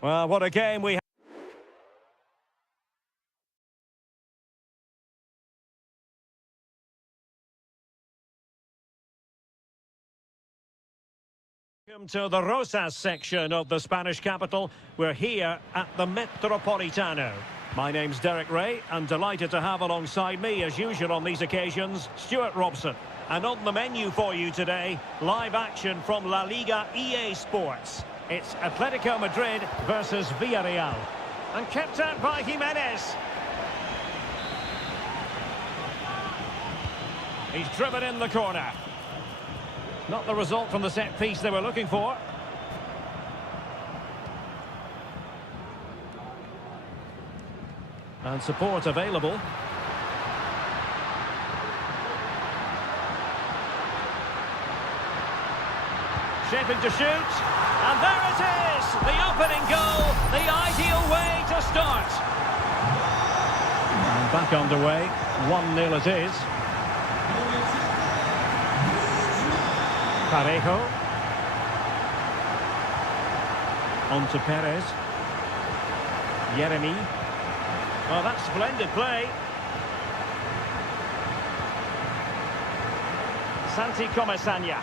Well, what a game we have. Welcome to the Rosas section of the Spanish capital. We're here at the Metropolitano. My name's Derek Ray. I'm delighted to have alongside me, as usual on these occasions, Stuart Robson. And on the menu for you today, live action from La Liga EA Sports. It's Atletico Madrid versus Villarreal. And kept out by Jimenez. He's driven in the corner. Not the result from the set piece they were looking for. And support available. Shaping to shoot. And there it is! The opening goal, the ideal way to start. And back underway, 1-0 it is. Parejo. On to Perez. Yeremy. Well, that's splendid play. Santi Comesaña.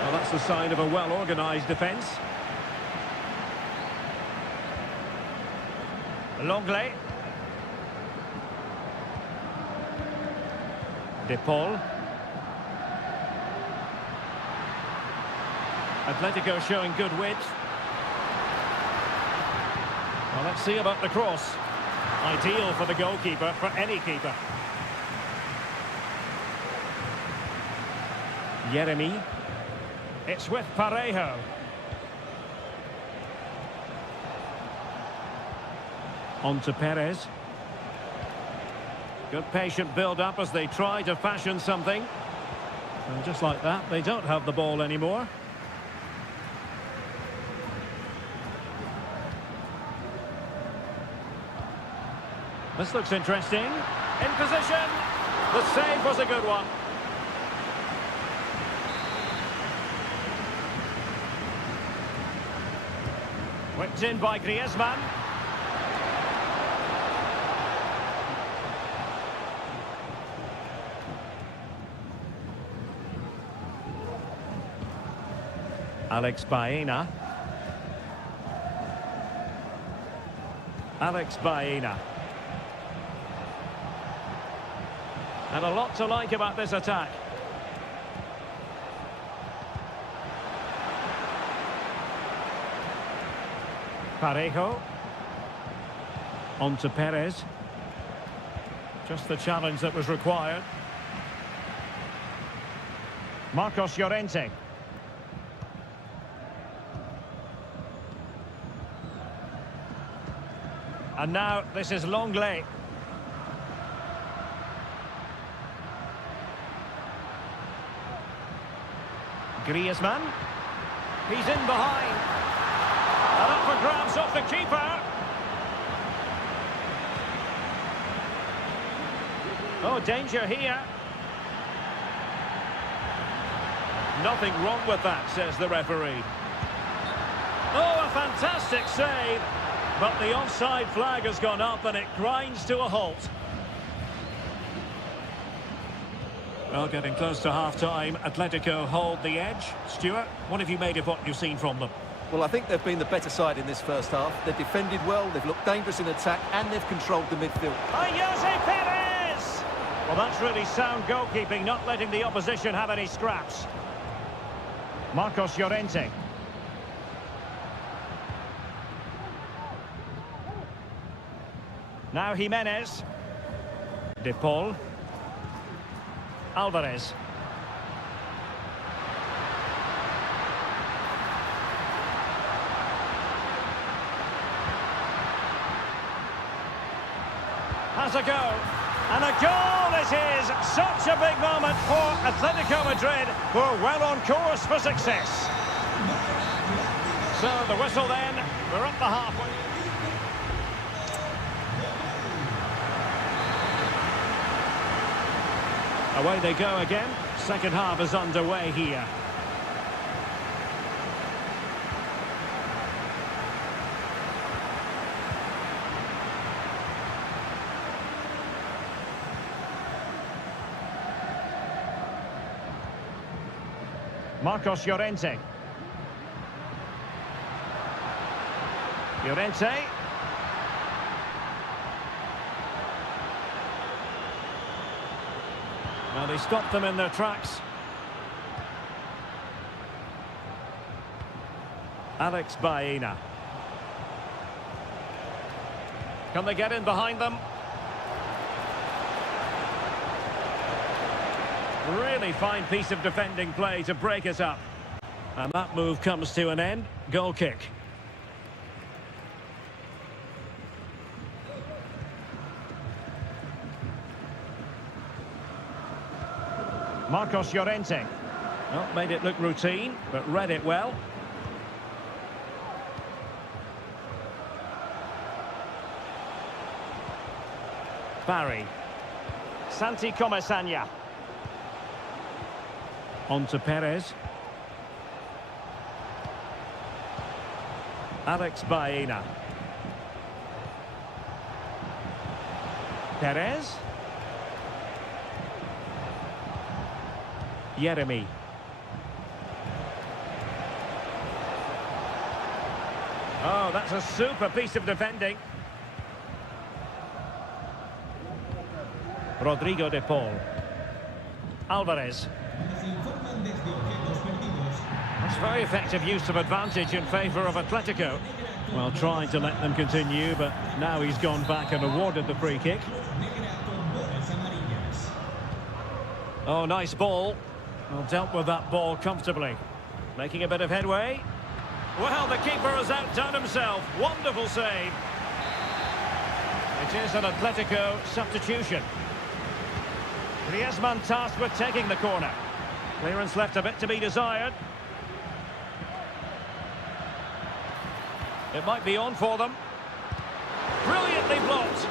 Well, that's the sign of a well-organised defence. Longley. De Paul. Atletico showing good width. Well, let's see about the cross. Ideal for the goalkeeper, for any keeper. Yeremy. It's with Parejo. On to Perez. Good patient build-up as they try to fashion something. And just like that, they don't have the ball anymore. This looks interesting. In position. The save was a good one. Whipped in by Griezmann. Alex Baena. Alex Baena. And a lot to like about this attack. Parejo. On to Perez. Just the challenge that was required. Marcos Llorente. And now this is Longley. Griezmann. He's in behind. And up for grabs off the keeper. Oh, danger here. Nothing wrong with that, says the referee. Oh, a fantastic save. But the offside flag has gone up and it grinds to a halt. Well, getting close to half-time, Atletico hold the edge. Stuart, what have you made of what you've seen from them? Well, I think they've been the better side in this first half. They've defended well, they've looked dangerous in attack, and they've controlled the midfield. Jose Perez! Well, that's really sound goalkeeping, not letting the opposition have any scraps. Marcos Llorente. Now Jimenez. De Paul. Alvarez. Has a go. And a goal it is! Such a big moment for Atletico Madrid, who are well on course for success. So the whistle then, we're up the halfway. Away they go again. Second half is underway here. Marcos Llorente. Llorente. Well, they stopped them in their tracks. Alex Baena. Can they get in behind them? Really fine piece of defending play to break it up. And that move comes to an end. Goal kick. Marcos Llorente. Well, made it look routine, but read it well. Barry. Santi Comesaña. On to Perez. Alex Baena. Perez. Jeremy. Oh, that's a super piece of defending. Rodrigo de Paul. Alvarez. That's very effective use of advantage in favour of Atletico. Well, trying to let them continue, but now he's gone back and awarded the free kick. Oh, nice ball. Well, dealt with that ball comfortably. Making a bit of headway. Well, the keeper has outdone himself. Wonderful save. It is an Atletico substitution. Griezmann tasked with taking the corner. Clearance left a bit to be desired. It might be on for them. Brilliantly blocked.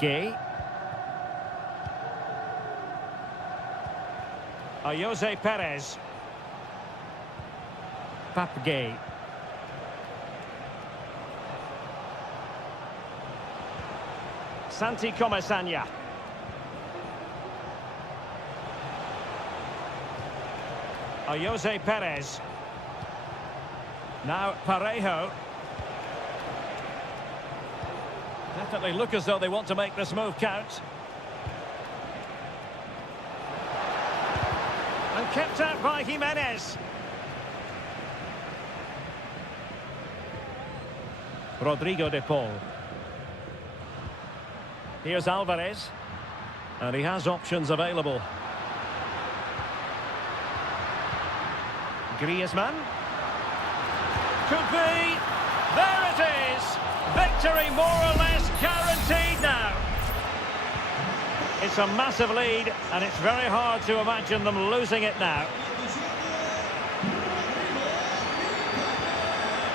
Gay. Jose Perez. Pape Gay. Santi Comesaña. Jose Perez. Now Parejo. Definitely look as though they want to make this move count. And kept out by Jimenez. Rodrigo de Paul. Here's Alvarez. And he has options available. Griezmann. Could be. There it is. Victory more or less guaranteed now. It's a massive lead, and it's very hard to imagine them losing it now.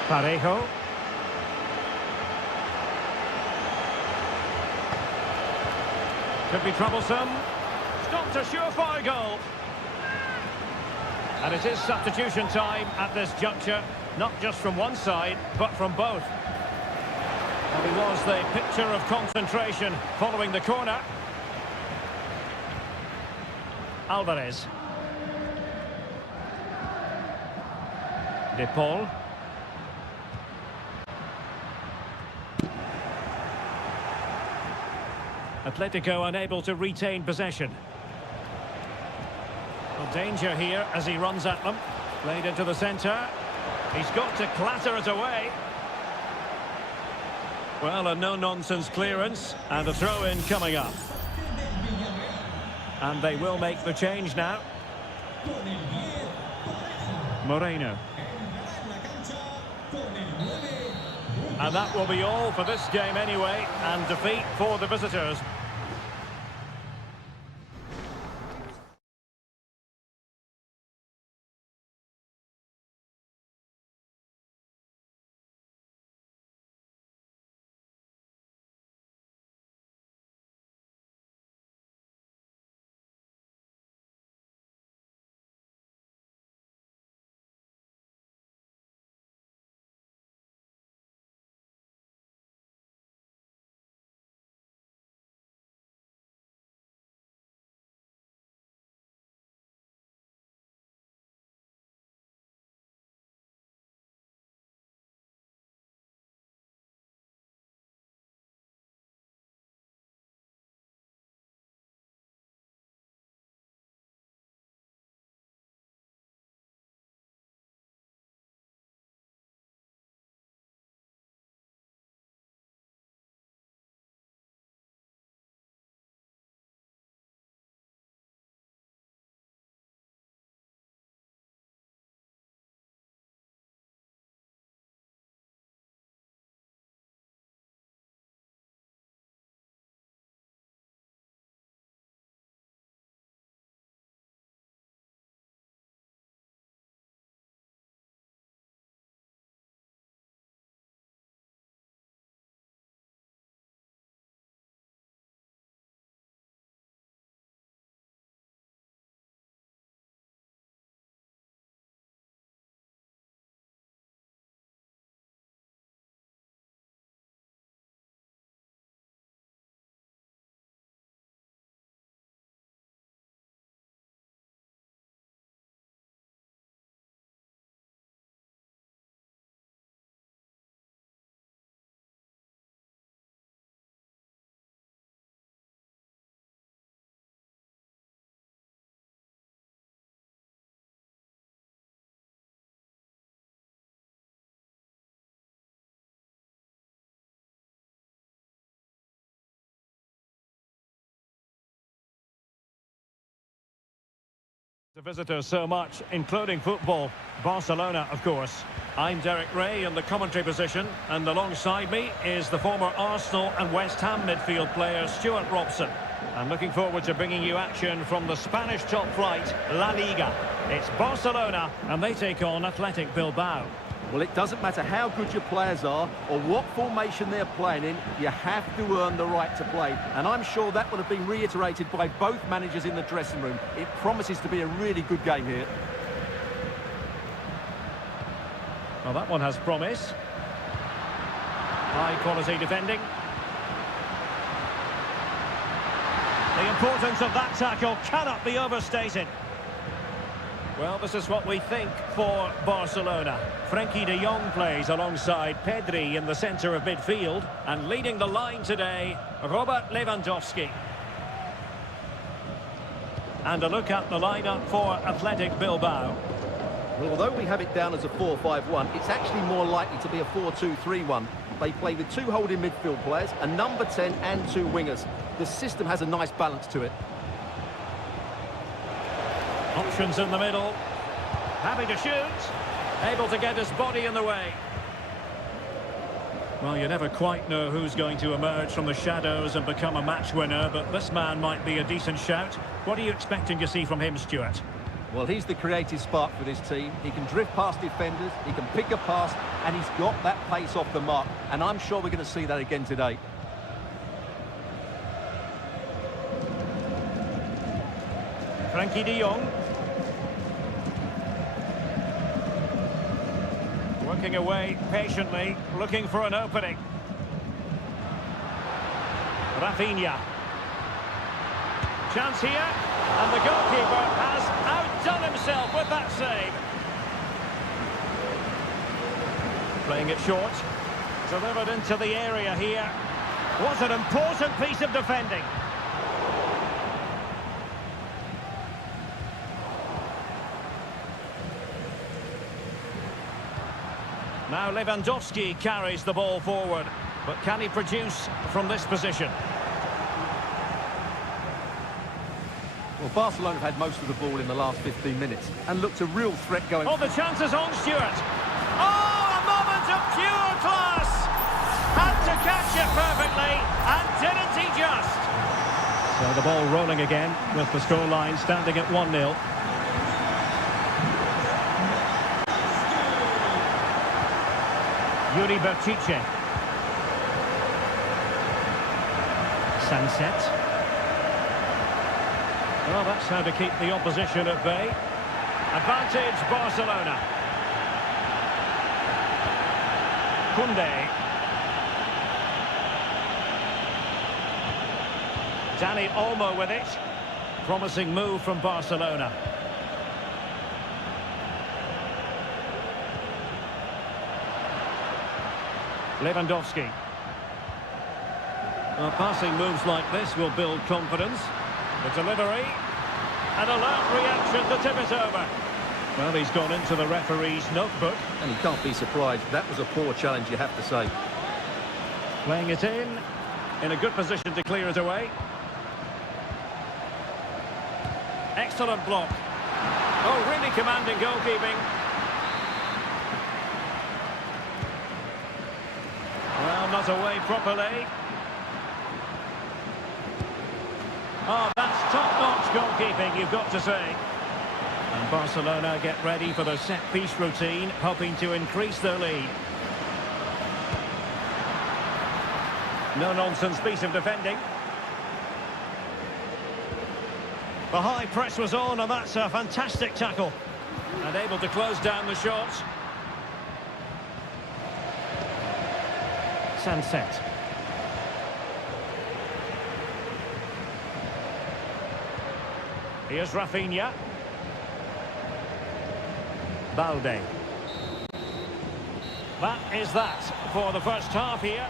Parejo. Could be troublesome. Stopped a surefire goal. And it is substitution time at this juncture, not just from one side, but from both. And he was the picture of concentration following the corner. Alvarez. De Paul. Atletico unable to retain possession. Well, danger here as he runs at them. Played into the centre. He's got to clatter it away. Well, a no-nonsense clearance and a throw-in coming up. And they will make the change now. Moreno. And that will be all for this game anyway, and defeat for the visitors. The visitors so much, including football. Barcelona, of course. I'm Derek Ray in the commentary position, and alongside me is the former Arsenal and West Ham midfield player Stuart Robson. I'm looking forward to bringing you action from the Spanish top flight, La Liga. It's Barcelona, and they take on Athletic Bilbao. Well, it doesn't matter how good your players are or what formation they're playing in, you have to earn the right to play. And I'm sure that would have been reiterated by both managers in the dressing room. It promises to be a really good game here. Well, that one has promise. High quality defending. The importance of that tackle cannot be overstated. Well, this is what we think for Barcelona. Frenkie de Jong plays alongside Pedri in the centre of midfield. And leading the line today, Robert Lewandowski. And a look at the lineup for Athletic Bilbao. Well, although we have it down as a 4-5-1, it's actually more likely to be a 4-2-3-1. They play with two holding midfield players, a number 10 and two wingers. The system has a nice balance to it. Options in the middle. Happy to shoot. Able to get his body in the way. Well, you never quite know who's going to emerge from the shadows and become a match winner, but this man might be a decent shout. What are you expecting to see from him, Stuart? Well, he's the creative spark for this team. He can drift past defenders, he can pick a pass, and he's got that pace off the mark. And I'm sure we're going to see that again today. Frenkie de Jong. Working away patiently, looking for an opening. Rafinha. Chance here, and the goalkeeper has outdone himself with that save. Playing it short. Delivered into the area here. What an important piece of defending. Now Lewandowski carries the ball forward, but can he produce from this position? Well, Barcelona have had most of the ball in the last 15 minutes and looked a real threat going. Oh, the chance is on, Stuart. Oh, a moment of pure class! Had to catch it perfectly, and didn't he just? So the ball rolling again, with the scoreline standing at 1-0. Yuri Berchiche. Sunset. Well, that's how to keep the opposition at bay. Advantage Barcelona. Koundé. Dani Olmo with it. Promising move from Barcelona. Lewandowski. Well, passing moves like this will build confidence. The delivery. An alert reaction to tip it over. Well, he's gone into the referee's notebook. And he can't be surprised. That was a poor challenge, you have to say. Playing it in a good position to clear it away. Excellent block. Oh, really commanding goalkeeping. Well, not away properly. Oh, that's top-notch goalkeeping, you've got to say. And Barcelona get ready for the set-piece routine, hoping to increase their lead. No-nonsense piece of defending. The high press was on, and that's a fantastic tackle. And able to close down the shots. Sunset. Here's Rafinha. Balde. That is that for the first half here.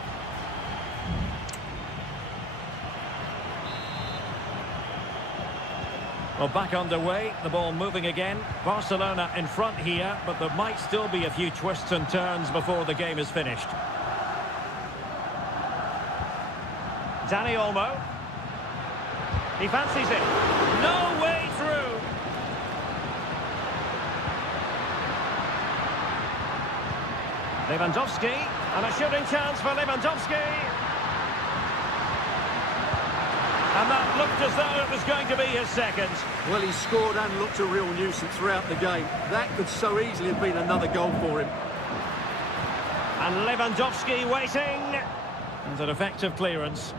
Well, back underway, the ball moving again. Barcelona in front here, but there might still be a few twists and turns before the game is finished. Dani Olmo. He fancies it. No way through. Lewandowski, and a shooting chance for Lewandowski. And that looked as though it was going to be his second. Well, he scored and looked a real nuisance throughout the game. That could so easily have been another goal for him. And Lewandowski waiting. And an effective clearance.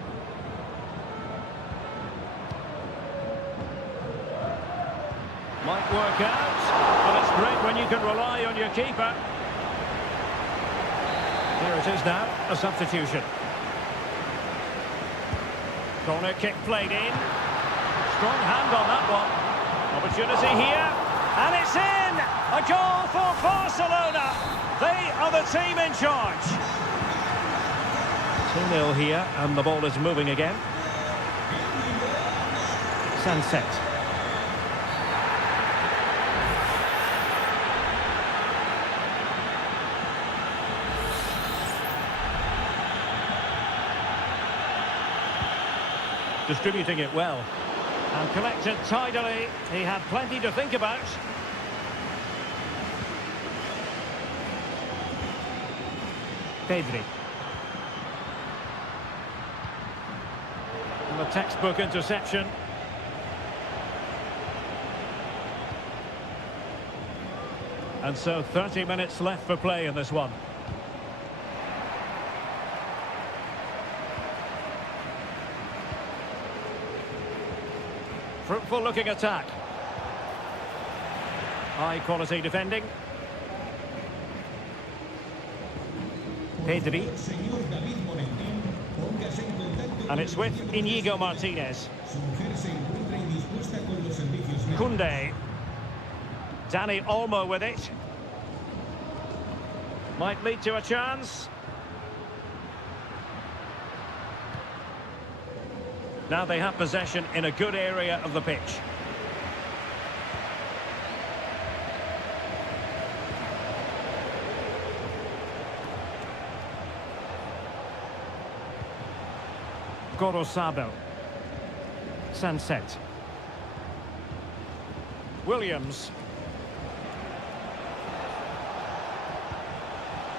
Might work out, but it's great when you can rely on your keeper. Here it is now, a substitution. Corner kick played in. Strong hand on that one. Opportunity here, and it's in! A goal for Barcelona! They are the team in charge. 2-0 here, and the ball is moving again. Sunset. Distributing it well. And collected tidily. He had plenty to think about. Pedri. And the textbook interception. And so 30 minutes left for play in this one. Fruitful looking attack. High quality defending. Pedri. And it's with Íñigo Martínez. Koundé. Dani Olmo with it. Might lead to a chance. Now they have possession in a good area of the pitch. Gorosabel. Sunset. Williams.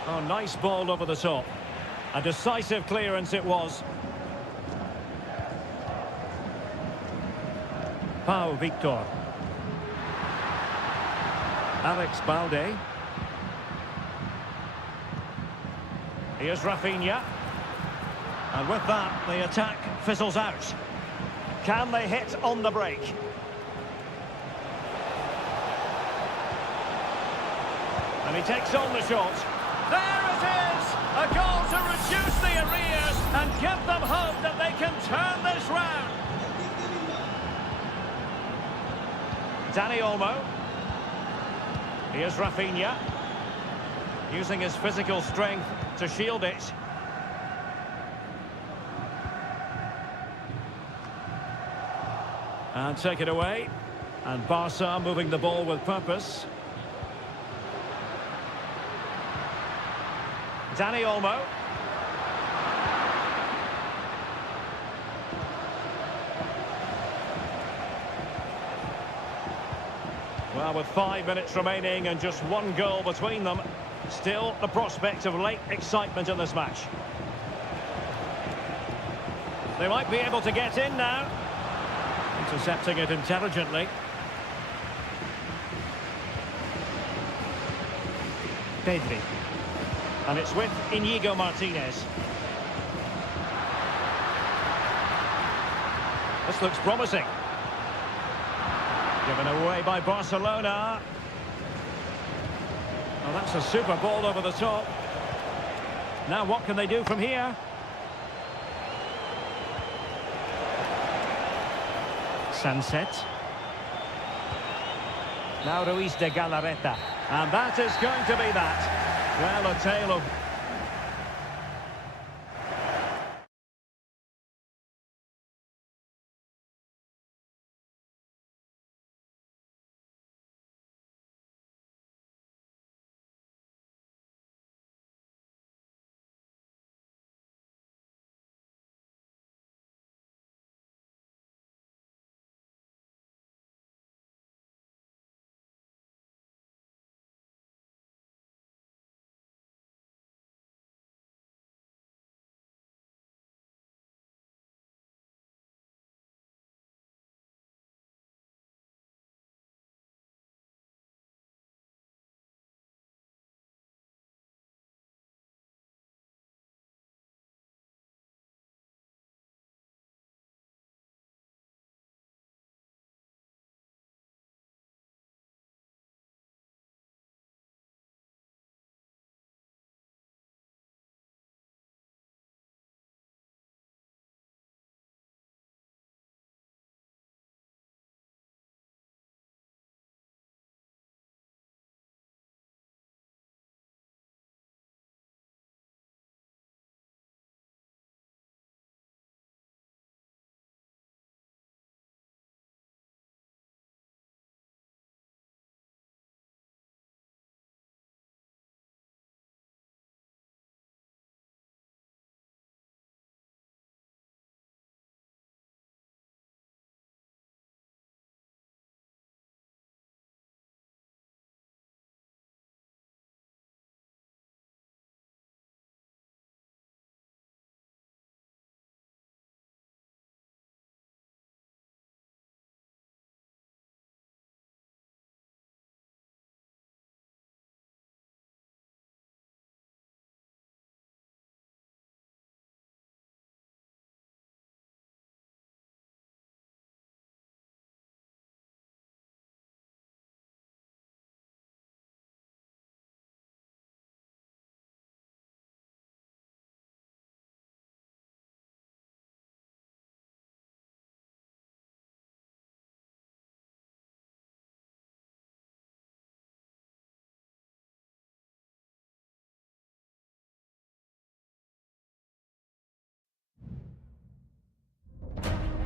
Oh, nice ball over the top. A decisive clearance it was. Pau Victor. Alex Balde. Here's Rafinha. And with that, the attack fizzles out. Can they hit on the break? And he takes on the shot. There it is! A goal to reduce the arrears and give them hope that they can turn this round. Dani Olmo. Here's Rafinha. Using his physical strength to shield it. And take it away. And Barca moving the ball with purpose. Dani Olmo. Well, with 5 minutes remaining and just one goal between them, still the prospect of late excitement in this match. They might be able to get in now. Intercepting it intelligently. Pedri. And it's with Íñigo Martínez. This looks promising. Given away by Barcelona. Oh, that's a super ball over the top. Now what can they do from here? Sunset. Now Ruiz de Galarreta. And that is going to be that. Well, a tale of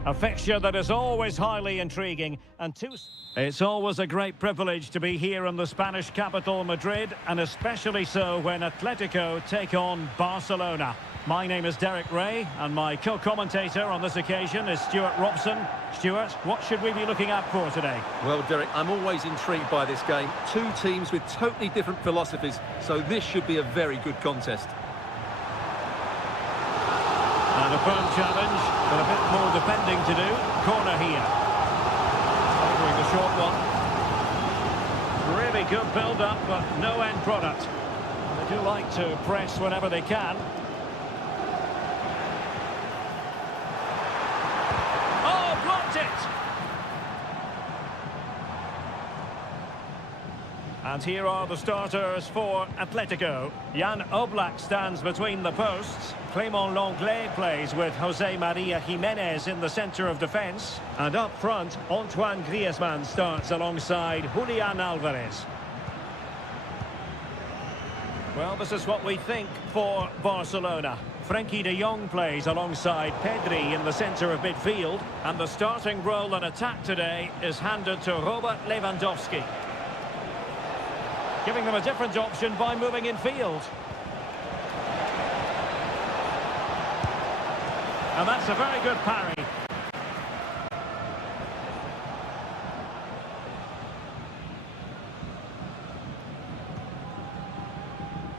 A fixture that is always highly intriguing and It's always a great privilege to be here in the Spanish capital, Madrid, and especially so when Atletico take on Barcelona. My name is Derek Ray, and my co-commentator on this occasion is Stuart Robson. Stuart, what should we be looking out for today? Well, Derek, I'm always intrigued by this game. Two teams with totally different philosophies, so this should be a very good contest. And a firm challenge, but a bit more defending to do. Corner here. Favouring the short one. Really good build-up, but no end product. They do like to press whenever they can. Oh, blocked it! And here are the starters for Atletico. Jan Oblak stands between the posts. Clément Lenglet plays with José María Jiménez in the centre of defence. And up front, Antoine Griezmann starts alongside Julián Álvarez. Well, this is what we think for Barcelona. Frenkie de Jong plays alongside Pedri in the centre of midfield. And the starting role in attack today is handed to Robert Lewandowski, giving them a different option by moving in field. And that's a very good parry.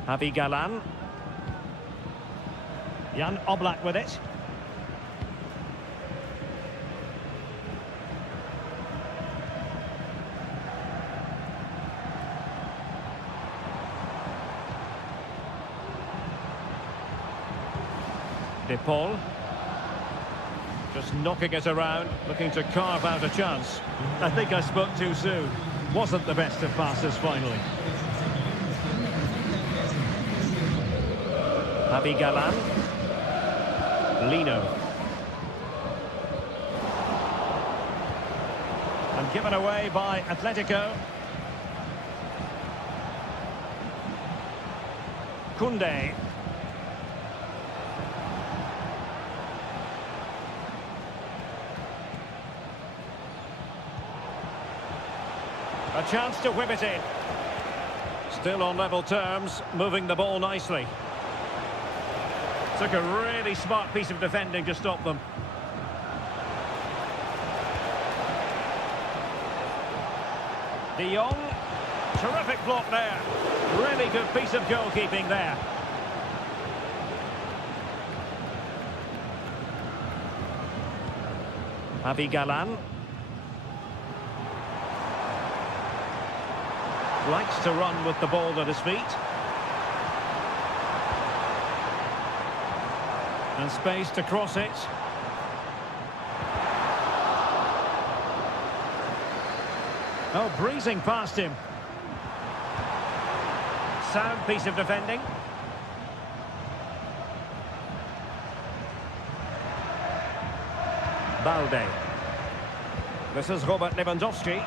Javi Galán. Jan Oblak with it. De Paul. Just knocking it around, looking to carve out a chance. I think I spoke too soon. Wasn't the best of passes finally. Javi Galán. Lino. And given away by Atletico. Koundé. A chance to whip it in. Still on level terms, moving the ball nicely. Took a really smart piece of defending to stop them. De Jong, terrific block there. Really good piece of goalkeeping there. Javi Galán. Likes to run with the ball at his feet. And space to cross it. Oh, breezing past him. Sound piece of defending. Balde. This is Robert Lewandowski.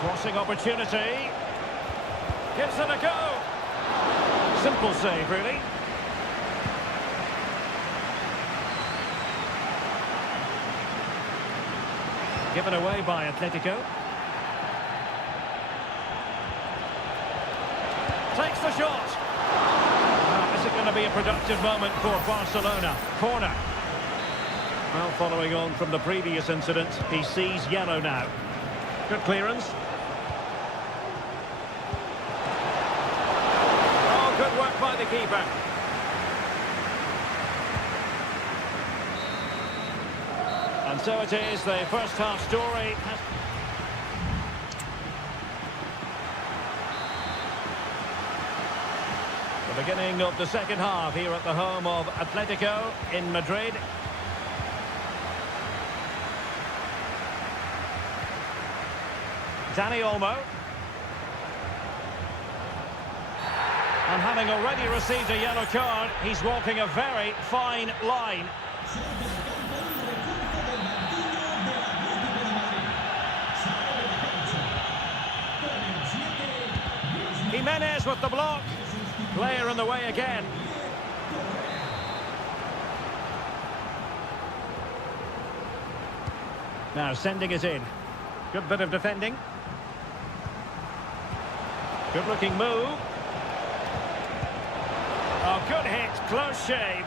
Crossing opportunity. Gives it a go. Simple save, really. Given away by Atletico. Takes the shot. Is it going to be a productive moment for Barcelona? Corner. Well, following on from the previous incident, he sees yellow now. Good clearance. Good work by the keeper. And so it is, the first half story has... The beginning of the second half here at the home of Atletico in Madrid. Dani Olmo. And having already received a yellow card, he's walking a very fine line. Jimenez with the block. Player in the way again. Now sending it in. Good bit of defending. Good looking move. Oh, good hit. Close shave.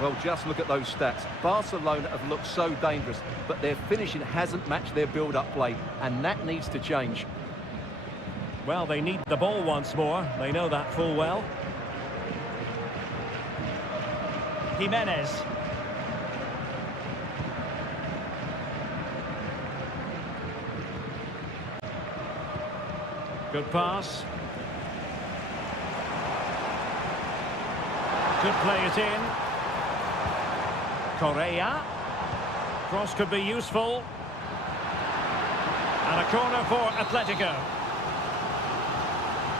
Well, just look at those stats. Barcelona have looked so dangerous, but their finishing hasn't matched their build-up play, and that needs to change. Well, they need the ball once more. They know that full well. Jimenez. Good pass. Could play it in. Correa. Cross could be useful. And a corner for Atletico.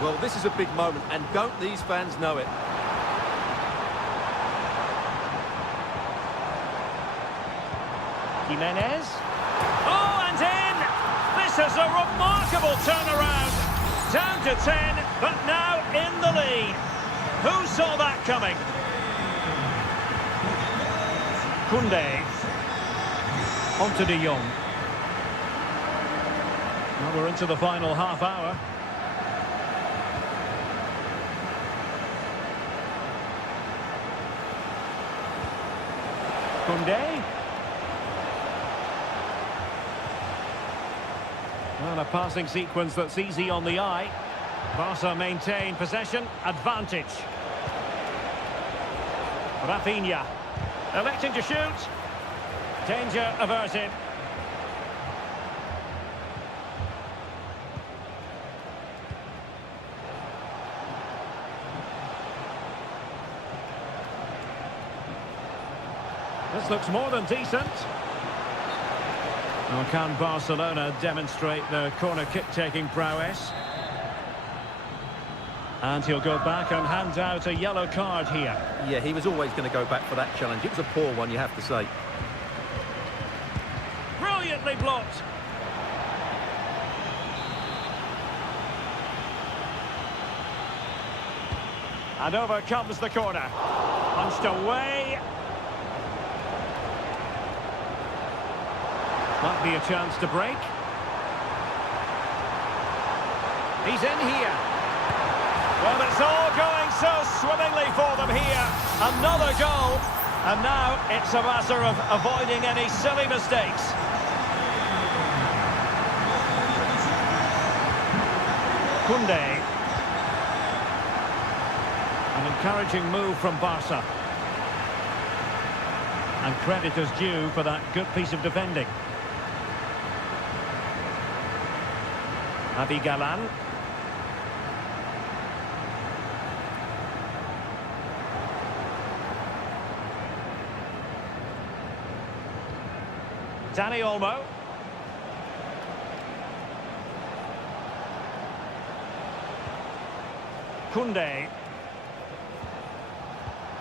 Well, this is a big moment, and don't these fans know it? Jimenez. Oh, and in! This is a remarkable turnaround. Down to 10, but now in the lead. Who saw that coming? Koundé. On to De Jong. Well, we're into the final half hour. Koundé. Well, a passing sequence that's easy on the eye. Barca maintain possession, advantage. Rafinha, electing to shoot. Danger averted. This looks more than decent. Well, can Barcelona demonstrate their corner kick-taking prowess? And he'll go back and hand out a yellow card here. Yeah, he was always going to go back for that challenge. It was a poor one, you have to say. Brilliantly blocked. And over comes the corner. Punched away. Might be a chance to break. He's in here. Well, it's all going so swimmingly for them here. Another goal. And now it's a matter of avoiding any silly mistakes. Koundé. An encouraging move from Barca. And credit is due for that good piece of defending. Abi Galan. Dani Olmo. Koundé.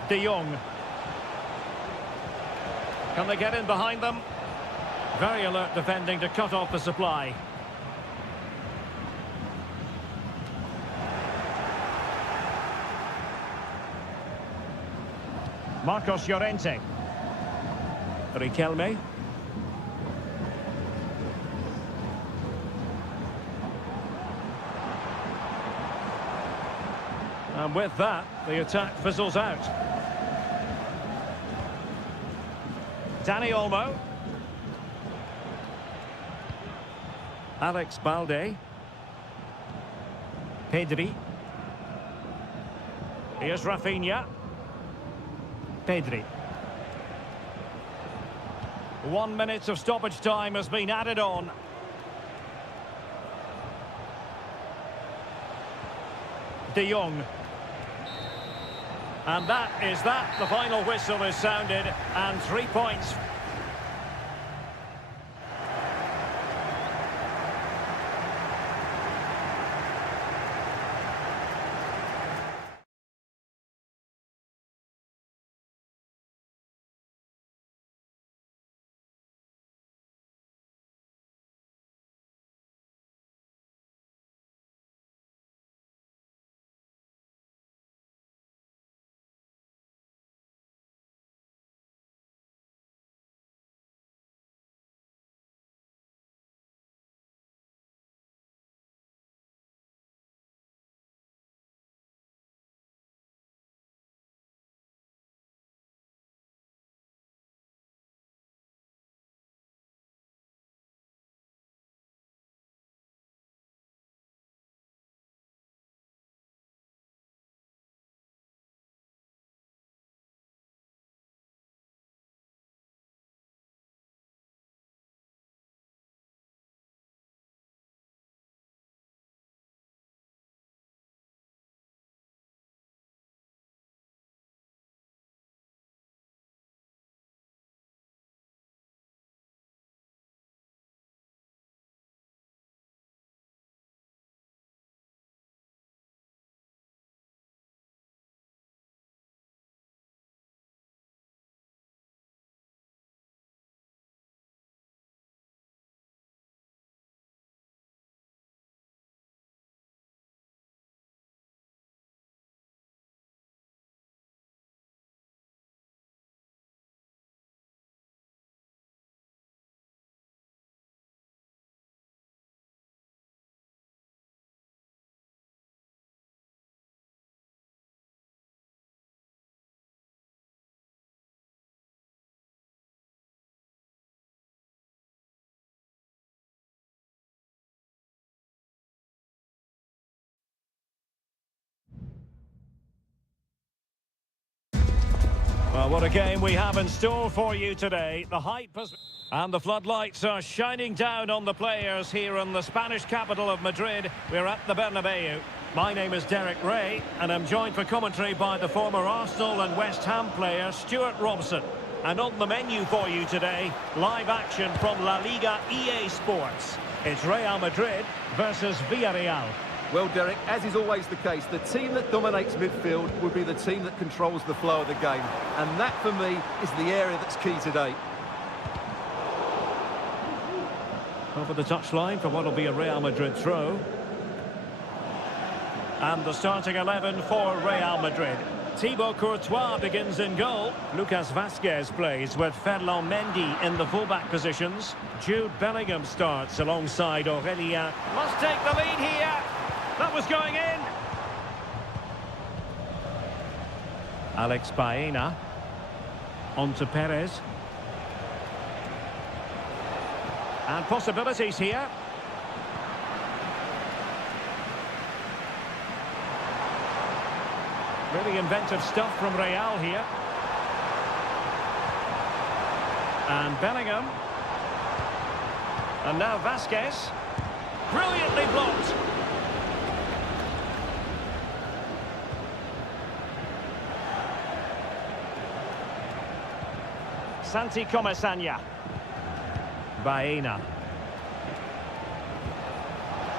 De Jong. Can they get in behind them? Very alert defending to cut off the supply. Marcos Llorente. Riquelme. And with that, the attack fizzles out. Dani Olmo. Alex Balde. Pedri. Here's Rafinha. Pedri. 1 minute of stoppage time has been added on. De Jong. And that is that. The final whistle is sounded, and 3 points. Well, what a game we have in store for you today. The hype has... And the floodlights are shining down on the players here in the Spanish capital of Madrid. We're at the Bernabeu. My name is Derek Ray, and I'm joined for commentary by the former Arsenal and West Ham player Stuart Robson. And on the menu for you today, live action from La Liga EA Sports. It's Real Madrid versus Villarreal. Well, Derek, as is always the case, the team that dominates midfield will be the team that controls the flow of the game. And that, for me, is the area that's key today. Over the touchline for what will be a Real Madrid throw. And the starting 11 for Real Madrid. Thibaut Courtois begins in goal. Lucas Vazquez plays with Ferland Mendy in the fullback positions. Jude Bellingham starts alongside Aurelien. Must take the lead here. That was going in. Alex Baena. On to Perez. And possibilities here. Really inventive stuff from Real here. And Bellingham. And now Vazquez. Brilliantly blocked. Santi Comesaña. Baena.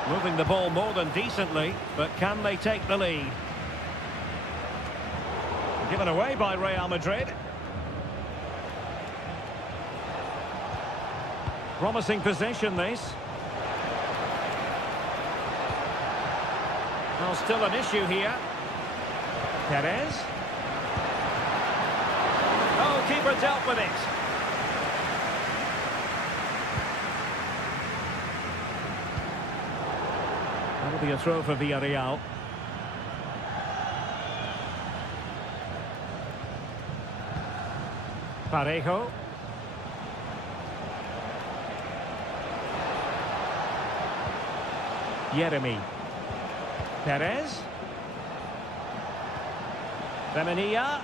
Moving the ball more than decently, but can they take the lead? Given away by Real Madrid. Promising possession, this. Well, still an issue here. Perez. Oh, keeper dealt with it. That'll be a throw for Villarreal. Parejo. Yeremy. Perez. Femenia.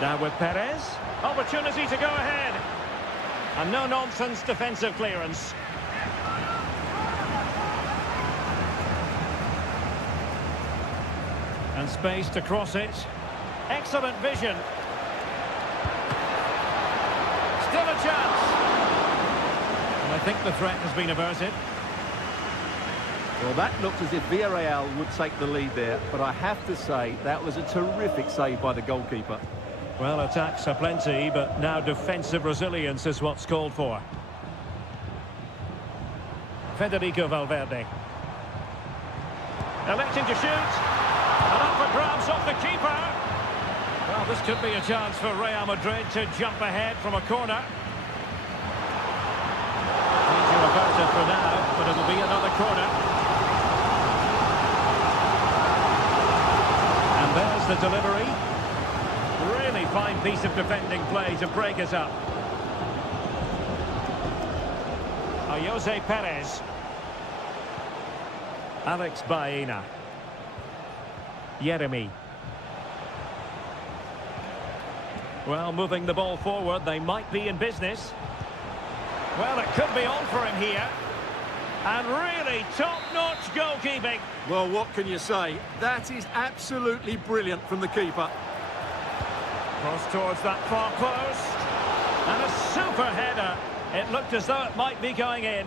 Now with Perez. Opportunity to go ahead. And no-nonsense defensive clearance. And space to cross it. Excellent vision. Still a chance. And I think the threat has been averted. Well, that looked as if Villarreal would take the lead there, but I have to say that was a terrific save by the goalkeeper. Well, attacks are plenty, but now defensive resilience is what's called for. Federico Valverde. Electing to shoot. And up for grabs off the keeper. Well, this could be a chance for Real Madrid to jump ahead from a corner. Easier about it for now, but it'll be another corner. And there's the delivery. Really fine piece of defending play to break it up. Jose Perez. Alex Baena. Yeremy. Well, moving the ball forward, they might be in business. Well, it could be on for him here. And really top-notch goalkeeping. Well, what can you say? That is absolutely brilliant from the keeper. Cross towards that far post. And a super header. It looked as though it might be going in.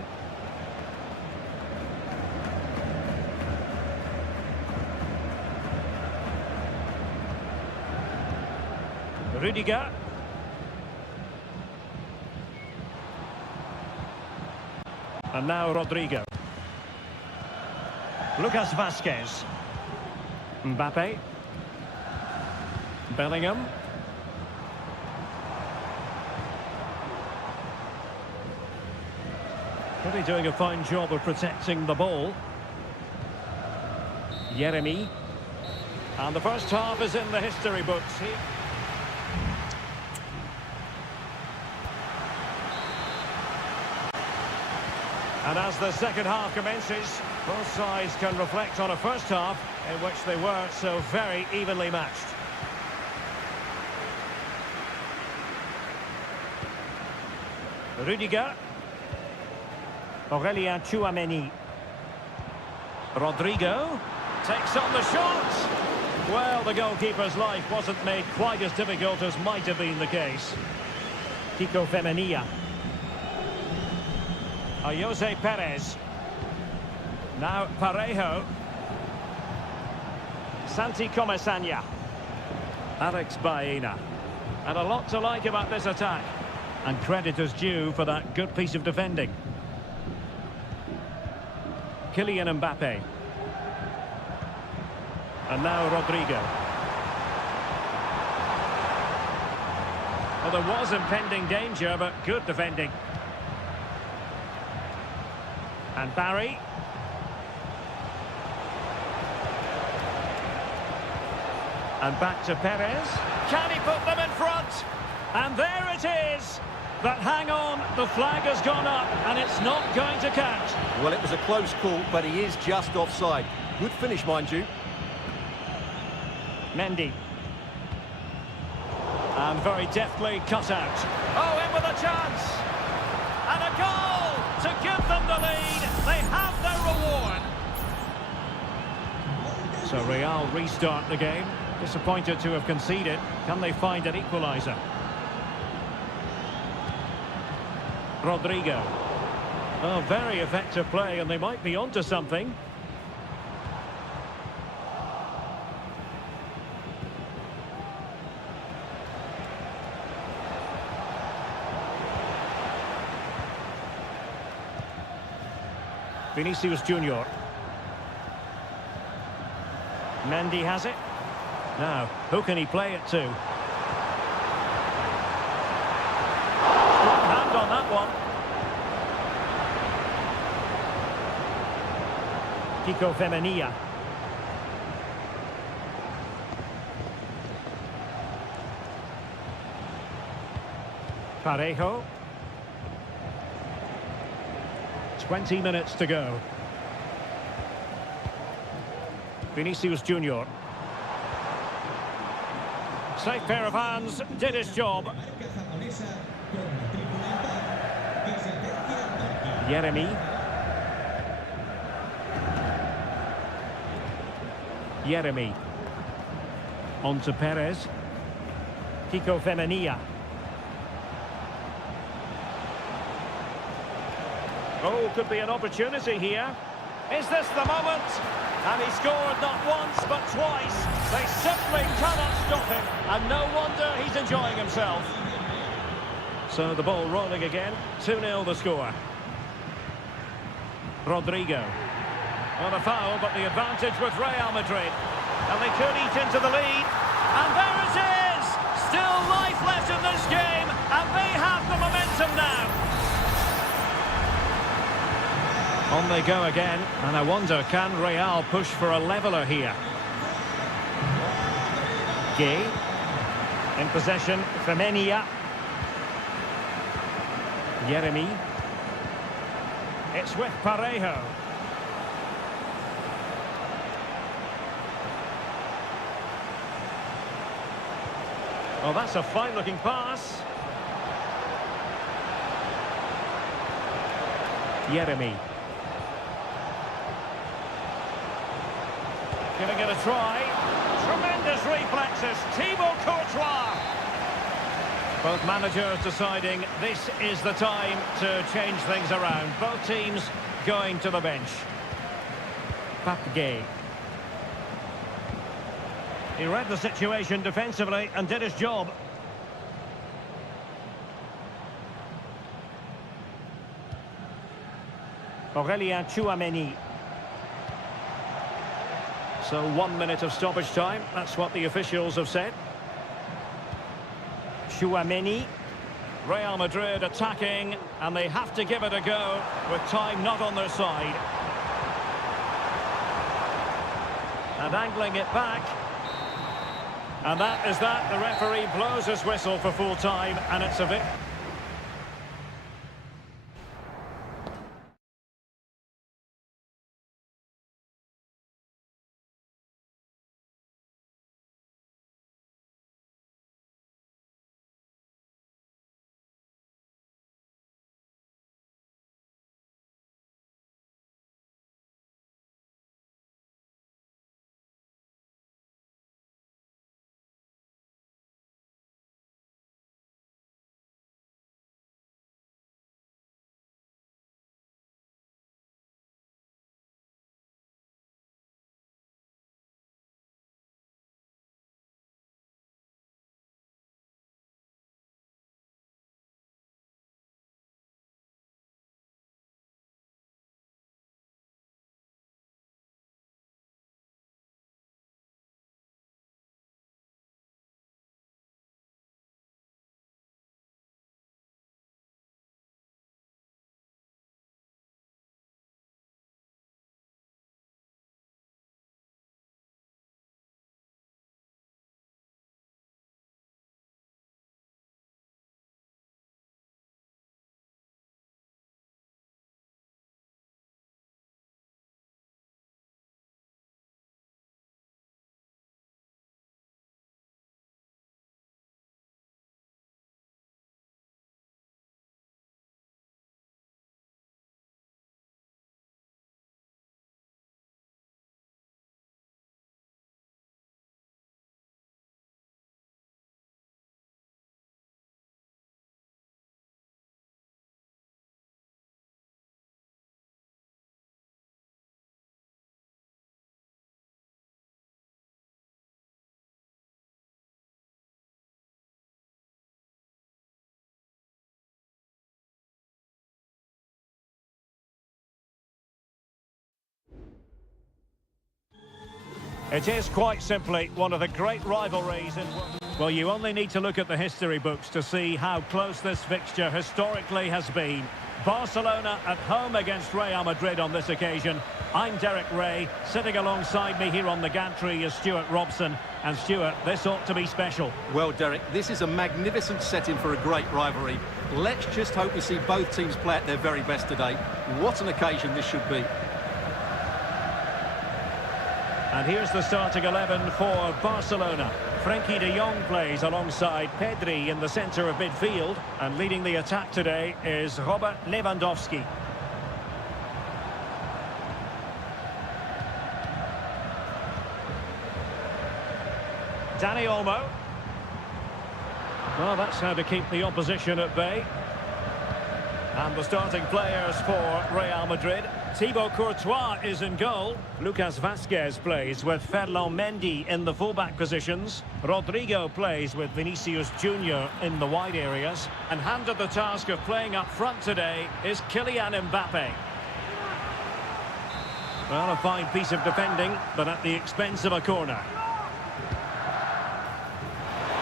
Rudiger. And now Rodrigo. Lucas Vazquez. Mbappe. Bellingham. Really doing a fine job of protecting the ball. Yeremy. And the first half is in the history books here. And as the second half commences, both sides can reflect on a first half in which they were so very evenly matched. Rudiger. Aurélien Tchouameni. Rodrigo takes on the shot. Well, the goalkeeper's life wasn't made quite as difficult as might have been the case. Kiko Femenia. Jose Perez. Now Parejo. Santi Comesaña. Alex Baena. And a lot to like about this attack. And credit is due for that good piece of defending. Kylian Mbappe. And now Rodrigo. Well, there was impending danger, but good defending. And Barry. And back to Perez. Can he put them in front? And there it is. But hang on, the flag has gone up and it's not going to count. Well, it was a close call, but he is just offside. Good finish, mind you. Mendy. And very deftly cut out. Oh, in with a chance. And a goal to give them the lead. They have their reward. So Real restart the game. Disappointed to have conceded. Can they find an equaliser? Rodrigo. Oh, very effective play, and they might be onto something. Vinicius Junior. Mendy has it. Now, who can he play it to? Hand on that one. Kiko Femenia. Parejo. 20 minutes to go. Vinicius Junior. Safe pair of hands, did his job. Jeremy. Jeremy. On to Perez. Kiko Femenia. Oh, could be an opportunity here. Is this the moment? And he scored not once, but twice. They simply cannot stop him. And no wonder he's enjoying himself. So the ball rolling again. 2-0 the score. Rodrigo. Well, a foul, but the advantage with Real Madrid. And they could eat into the lead. And there it is! Still life left in this game. And they have the momentum now. On they go again, and I wonder, can Real push for a leveller here? Gay. In possession, Femenia. Jeremy. It's with Parejo. Oh, that's a fine-looking pass. Jeremy. Giving it a try. Tremendous reflexes. Thibaut Courtois. Both managers deciding this is the time to change things around. Both teams going to the bench. Pape. He read the situation defensively and did his job. Aurélien Tchouameni. So 1 minute of stoppage time. That's what the officials have said. Tchouameni. Real Madrid attacking, and they have to give it a go with time not on their side. And angling it back. And that is that. The referee blows his whistle for full time, and it's a victory. It is quite simply one of the great rivalries in... Well, you only need to look at the history books to see how close this fixture historically has been. Barcelona at home against Real Madrid on this occasion. I'm Derek Ray. Sitting alongside me here on the gantry is Stuart Robson. And Stuart, this ought to be special. Well, Derek, this is a magnificent setting for a great rivalry. Let's just hope we see both teams play at their very best today. What an occasion this should be. And here's the starting 11 for Barcelona. Frenkie de Jong plays alongside Pedri in the centre of midfield. And leading the attack today is Robert Lewandowski. Dani Olmo. Well, that's how to keep the opposition at bay. And the starting players for Real Madrid. Thibaut Courtois is in goal. Lucas Vazquez plays with Ferland Mendy in the fullback positions. Rodrigo plays with Vinicius Junior in the wide areas. And handed the task of playing up front today is Kylian Mbappe. Well, a fine piece of defending, but at the expense of a corner.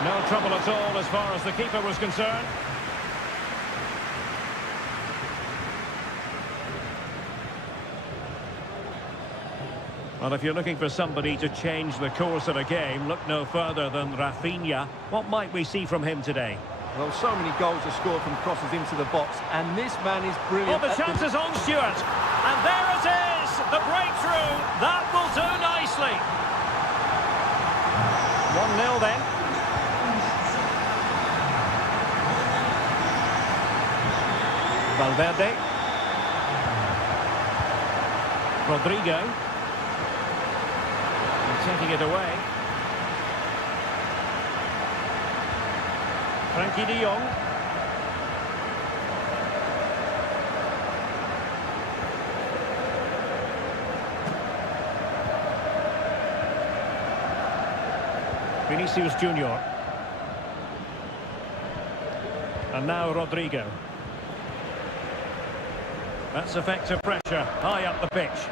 No trouble at all as far as the keeper was concerned. Well, if you're looking for somebody to change the course of a game, look no further than Rafinha. What might we see from him today? Well, so many goals are scored from crosses into the box, and this man is brilliant. Oh, the chance is on, Stuart. And there it is, the breakthrough. That will do nicely. 1-0 then. Valverde. Rodrigo. Taking it away. Frenkie de Jong. Vinicius Junior. And now Rodrigo. That's effective pressure high up the pitch.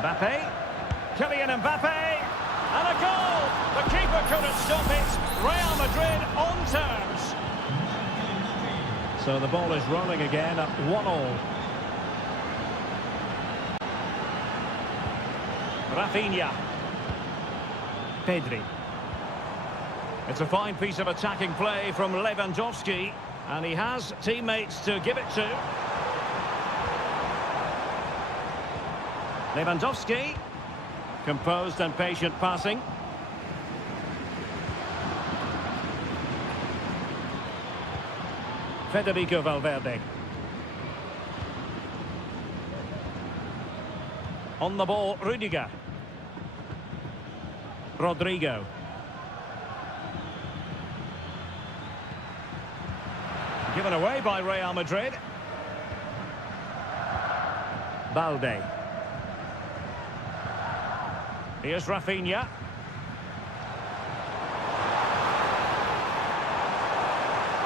Mbappe. Kylian Mbappe, and a goal! The keeper couldn't stop it. Real Madrid on terms. So the ball is rolling again at 1-1. Rafinha. Pedri. It's a fine piece of attacking play from Lewandowski, and he has teammates to give it to. Lewandowski. Composed and patient passing. Federico Valverde. On the ball, Rudiger. Rodrigo. Given away by Real Madrid. Balde. Here's Rafinha.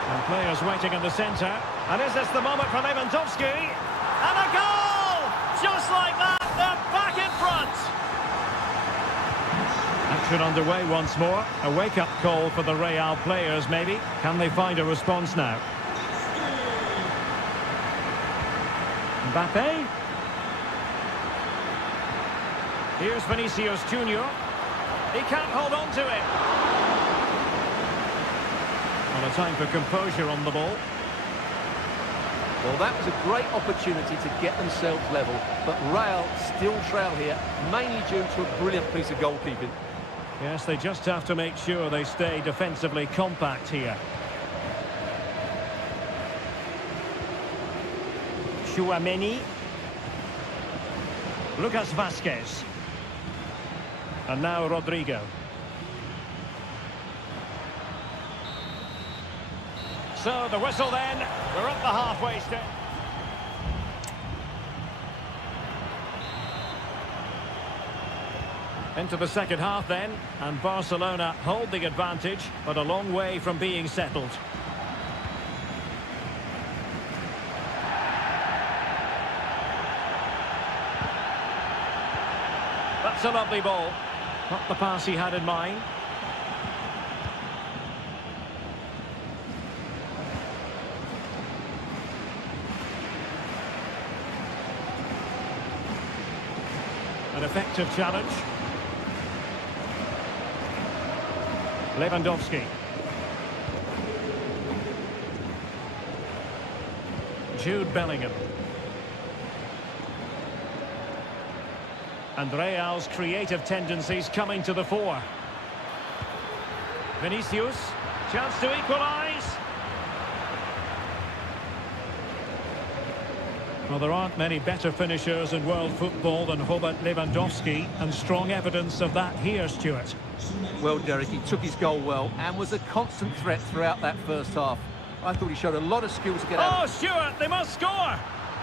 And players waiting in the centre. And is this the moment for Lewandowski? And a goal! Just like that, they're back in front! Action underway once more. A wake-up call for the Real players, maybe. Can they find a response now? Mbappe. Here's Vinicius Junior. He can't hold on to it. And a time for composure on the ball. Well, that was a great opportunity to get themselves level, but Real still trail here, mainly due to a brilliant piece of goalkeeping. Yes, they just have to make sure they stay defensively compact here. Tchouaméni. Lucas Vazquez. And now Rodrigo. So the whistle then. We're at the halfway stage. Into the second half then, and Barcelona hold the advantage, but a long way from being settled. That's a lovely ball. Not the pass he had in mind. An effective challenge. Lewandowski. Jude Bellingham. And Real's creative tendencies coming to the fore. Vinicius, chance to equalise. Well, there aren't many better finishers in world football than Robert Lewandowski, and strong evidence of that here, Stuart. Well, Derek, he took his goal well and was a constant threat throughout that first half. I thought he showed a lot of skill to get out. Oh, Stuart, they must score!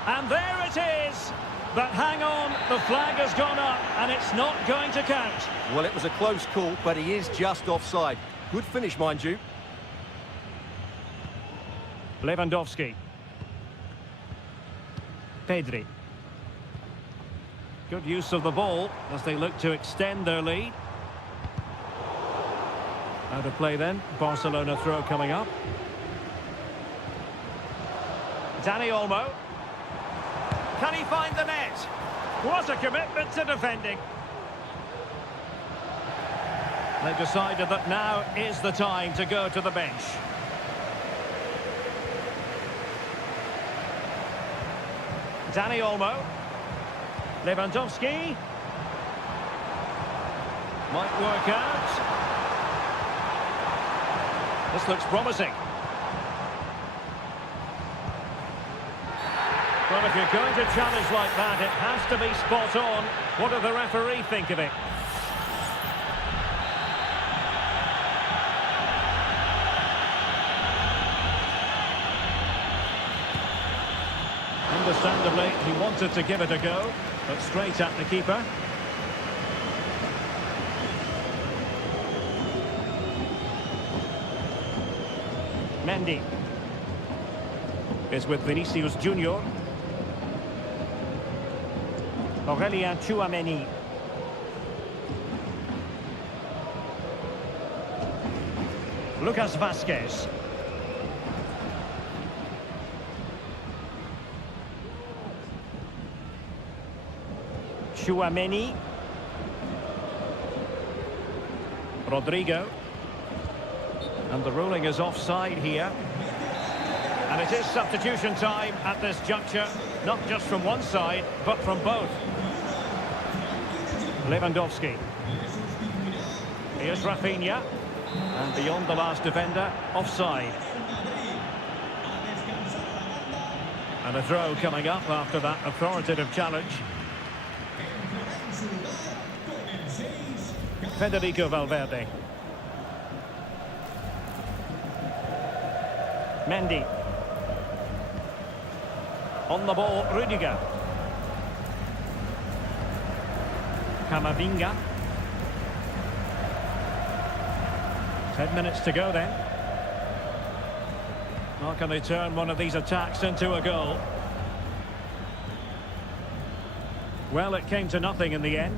And there it is! But hang on, the flag has gone up and it's not going to count. Well, it was a close call, but he is just offside. Good finish, mind you. Lewandowski. Pedri. Good use of the ball as they look to extend their lead. Out of play then. Barcelona throw coming up. Dani Olmo. Can he find the net? What a commitment to defending. They've decided that now is the time to go to the bench. Dani Olmo. Lewandowski. Might work out. This looks promising. Well, if you're going to challenge like that, it has to be spot on. What does the referee think of it? Understandably, he wanted to give it a go, but straight at the keeper. Mendy is with Vinicius Junior. Aurelien Tchouameni. Lucas Vazquez. Tchouameni. Rodrigo. And the ruling is offside here. And it is substitution time at this juncture, not just from one side, but from both. Lewandowski. Here's Rafinha. And beyond the last defender, offside. And a throw coming up after that authoritative challenge. Federico Valverde. Mendy. On the ball, Rudiger. Camavinga. 10 minutes to go then. How can they turn one of these attacks into a goal? Well, it came to nothing in the end.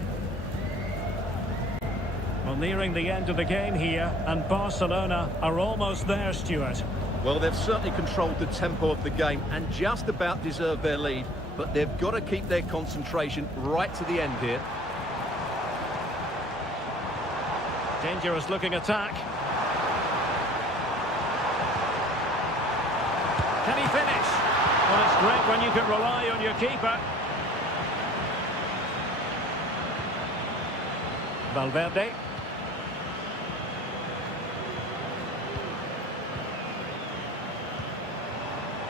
Well, nearing the end of the game here, and Barcelona are almost there, Stuart. Well, they've certainly controlled the tempo of the game and just about deserved their lead, but they've got to keep their concentration right to the end here. Dangerous looking attack. Can he finish? Well, it's great when you can rely on your keeper. Valverde.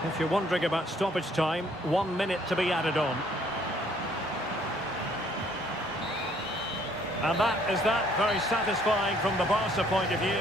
If you're wondering about stoppage time, 1 minute to be added on. And that is that. Very satisfying from the Barca point of view.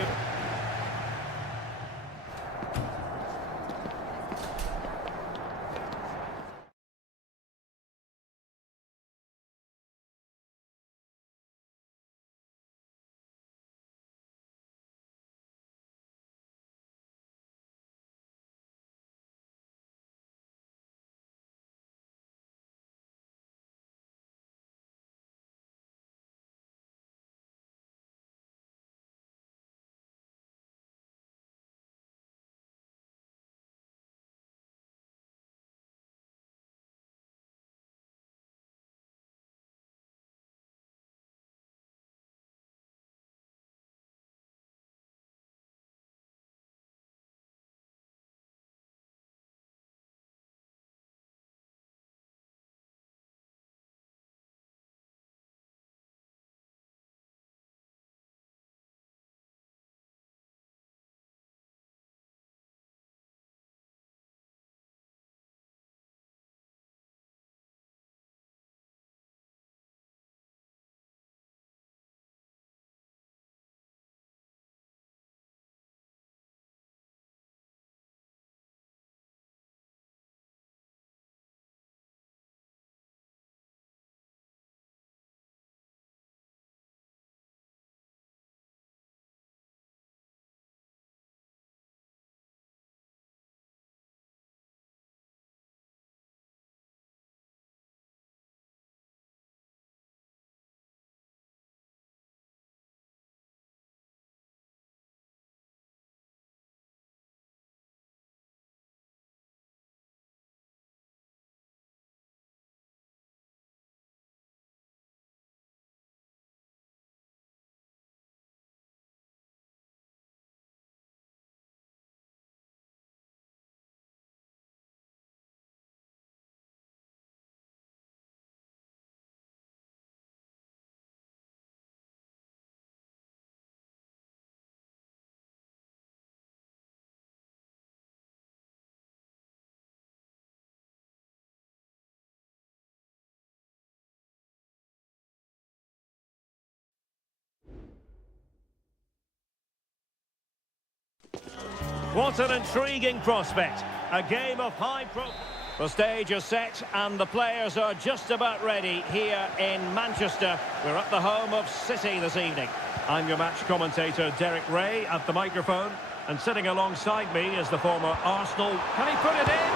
What an intriguing prospect. A game of high profile. The stage is set and the players are just about ready here in Manchester. We're at the home of City this evening. I'm your match commentator, Derek Ray, at the microphone. And sitting alongside me is the former Arsenal. Can he put it in?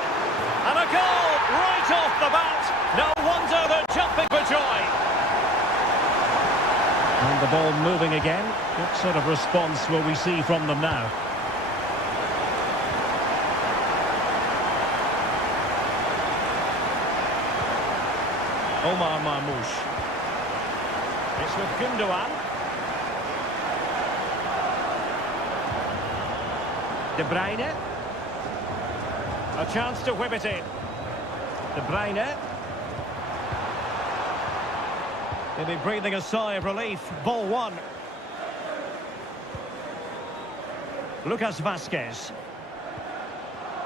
And a goal right off the bat. No wonder they're jumping for joy. And the ball moving again. What sort of response will we see from them now? Omar Marmoush. It's with Gundogan. De Bruyne. A chance to whip it in. De Bruyne. They'll be breathing a sigh of relief. Ball one. Lucas Vazquez.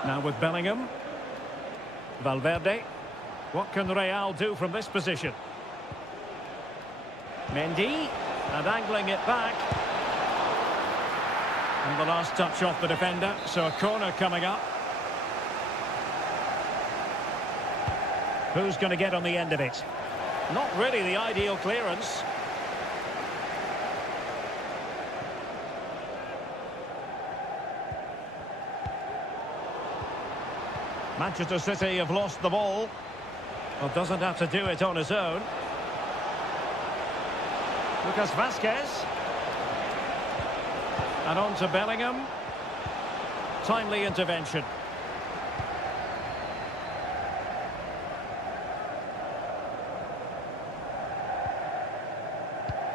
Now with Bellingham. Valverde. What can Real do from this position? Mendy. And angling it back. And the last touch off the defender. So a corner coming up. Who's going to get on the end of it? Not really the ideal clearance. Manchester City have lost the ball. Well, doesn't have to do it on his own. Lucas Vazquez. And on to Bellingham. Timely intervention.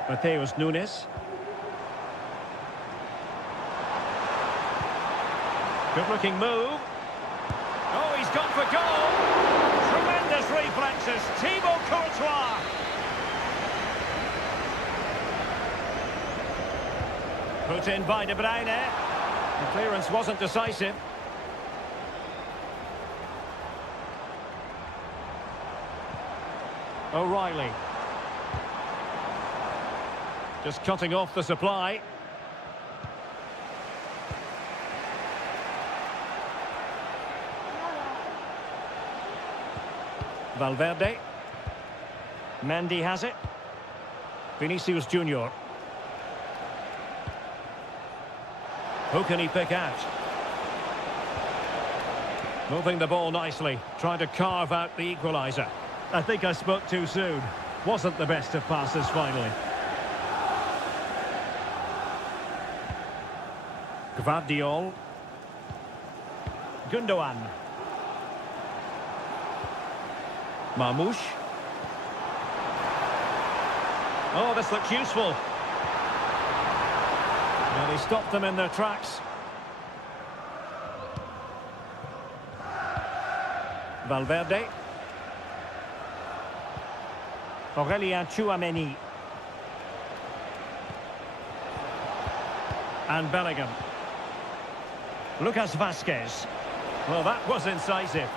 Mateus Nunes. Good-looking move. Oh, he's gone for goal. Tremendous reflexes. Thibaut Courtois. Put in by De Bruyne. The clearance wasn't decisive. O'Reilly. Just cutting off the supply. Valverde. Mendy has it. Vinicius Junior. Who can he pick out? Moving the ball nicely, trying to carve out the equaliser. I think I spoke too soon. Wasn't the best of passes finally. Gvardiol. Gundogan. Marmoush. Oh, this looks useful. And he stopped them in their tracks. Valverde. Aurélien Tchouameni. And Bellingham. Lucas Vazquez. Well, that was incisive.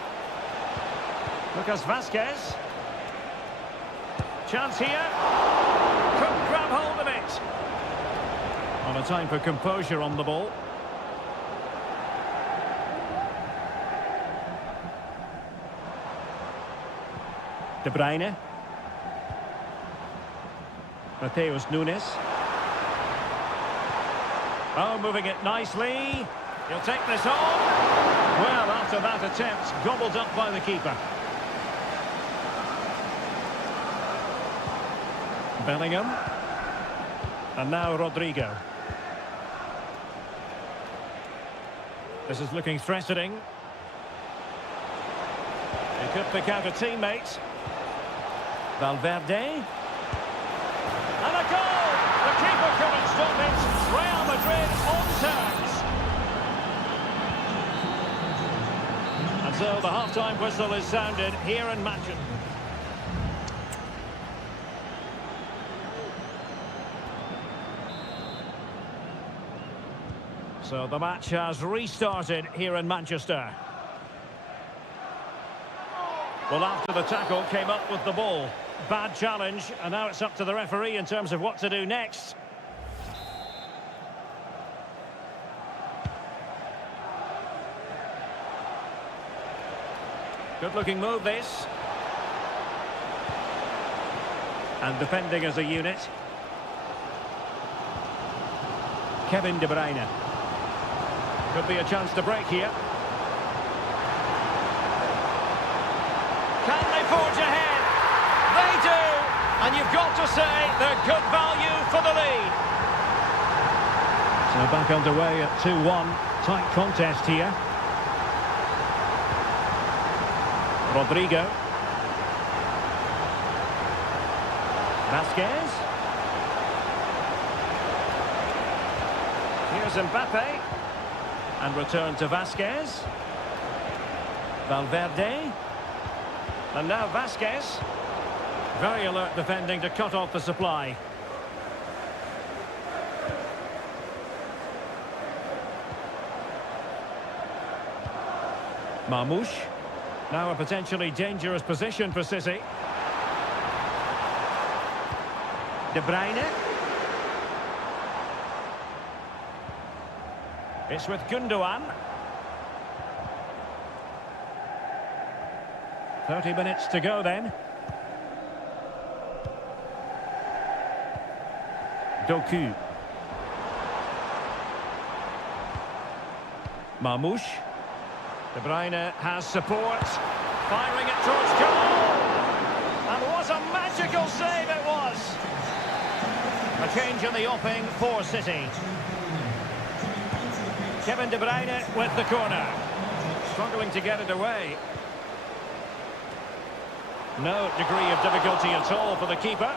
Lucas Vazquez. Chance here. Couldn't grab hold of it. On a time for composure on the ball. De Bruyne. Mateus Nunes. Oh, moving it nicely. He'll take this on. Well, after that attempt, gobbled up by the keeper. Bellingham. And now Rodrigo. This is looking threatening. He could pick out a teammate. Valverde. And a goal! The keeper couldn't stop it. Real Madrid on terms. And so the half-time whistle is sounded here in Manchester. So the match has restarted here in Manchester. Well, after the tackle, came up with the ball. Bad challenge, and now it's up to the referee in terms of what to do next. Good-looking move, this. And defending as a unit. Kevin De Bruyne. Could be a chance to break here. Can they forge ahead? They do! And you've got to say they're good value for the lead. So back underway at 2-1. Tight contest here. Rodrigo. Vasquez. Here's Mbappe. And return to Vasquez. Valverde. And now Vasquez. Very alert defending to cut off the supply. Marmoush. Now a potentially dangerous position for City. De Bruyne. It's with Gundogan. 30 minutes to go then. Doku. Marmoush. De Bruyne has support. Firing it towards goal. And what a magical save it was. A change in the offing for City. Kevin De Bruyne with the corner. Struggling to get it away. No degree of difficulty at all for the keeper.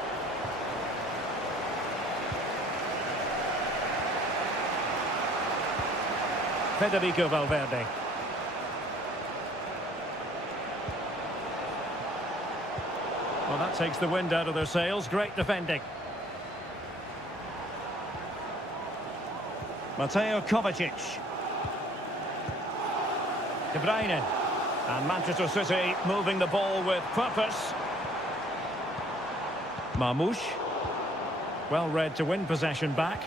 Federico Valverde. Well, that takes the wind out of their sails. Great defending. Mateo Kovacic. De Bruyne. And Manchester City moving the ball with purpose. Marmoush. Well read to win possession back.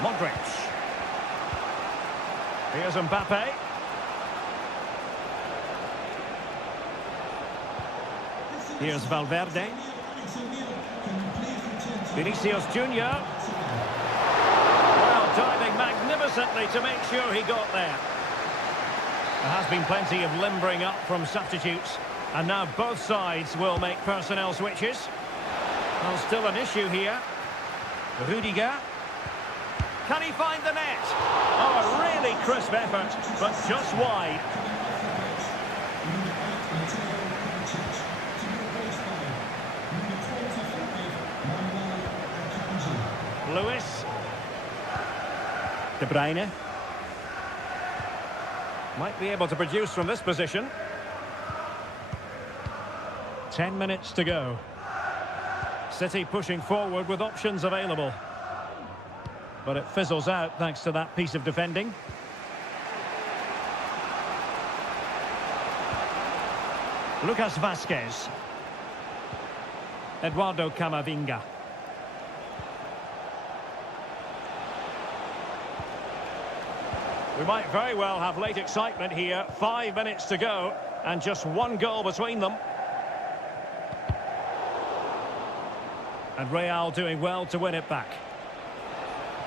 Modric. Here's Mbappe. Here's Valverde. Vinicius Junior. Well, diving magnificently to make sure he got there. There has been plenty of limbering up from substitutes, and now both sides will make personnel switches. Well, still an issue here. Rudiger. Can he find the net? Oh, a really crisp effort, but just wide. Lewis. De Bruyne. Might be able to produce from this position. 10 minutes to go. City pushing forward with options available. But it fizzles out thanks to that piece of defending. Lucas Vasquez. Eduardo Camavinga. We might very well have late excitement here. 5 minutes to go and just one goal between them. And Real doing well to win it back.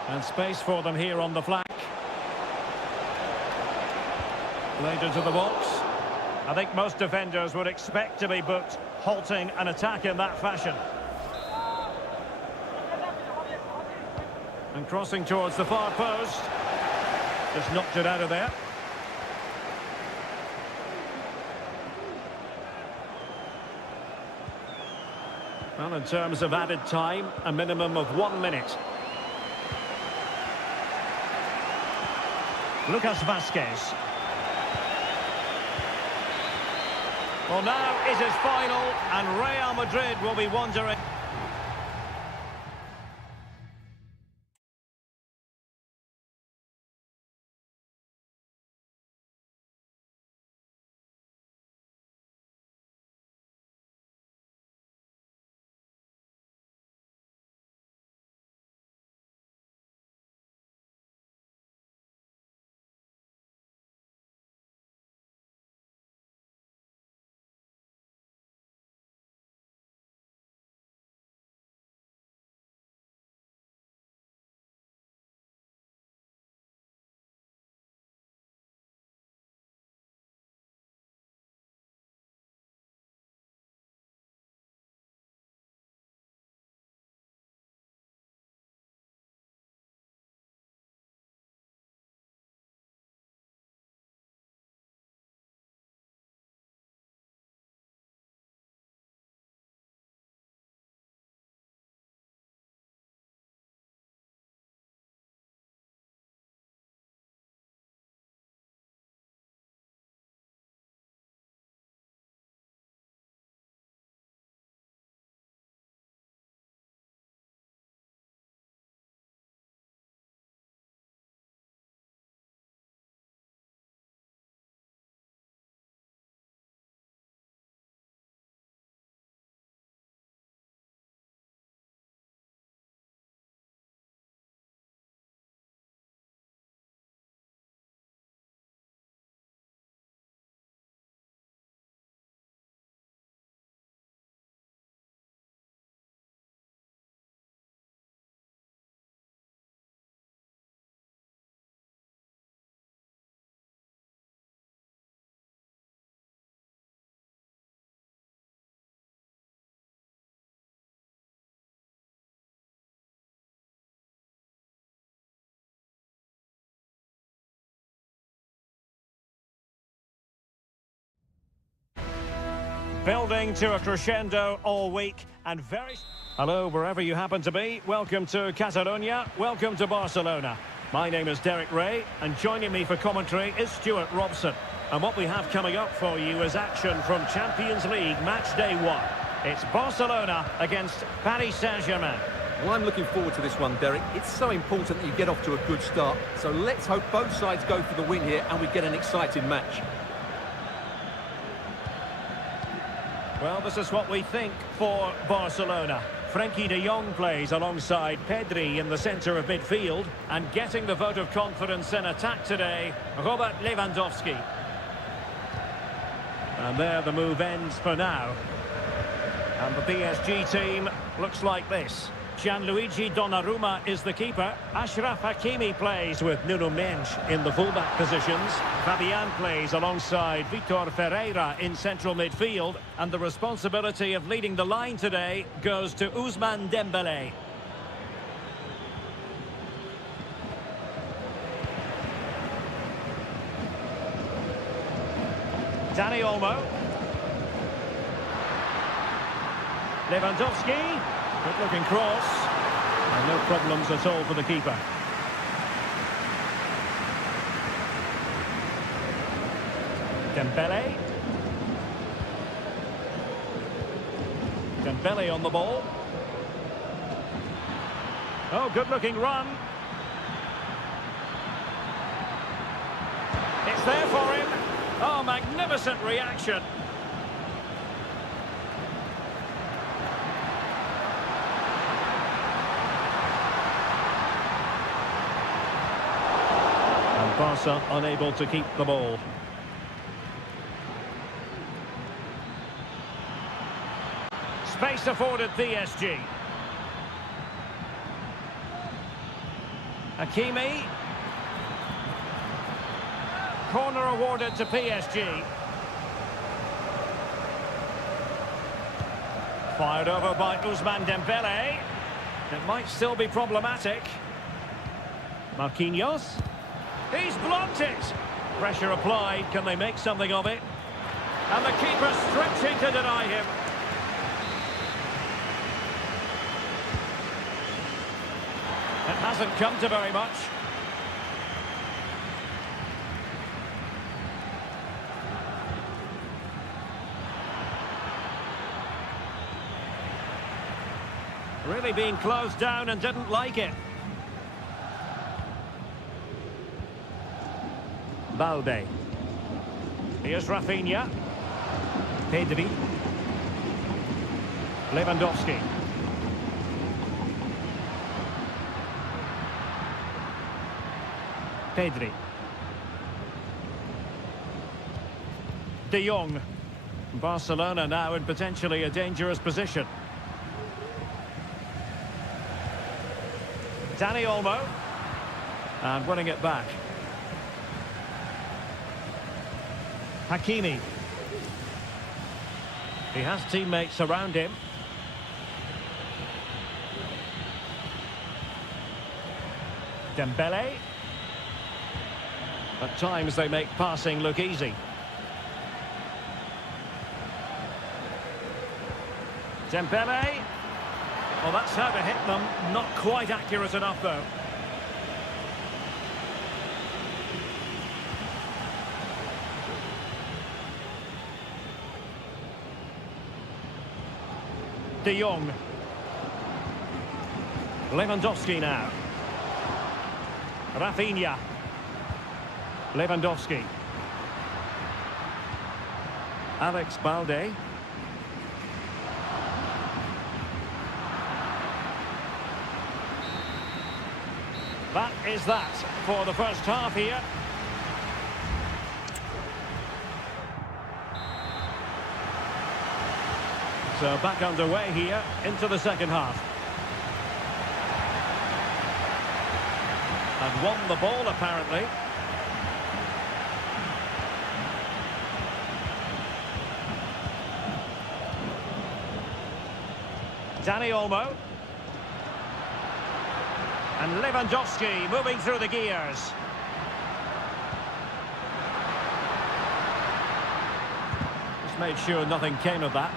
And space for them here on the flank. Played into the box. I think most defenders would expect to be booked, halting an attack in that fashion. And crossing towards the far post. Just knocked it out of there. Well, in terms of added time, a minimum of 1 minute. Lucas Vasquez. Well, now it is final, and Real Madrid will be wondering... Building to a crescendo all week and very... Hello, wherever you happen to be. Welcome to Catalonia. Welcome to Barcelona. My name is Derek Ray, and joining me for commentary is Stuart Robson. And what we have coming up for you is action from Champions League match day 1. It's Barcelona against Paris Saint-Germain. Well, I'm looking forward to this one, Derek. It's so important that you get off to a good start. So let's hope both sides go for the win here and we get an exciting match. Well, this is what we think for Barcelona. Frenkie de Jong plays alongside Pedri in the centre of midfield, and getting the vote of confidence in attack today, Robert Lewandowski. And there the move ends for now. And the PSG team looks like this. Gianluigi Donnarumma is the keeper. Achraf Hakimi plays with Nuno Mendes in the fullback positions. Fabian plays alongside Vitor Ferreira in central midfield. And the responsibility of leading the line today goes to Ousmane Dembélé. Dani Olmo. Lewandowski. Good looking cross. And no problems at all for the keeper. Dembélé. Dembélé on the ball. Oh, good looking run. It's there for him. Oh, magnificent reaction. Barca unable to keep the ball. Space afforded PSG. Hakimi. Corner awarded to PSG. Fired over by Ousmane Dembélé. It might still be problematic. Marquinhos. He's blocked it. Pressure applied. Can they make something of it? And the keeper stretching to deny him. It hasn't come to very much. Really being closed down and didn't like it. Balde. Here's Rafinha. Pedri. Lewandowski. Pedri. De Jong. Barcelona now in potentially a dangerous position. Dani Olmo. And winning it back. Hakimi. He has teammates around him. Dembélé. At times they make passing look easy. Dembélé. Well, that's how to hit them. Not quite accurate enough, though. De Jong. Lewandowski now. Rafinha. Lewandowski. Alex Balde. That is that for the first half here. So back underway here into the second half. And won the ball apparently. Dani Olmo. And Lewandowski moving through the gears. made sure nothing came of that.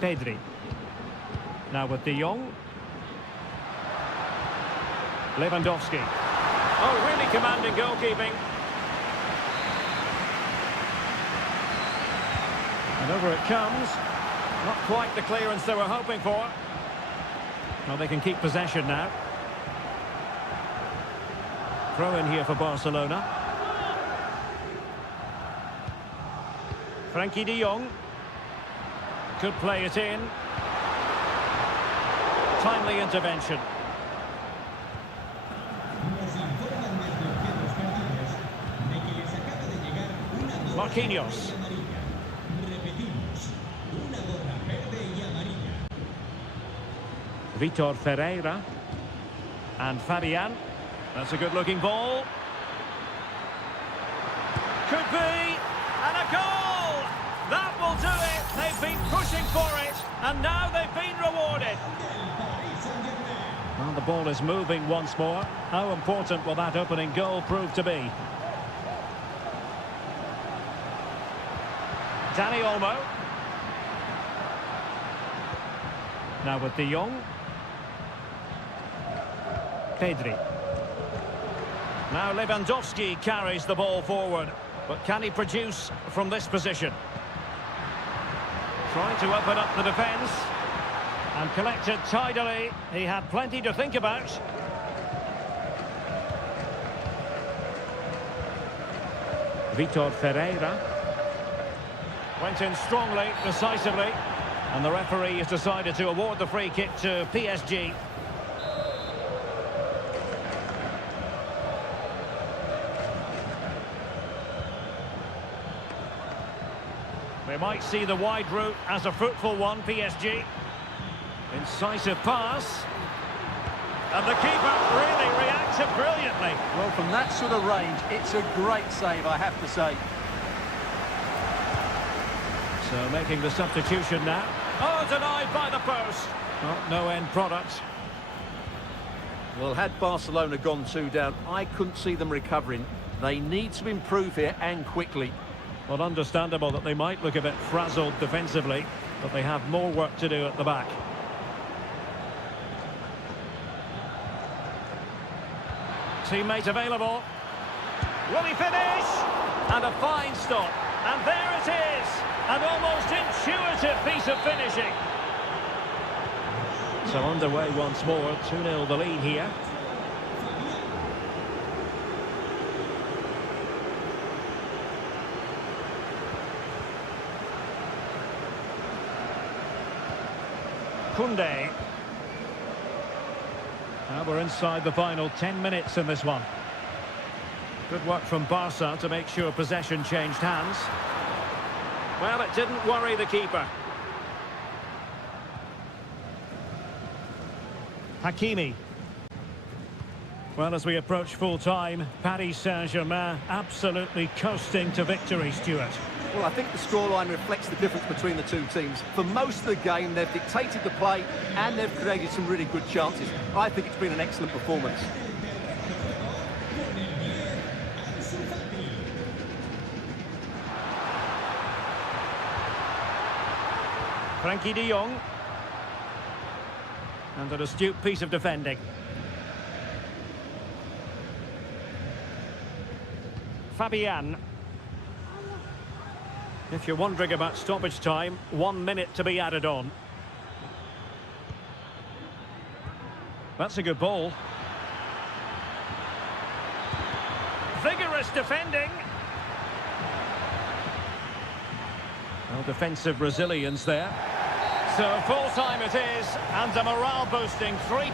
Pedri. Now with De Jong. Lewandowski. Oh, really commanding goalkeeping. And over it comes. Not quite the clearance they were hoping for. Well, they can keep possession now. Throw in here for Barcelona. Frankie De Jong. Could play it in. Timely intervention. Marquinhos. Vitor Ferreira. And Fabian. That's a good-looking ball. Could be. And a goal! That will do it. They've been pushing for it. And now they've been rewarded. Well, the ball is moving once more. How important will that opening goal prove to be? Danny Olmo. Now with De Jong. Pedri. Now Lewandowski carries the ball forward. But can he produce from this position? Trying to open up the defence. And collected tidily. He had plenty to think about. Vitor Ferreira. Went in strongly, decisively. And the referee has decided to award the free kick to PSG. We might see the wide route as a fruitful one, PSG. Incisive pass. And the keeper really reacted brilliantly. Well, from that sort of range, it's a great save, I have to say. So making the substitution now. Oh, denied by the post. Well, no end product. Well, had Barcelona gone 2 down, I couldn't see them recovering. They need to improve here, and quickly. Well, understandable that they might look a bit frazzled defensively, but they have more work to do at the back. Teammate available. Will he finish? And a fine stop. And there it is. An almost intuitive piece of finishing. So underway once more. 2-0 the lead here. Koundé. Now we're inside the final 10 minutes in this one. Good work from Barca to make sure possession changed hands. Well, it didn't worry the keeper. Hakimi. Well, as we approach full time, Paris Saint-Germain absolutely coasting to victory, Stuart. Well, I think the scoreline reflects the difference between the two teams. For most of the game, they've dictated the play and they've created some really good chances. I think it's been an excellent performance. Frankie De Jong. And an astute piece of defending. Fabian. If you're wondering about stoppage time, 1 minute to be added on. That's a good ball. Vigorous defending. Well, defensive resilience there. So full time it is, and a morale boosting 3.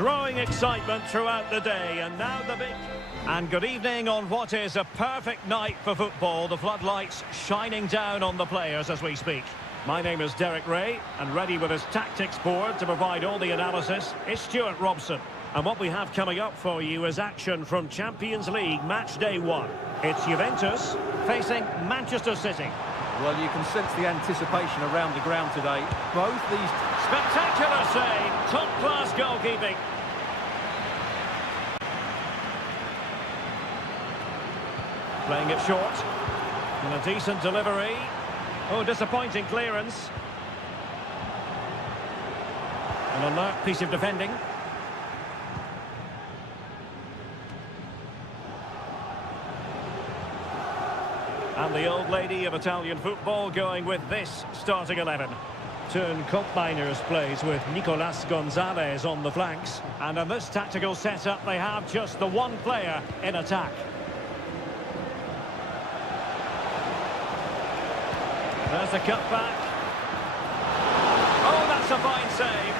Growing excitement throughout the day, and now the big... And good evening on what is a perfect night for football. The floodlights shining down on the players as we speak. My name is Derek Ray, and ready with his tactics board to provide all the analysis is Stuart Robson. And what we have coming up for you is action from Champions League match day 1. It's Juventus facing Manchester City. Well, you can sense the anticipation around the ground today. Both these... Spectacular save, top-class goalkeeping. Playing it short. And a decent delivery. Oh, disappointing clearance. An alert piece of defending. And the old lady of Italian football going with this starting 11. Turn Koopmeiners plays with Nicolas Gonzalez on the flanks. And in this tactical setup, they have just the one player in attack. There's the cutback. Oh, that's a fine save.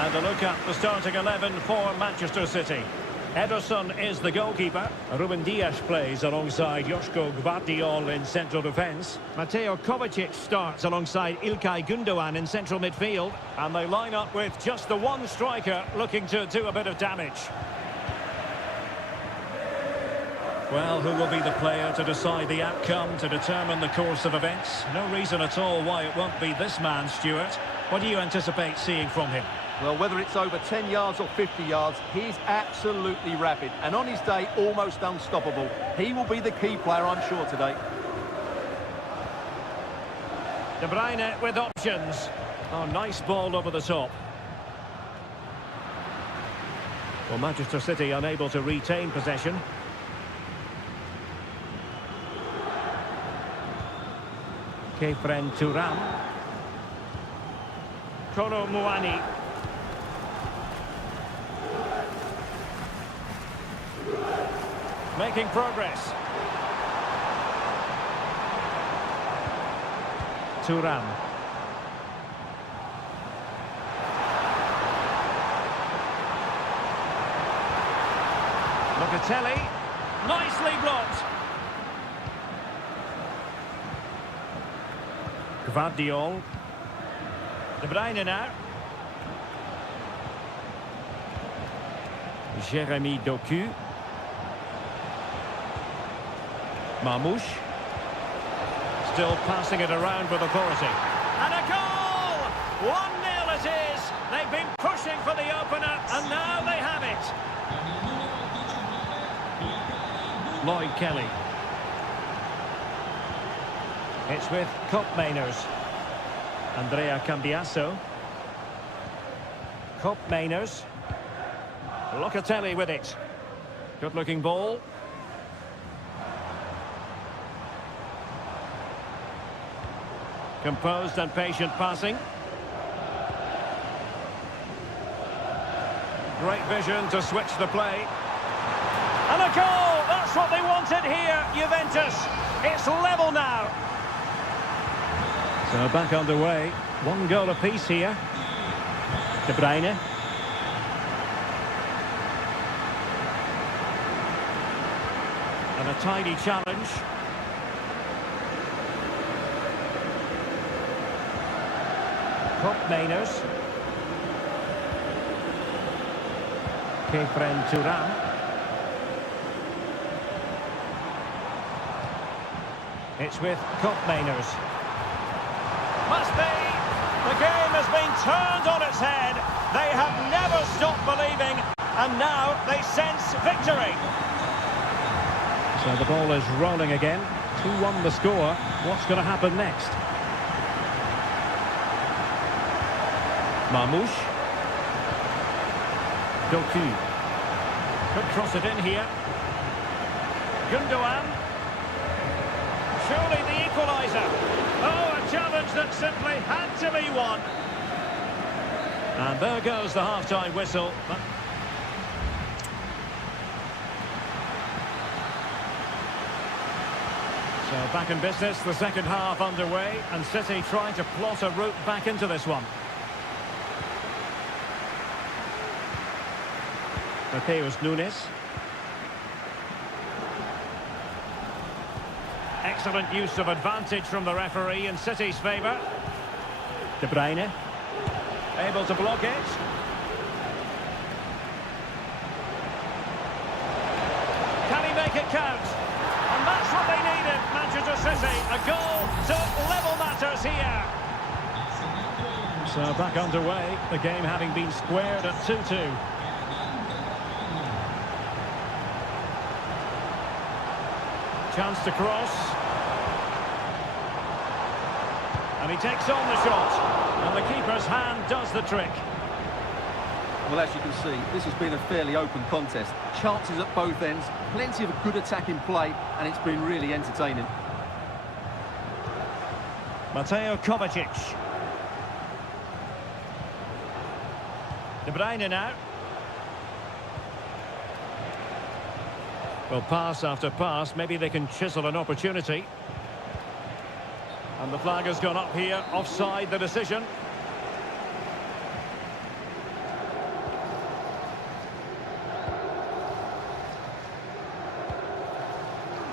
And a look at the starting 11 for Manchester City. Ederson is the goalkeeper. Ruben Dias plays alongside Joško Gvardiol in central defence. Mateo Kovacic starts alongside İlkay Gündoğan in central midfield. And they line up with just the one striker looking to do a bit of damage. Well, who will be the player to decide the outcome, to determine the course of events? No reason at all why it won't be this man, Stuart. What do you anticipate seeing from him? Well, whether it's over 10 yards or 50 yards, he's absolutely rapid. And on his day, almost unstoppable. He will be the key player, I'm sure, today. De Bruyne with options. Oh, nice ball over the top. Well, Manchester City unable to retain possession. Kefren Turan. Kolo Muani. Making progress. Turan. Locatelli. Nicely blocked. Gvardiol. De Bruyne now. Jeremy Doku. Marmoush. Still passing it around with authority. And a goal! 1-0 it is. They've been pushing for the opener, and now they have it. Lloyd Kelly. It's with Koopmeiners. Andrea Cambiasso. Koopmeiners. Locatelli with it. Good-looking ball. Composed and patient passing. Great vision to switch the play. And a goal! That's what they wanted here, Juventus. It's level now. So back underway. One goal apiece here. De Bruyne. And a tidy challenge. Koopmeiners. Kefren Turan. It's with Koopmeiners. Must be. The game has been turned on its head. They have never stopped believing, and now they sense victory. So the ball is rolling again. 2-1 the score. What's going to happen next? Marmoush. Doku. Could cross it in here. Gündoğan. Surely the equaliser. Oh, a challenge that simply had to be won. And there goes the half-time whistle. So back in business, the second half underway, and City trying to plot a route back into this one. Mateus Nunes. Excellent use of advantage from the referee in City's favour. De Bruyne. Able to block it. Can he make it count? And that's what they needed, Manchester City. A goal to level matters here. So back underway, the game having been squared at 2-2. Chance to cross. And he takes on the shot. And the keeper's hand does the trick. Well, as you can see, this has been a fairly open contest. Chances at both ends, plenty of good attacking play, and it's been really entertaining. Mateo Kovacic. De Bruyne now. Well, pass after pass, maybe they can chisel an opportunity. And the flag has gone up here, offside the decision.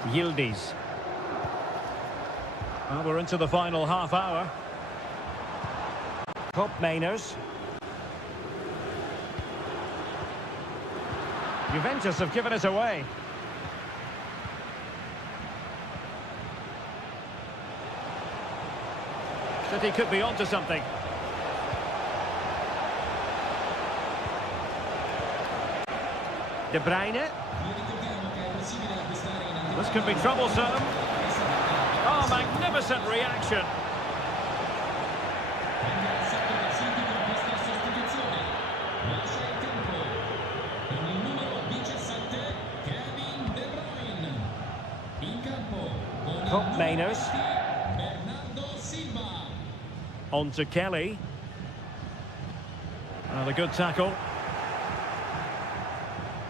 Yildiz. Well, we're into the final half hour. Cup Mainers. Juventus have given it away. City could be onto something. De Bruyne. This could be troublesome. Oh, magnificent reaction. Cup Mainers. On to Kelly. And a good tackle.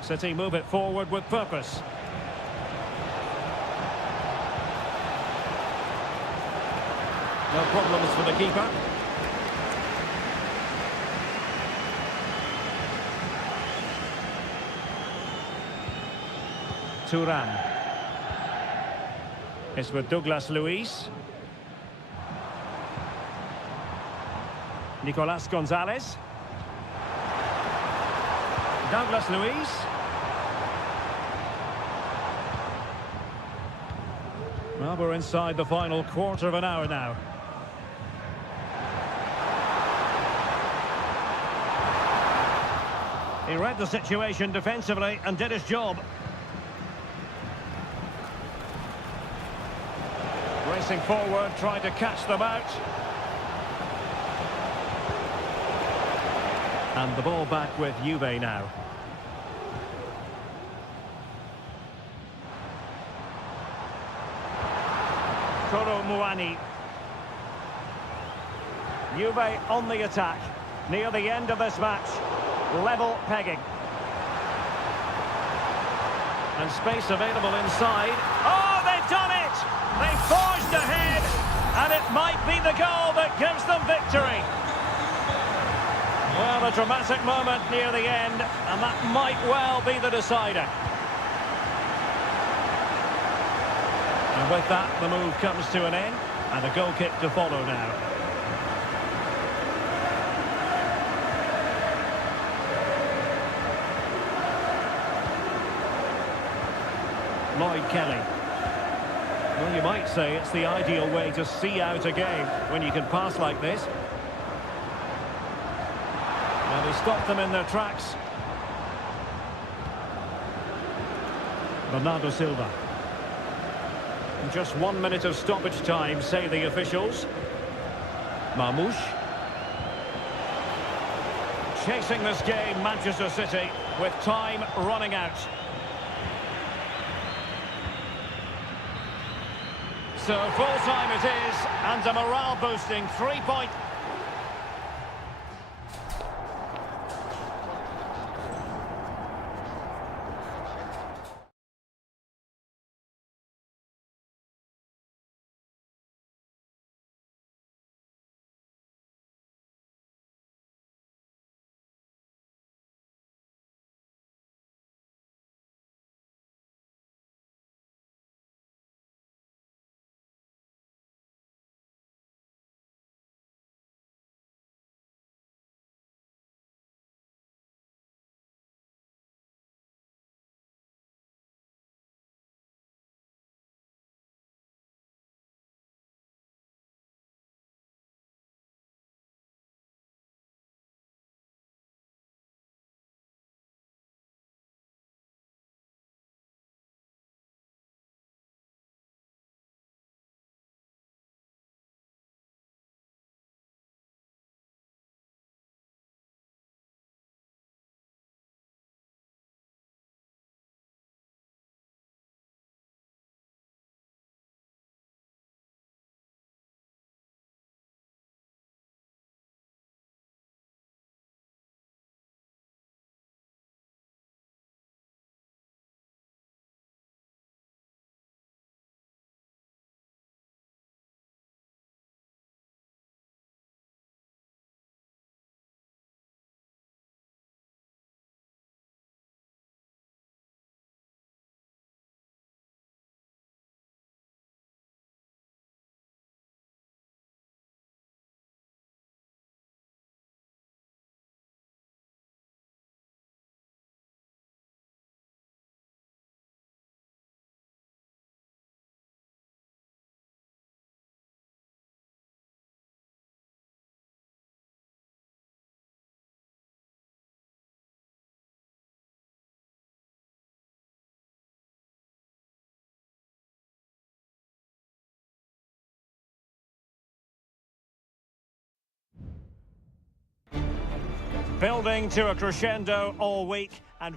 City move it forward with purpose. No problems for the keeper. Turan. It's with Douglas Luiz. Nicolas Gonzalez. Douglas Luiz. Well, we're inside the final quarter of an hour now. He read the situation defensively and did his job. Racing forward, trying to catch them out. And the ball back with Juve now. Koro Muani. Juve on the attack. Near the end of this match. Level pegging. And space available inside. Oh, they've done it! They've forged ahead. And it might be the goal that gives them victory. Well, a dramatic moment near the end, and that might well be the decider. And with that, the move comes to an end, and a goal kick to follow now. Lloyd Kelly. Well, you might say it's the ideal way to see out a game when you can pass like this. Now they stopped them in their tracks. Bernardo Silva. And just 1 minute of stoppage time, say the officials. Marmoush. Chasing this game, Manchester City, with time running out. So full time it is, and a morale-boosting 3-point Building to a crescendo all week, and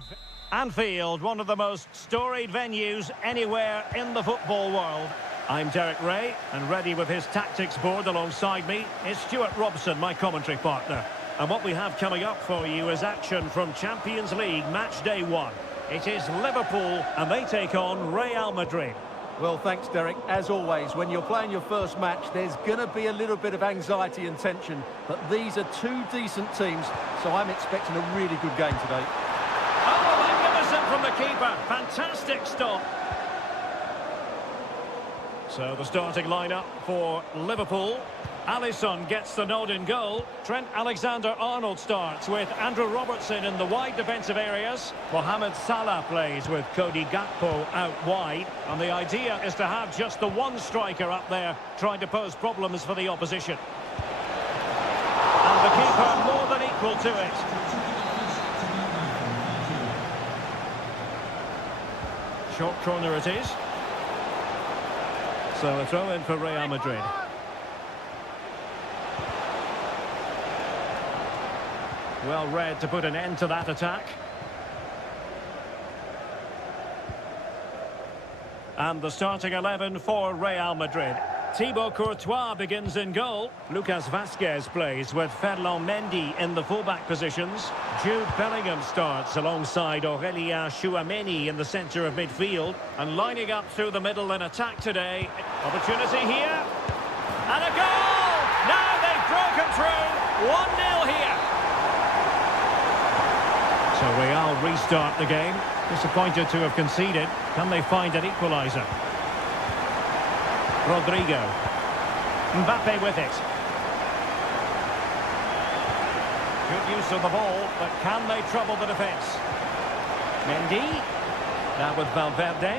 Anfield, one of the most storied venues anywhere in the football world. I'm Derek Ray, and ready with his tactics board alongside me is Stuart Robson, my commentary partner. And what we have coming up for you is action from Champions League match day 1. It is Liverpool, and they take on Real Madrid. Well, thanks, Derek. As always, when you're playing your first match, there's going to be a little bit of anxiety and tension. But these are two decent teams, so I'm expecting a really good game today. Oh, magnificent from the keeper. Fantastic stop. So the starting lineup for Liverpool. Alisson gets the nod in goal. Trent Alexander-Arnold starts with Andrew Robertson in the wide defensive areas. Mohamed Salah plays with Cody Gakpo out wide. And the idea is to have just the one striker up there trying to pose problems for the opposition. And the keeper more than equal to it. Short corner it is. So a throw in for Real Madrid. Well read to put an end to that attack. And the starting 11 for Real Madrid. Thibaut Courtois begins in goal. Lucas Vazquez plays with Ferland Mendy in the fullback positions. Jude Bellingham starts alongside Aurélien Tchouameni in the centre of midfield. And lining up through the middle in attack today. Opportunity here. And a goal! Now they've broken through. 1-0 here. So Real restart the game. Disappointed to have conceded. Can they find an equaliser? Rodrigo. Mbappe with it. Good use of the ball, but can they trouble the defence? Mendy. Now with Valverde.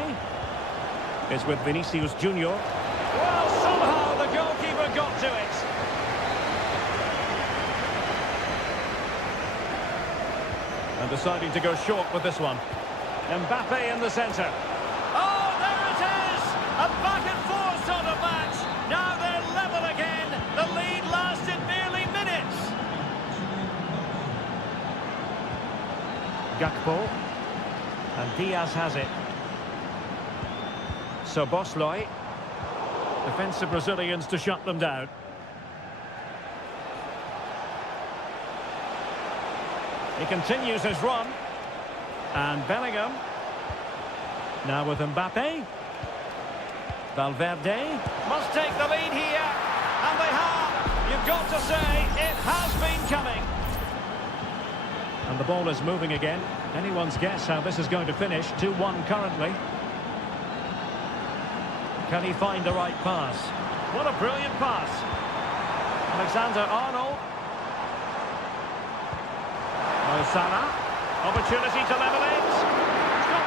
It's with Vinicius Junior. Well, somehow the goalkeeper got to it. And deciding to go short with this one. Mbappe in the centre. Oh, there it is! A back and forth sort of match. Now they're level again. The lead lasted merely minutes. Gakpo. And Diaz has it. Szoboszlai. Defensive Brazilians to shut them down. He continues his run. And Bellingham. Now with Mbappe. Valverde. Must take the lead here. And they have. You've got to say, it has been coming. And the ball is moving again. Anyone's guess how this is going to finish. 2-1 currently. Can he find the right pass? What a brilliant pass. Alexander-Arnold. Salah, opportunity to level it.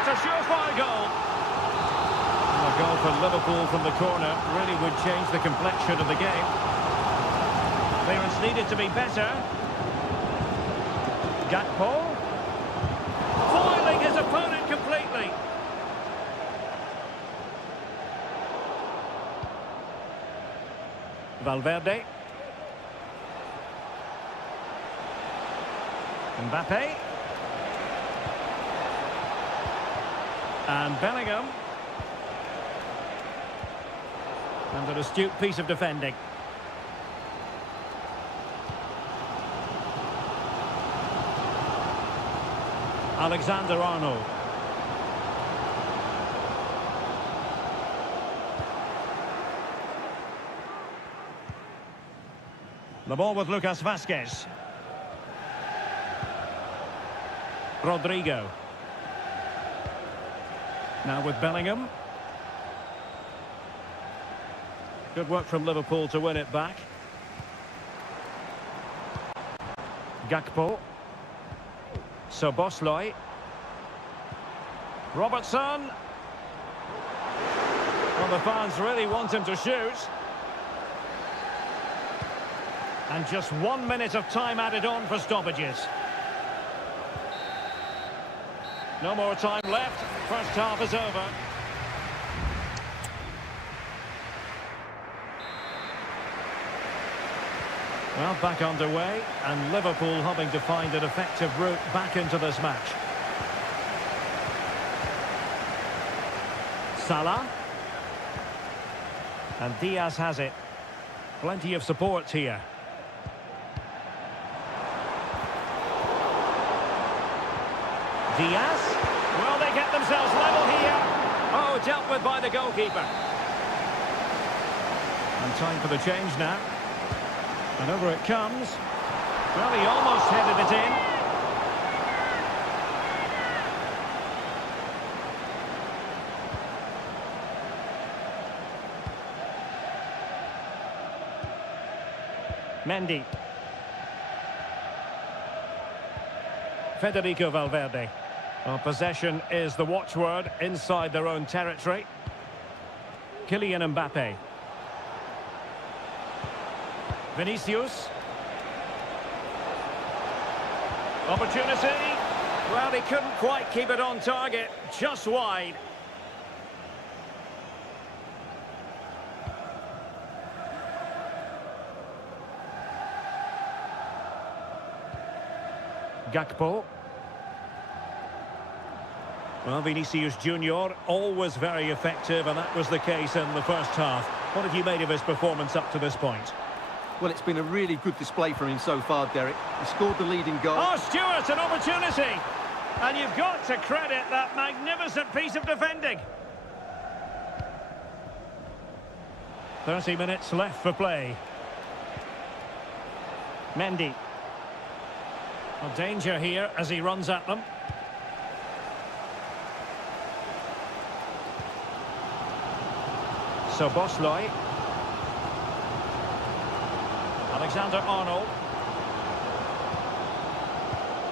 It's a surefire goal. And a goal for Liverpool from the corner really would change the complexion of the game. Clearance needed to be better. Gakpo. Foiling his opponent completely. Valverde. Mbappe. And Bellingham. And an astute piece of defending. Alexander-Arnold. The ball with Lucas Vazquez. Rodrigo. Now with Bellingham. Good work from Liverpool to win it back. Gakpo. Szoboszlai. Robertson. Well, the fans really want him to shoot. And just 1 minute of time added on for stoppages. No more time left. First half is over. Well, back underway, and Liverpool hoping to find an effective route back into this match. Salah. And Diaz has it. Plenty of support here. Diaz. Well, they get themselves level here. Oh, dealt with by the goalkeeper. And time for the change now. And over it comes. Well, he almost headed it in. Mendy. Federico Valverde. Well, possession is the watchword inside their own territory. Kylian Mbappe. Vinicius. Opportunity. Well, he couldn't quite keep it on target. Just wide. Gakpo. Well, Vinicius Junior, always very effective, and that was the case in the first half. What have you made of his performance up to this point? Well, it's been a really good display from him so far, Derek. He scored the leading goal. Oh, Stewart, an opportunity! And you've got to credit that magnificent piece of defending. 30 minutes left for play. Mendy. Well, danger here as he runs at them. So Bosley. Alexander-Arnold.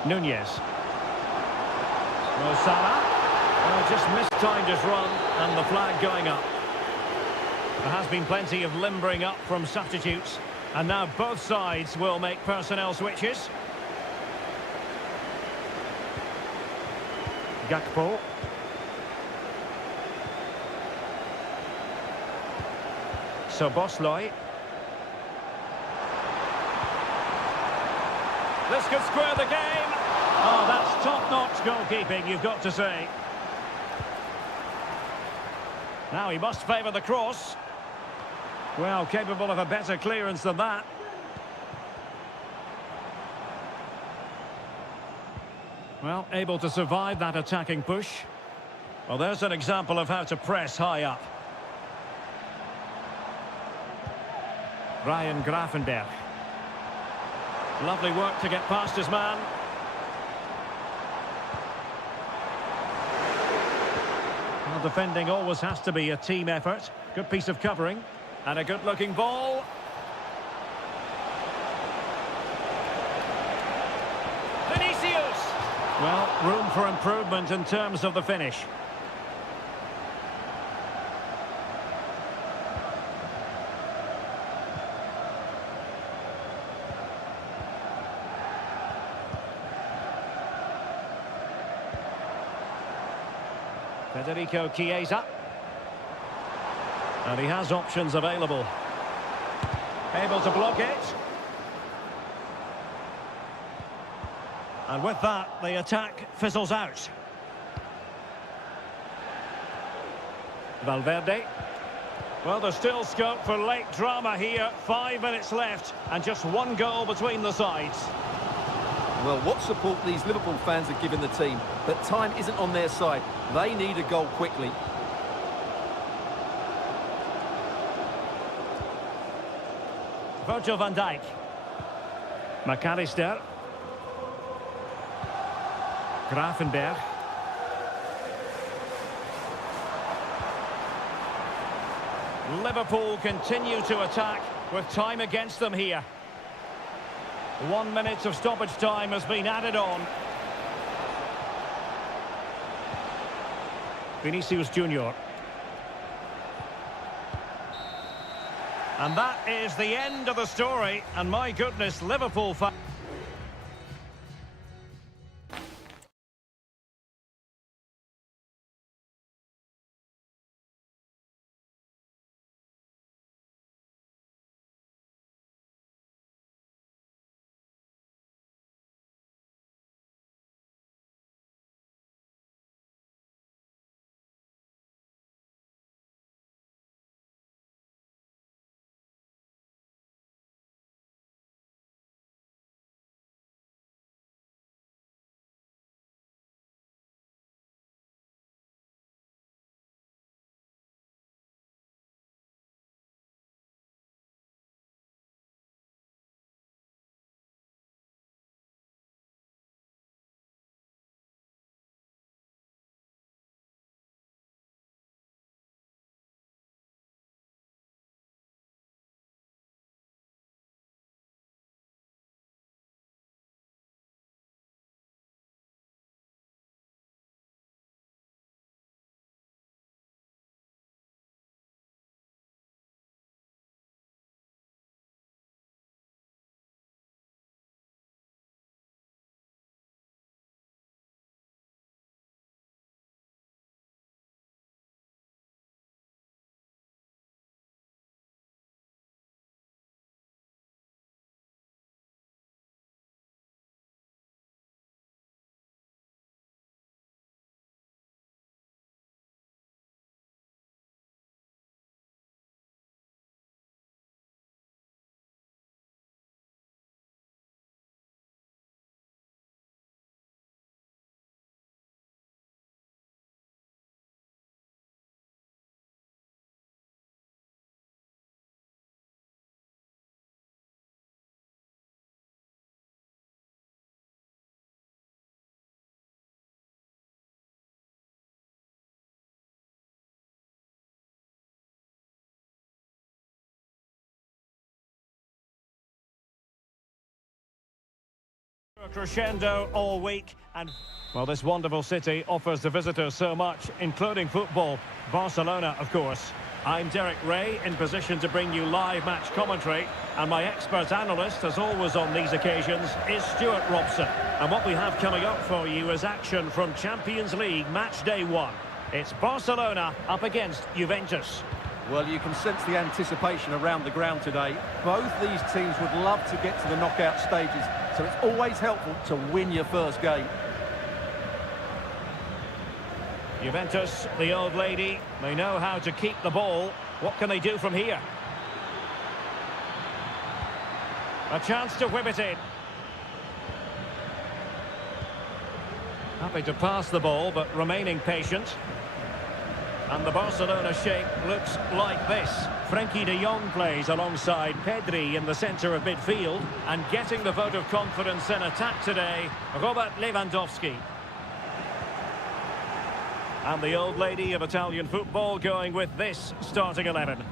Nunez. Mo Salah. Well, just mistimed his run and the flag going up. There has been plenty of limbering up from substitutes, and now both sides will make personnel switches. Gakpo. So Bosley. This could square the game. Oh, that's top-notch goalkeeping, you've got to say. Now he must favour the cross. Well, capable of a better clearance than that. Well, able to survive that attacking push. Well, there's an example of how to press high up. Ryan Gravenberch. Lovely work to get past his man. Well, defending always has to be a team effort. Good piece of covering. And a good-looking ball. Vinicius! Well, room for improvement in terms of the finish. Federico Chiesa. And he has options available. Able to block it. And with that, the attack fizzles out. Valverde. Well, there's still scope for late drama here. 5 minutes left, and just one goal between the sides. Well, what support these Liverpool fans are giving the team, but time isn't on their side. They need a goal quickly. Virgil van Dijk. McAllister. Gravenberch. Liverpool continue to attack with time against them here. 1 minute of stoppage time has been added on. Vinicius Junior. And that is the end of the story. And my goodness, Liverpool fans. A crescendo all week, and well, this wonderful city offers the visitors so much, including football. Barcelona, of course. I'm Derek Ray, in position to bring you live match commentary, and my expert analyst, as always on these occasions, is Stuart Robson. And what we have coming up for you is action from Champions League match day 1. It's Barcelona up against Juventus. Well, you can sense the anticipation around the ground today. Both these teams would love to get to the knockout stages, so it's always helpful to win your first game. Juventus, the old lady, they know how to keep the ball. What can they do from here? A chance to whip it in. Happy to pass the ball, but remaining patient. And the Barcelona shape looks like this. Frenkie de Jong plays alongside Pedri in the centre of midfield. And getting the vote of confidence in attack today, Robert Lewandowski. And the old lady of Italian football going with this starting 11.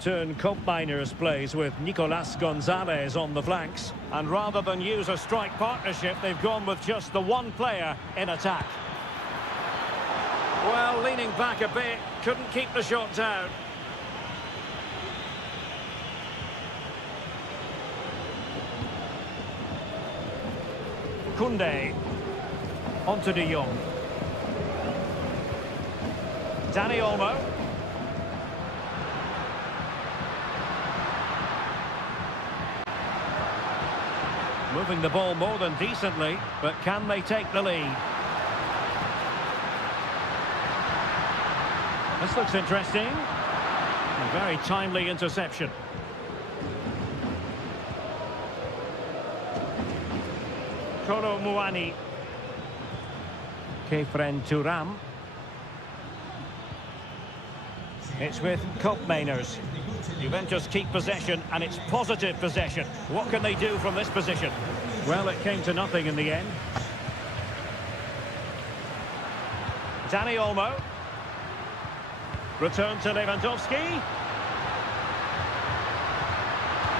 Turn Koopmeiners plays with Nicolas Gonzalez on the flanks. And rather than use a strike partnership, they've gone with just the one player in attack. Well, leaning back a bit, couldn't keep the shot down. Koundé. Onto de Jong. Dani Olmo. Moving the ball more than decently, but can they take the lead? This looks interesting. A very timely interception. Kolo Muani. Kefren Turam. It's with Koopmeiners. Juventus keep possession, and it's positive possession. What can they do from this position? Well, it came to nothing in the end. Dani Olmo. Return to Lewandowski.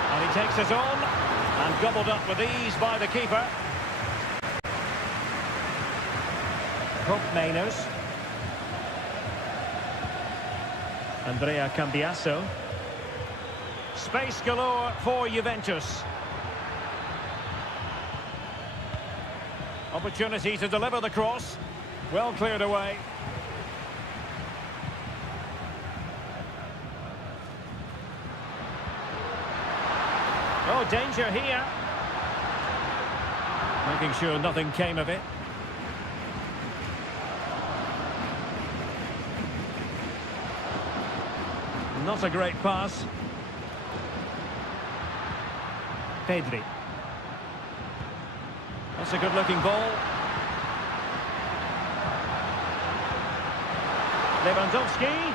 And he takes it on. And gobbled up with ease by the keeper. Koopmeiners. Andrea Cambiasso. Space galore for Juventus. Opportunity to deliver the cross. Well cleared away. Oh, danger here. Making sure nothing came of it. Not a great pass. Pedri. That's a good-looking ball. Lewandowski.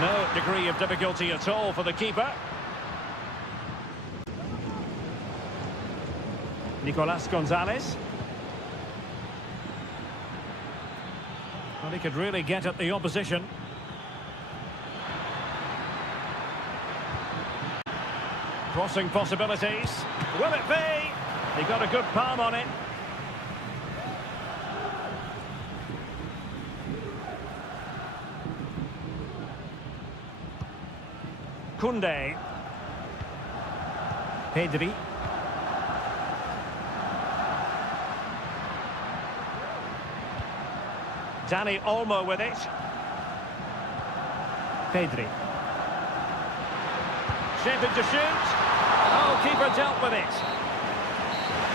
No degree of difficulty at all for the keeper. Nicolas Gonzalez. Well, he could really get at the opposition. Crossing possibilities. Will it be? He got a good palm on it. Koundé. Pedri. Dani Olmo with it. Pedri. Shaping to shoot. Oh, keeper dealt with it.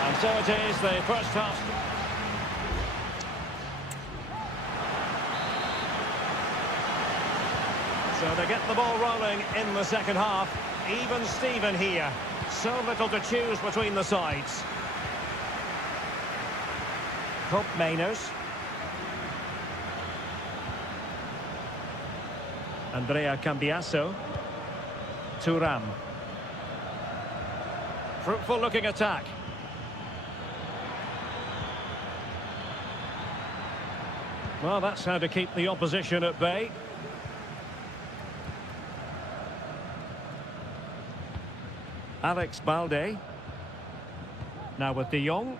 And so it is, the first half. So they get the ball rolling in the second half. Even Steven here. So little to choose between the sides. Koopmeiners. Andrea Cambiasso. Turam. Fruitful looking attack. Well, that's how to keep the opposition at bay. Alex Balde. Now with de Jong.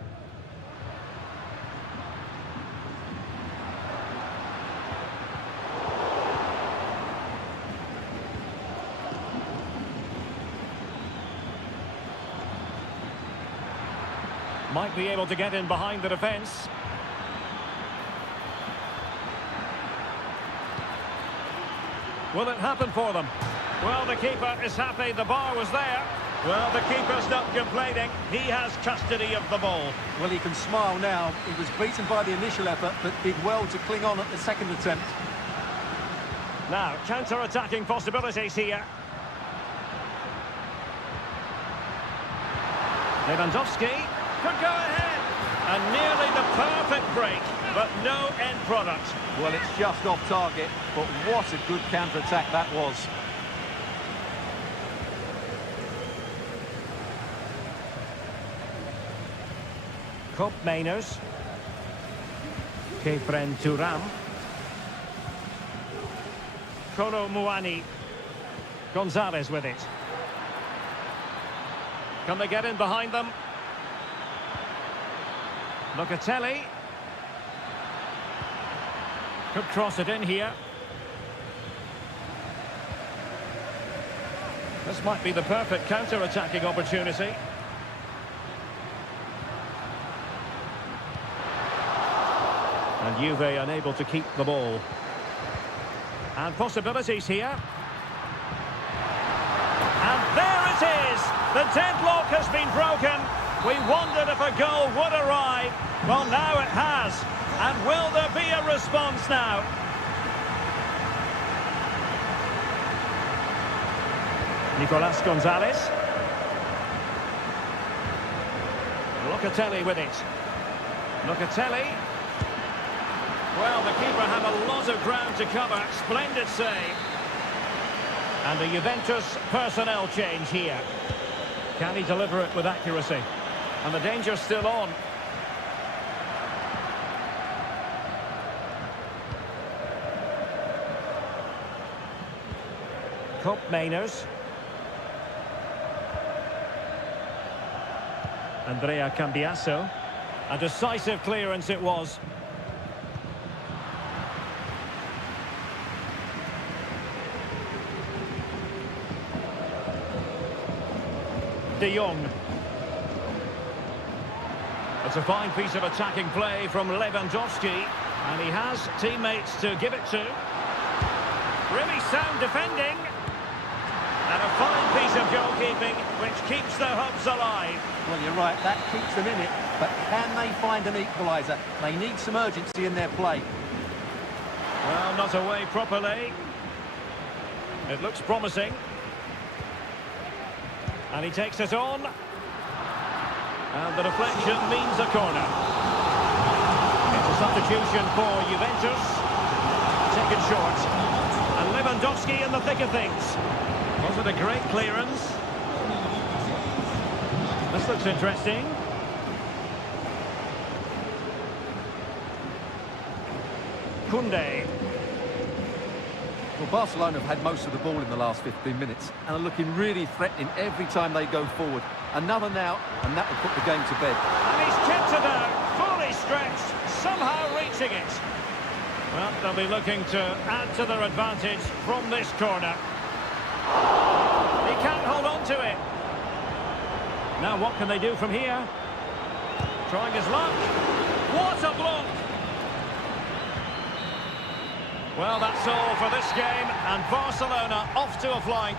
Might be able to get in behind the defence. Will it happen for them? Well, the keeper is happy. The bar was there. Well, the keeper's not complaining. He has custody of the ball. Well, he can smile now. He was beaten by the initial effort, but did well to cling on at the second attempt. Now, counter-attacking possibilities here. Lewandowski could go ahead. And nearly the perfect break, but no end product. Well, it's just off target, but what a good counter-attack that was. Kop Mainers. Kefren Turam. Kolo Muani. Gonzalez with it. Can they get in behind them? Locatelli. Could cross it in here. This might be the perfect counter-attacking opportunity. And Juve unable to keep the ball. And possibilities here. And there it is! The deadlock has been broken. We wondered if a goal would arrive. Well, now it has. And will there be a response now? Nicolas Gonzalez. Locatelli with it. Locatelli. Well, the keeper had a lot of ground to cover. Splendid save. And a Juventus personnel change here. Can he deliver it with accuracy? And the danger's still on. Kop Mainers. Andrea Cambiasso. A decisive clearance it was. De Jong. It's a fine piece of attacking play from Lewandowski, and he has teammates to give it to. Really sound defending. And a fine piece of goalkeeping, which keeps the hopes alive. Well, you're right, that keeps them in it. But can they find an equaliser? They need some urgency in their play. Well, not away properly. It looks promising. And he takes it on. And the deflection means a corner. It's a substitution for Juventus. Taken short. And Lewandowski in the thick of things. Was it a great clearance? This looks interesting. Koundé. Well, Barcelona have had most of the ball in the last 15 minutes and are looking really threatening every time they go forward. Another now, and that will put the game to bed. And he's kept it out, fully stretched, somehow reaching it. Well, they'll be looking to add to their advantage from this corner. He can't hold on to it. Now what can they do from here? Trying his luck. What a block! Well, that's all for this game, and Barcelona off to a flying.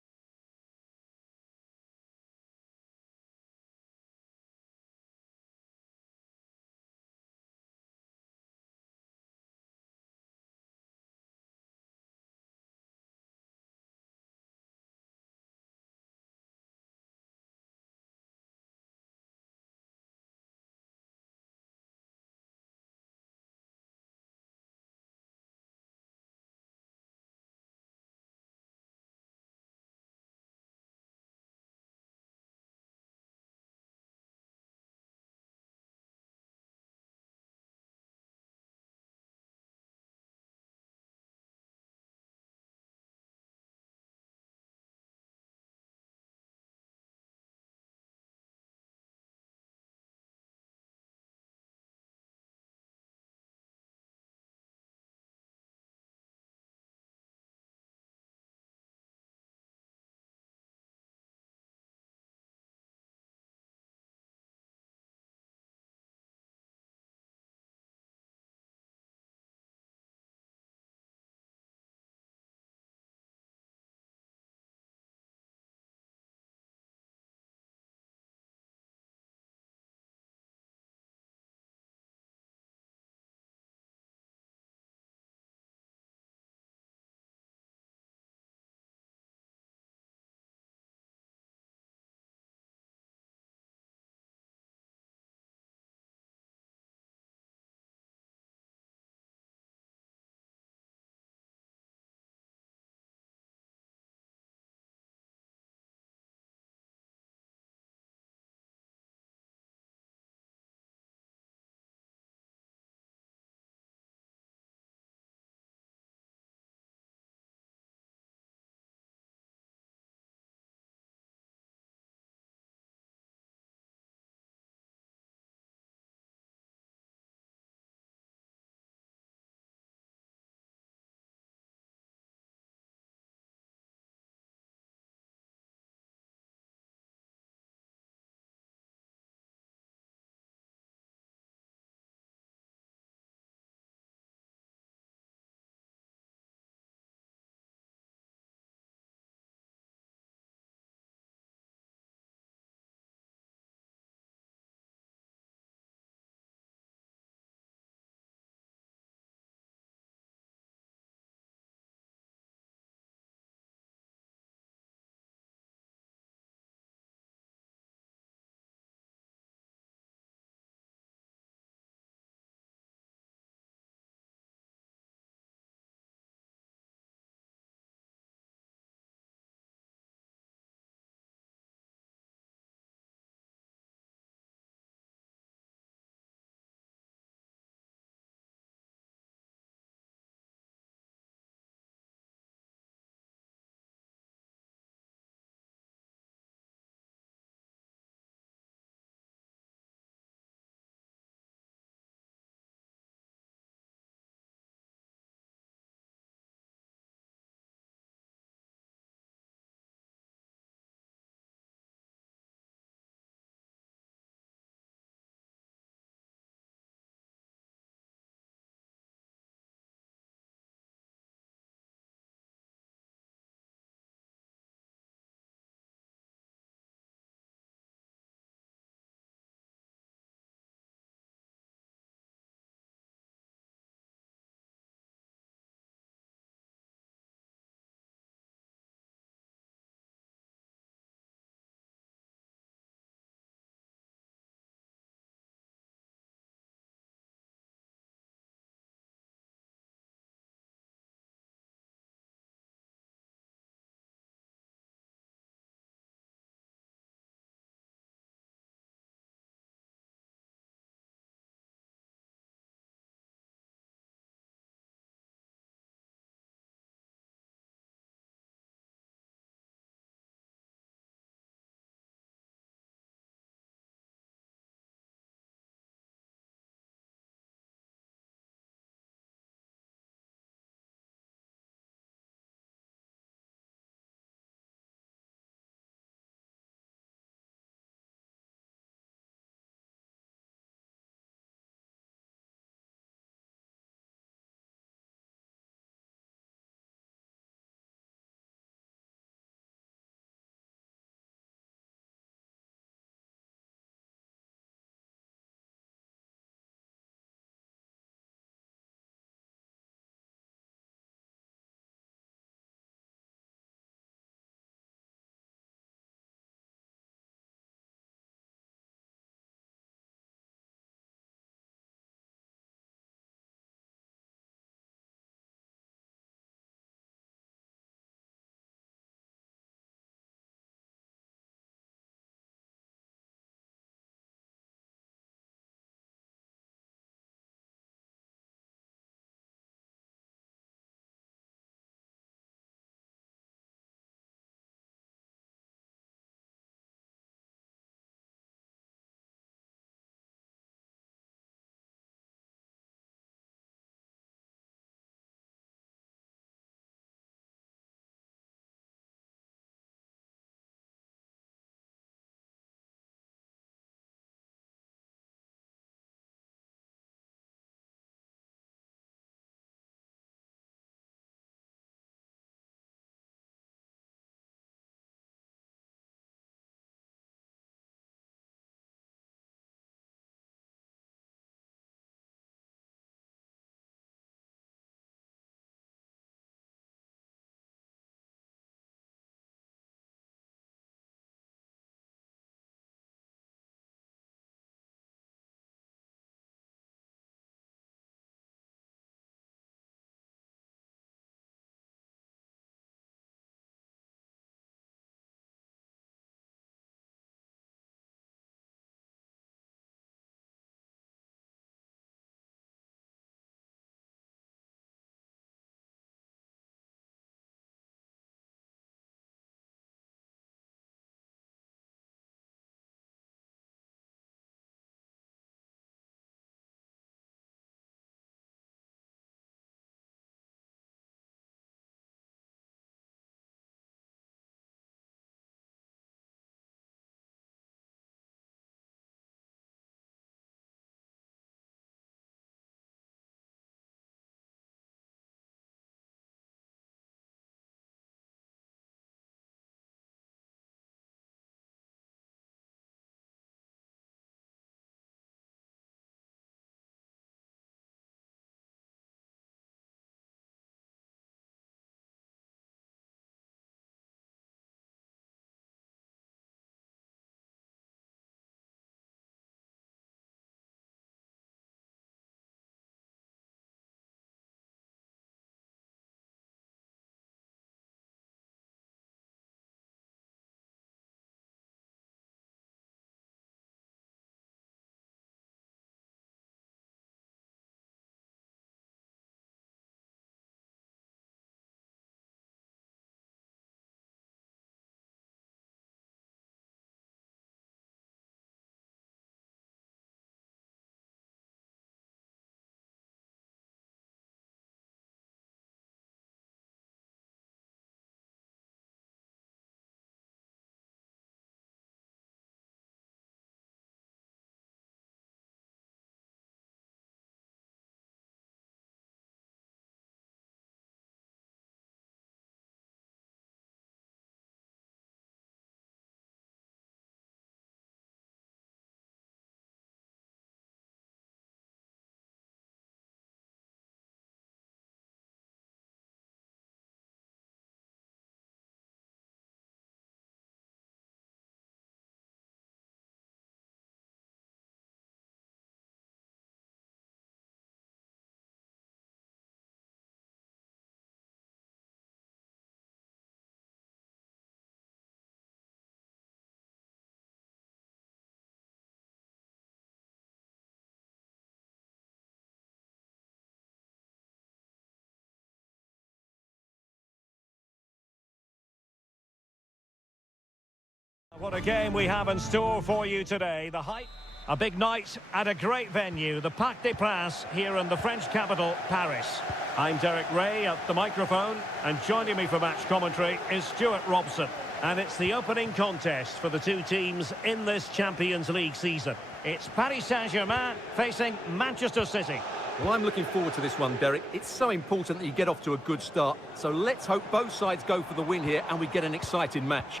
What a game we have in store for you today. The hype, a big night at a great venue, the Parc des Princes here in the French capital, Paris. I'm Derek Ray at the microphone, and joining me for match commentary is Stuart Robson. And it's the opening contest for the two teams in this Champions League season. It's Paris Saint-Germain facing Manchester City. Well, I'm looking forward to this one, Derek. It's so important that you get off to a good start. So let's hope both sides go for the win here and we get an exciting match.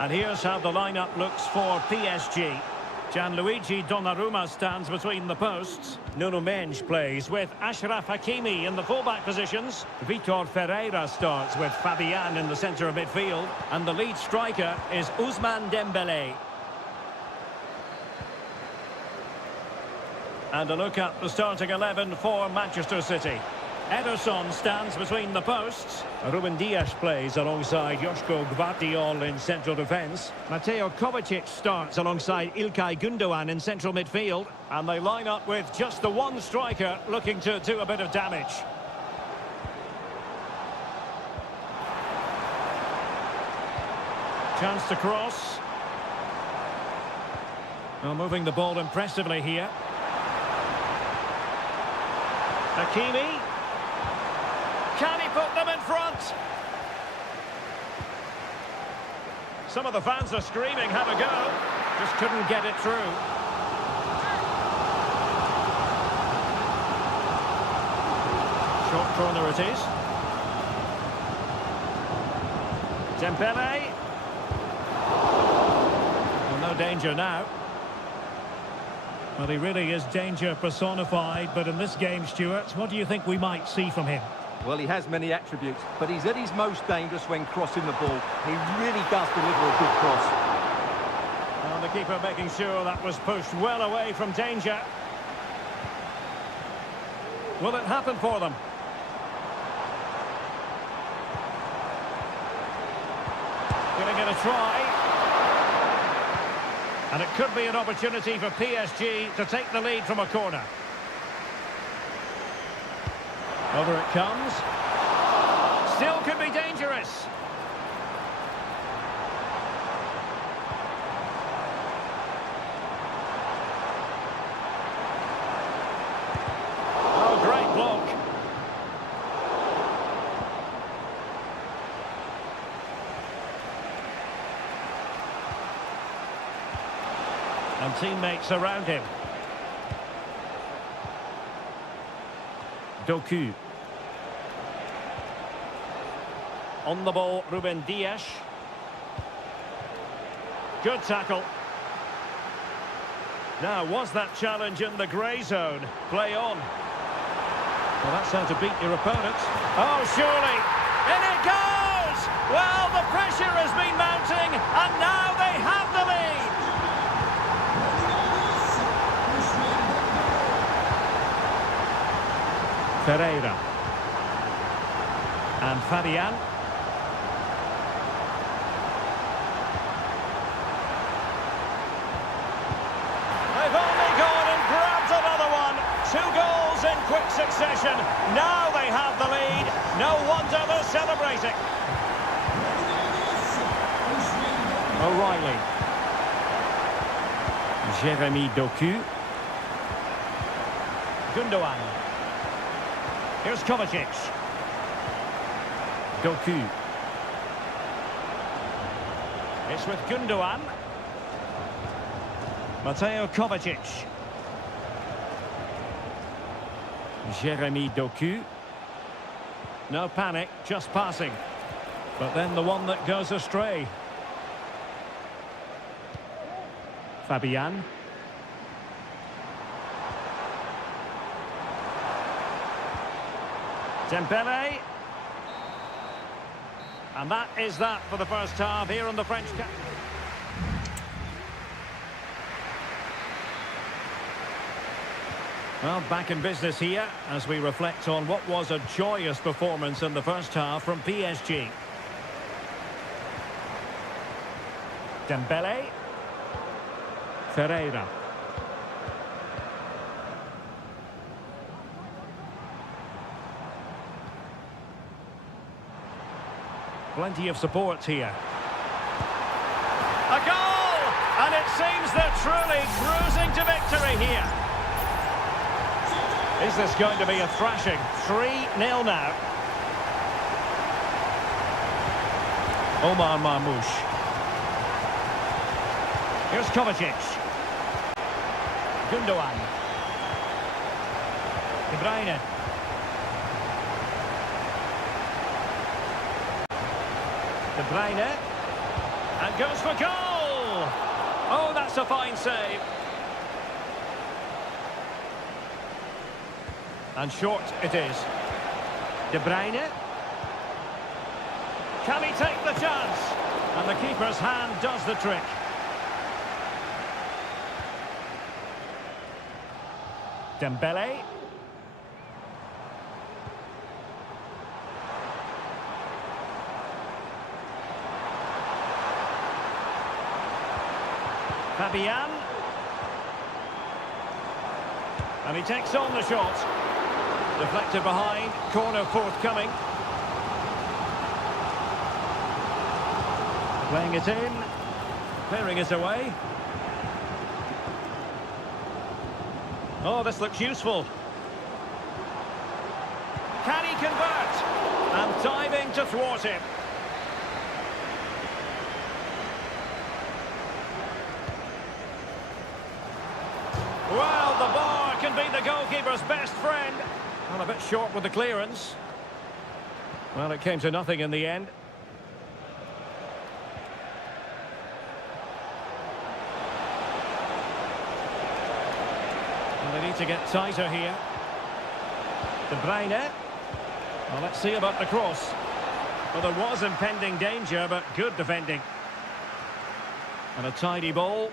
And here's how the lineup looks for PSG. Gianluigi Donnarumma stands between the posts. Nuno Mendes plays with Achraf Hakimi in the fullback positions. Vitor Ferreira starts with Fabian in the centre of midfield. And the lead striker is Ousmane Dembélé. And a look at the starting 11 for Manchester City. Ederson stands between the posts. Ruben Dias plays alongside Joško Gvardiol in central defence. Mateo Kovacic starts alongside Ilkay Gundogan in central midfield. And they line up with just the one striker looking to do a bit of damage. Chance to cross. Well, moving the ball impressively here. Hakimi. Can he put them in front? Some of the fans are screaming, have a go. Just couldn't get it through. Short corner it is. Dembélé. Well, no danger now. Well, he really is danger personified, but in this game, Stuart, what do you think we might see from him? Well, he has many attributes, but he's at his most dangerous when crossing the ball. He really does deliver a good cross. Well, the keeper making sure that was pushed well away from danger. Will it happen for them? Giving it a try. And it could be an opportunity for PSG to take the lead from a corner. Over it comes. Still could be dangerous. Oh, great block. And teammates around him. Doku. On the ball, Ruben Dias. Good tackle. Now, was that challenge in the grey zone? Play on. Well, that's how to beat your opponent. Oh, surely. In it goes! Well, the pressure has been mounting, and now they have the lead. Ferreira. And Fabian. They've only gone and grabbed another one. 2 goals in quick succession. Now they have the lead. No wonder they're celebrating. O'Reilly. Jeremy Doku. Gundogan. Here's Kovacic. Doku. It's with Gundogan. Mateo Kovacic. Jeremy Doku. No panic, just passing. But then the one that goes astray. Fabian. Dembélé. And that is that for the first half here on the French cap. Well, back in business here as we reflect on what was a joyous performance in the first half from PSG. Dembélé. Ferreira. Plenty of support here. A goal! And it seems they're truly cruising to victory here. Is this going to be a thrashing? 3-0 now. Omar Marmoush. Here's Kovacic. Gundogan. De Bruyne. De Bruyne. And goes for goal! Oh, that's a fine save. And short it is. De Bruyne. Can he take the chance? And the keeper's hand does the trick. Dembele. Fabian. And he takes on the shot. Deflected behind, corner forthcoming. Playing it in, clearing it away. Oh, this looks useful. Can he convert? And diving to thwart him. Well, the bar can be the goalkeeper's best friend. Well, a bit short with the clearance. Well, it came to nothing in the end. Well, they need to get tighter here. De Bruyne. Well, let's see about the cross. Well, there was impending danger, but good defending. And a tidy ball.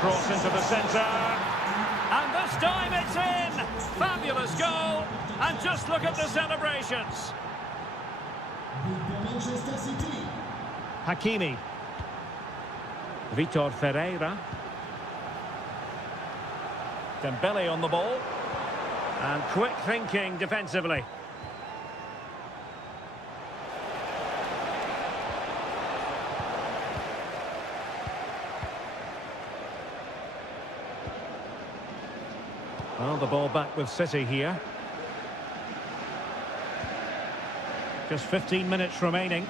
Cross into the centre, and this time it's in! Fabulous goal, and just look at the celebrations. Hakimi. Vitor Ferreira. Dembele on the ball, and quick thinking defensively. Well, the ball back with City here. Just 15 minutes remaining.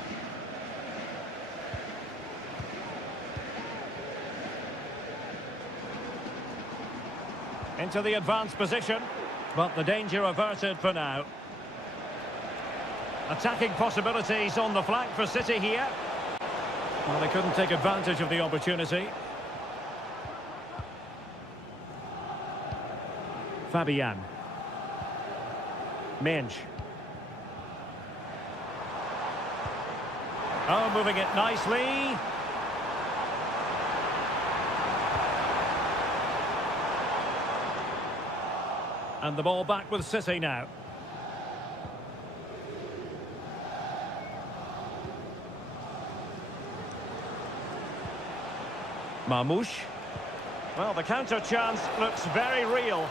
Into the advanced position, but the danger averted for now. Attacking possibilities on the flank for City here. Well, they couldn't take advantage of the opportunity. Fabian. Mensch. Oh, moving it nicely. And the ball back with City now. Marmoush. Well, the counter chance looks very real.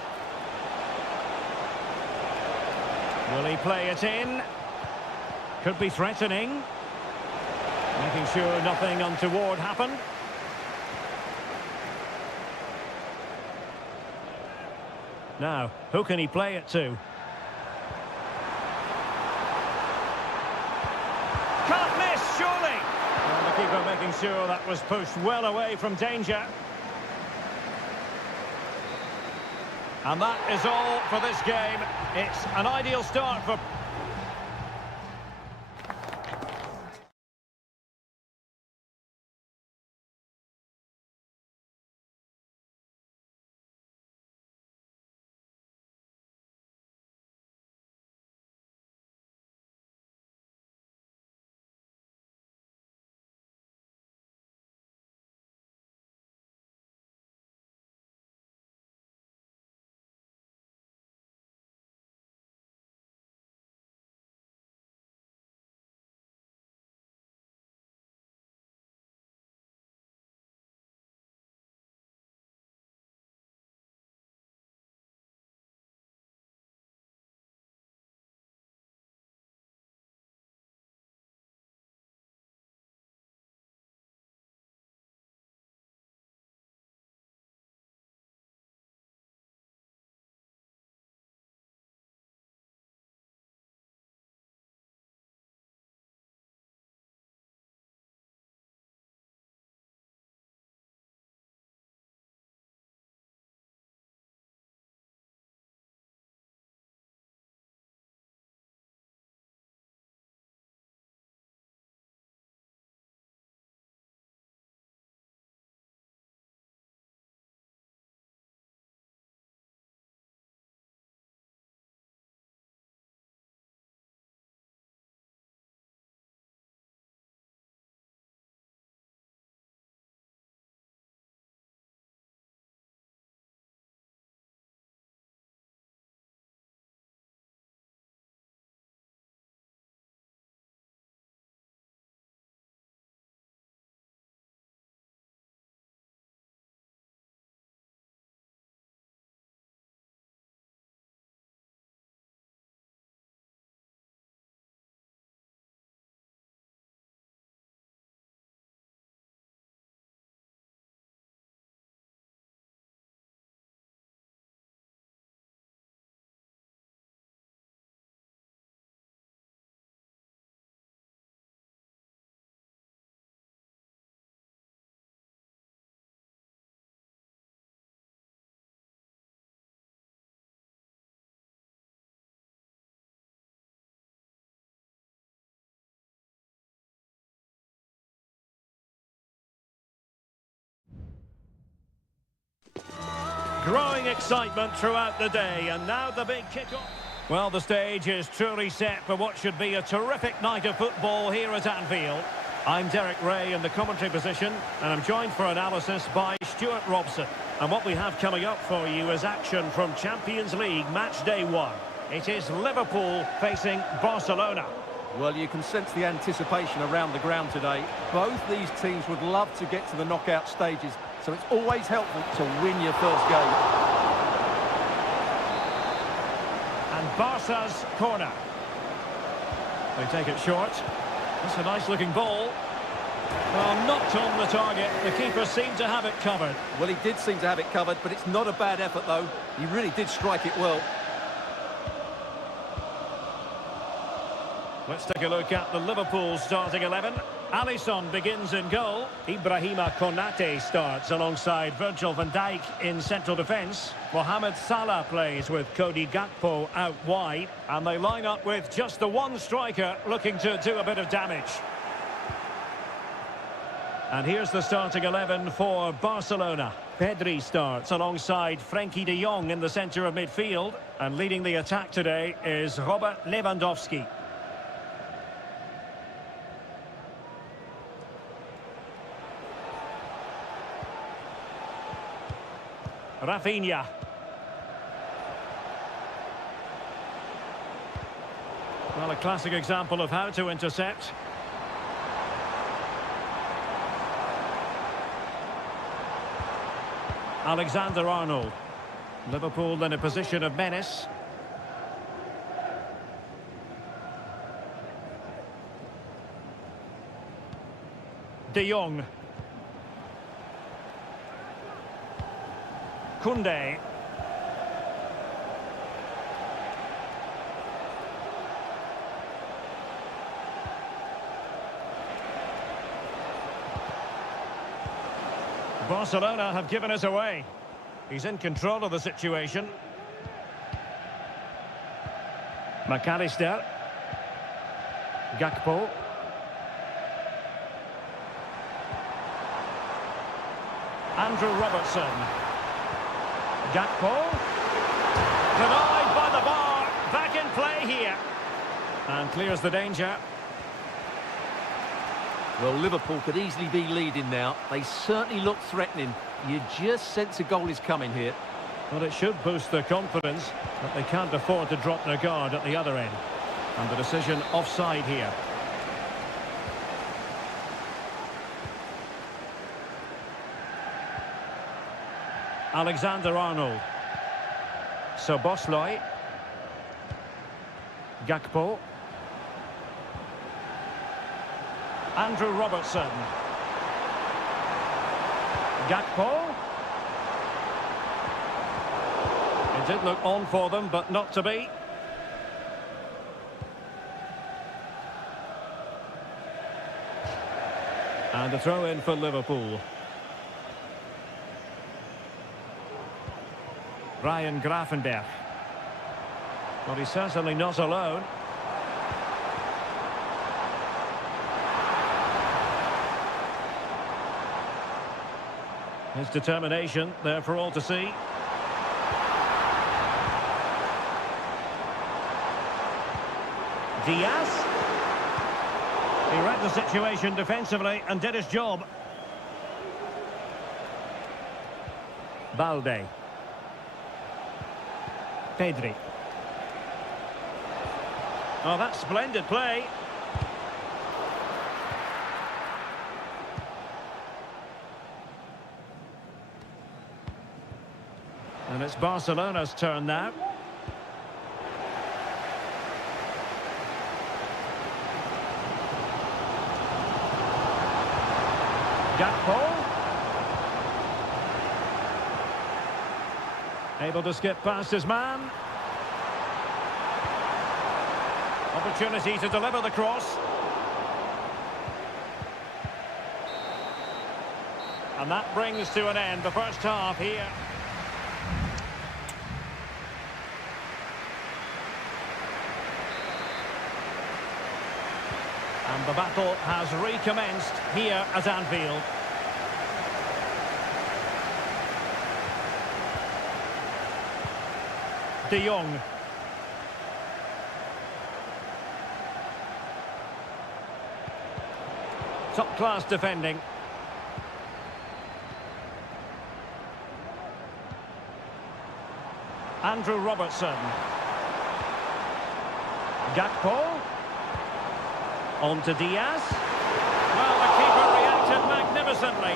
Will he play it in? Could be threatening. Making sure nothing untoward happened. Now, who can he play it to? Can't miss, surely! And the keeper making sure that was pushed well away from danger. And that is all for this game. It's an ideal start for Growing excitement throughout the day, and now the big kick-off. Well, the stage is truly set for what should be a terrific night of football here at Anfield. I'm Derek Ray in the commentary position, and I'm joined for analysis by Stuart Robson. And what we have coming up for you is action from Champions League match day 1. It is Liverpool facing Barcelona. Well, you can sense the anticipation around the ground today. Both these teams would love to get to the knockout stages, so it's always helpful to win your first game. And Barca's corner. They take it short. That's a nice-looking ball. Well, knocked on the target. The keeper seemed to have it covered. Well, he did seem to have it covered, but it's not a bad effort, though. He really did strike it well. Let's take a look at the Liverpool starting 11. Alisson begins in goal. Ibrahima Konate starts alongside Virgil van Dijk in central defence. Mohamed Salah plays with Cody Gakpo out wide. And they line up with just the one striker looking to do a bit of damage. And here's the starting 11 for Barcelona. Pedri starts alongside Frenkie de Jong in the centre of midfield. And leading the attack today is Robert Lewandowski. Rafinha. Well, a classic example of how to intercept. Alexander-Arnold. Liverpool in a position of menace. De Jong. Koundé. Barcelona have given us away. He's in control of the situation. McAllister. Gakpo. Andrew Robertson. Gakpo. Denied by the bar. Back in play here. And clears the danger. Well, Liverpool could easily be leading now. They certainly look threatening. You just sense a goal is coming here. Well, it should boost their confidence, but they can't afford to drop their guard at the other end. And the decision offside here. Alexander-Arnold. Szoboszlai. Gakpo. Andrew Robertson. Gakpo. It did look on for them, but not to be. And a throw in for Liverpool. Ryan Gravenberch. Well, he's certainly not alone. His determination there for all to see. Diaz. He read the situation defensively and did his job. Balde. Pedri. Oh, that's splendid play. And it's Barcelona's turn now. Gakpo. Able to skip past his man. Opportunity to deliver the cross. And that brings to an end the first half here. And the battle has recommenced here at Anfield. De Jong. Top-class defending. Andrew Robertson. Gakpo. On to Diaz. Well, the keeper reacted magnificently.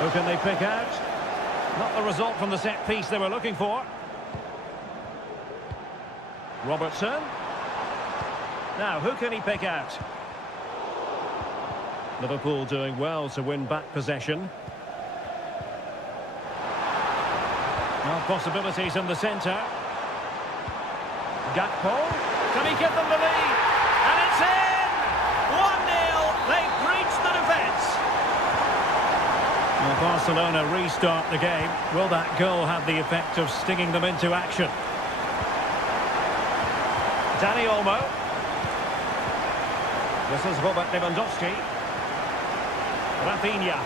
Who can they pick out? Not the result from the set piece they were looking for. Robertson. Now, who can he pick out? Liverpool doing well to win back possession. Now, possibilities in the centre. Gakpo. Can he give them the lead? And it's in! 1-0. They've breached the defence. Well, Barcelona restart the game. Will that goal have the effect of stinging them into action? Dani Olmo. This is Robert Lewandowski. Rafinha.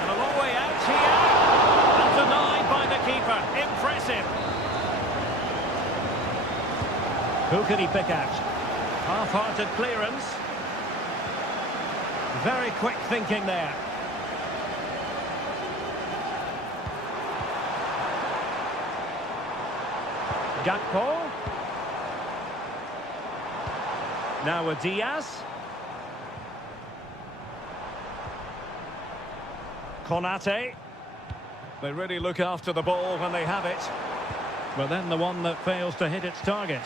And a long way out here. And denied by the keeper. Impressive. Who can he pick out? Half-hearted clearance. Very quick thinking there. Gakpo. Now with Diaz. Konate. They really look after the ball when they have it. But then the one that fails to hit its target.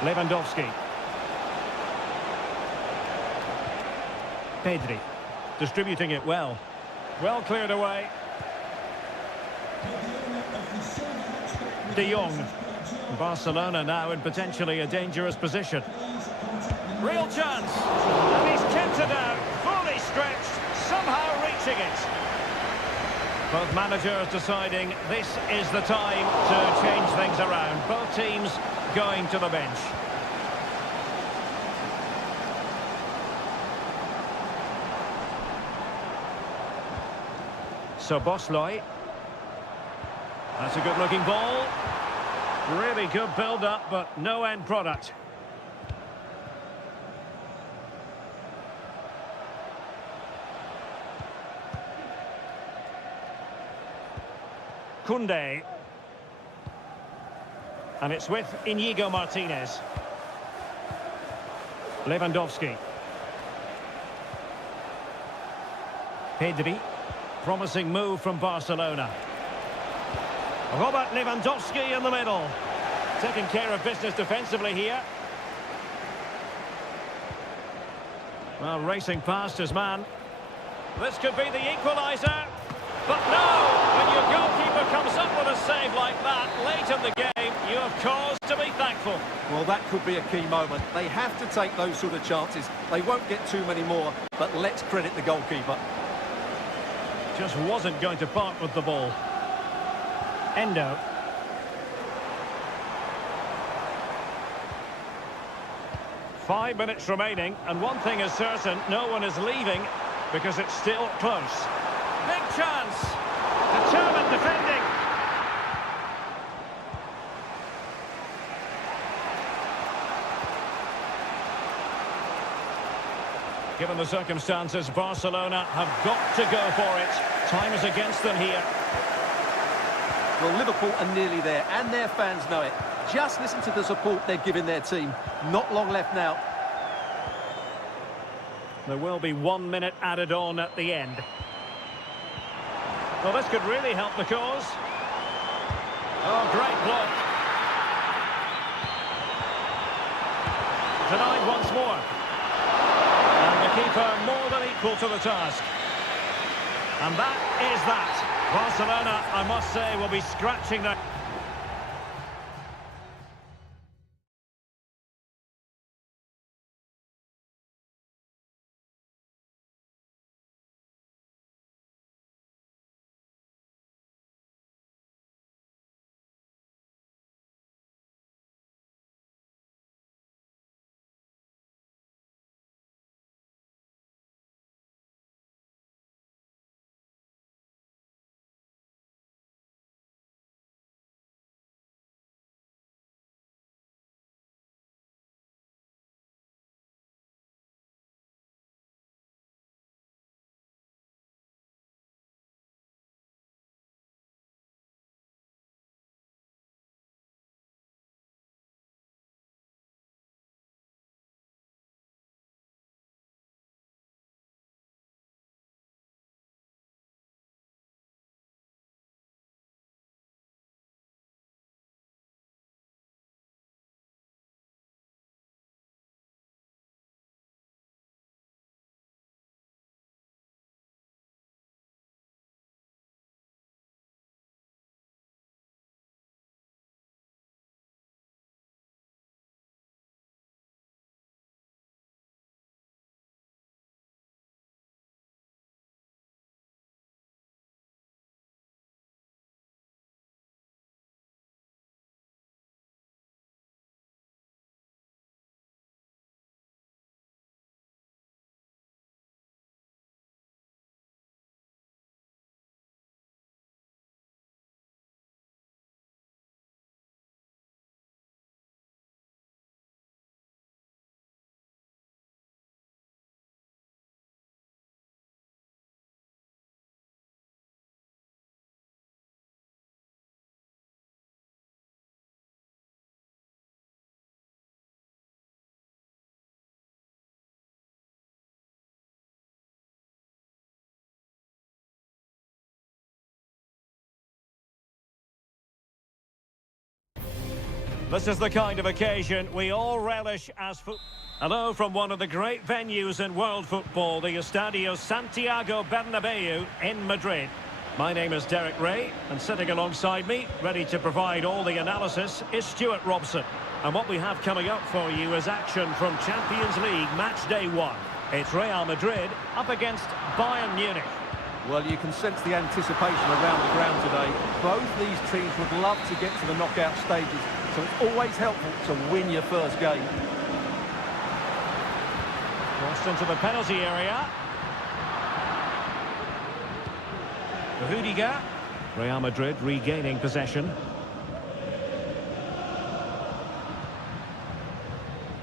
Lewandowski. Pedri. Distributing it well. Well cleared away. De Jong. Barcelona now in potentially a dangerous position. Real chance. And he's kept it out. Fully stretched. Somehow reaching it. Both managers deciding this is the time to change things around. Both teams going to the bench. So Bosley. That's a good-looking ball. Really good build-up, but no end product. Koundé. And it's with Inigo Martinez. Lewandowski. Pedri. Promising move from Barcelona. Robert Lewandowski in the middle. Taking care of business defensively here. Well, racing past his man. This could be the equaliser. But no! When your goalkeeper comes up with a save like that late in the game, you have cause to be thankful. Well, that could be a key moment. They have to take those sort of chances. They won't get too many more, but let's credit the goalkeeper. Just wasn't going to part with the ball. Endo. Five minutes remaining, and one thing is certain, no one is leaving because it's still close. Big chance. Determined defending. Given the circumstances, Barcelona have got to go for it. Time is against them here. Well, Liverpool are nearly there, and their fans know it. Just listen to the support they're giving their team. Not long left now. There will be 1 minute added on at the end. Well, this could really help the cause. Oh, great block. Denied once more. And the keeper more than equal to the task. And that is that. Barcelona, I must say, will be scratching their... This is the kind of occasion we all relish as Hello from one of the great venues in world football, the Estadio Santiago Bernabeu in Madrid. My name is Derek Ray, and sitting alongside me, ready to provide all the analysis, is Stuart Robson. And what we have coming up for you is action from Champions League match day 1. It's Real Madrid up against Bayern Munich. Well, you can sense the anticipation around the ground today. Both these teams would love to get to the knockout stages, so it's always helpful to win your first game. Crossed into the penalty area. Rudiger. Real Madrid regaining possession.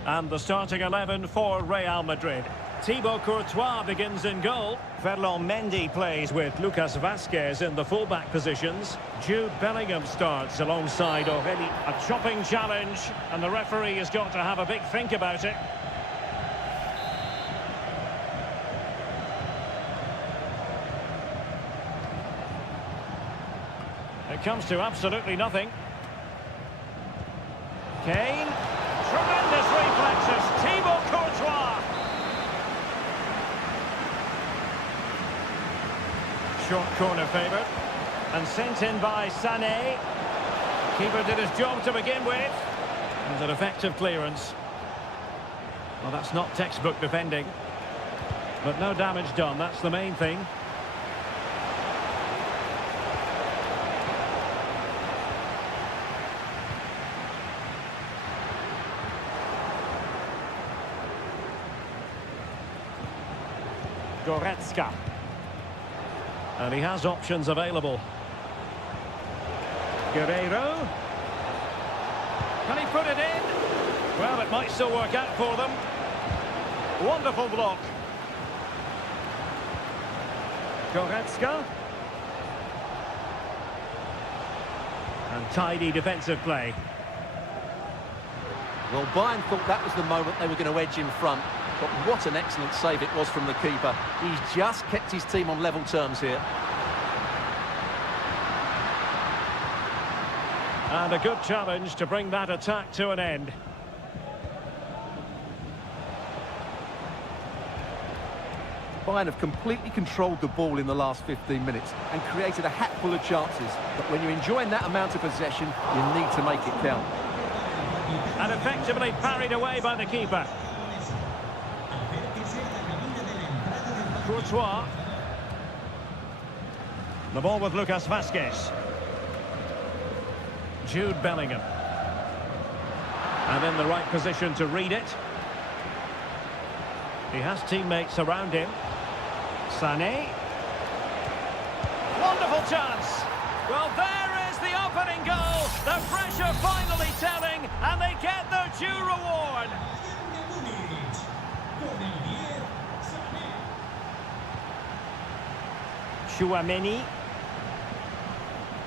And the starting 11 for Real Madrid. Thibaut Courtois begins in goal. Ferland Mendy plays with Lucas Vazquez in the fullback positions. Jude Bellingham starts alongside Aurélie. A chopping challenge, and the referee has got to have a big think about it. It comes to absolutely nothing. Kane. Tremendous reflexes. Thibaut Courtois. Short corner favoured. And sent in by Sané. Keeper did his job to begin with. And an effective clearance. Well, that's not textbook defending. But no damage done, that's the main thing. Goretzka. And he has options available. Guerreiro. Can he put it in? Well, it might still work out for them. Wonderful block. Goretzka. And tidy defensive play. Well, Bayern thought that was the moment they were going to edge in front. But what an excellent save it was from the keeper. He's just kept his team on level terms here. And a good challenge to bring that attack to an end. Bayern have completely controlled the ball in the last 15 minutes and created a hatful of chances. But when you're enjoying that amount of possession, you need to make it count. And effectively parried away by the keeper. Courtois. The ball with Lucas Vazquez. Jude Bellingham. And in the right position to read it. He has teammates around him. Sané. Wonderful chance. Well, there is the opening goal. The pressure finally telling, and they get their due reward. Chouameni.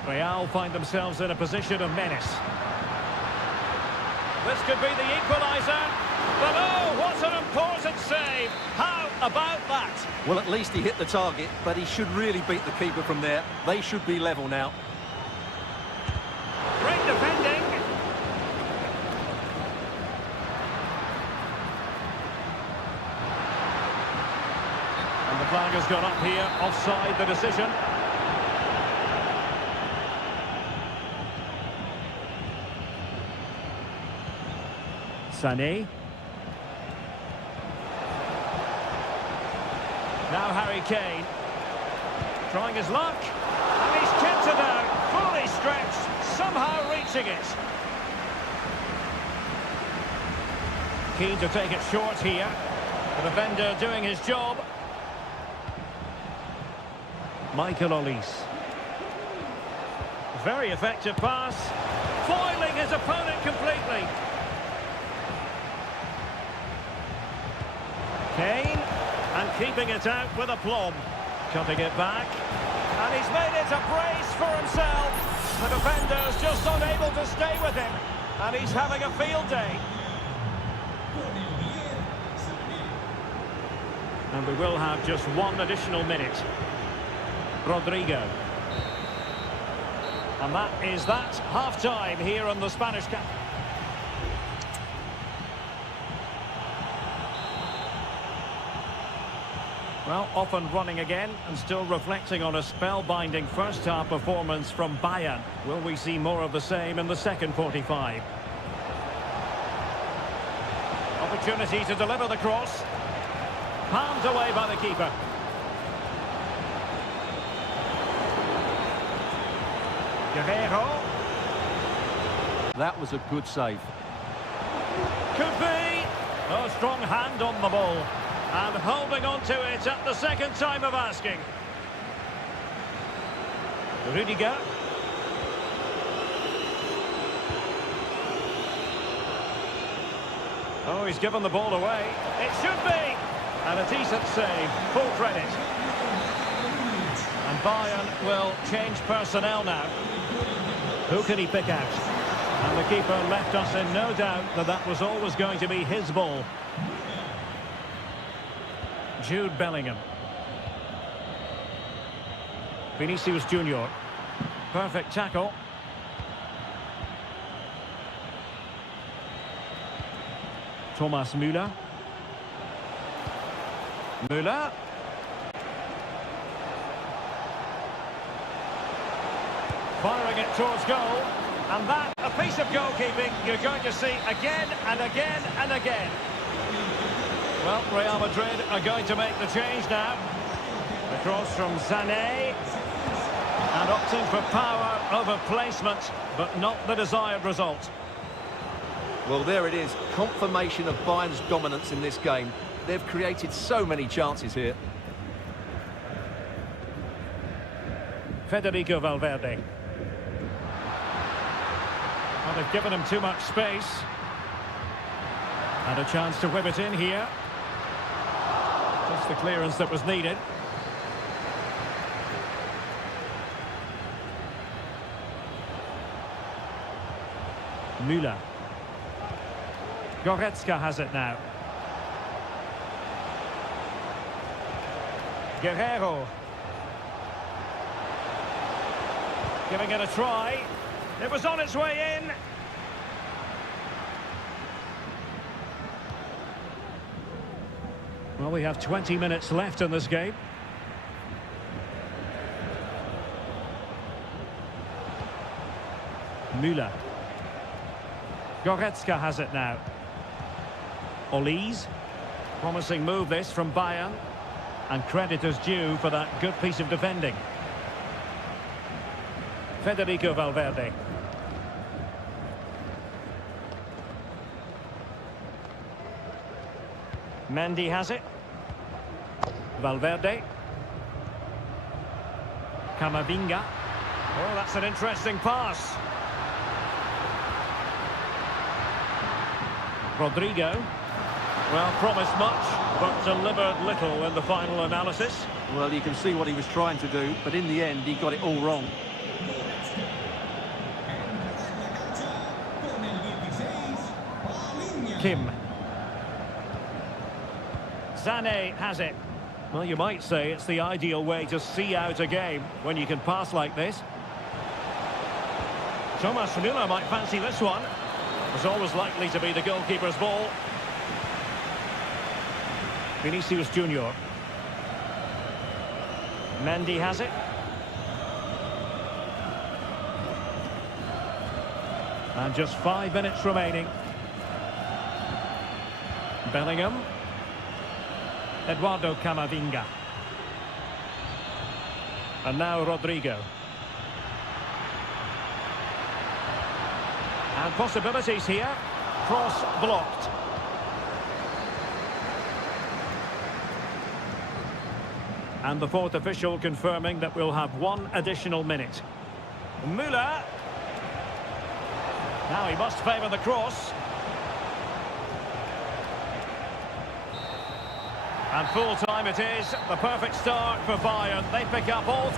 Real find themselves in a position of menace. This could be the equaliser. But oh, what an important save. How about that? Well, at least he hit the target, but he should really beat the keeper from there. They should be level now. Great defending. And the flag has gone up here, offside the decision. Sané. Now Harry Kane. Trying his luck. And he's kept it out. Fully stretched. Somehow reaching it. Keen to take it short here. The defender doing his job. Michael Olise. Very effective pass. Foiling his opponent completely. Kane. And keeping it out with aplomb. Cutting it back. And he's made it a brace for himself. The defender's just unable to stay with him. And he's having a field day. And we will have just one additional minute. Rodrigo. And that is that. Half-time here on the Spanish Cup. Well, off and running again, and still reflecting on a spellbinding first-half performance from Bayern. Will we see more of the same in the second 45? Opportunity to deliver the cross. Palmed away by the keeper. Guerrero. That was a good save. Could be. A strong hand on the ball. And holding on to it at the second time of asking. Rudiger. Oh, he's given the ball away. It should be. And a decent save. Full credit. And Bayern will change personnel now. Who can he pick out? And the keeper left us in no doubt that that was always going to be his ball. Jude Bellingham. Vinicius Junior. Perfect tackle. Thomas Müller. Müller. Firing it towards goal. And that, a piece of goalkeeping you're going to see again and again and again. Well, Real Madrid are going to make the change now. The cross from Sané. And opting for power over placement, but not the desired result. Well, there it is. Confirmation of Bayern's dominance in this game. They've created so many chances here. Federico Valverde. Well, they've given him too much space. And a chance to whip it in here. Just the clearance that was needed. Müller. Goretzka has it now. Guerrero. Giving it a try. It was on its way in. Well, we have 20 minutes left in this game. Müller. Goretzka has it now. Olise. Promising move this from Bayern. And credit is due for that good piece of defending. Federico Valverde. Mendy has it. Valverde. Camavinga. Oh, that's an interesting pass. Rodrigo. Well, promised much, but delivered little in the final analysis. Well, you can see what he was trying to do, but in the end, he got it all wrong. Kim. Sané has it. Well, you might say it's the ideal way to see out a game when you can pass like this. Thomas Müller might fancy this one. It's always likely to be the goalkeeper's ball. Vinicius Junior. Mendy has it. And just 5 minutes remaining. Bellingham. Eduardo Camavinga. And now Rodrigo. And possibilities here. Cross blocked. And the fourth official confirming that we'll have one additional minute. Müller. Now he must favour the cross. And full time it is. The perfect start for Bayern. They pick up all...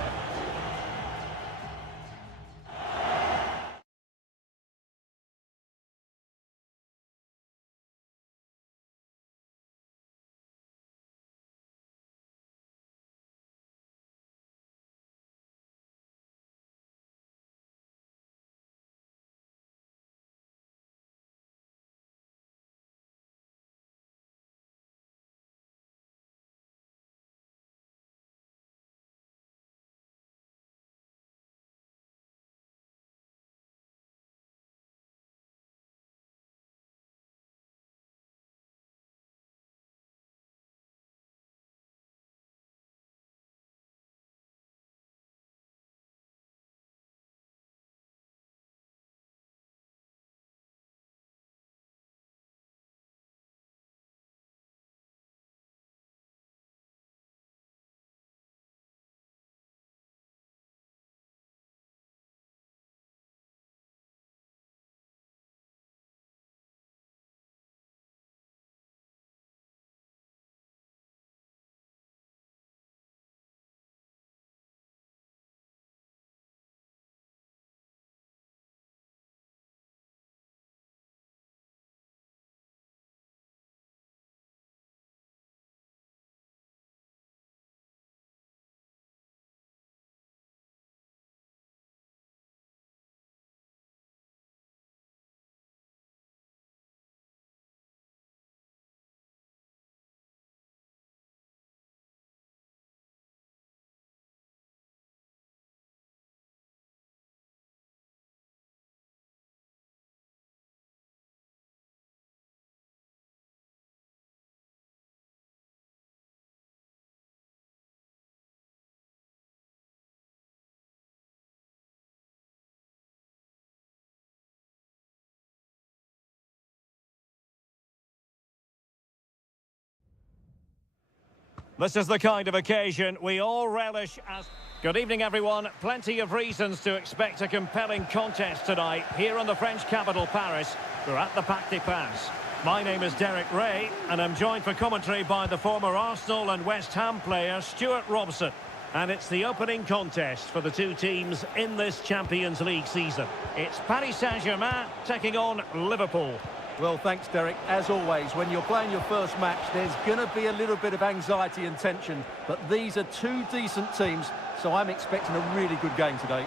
This is the kind of occasion we all relish as... Good evening, everyone. Plenty of reasons to expect a compelling contest tonight here in the French capital, Paris. We're at the Parc des Princes. My name is Derek Ray, and I'm joined for commentary by the former Arsenal and West Ham player Stuart Robson. And it's the opening contest for the two teams in this Champions League season. It's Paris Saint-Germain taking on Liverpool. Well, thanks, Derek. As always, when you're playing your first match, there's going to be a little bit of anxiety and tension. But these are two decent teams, so I'm expecting a really good game today.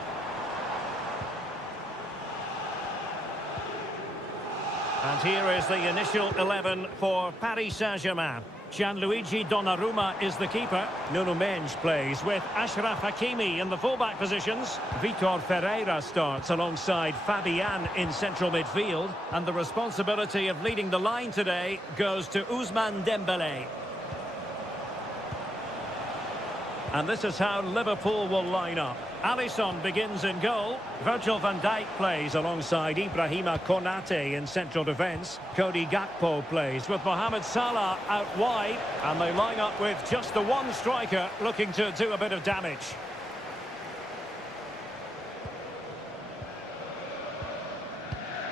And here is the initial 11 for Paris Saint-Germain. Gianluigi Donnarumma is the keeper. Nuno Mendes plays with Achraf Hakimi in the fullback positions. Vitor Ferreira starts alongside Fabian in central midfield. And the responsibility of leading the line today goes to Ousmane Dembélé. And this is how Liverpool will line up. Alisson begins in goal. Virgil van Dijk plays alongside Ibrahima Konate in central defence. Cody Gakpo plays with Mohamed Salah out wide. And they line up with just the one striker looking to do a bit of damage.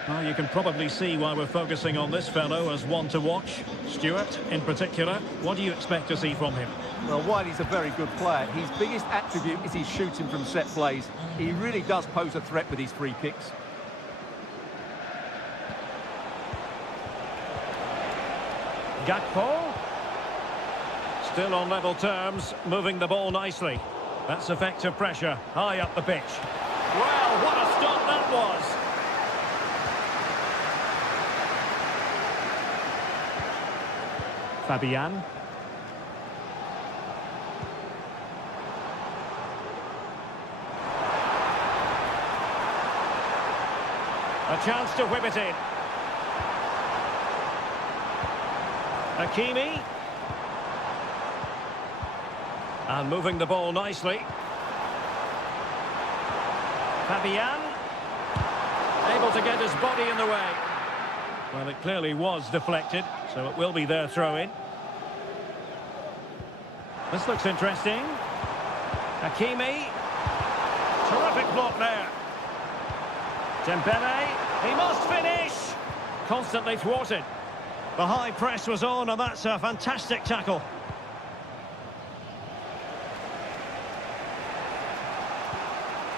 Well, you can probably see why we're focusing on this fellow as one to watch. Stuart, in particular, what do you expect to see from him? Well, while he's a very good player, his biggest attribute is his shooting from set plays. He really does pose a threat with his free kicks. Gakpo. Still on level terms, moving the ball nicely. That's effective pressure, high up the pitch. Well, what a stop that was! Fabian. A chance to whip it in. Hakimi. And moving the ball nicely. Fabian. Able to get his body in the way. Well, it clearly was deflected, so it will be their throw-in. This looks interesting. Hakimi. Terrific block there. Dembélé. He must finish. Constantly thwarted. The high press was on, and that's a fantastic tackle.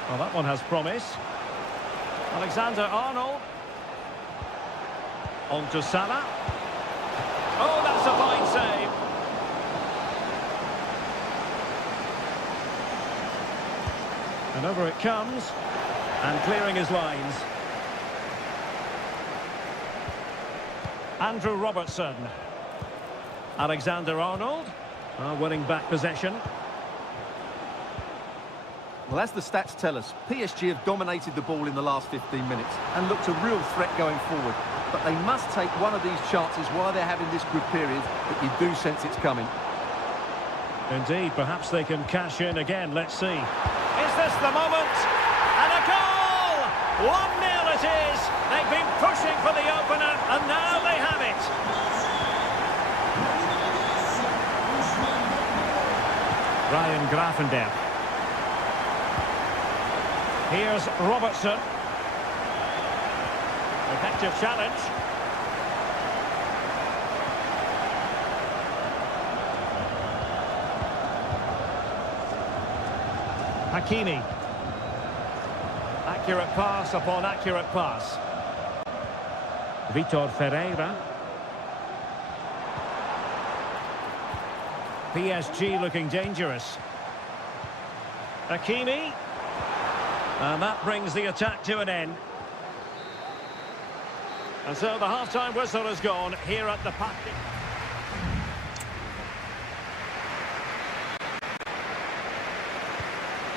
Well, that one has promise. Alexander-Arnold. On to Salah. Oh, that's a fine save. And over it comes. And clearing his lines. Andrew Robertson. Alexander-Arnold. Winning back possession. Well, as the stats tell us, PSG have dominated the ball in the last 15 minutes and looked a real threat going forward. But they must take one of these chances while they're having this good period, but you do sense it's coming. Indeed, perhaps they can cash in again. Let's see. Is this the moment? And a goal! 1-0 it is. They've been pushing for the opener, and now they have it. Ryan Gravenberch. Here's Robertson. Effective challenge. Hakimi. Accurate pass upon accurate pass. Vitor Ferreira. PSG looking dangerous. Hakimi. And that brings the attack to an end. And so the half-time whistle has gone here at the Parc.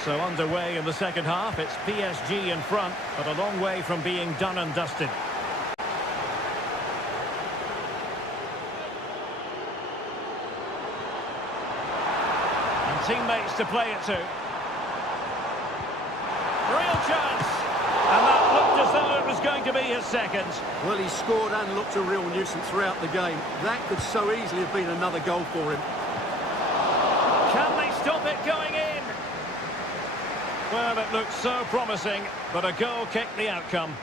So underway in the second half, it's PSG in front, but a long way from being done and dusted. And teammates to play it to. Real chance! And that looked as though it was going to be his second. Well, he scored and looked a real nuisance throughout the game. That could so easily have been another goal for him. looked so promising, but a goal kicked the outcome.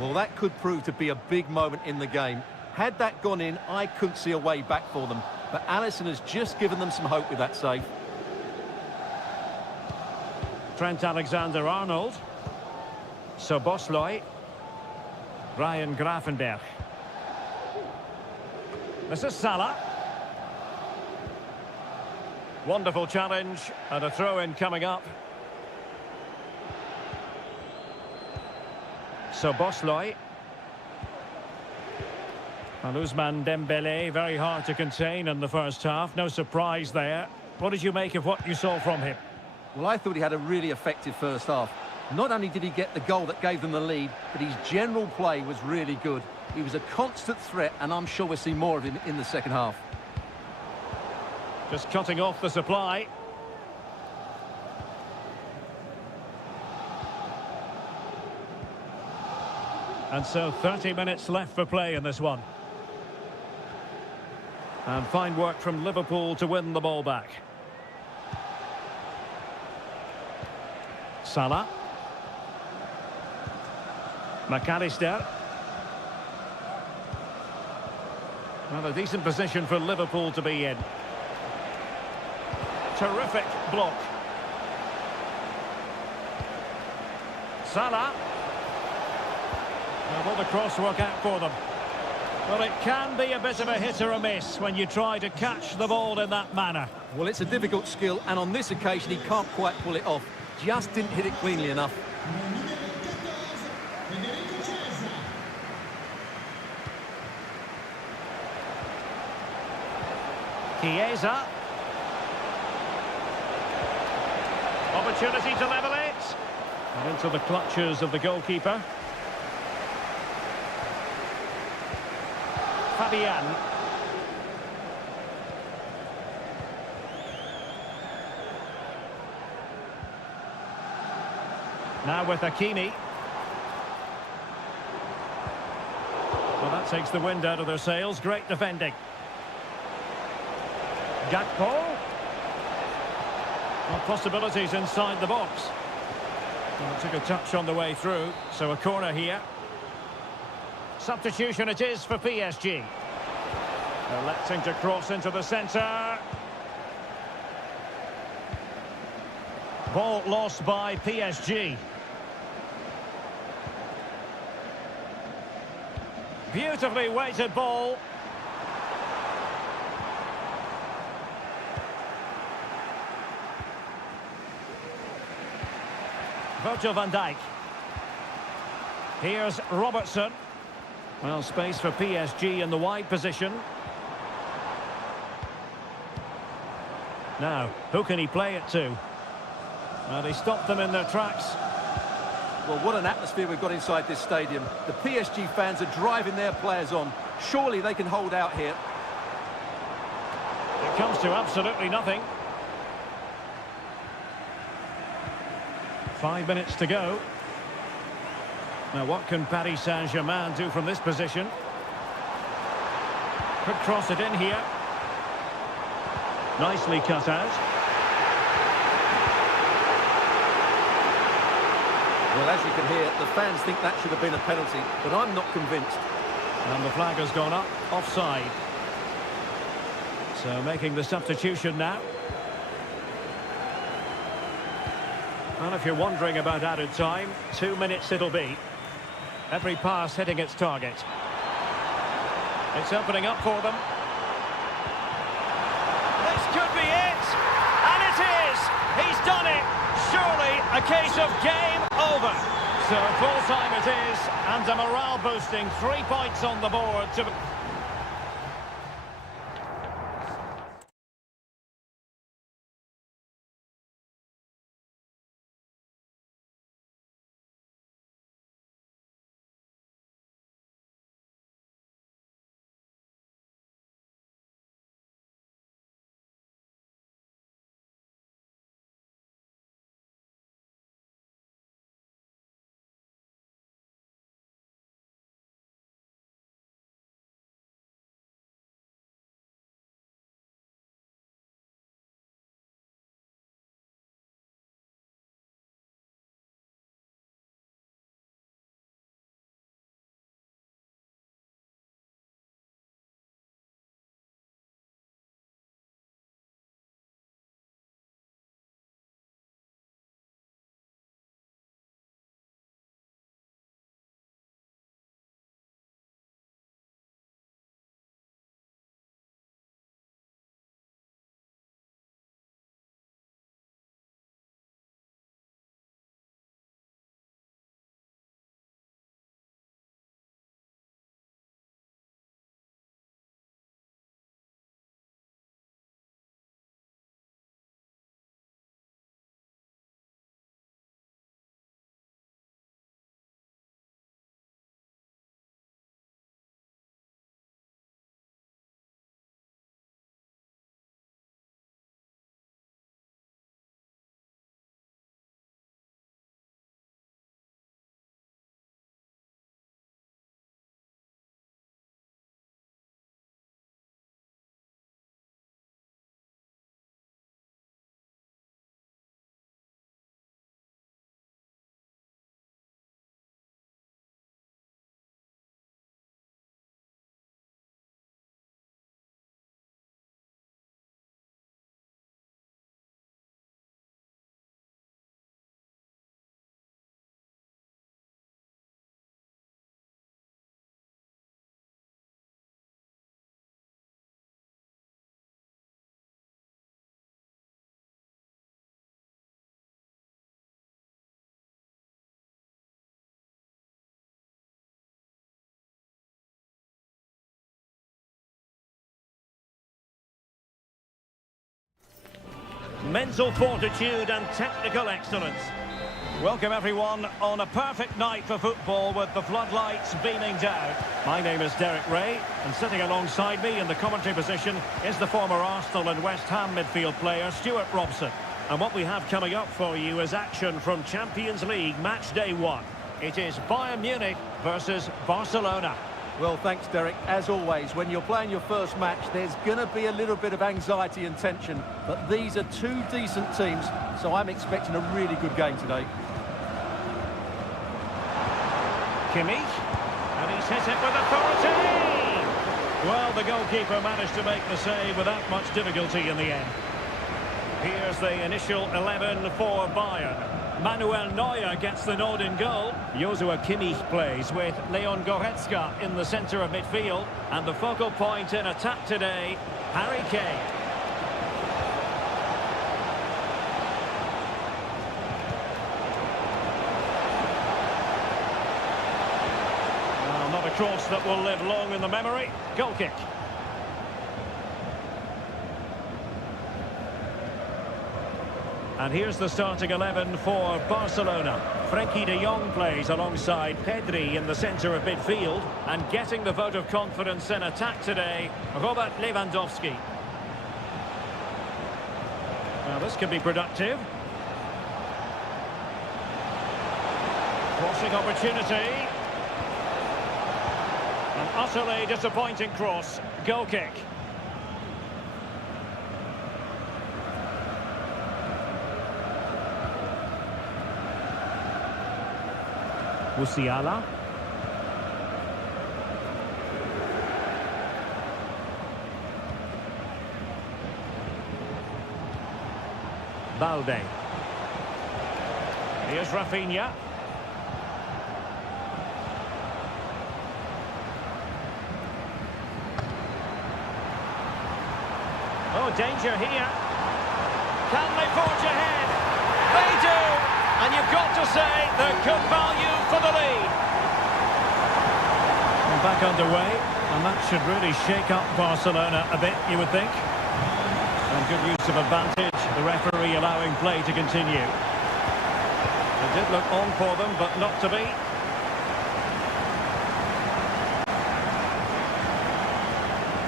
Well, that could prove to be a big moment in the game. Had that gone in, I couldn't see a way back for them. But Alisson has just given them some hope with that save. Trent Alexander-Arnold. Szoboszlai. Ryan Gravenberch. This is Salah. Wonderful challenge and a throw-in coming up. Szoboszlai. And Ousmane Dembélé, very hard to contain in the first half. No surprise there. What did you make of what you saw from him? Well, I thought he had a really effective first half. Not only did he get the goal that gave them the lead, but his general play was really good. He was a constant threat, and I'm sure we'll see more of him in the second half. Just cutting off the supply. And so 30 minutes left for play in this one. And fine work from Liverpool to win the ball back. Salah. McAllister. Well, a decent position for Liverpool to be in. Terrific block. Salah. Will the cross work out for them? Well, it can be a bit of a hit or a miss when you try to catch the ball in that manner. Well, it's a difficult skill, and on this occasion he can't quite pull it off. Just didn't hit it cleanly enough. Chiesa. Opportunity to level it. And into the clutches of the goalkeeper. Fabian. Now with Hakimi. Well, that takes the wind out of their sails. Great defending. Gakpo. Well, possibilities inside the box. Well, it took a touch on the way through, so a corner here. Substitution it is for PSG. Electing to cross into the centre. Ball lost by PSG. Beautifully weighted ball. Virgil van Dijk. Here's Robertson. Well, space for PSG in the wide position. Now, who can he play it to? Well, he stopped them in their tracks. Well, what an atmosphere we've got inside this stadium. The PSG fans are driving their players on. Surely they can hold out here. It comes to absolutely nothing. 5 minutes to go. Now, what can Paris Saint-Germain do from this position? Could cross it in here. Nicely cut out. Well, as you can hear, the fans think that should have been a penalty, but I'm not convinced. And the flag has gone up, offside. So making the substitution now. And if you're wondering about added time, 2 minutes it'll be. Every pass hitting its target. It's opening up for them. This could be it! And it is! He's done it! Surely a case of game over. So full time it is, and a morale boosting 3 points on the board to... mental fortitude and technical excellence. Welcome everyone on a perfect night for football with the floodlights beaming down. My name is Derek Ray, and sitting alongside me in the commentary position is the former Arsenal and West Ham midfield player Stuart Robson. And what we have coming up for you is action from Champions League match day 1. It is Bayern Munich versus Barcelona. Well, thanks, Derek. As always, when you're playing your first match, there's going to be a little bit of anxiety and tension. But these are two decent teams, so I'm expecting a really good game today. Kimmich, and he's hit it with authority! Well, the goalkeeper managed to make the save without much difficulty in the end. Here's the initial 11 for Bayern. Manuel Neuer gets the nod in goal. Joshua Kimmich plays with Leon Goretzka in the centre of midfield. And the focal point in attack today, Harry Kane. Well, not a cross that will live long in the memory. Goal kick. And here's the starting 11 for Barcelona. Frenkie de Jong plays alongside Pedri in the centre of midfield. And getting the vote of confidence in attack today, Robert Lewandowski. Well, this could be productive. Crossing opportunity. An utterly disappointing cross. Goal kick. Musiala. Balde. Here's Rafinha. Oh, danger here. Can they forge ahead? They do! And you've got to say they're good value for the lead. And back underway, and that should really shake up Barcelona a bit, you would think. And good use of advantage, the referee allowing play to continue. It did look on for them, but not to be.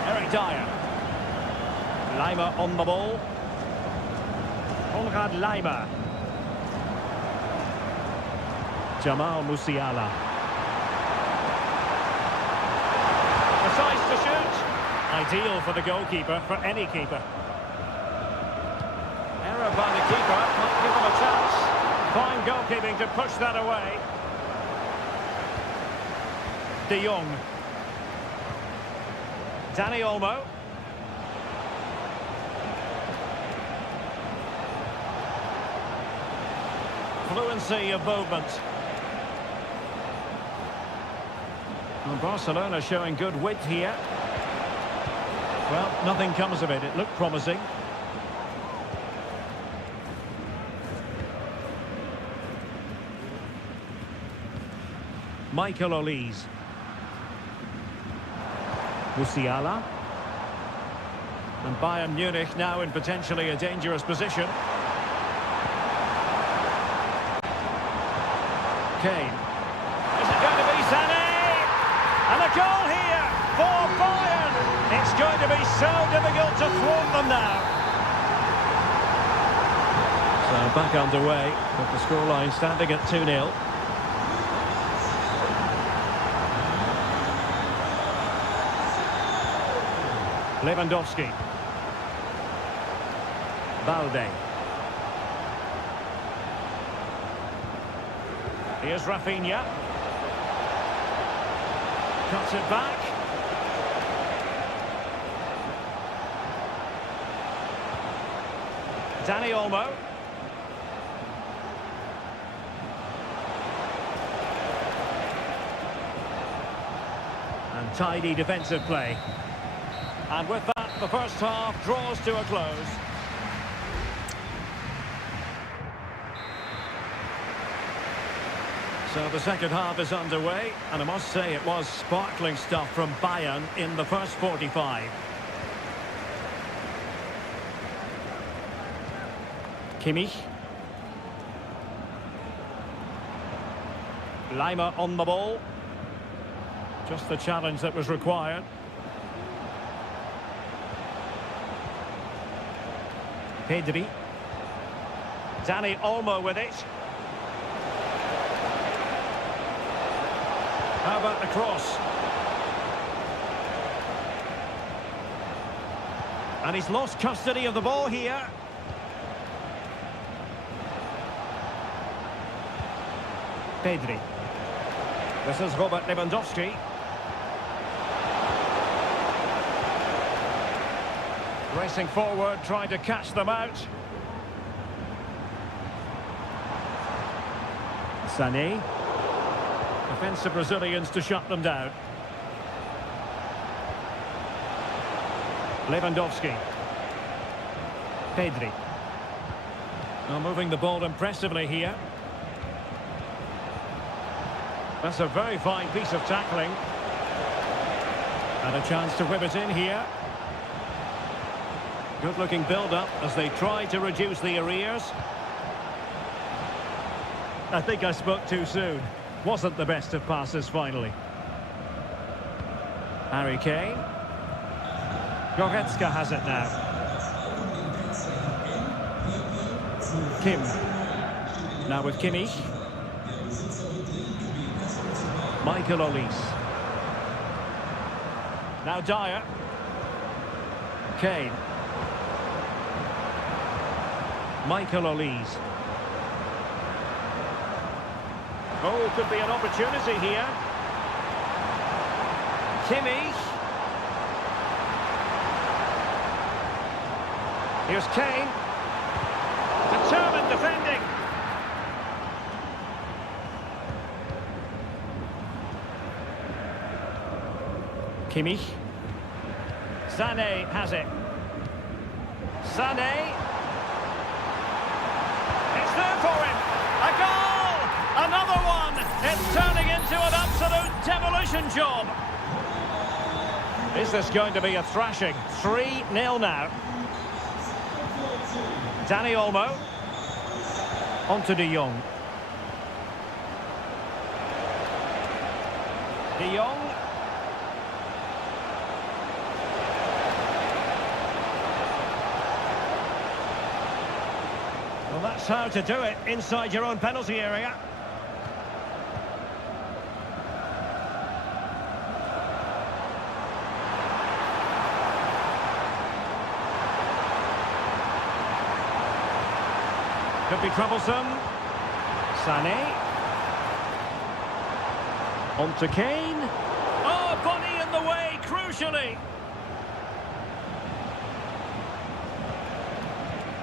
Eric Dyer. Lima on the ball. Konrad Lima. Jamal Musiala. Precise to shoot. Ideal for the goalkeeper, for any keeper. Error by the keeper, might give him a chance. Fine goalkeeping to push that away. De Jong. Dani Olmo. Fluency of movement. Well, Barcelona showing good width here. Well, nothing comes of it. It looked promising. Michael Olise. Musiala. And Bayern Munich now in potentially a dangerous position. Kane. Is it going to be Sané? And a goal here for Bayern. It's going to be so difficult to thwart them now. So back underway with the scoreline standing at 2-0. Lewandowski. Balde. Here's Rafinha. Cuts it back. Dani Olmo. And tidy defensive play. And with that, the first half draws to a close. So the second half is underway, and I must say it was sparkling stuff from Bayern in the first 45. Kimmich. Lima on the ball. Just the challenge that was required. Pedri. Dani Olmo with it. How about the cross? And he's lost custody of the ball here. Pedri. This is Robert Lewandowski. Racing forward, trying to catch them out. Sané. Defensive Brazilians to shut them down. Lewandowski. Pedri. Now moving the ball impressively here. That's a very fine piece of tackling. And a chance to whip it in here. Good-looking build-up as they try to reduce the arrears. I think I spoke too soon. Wasn't the best of passes finally. Harry Kane. Goretzka has it now. Kim. Now with Kimmich. Michael Olise. Now Dyer. Kane. Michael Olise. Oh, could be an opportunity here. Kimmich. Here's Kane. Determined defending. Kimmich. Sané has it. Sané. It's there for him. A goal! Another one! It's turning into an absolute demolition job. Is this going to be a thrashing? 3-0 now. Dani Olmo. On to De Jong. De Jong. Well, that's how to do it inside your own penalty area. Could be troublesome. Sané. On to Kane. Oh, body in the way, crucially.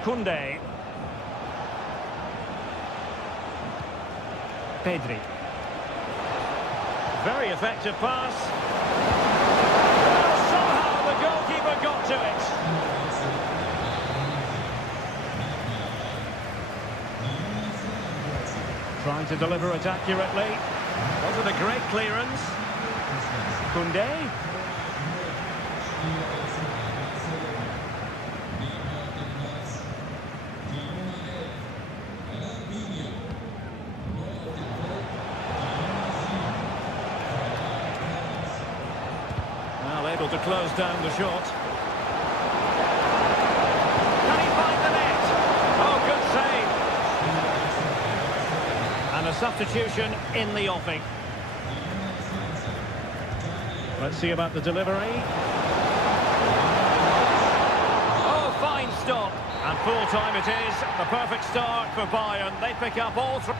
Koundé. Pedri. Very effective pass. Well, somehow the goalkeeper got to it. Trying to deliver it accurately. Wasn't a great clearance. Koundé. Well, able to close down the shot. Can he find the net? Oh, good save. And a substitution in the offing. Let's see about the delivery. Oh, fine stop. And full time it is. The perfect start for Bayern. They pick up all three.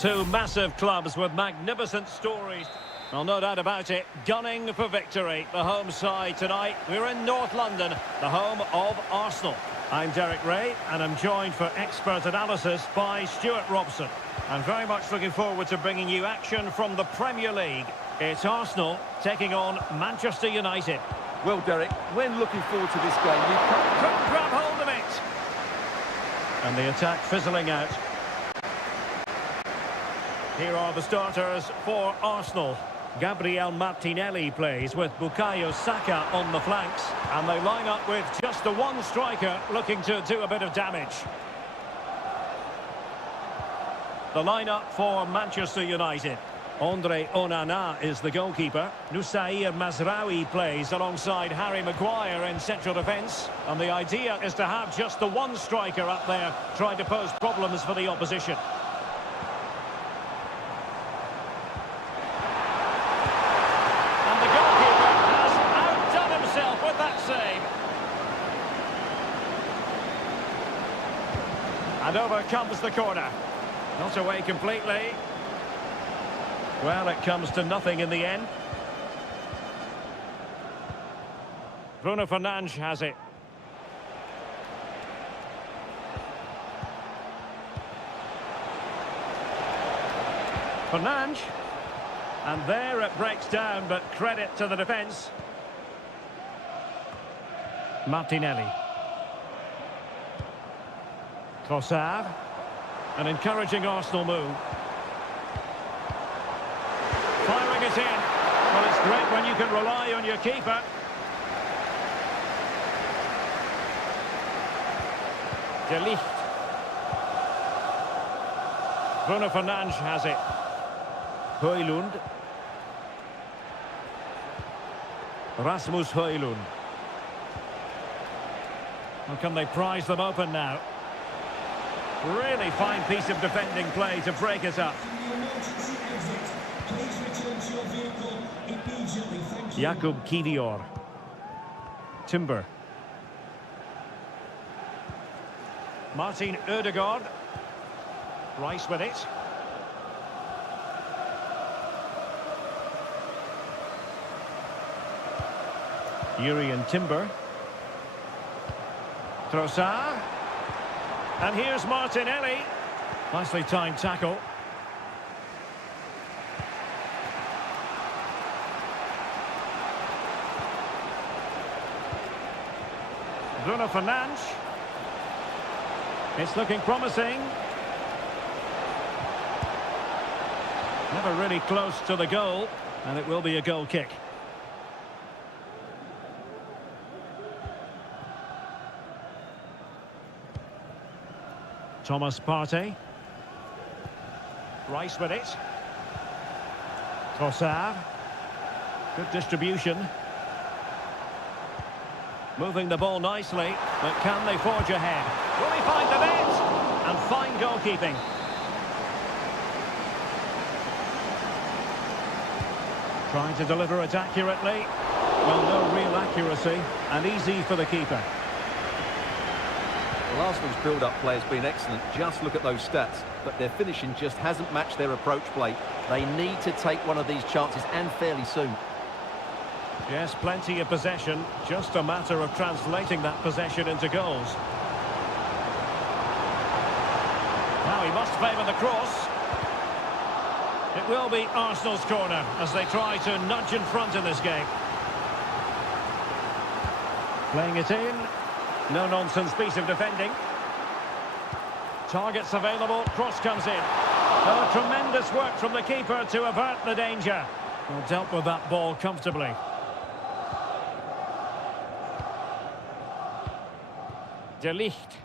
Two massive clubs with magnificent stories. Well, no doubt about it, gunning for victory. The home side tonight. We're in North London, the home of Arsenal. I'm Derek Ray, and I'm joined for expert analysis by Stuart Robson. I'm very much looking forward to bringing you action from the Premier League. It's Arsenal taking on Manchester United. Well, Derek, when looking forward to this game, you Couldn't grab hold of it. And the attack fizzling out. Here are the starters for Arsenal. Gabriel Martinelli plays with Bukayo Saka on the flanks. And they line up with just the one striker looking to do a bit of damage. The lineup for Manchester United. Andre Onana is the goalkeeper. Nusair Mazraoui plays alongside Harry Maguire in central defence. And the idea is to have just the one striker up there trying to pose problems for the opposition. And the goalkeeper has outdone himself with that save. And over comes the corner. Not away completely. Well, it comes to nothing in the end. Bruno Fernandes has it. Fernandes. And there it breaks down, but credit to the defence. Martinelli. Trossard. An encouraging Arsenal move. Firing it in. Well, it's great when you can rely on your keeper. De Ligt. Bruno Fernandes has it. Højlund. Rasmus Højlund. Well, can they prize them open now? Really fine piece of defending play to break it up. Jakub Kivior. Timber. Martin Ødegaard. Rice with it. Urian Timber. Trossard. And here's Martinelli. Nicely timed tackle. Bruno Fernandes. It's looking promising. Never really close to the goal, and it will be a goal kick. Thomas Partey. Rice with it. Trossard. Good distribution. Moving the ball nicely, but can they forge ahead? Will he find the net? And fine goalkeeping. Trying to deliver it accurately. Well, no real accuracy, and easy for the keeper. Well, Arsenal's build-up play has been excellent. Just look at those stats. But their finishing just hasn't matched their approach play. They need to take one of these chances, and fairly soon. Yes, plenty of possession. Just a matter of translating that possession into goals. Now he must favour the cross. It will be Arsenal's corner as they try to nudge in front in this game. Playing it in. No-nonsense piece of defending. Targets available. Cross comes in. Oh, tremendous work from the keeper to avert the danger. Well, dealt with that ball comfortably. De Ligt.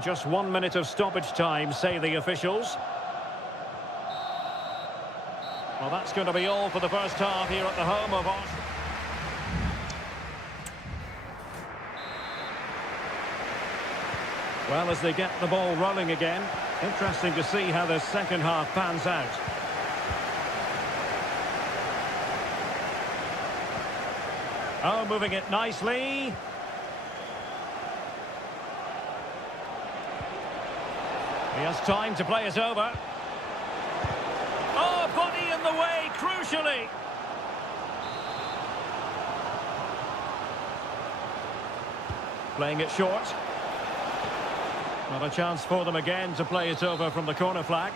Just 1 minute of stoppage time, say the officials. Well, that's going to be all for the first half here at the home of Arsenal. Well, as they get the ball rolling again, interesting to see how the second half pans out. Oh, moving it nicely. He has time to play it over. Oh, body in the way, crucially. Playing it short. Not a chance for them again to play it over from the corner flag.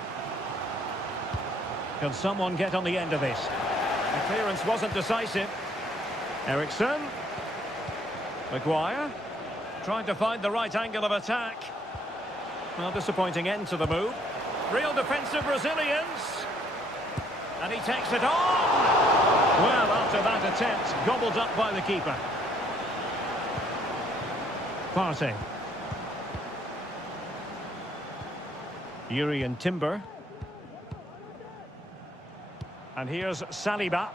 Can someone get on the end of this? The clearance wasn't decisive. Eriksson. Maguire. Trying to find the right angle of attack. Well, disappointing end to the move. Real defensive resilience. And he takes it on. Well, after that attempt, gobbled up by the keeper. Partey. Yuri and Timber. And here's Saliba.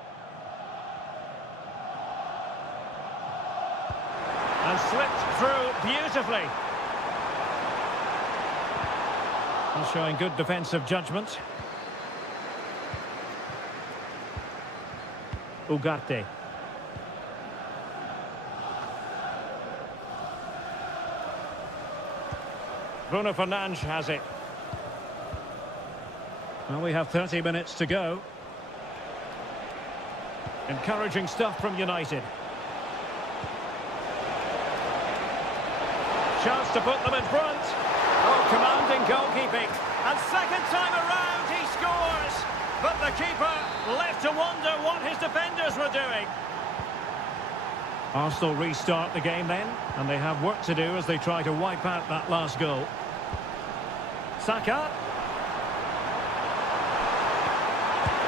And slipped through beautifully. And showing good defensive judgment. Ugarte. Bruno Fernandes has it. Well, we have 30 minutes to go. Encouraging stuff from United. Chance to put them in front. Oh, commanding goalkeeping. And second time around he scores. But the keeper left to wonder what his defenders were doing. Arsenal restart the game then, and they have work to do as they try to wipe out that last goal. Saka.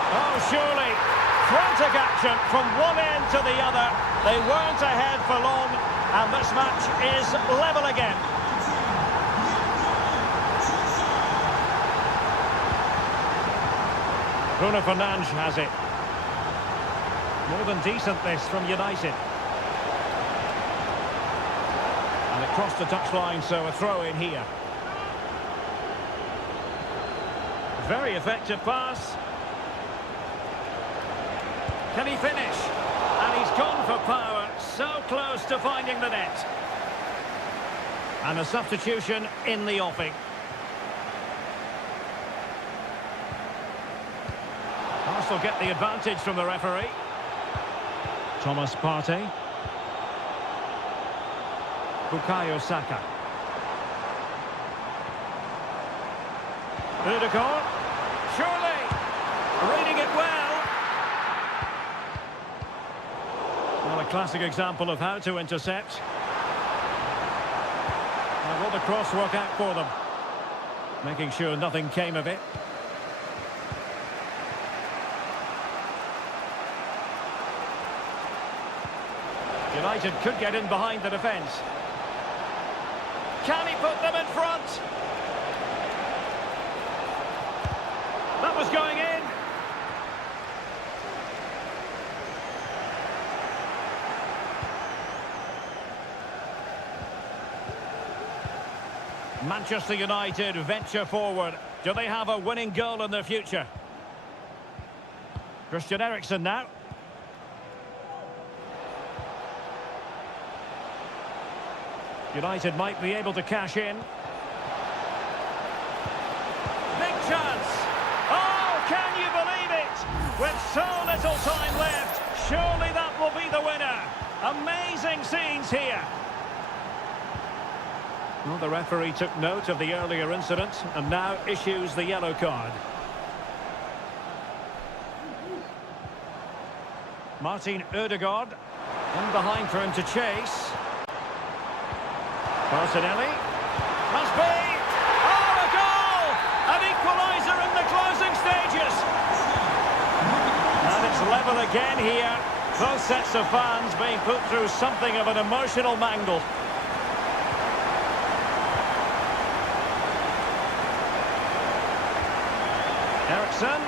Oh, surely. Frantic action from one end to the other. They weren't ahead for long, and this match is level again. Bruno Fernandes has it. More than decent this from United. And it crossed the touchline, so a throw in here. Very effective pass. Can he finish? And he's gone for power, so close to finding the net. And a substitution in the offing. Arsenal get the advantage from the referee. Thomas Partey. Bukayo Saka. Ødegaard. Surely. Reading it well. Well, a classic example of how to intercept. Now, will the cross work out for them? Making sure nothing came of it. United could get in behind the defence. Can he put them in front? That was going in. Manchester United venture forward. Do they have a winning goal in their future? Christian Eriksen now. United might be able to cash in. Big chance. Oh, can you believe it? With so little time left, surely that will be the winner. Amazing scenes here. Well, the referee took note of the earlier incident and now issues the yellow card. Martin Ødegaard in behind for him to chase. Martinelli. Must be. Oh, a goal! An equaliser in the closing stages. And it's level again here. Both sets of fans being put through something of an emotional mangle. Eriksson.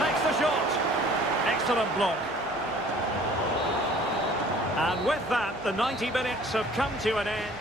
Takes the shot. Excellent block. And with that, the 90 minutes have come to an end.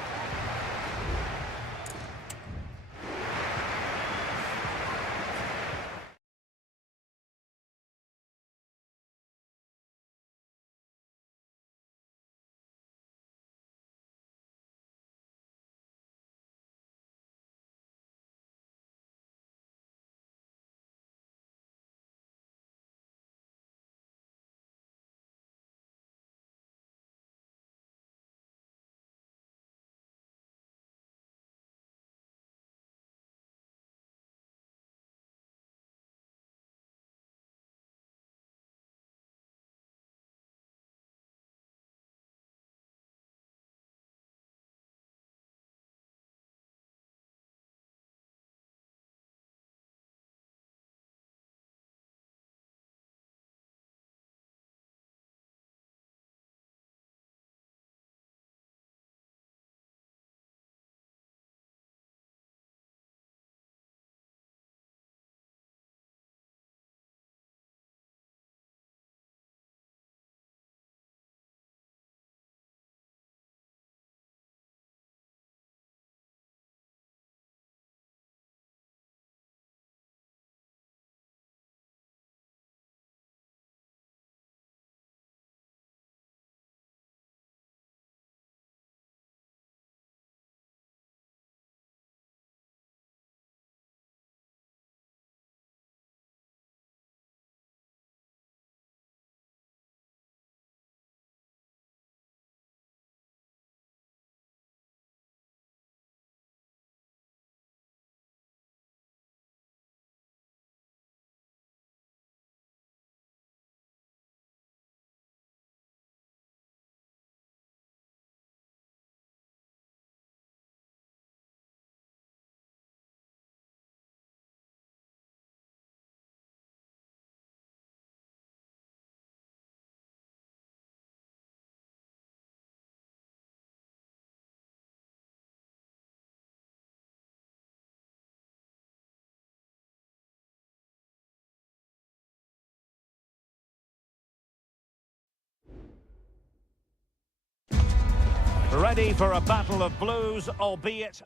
Ready for a battle of blues, albeit...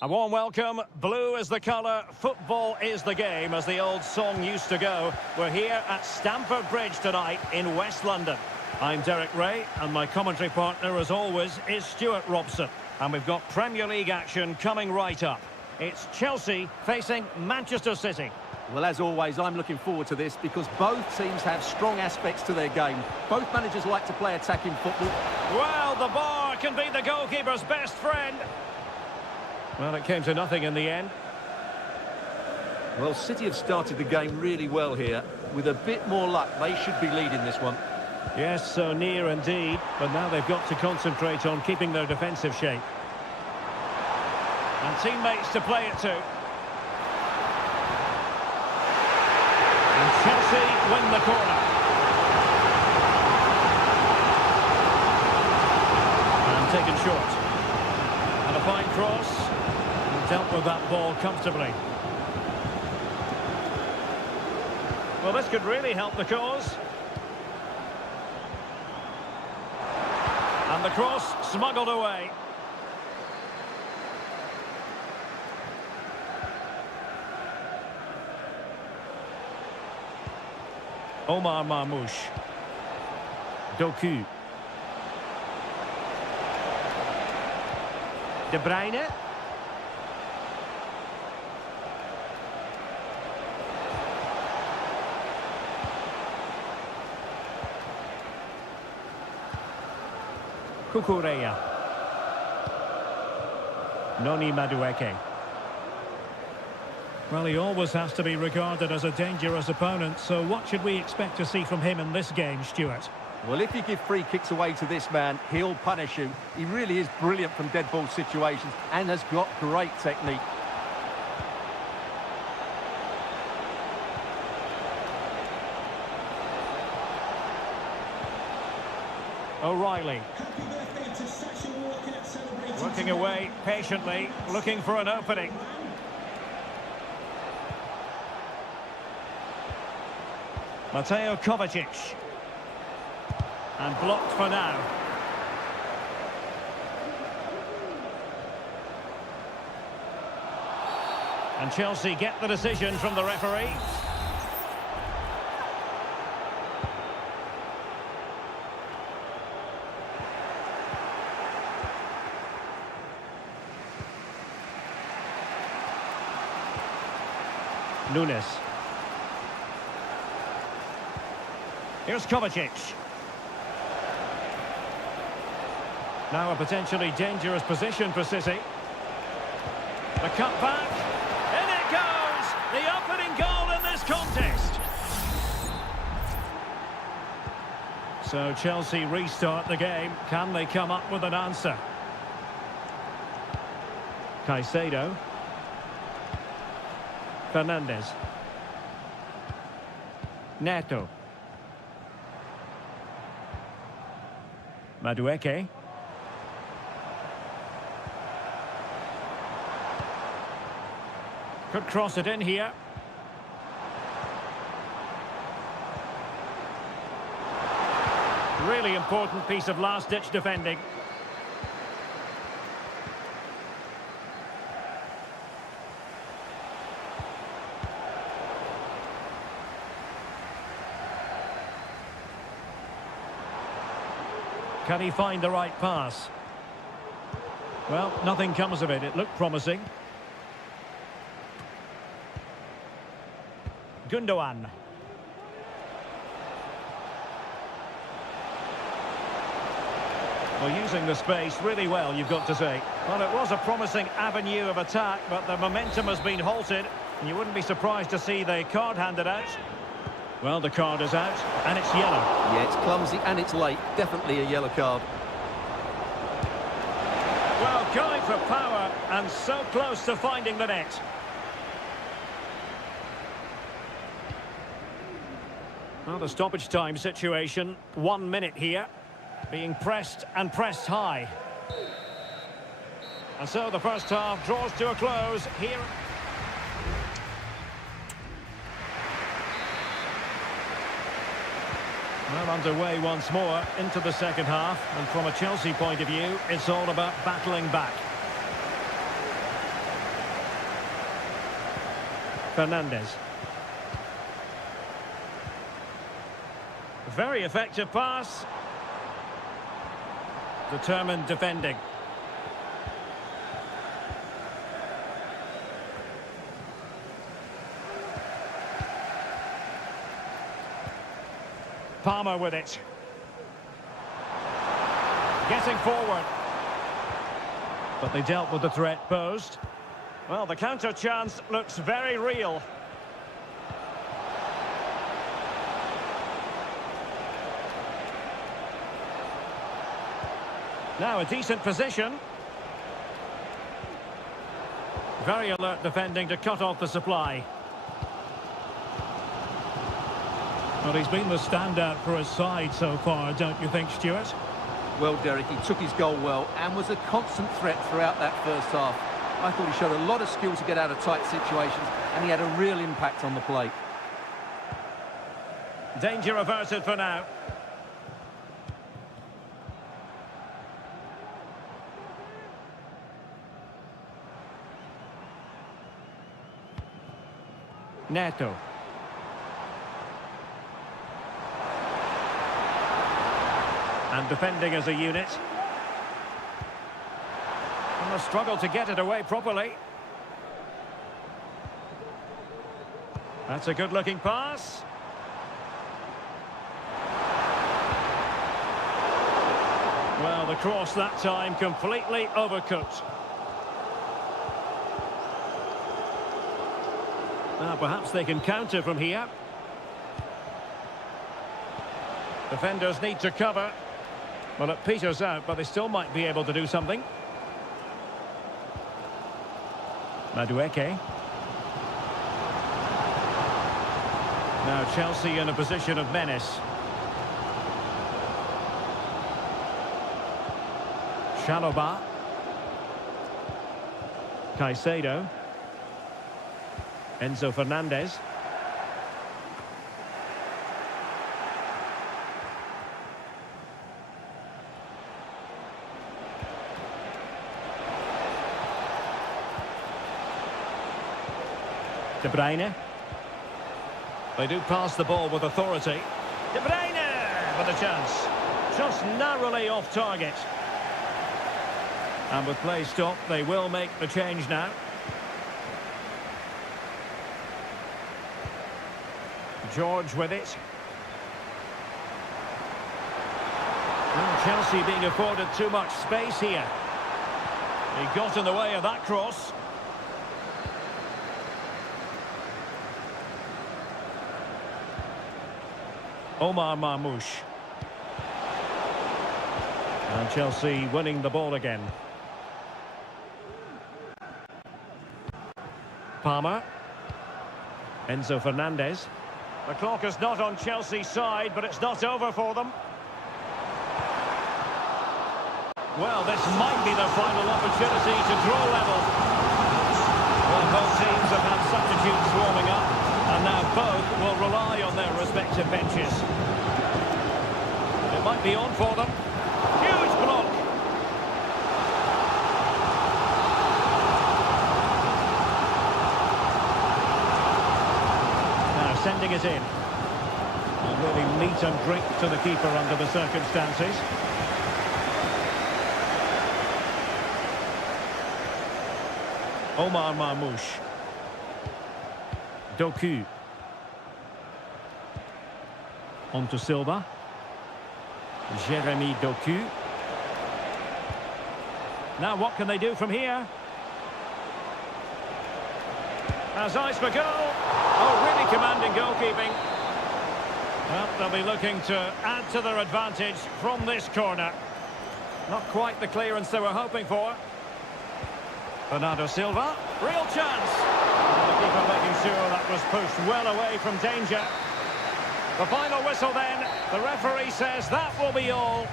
A warm welcome. Blue is the colour, football is the game, as the old song used to go. We're here at Stamford Bridge tonight in West London. I'm Derek Ray, and my commentary partner, as always, is Stuart Robson. And we've got Premier League action coming right up. It's Chelsea facing Manchester City. Well, as always, I'm looking forward to this because both teams have strong aspects to their game. Both managers like to play attacking football. Well, the bar can be the goalkeeper's best friend. Well, it came to nothing in the end. Well, City have started the game really well here. With a bit more luck, they should be leading this one. Yes, so near indeed. But now they've got to concentrate on keeping their defensive shape. And teammates to play it to. And Chelsea win the corner. And taken short. And a fine cross. Dealt with that ball comfortably. Well, this could really help the cause. And the cross smuggled away. Omar Marmoush. Doku. De Bruyne. Kukureya. Noni Madueke. Well, he always has to be regarded as a dangerous opponent, so what should we expect to see from him in this game, Stuart? Well, if you give free kicks away to this man, he'll punish you. He really is brilliant from dead ball situations and has got great technique. O'Reilly. Working away patiently, looking for an opening. Mateo Kovacic. And blocked for now. And Chelsea get the decision from the referee. Nunes. Here's Kovacic. Now a potentially dangerous position for City. The cut back. In it goes! The opening goal in this contest. So Chelsea restart the game. Can they come up with an answer? Caicedo. Fernandez. Neto. Madueke. Could cross it in here. Really important piece of last-ditch defending. Can he find the right pass? Well, nothing comes of it. It looked promising. Gundogan. Well, using the space really well, you've got to say. Well, it was a promising avenue of attack, but the momentum has been halted. And you wouldn't be surprised to see the card handed out. Well, the card is out, and it's yellow. Yeah, it's clumsy and it's late. Definitely a yellow card. Well, going for power, and so close to finding the net. Well, the stoppage time situation, 1 minute here. Being pressed and pressed high. And so the first half draws to a close here. Well, underway once more into the second half. And from a Chelsea point of view, it's all about battling back. Fernandes. Very effective pass. Determined defending. Palmer with it. Getting forward. But they dealt with the threat posed. Well, the counter chance looks very real. Now a decent position. Very alert defending to cut off the supply. Well, he's been the standout for his side so far, don't you think, Stuart? Well, Derek, he took his goal well and was a constant threat throughout that first half. I thought he showed a lot of skill to get out of tight situations, and he had a real impact on the plate. Danger averted for now. Neto. And defending as a unit. And the struggle to get it away properly. That's a good-looking pass. Well, the cross that time completely overcooked. Now, perhaps they can counter from here. Defenders need to cover. Well, it peters out, but they still might be able to do something. Madueke. Now Chelsea in a position of menace. Chalobah. Caicedo. Enzo Fernandez. De Bruyne. They do pass the ball with authority. De Bruyne with a chance. Just narrowly off target. And with play stopped, they will make the change now. George with it. And Chelsea being afforded too much space here. He got in the way of that cross. Omar Marmoush. And Chelsea winning the ball again. Palmer. Enzo Fernandez. The clock is not on Chelsea's side, but it's not over for them. Well, this might be their final opportunity to draw level. Well, both teams have had substitutes warming up, and now both will rely on their respective benches. It might be on for them. Huge block. Now sending it in. And really meat and drink to the keeper under the circumstances. Omar Marmoush. Doku. On to Silva. Jeremy Doku. Now what can they do from here? Has eyes for goal. Oh, really commanding goalkeeping. Well, they'll be looking to add to their advantage from this corner. Not quite the clearance they were hoping for. Bernardo Silva, real chance. And the keeper making sure that was pushed well away from danger. The final whistle then, the referee says that will be all.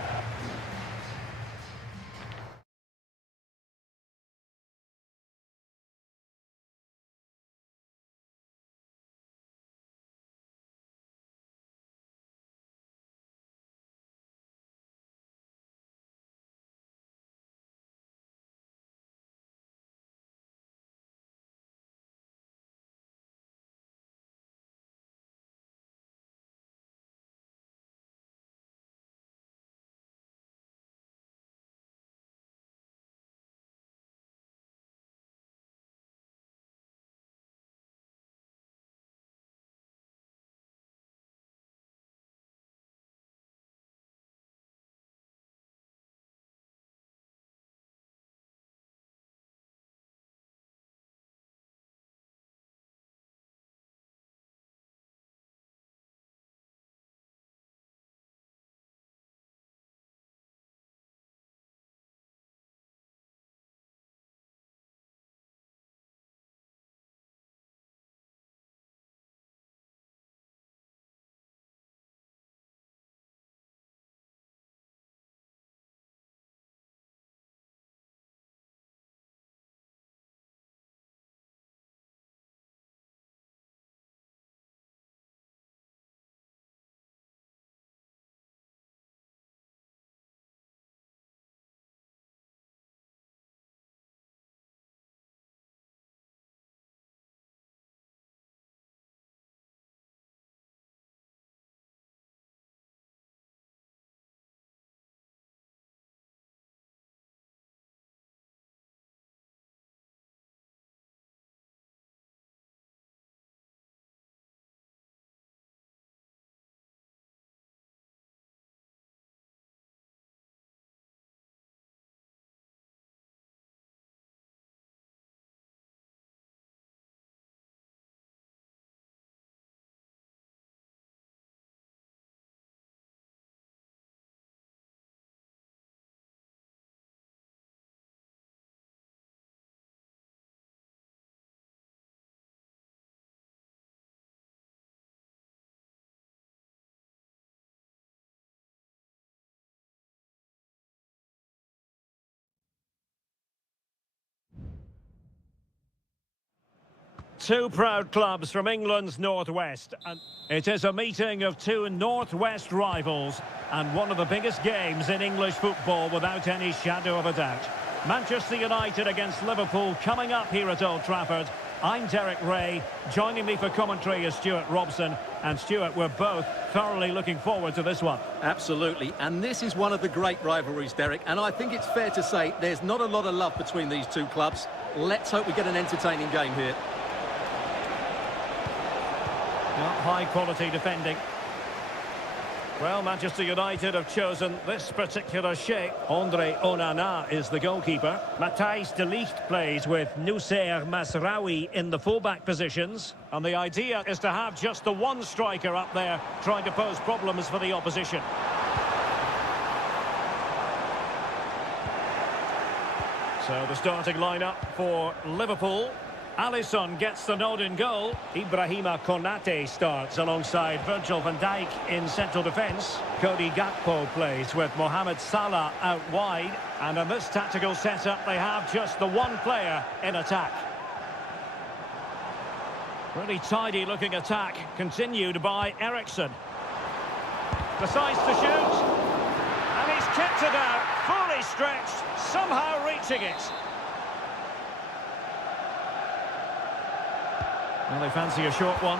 Two proud clubs from England's northwest, and it is a meeting of two northwest rivals and one of the biggest games in English football without any shadow of a doubt. Manchester United against Liverpool coming up here at Old Trafford. I'm Derek Ray. Joining me for commentary is Stuart Robson. And Stuart, we're both thoroughly looking forward to this one. Absolutely, and this is one of the great rivalries, Derek, and I think it's fair to say there's not a lot of love between these two clubs. Let's hope we get an entertaining game here. Not high quality defending. Well, Manchester United have chosen this particular shape. Andre Onana is the goalkeeper. Matthijs de Ligt plays with Noussair Masraoui in the fullback positions. And the idea is to have just the one striker up there trying to pose problems for the opposition. So the starting lineup for Liverpool. Alisson gets the nod in goal. Ibrahima Konate starts alongside Virgil van Dijk in central defence. Cody Gakpo plays with Mohamed Salah out wide. And in this tactical setup, they have just the one player in attack. Really tidy-looking attack, continued by Eriksen. Decides to shoot. And he's kept it out, fully stretched, somehow reaching it. Well, they fancy a short one.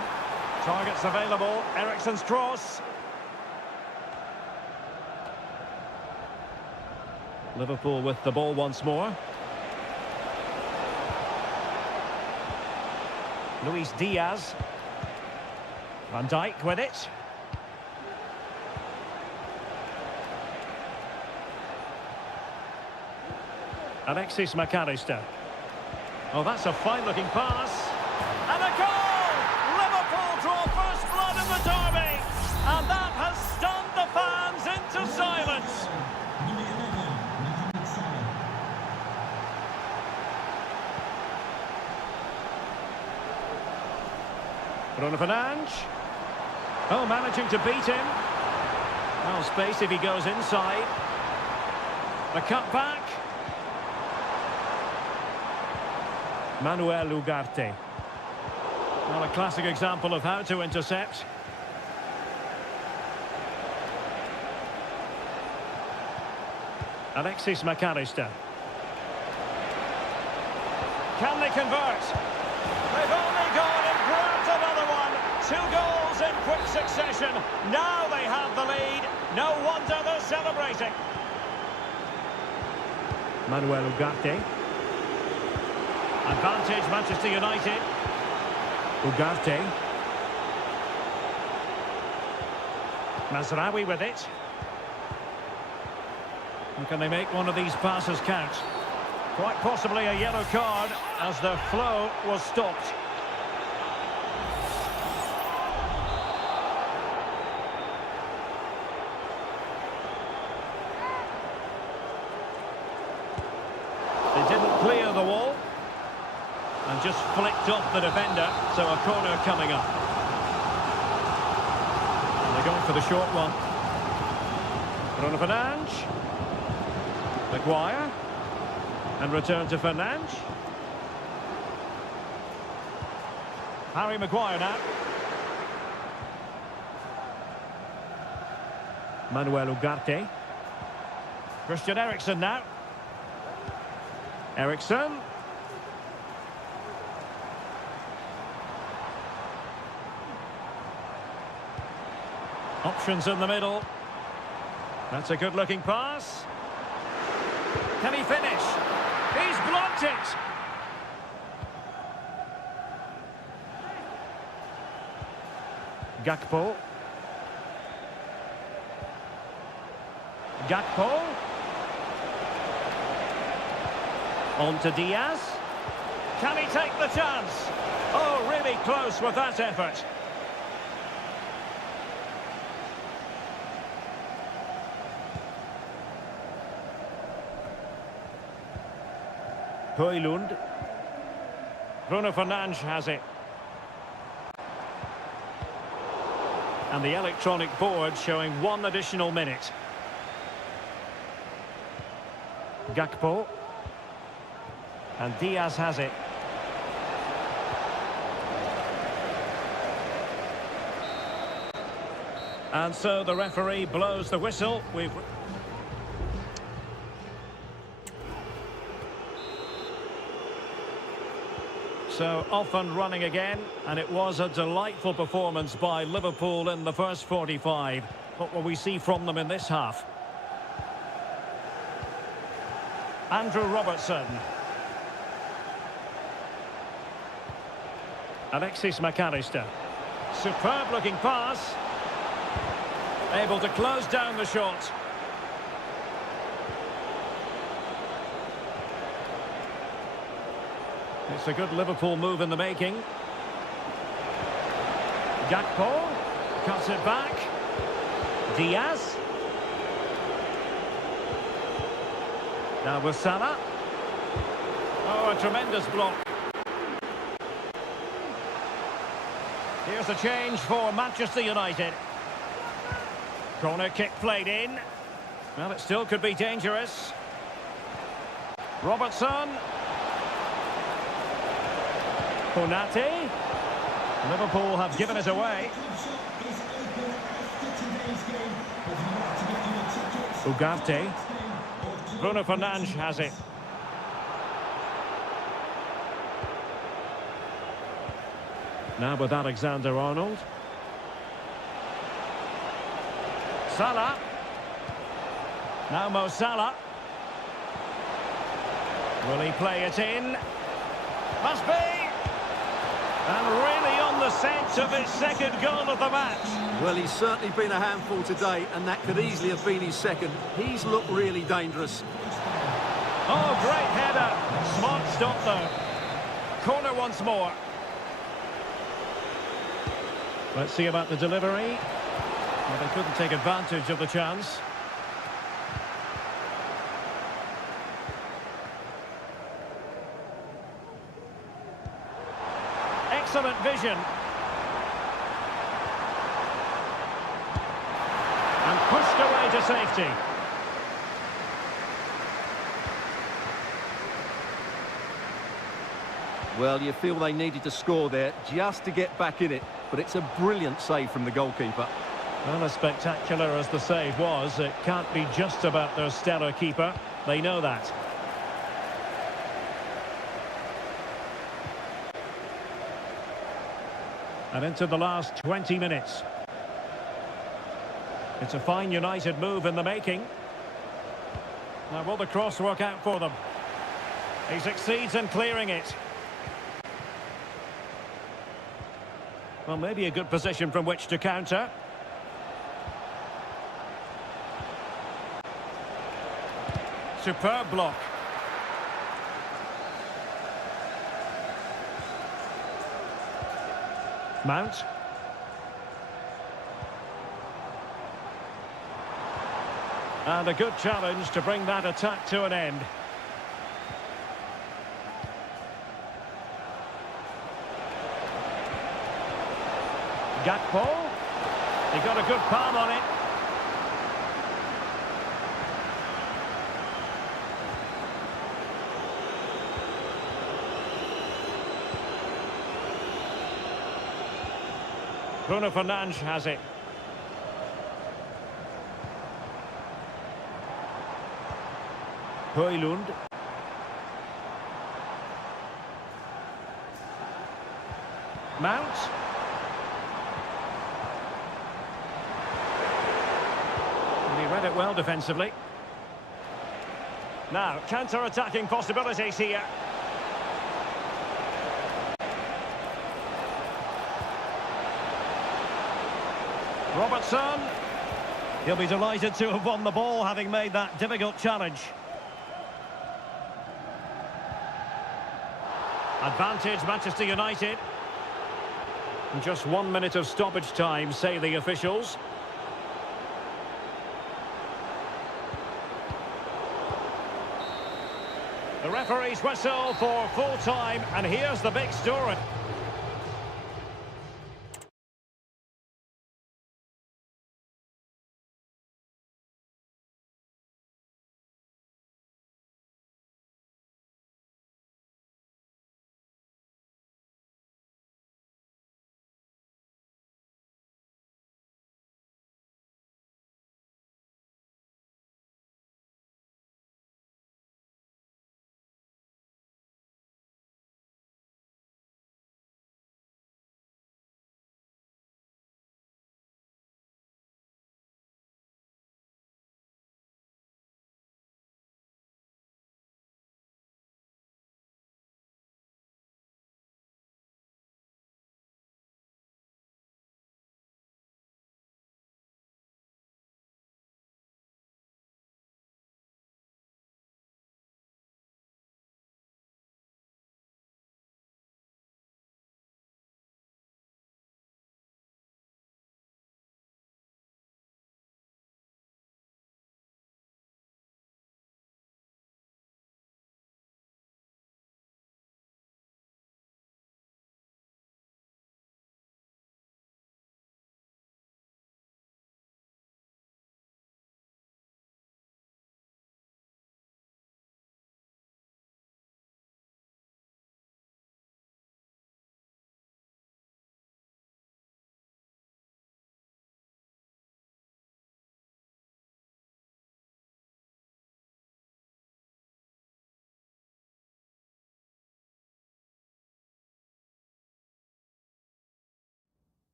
Targets available. Eriksen's cross. Liverpool with the ball once more. Luis Diaz. Van Dijk with it. Alexis McAllister. Oh, that's a fine-looking pass. And a goal! Liverpool draw first blood in the derby. And that has stunned the fans into silence. Bruno Fernandes. Oh, managing to beat him. Well, space if he goes inside. The cut back. Manuel Ugarte. Well, a classic example of how to intercept. Alexis McAllister. Can they convert? They've only gone and grabbed another one. 2 goals in quick succession. Now they have the lead. No wonder they're celebrating. Manuel Ugarte. Advantage Manchester United. Ugarte. Masraoui with it. And can they make one of these passes count? Quite possibly a yellow card as the flow was stopped. They didn't clear the wall. And just flicked off the defender, so a corner coming up. And they're going for the short one. Bruno Fernandes. Maguire. And return to Fernandes. Harry Maguire now. Manuel Ugarte. Christian Eriksen now. Eriksen. Options in the middle. That's a good-looking pass. Can he finish? He's blocked it. Gakpo. Gakpo. On to Diaz. Can he take the chance? Oh, really close with that effort. Højlund. Bruno Fernandes has it. And the electronic board showing 1 additional minute. Gakpo. And Diaz has it. And so the referee blows the whistle. So off and running again, and it was a delightful performance by Liverpool in the first 45. What will we see from them in this half? Andrew Robertson. Alexis McAllister. Superb looking pass. Able to close down the shot. It's a good Liverpool move in the making. Gakpo cuts it back. Diaz. Now with Salah. Oh, a tremendous block. Here's a change for Manchester United. Corner kick played in. Well, it still could be dangerous. Robertson. Konate. Liverpool have given it away. Ugarte. Bruno Fernandes has it. Now with Alexander-Arnold. Salah. Now Mo Salah. Will he play it in? Must be! And really on the scent of his second goal of the match. Well, he's certainly been a handful today, and that could easily have been his second. He's looked really dangerous. Oh, great header. Smart stop, though. Corner once more. Let's see about the delivery. Well, they couldn't take advantage of the chance. Excellent vision. And pushed away to safety. Well, you feel they needed to score there just to get back in it, but it's a brilliant save from the goalkeeper. Well, as spectacular as the save was, it can't be just about their stellar keeper. They know that. And into the last 20 minutes. It's a fine United move in the making. Now, will the cross work out for them? He succeeds in clearing it. Well, maybe a good position from which to counter. Superb block. Mount. And a good challenge to bring that attack to an end. Gakpo. He got a good palm on it. Bruno Fernandes has it. Højlund. Mount. And he read it well defensively. Now, counter-attacking possibilities here. Robertson. He'll be delighted to have won the ball, having made that difficult challenge. Advantage Manchester United. And just 1 minute of stoppage time, say the officials. The referee's whistle for full time, and here's the big story.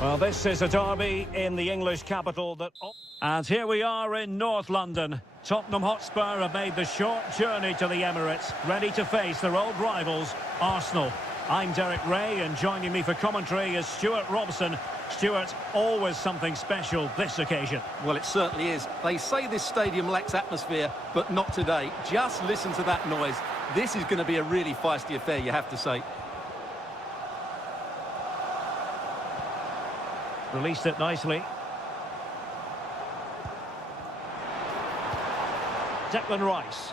Well, this is a derby in the English capital that... And here we are in North London. Tottenham Hotspur have made the short journey to the Emirates, ready to face their old rivals, Arsenal. I'm Derek Ray, and joining me for commentary is Stuart Robson. Stuart, always something special this occasion. Well, it certainly is. They say this stadium lacks atmosphere, but not today. Just listen to that noise. This is going to be a really feisty affair, you have to say. Released it nicely. Declan Rice.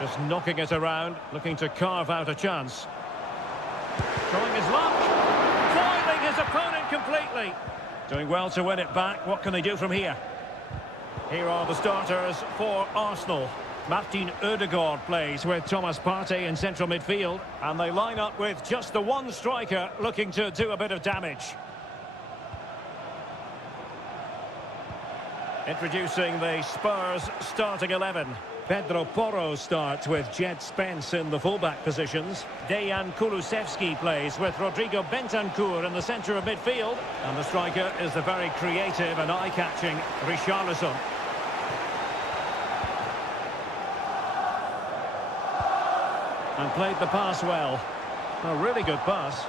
Just knocking it around, looking to carve out a chance. Trying his luck. Foiling his opponent completely. Doing well to win it back. What can they do from here? Here are the starters for Arsenal. Martin Ødegaard plays with Thomas Partey in central midfield. And they line up with just the one striker looking to do a bit of damage. Introducing the Spurs starting 11. Pedro Porro starts with Jed Spence in the fullback positions. Dejan Kulusevski plays with Rodrigo Bentancur in the centre of midfield. And the striker is the very creative and eye-catching Richarlison. And played the pass well. A really good pass.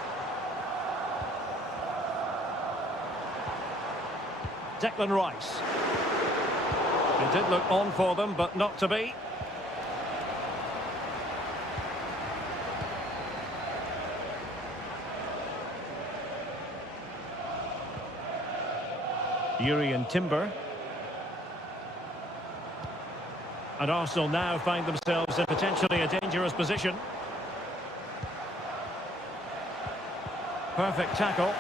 Declan Rice. It did look on for them, but not to be. Urian Timber. And Arsenal now find themselves in potentially a dangerous position. Perfect tackle.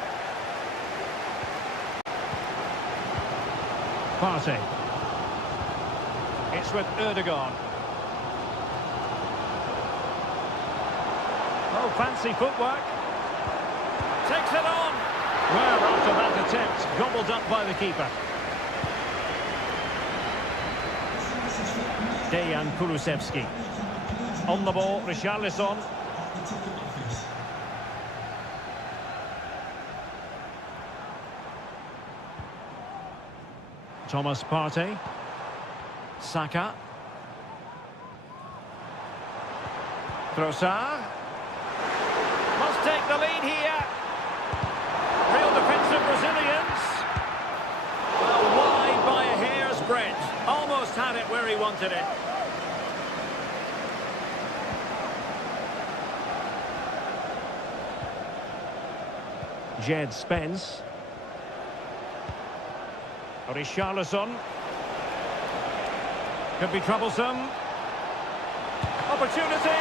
Partey. It's with Ødegaard. Oh, fancy footwork. Takes it on. Well, after that attempt, gobbled up by the keeper. Dejan Kulusevski. On the ball, Richarlison. Thomas Partey. Saka. Trossard. Must take the lead here. Real defensive Brazilians. Well, wide by a hair's breadth. Almost had it where he wanted it. Jed Spence. Richarlison. Could be troublesome. Opportunity.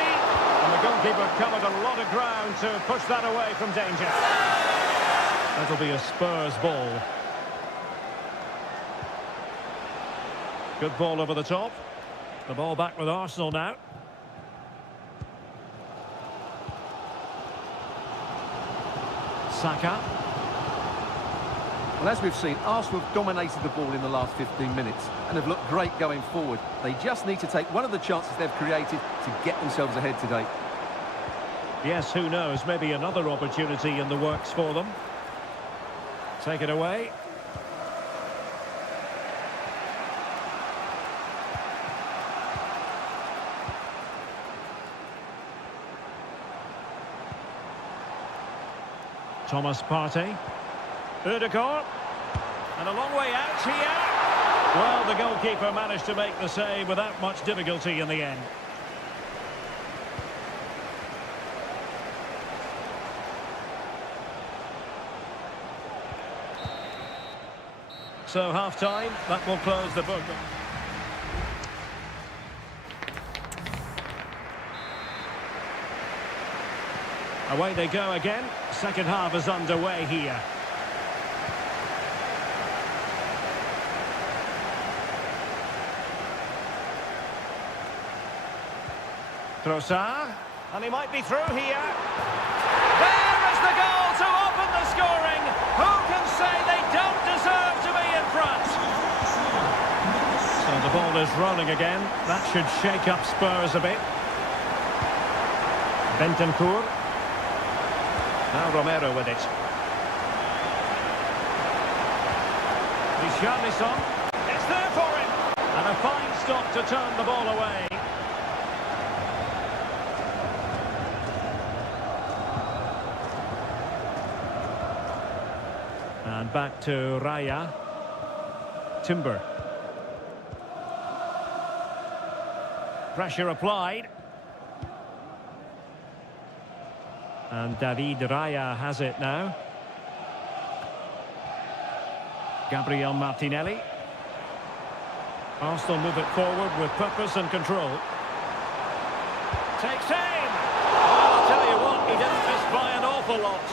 And the goalkeeper covered a lot of ground to push that away from danger. That'll be a Spurs ball. Good ball over the top. The ball back with Arsenal now. Saka. Well, as we've seen, Arsenal have dominated the ball in the last 15 minutes and have looked great going forward. They just need to take one of the chances they've created to get themselves ahead today. Yes, who knows? Maybe another opportunity in the works for them. Take it away. Thomas Partey. Ødegaard. And a long way out here. Well, the goalkeeper managed to make the save without much difficulty in the end. So half-time, that will close the book. Away they go again. Second half is underway here. Trossard. And he might be through here. There is the goal to open the scoring. Who can say they don't deserve to be in front? So the ball is rolling again. That should shake up Spurs a bit. Bentancur. Now Romero with it. Richarlison. It's there for him. And a fine stop to turn the ball away. And back to Raya. Timber. Pressure applied. And David Raya has it now. Gabriel Martinelli. Arsenal move it forward with purpose and control. Takes aim! Well, I'll tell you what, he didn't miss by an awful lot.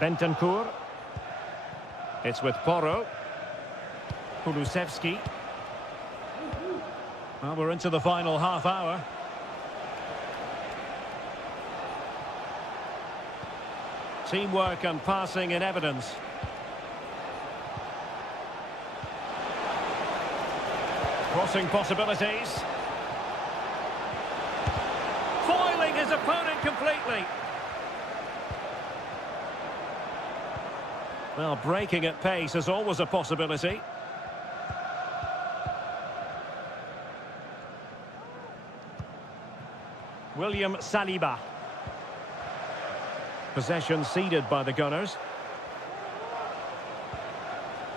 Bentancur. It's with Porro. Kulusevski. Well, we're into the final half hour. Teamwork and passing in evidence. Crossing possibilities. Foiling his opponent completely. Well, breaking at pace is always a possibility. William Saliba. Possession ceded by the Gunners.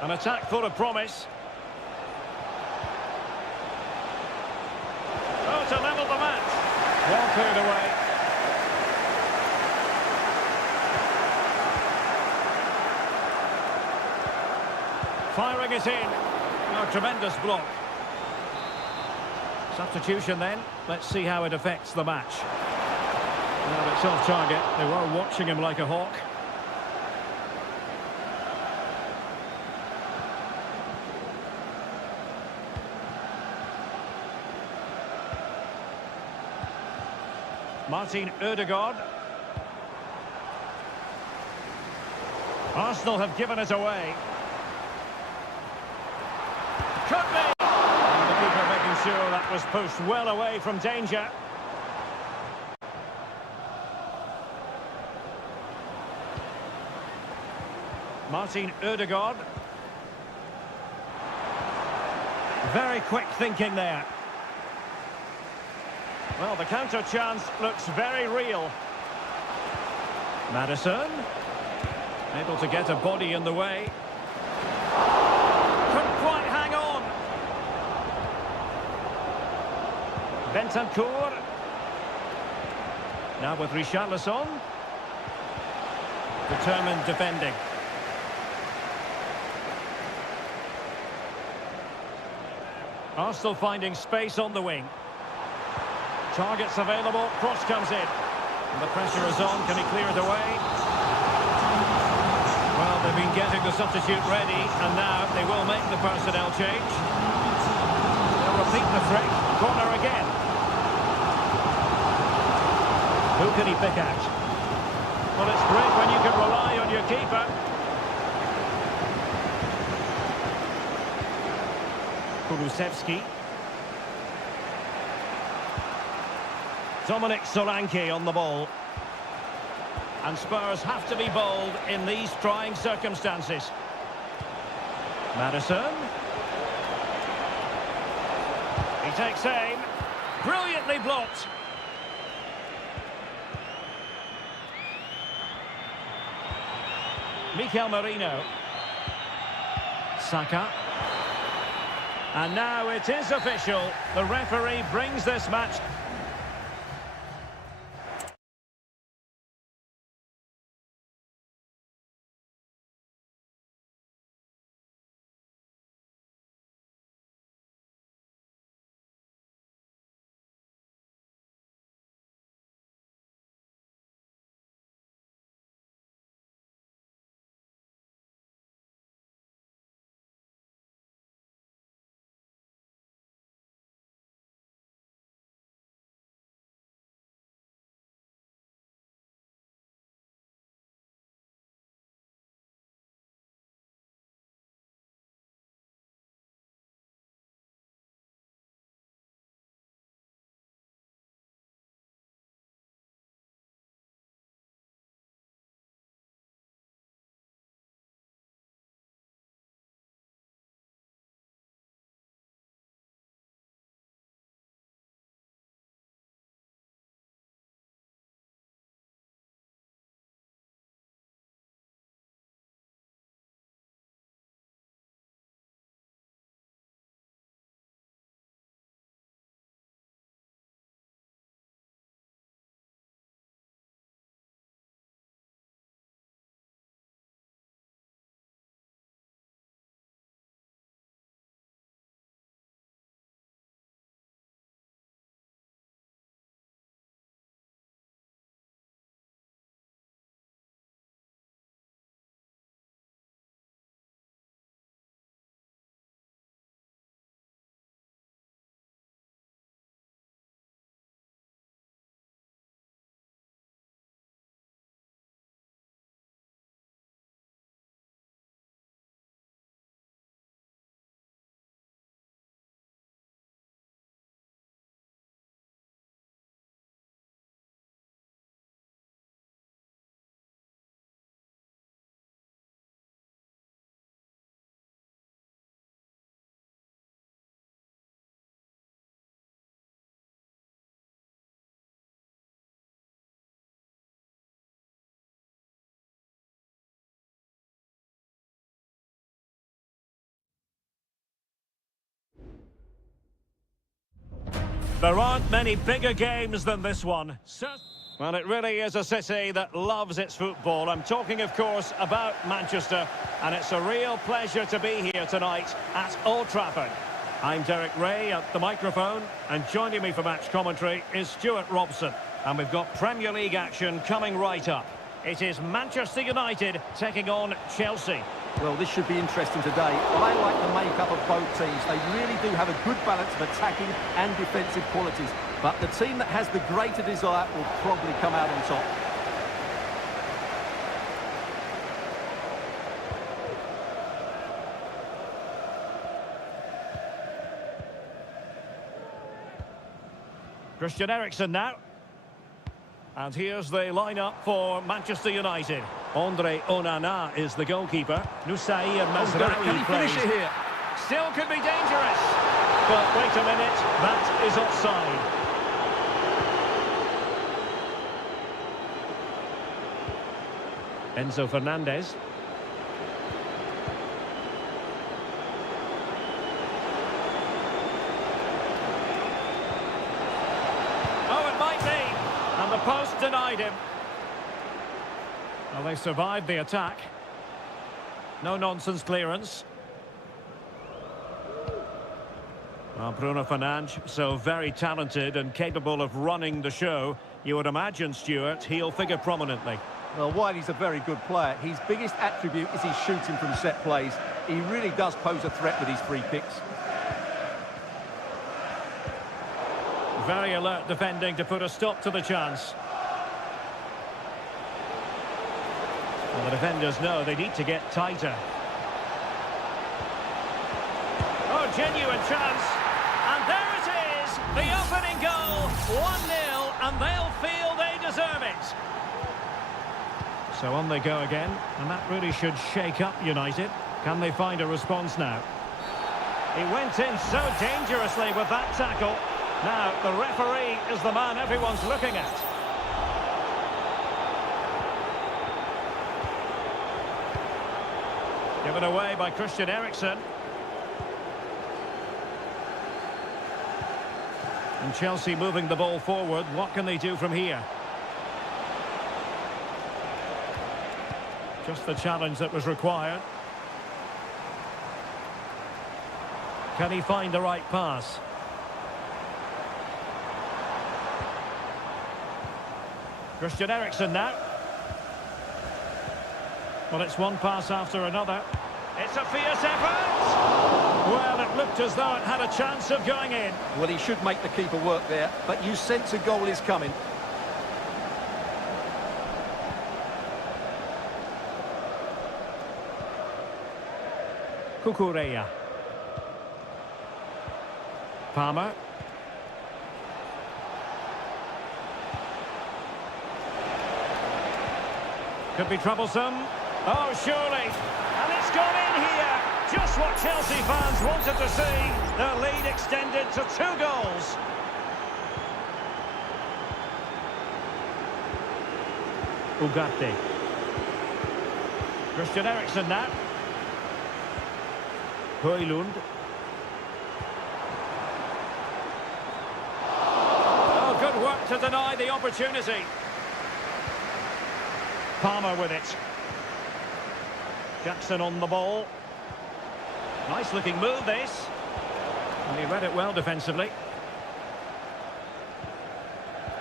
An attack full of promise. Oh, to level the match. Well cleared away. Firing it in. Oh, tremendous block. Substitution then. Let's see how it affects the match. Well, it's off target. They were watching him like a hawk. Martin Ødegaard. Arsenal have given it away. Could be! And the keeper making sure that was pushed well away from danger. Martin Ødegaard. Very quick thinking there. Well, the counter chance looks very real. Maddison. Able to get a body in the way. Couldn't quite hang on. Bentancur. Now with Richarlison. Determined defending. Arsenal finding space on the wing. Targets available, cross comes in. And the pressure is on, can he clear it away? Well, they've been getting the substitute ready, and now they will make the personnel change. They'll repeat the trick, corner again. Who can he pick out? Well, it's great when you can rely on your keeper. Kulusevski. Dominic Solanke on the ball. And Spurs have to be bold in these trying circumstances. Maddison. He takes aim. Brilliantly blocked. Mikel Merino. Saka. And now it is official. The referee brings this match There aren't many bigger games than this one. Well, it really is a city that loves its football. I'm talking, of course, about Manchester, and it's a real pleasure to be here tonight at Old Trafford. I'm Derek Ray at the microphone, and joining me for match commentary is Stuart Robson. And we've got Premier League action coming right up. It is Manchester United taking on Chelsea. Well, this should be interesting today. I like the makeup of both teams. They really do have a good balance of attacking and defensive qualities. But the team that has the greater desire will probably come out on top. Christian Eriksen now. And here's the lineup for Manchester United. Andre Onana is the goalkeeper. Nusai and Mazraoui Can he finish it here? Still could be dangerous. But wait a minute, that is offside. Enzo Fernandez. Oh, it might be. And the post denied him. Well, they survived the attack. No-nonsense clearance. Well, Bruno Fernandes, so very talented and capable of running the show. You would imagine, Stuart, he'll figure prominently. Well, while he's a very good player, his biggest attribute is his shooting from set plays. He really does pose a threat with his free kicks. Very alert defending to put a stop to the chance. Well, the defenders know they need to get tighter. Oh, genuine chance. And there it is, the opening goal. 1-0, and they'll feel they deserve it. So on they go again, and that really should shake up United. Can they find a response now? He went in so dangerously with that tackle. Now, the referee is the man everyone's looking at. Given away by Christian Eriksen. And Chelsea moving the ball forward. What can they do from here? Just the challenge that was required. Can he find the right pass? Christian Eriksen now. Well, it's one pass after another. It's a fierce effort! Well, it looked as though it had a chance of going in. Well, he should make the keeper work there, but you sense a goal is coming. Kukureya. Palmer. Could be troublesome. Oh, surely. And it's gone in here. Just what Chelsea fans wanted to see. Their lead extended to 2 goals. Ugarte. Christian Eriksen now. Højlund. Oh, good work to deny the opportunity. Palmer with it. Jackson on the ball. Nice looking move this. And he read it well defensively.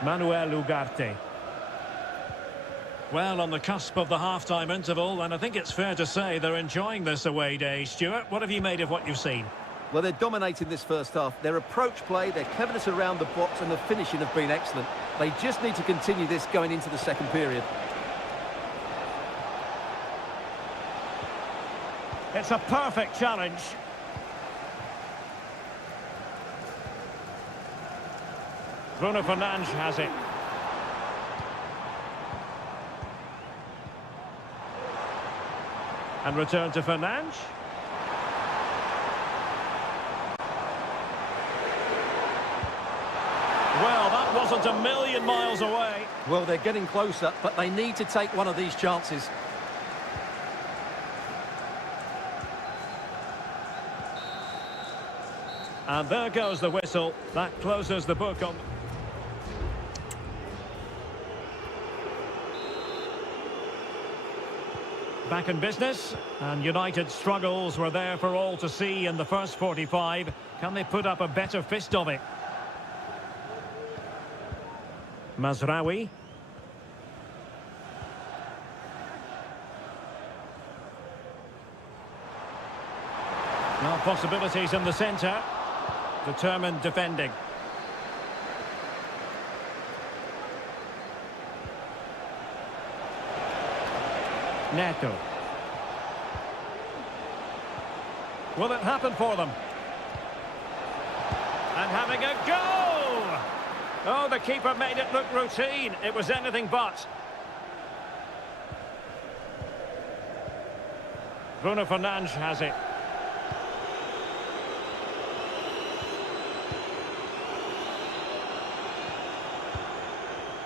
Manuel Ugarte. Well, on the cusp of the half-time interval, and I think it's fair to say they're enjoying this away day. Stuart, what have you made of what you've seen? Well, they're dominating this first half. Their approach play, their cleverness around the box and the finishing have been excellent. They just need to continue this going into the second period. It's a perfect challenge. Bruno Fernandes has it. And return to Fernandes. Well, that wasn't a million miles away. Well, they're getting closer, but they need to take one of these chances. And there goes the whistle. That closes the book on... Back in business, and United's struggles were there for all to see in the first 45. Can they put up a better fist of it? Mazraoui. Well, possibilities in the centre. Determined defending. Neto. Will it happen for them? And having a go! Oh, the keeper made it look routine. It was anything but. Bruno Fernandes has it.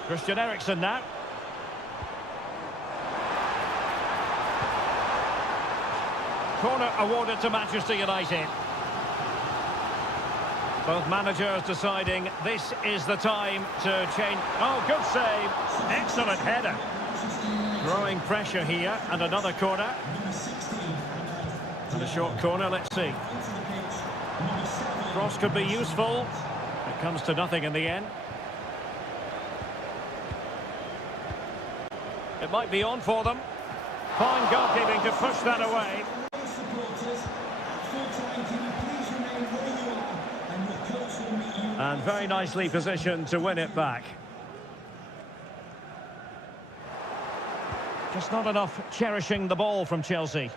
Christian Eriksen now. Corner awarded to Manchester United. Both managers deciding this is the time to change. Oh, good save. Excellent header. Growing pressure here, and another corner. And a short corner, let's see. Cross could be useful. It comes to nothing in the end. It might be on for them. Fine goalkeeping to push that away. And very nicely positioned to win it back. Just not enough cherishing the ball from Chelsea.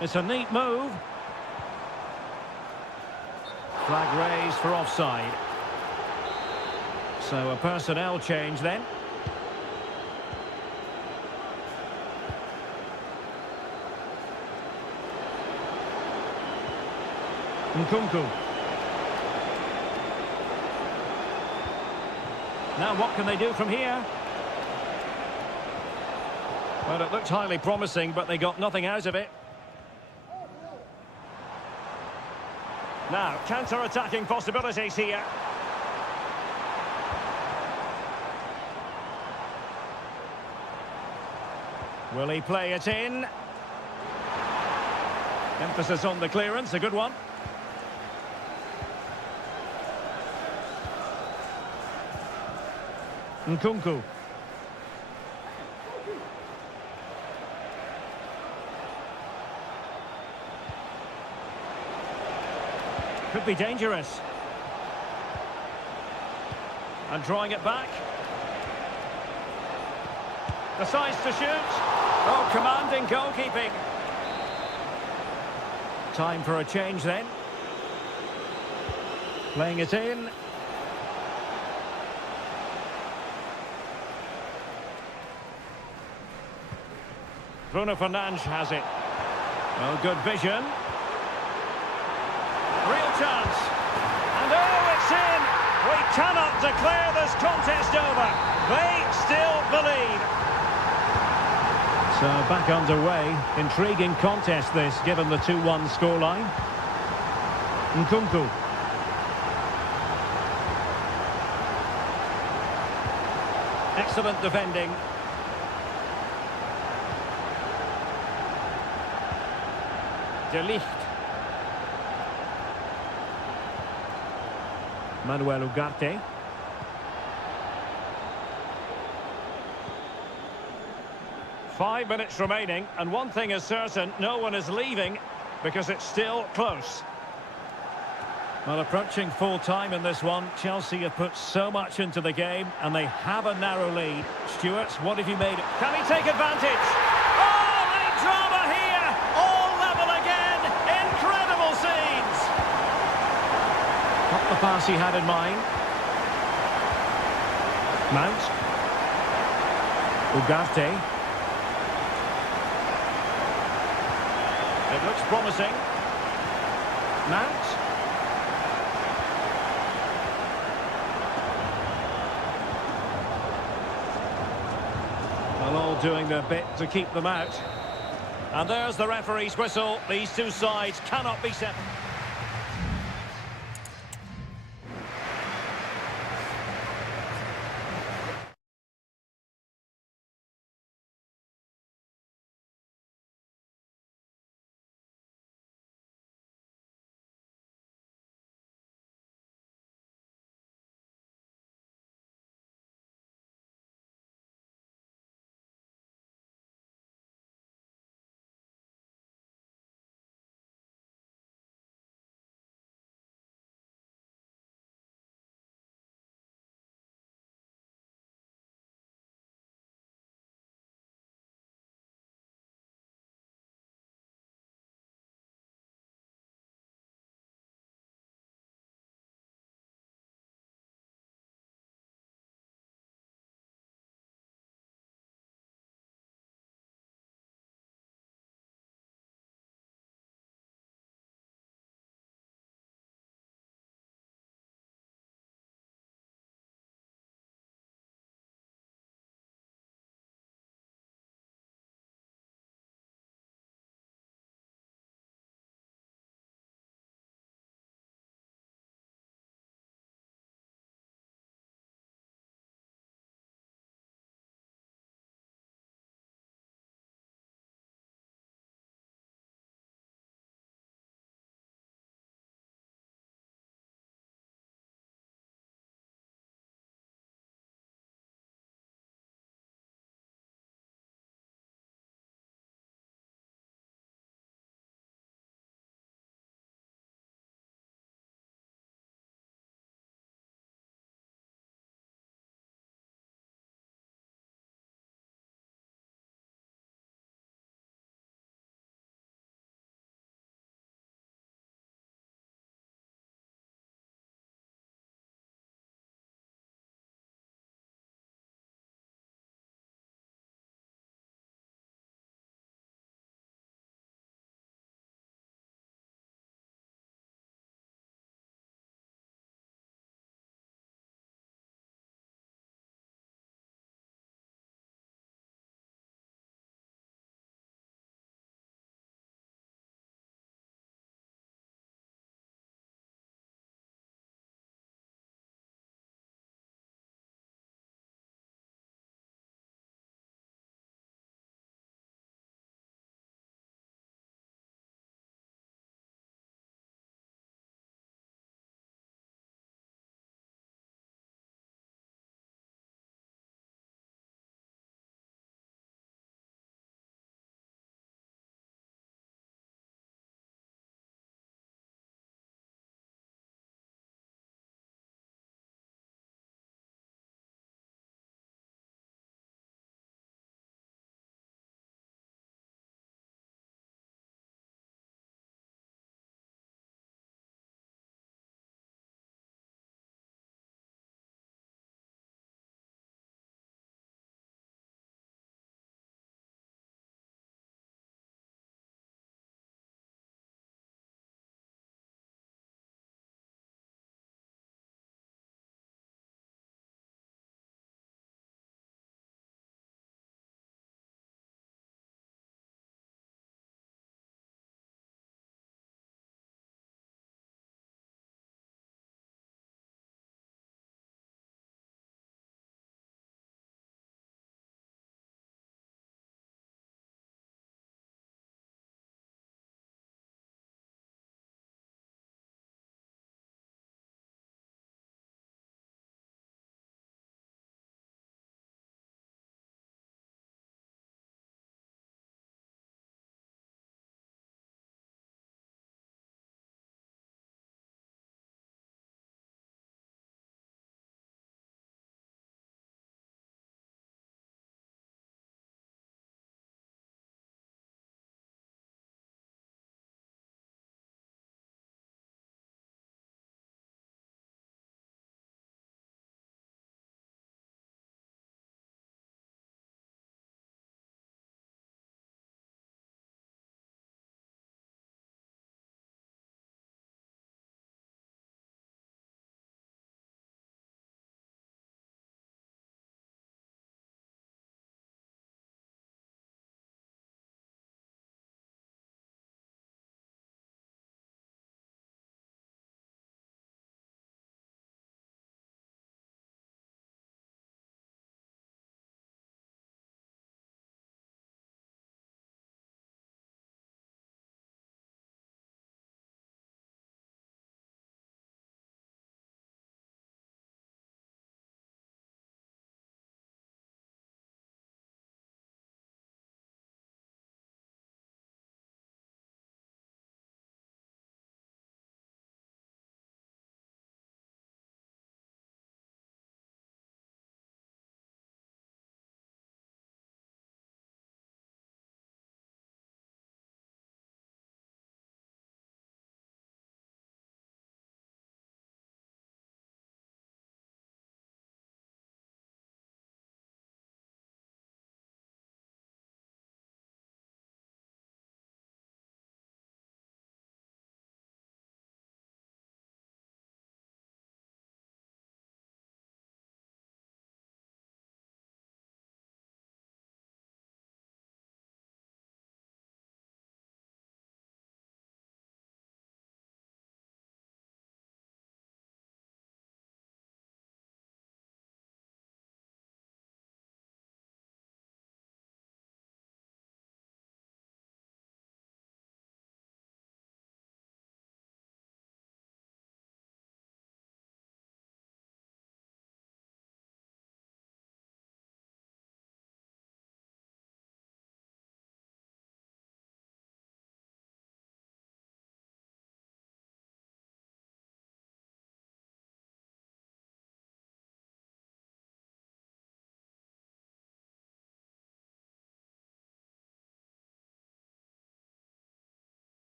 It's a neat move. Flag raised for offside. So a personnel change then. Nkunku. Now what can they do from here? Well, it looked highly promising, but they got nothing out of it. Now, counter-attacking possibilities here. Will he play it in? Emphasis on the clearance, a good one. Nkunku. Could be dangerous. And drawing it back. Decides to shoot. Oh, commanding goalkeeping. Time for a change then. Playing it in. Bruno Fernandes has it. Well, good vision. Real chance. And oh, it's in! We cannot declare this contest over. They still believe. So back underway. Intriguing contest this, given the 2-1 scoreline. Nkunku. Excellent defending. De Ligt. Manuel Ugarte. Five minutes remaining, and one thing is certain, no one is leaving because it's still close. Well, approaching full time in this one, Chelsea have put so much into the game and they have a narrow lead. Stuart, what have you made? Can he take advantage? Oh, late drama here! All level again! Incredible scenes! Not the pass he had in mind. Mount. Ugarte. It looks promising. Mount. Well, all doing their bit to keep them out. And there's the referee's whistle. These two sides cannot be separated.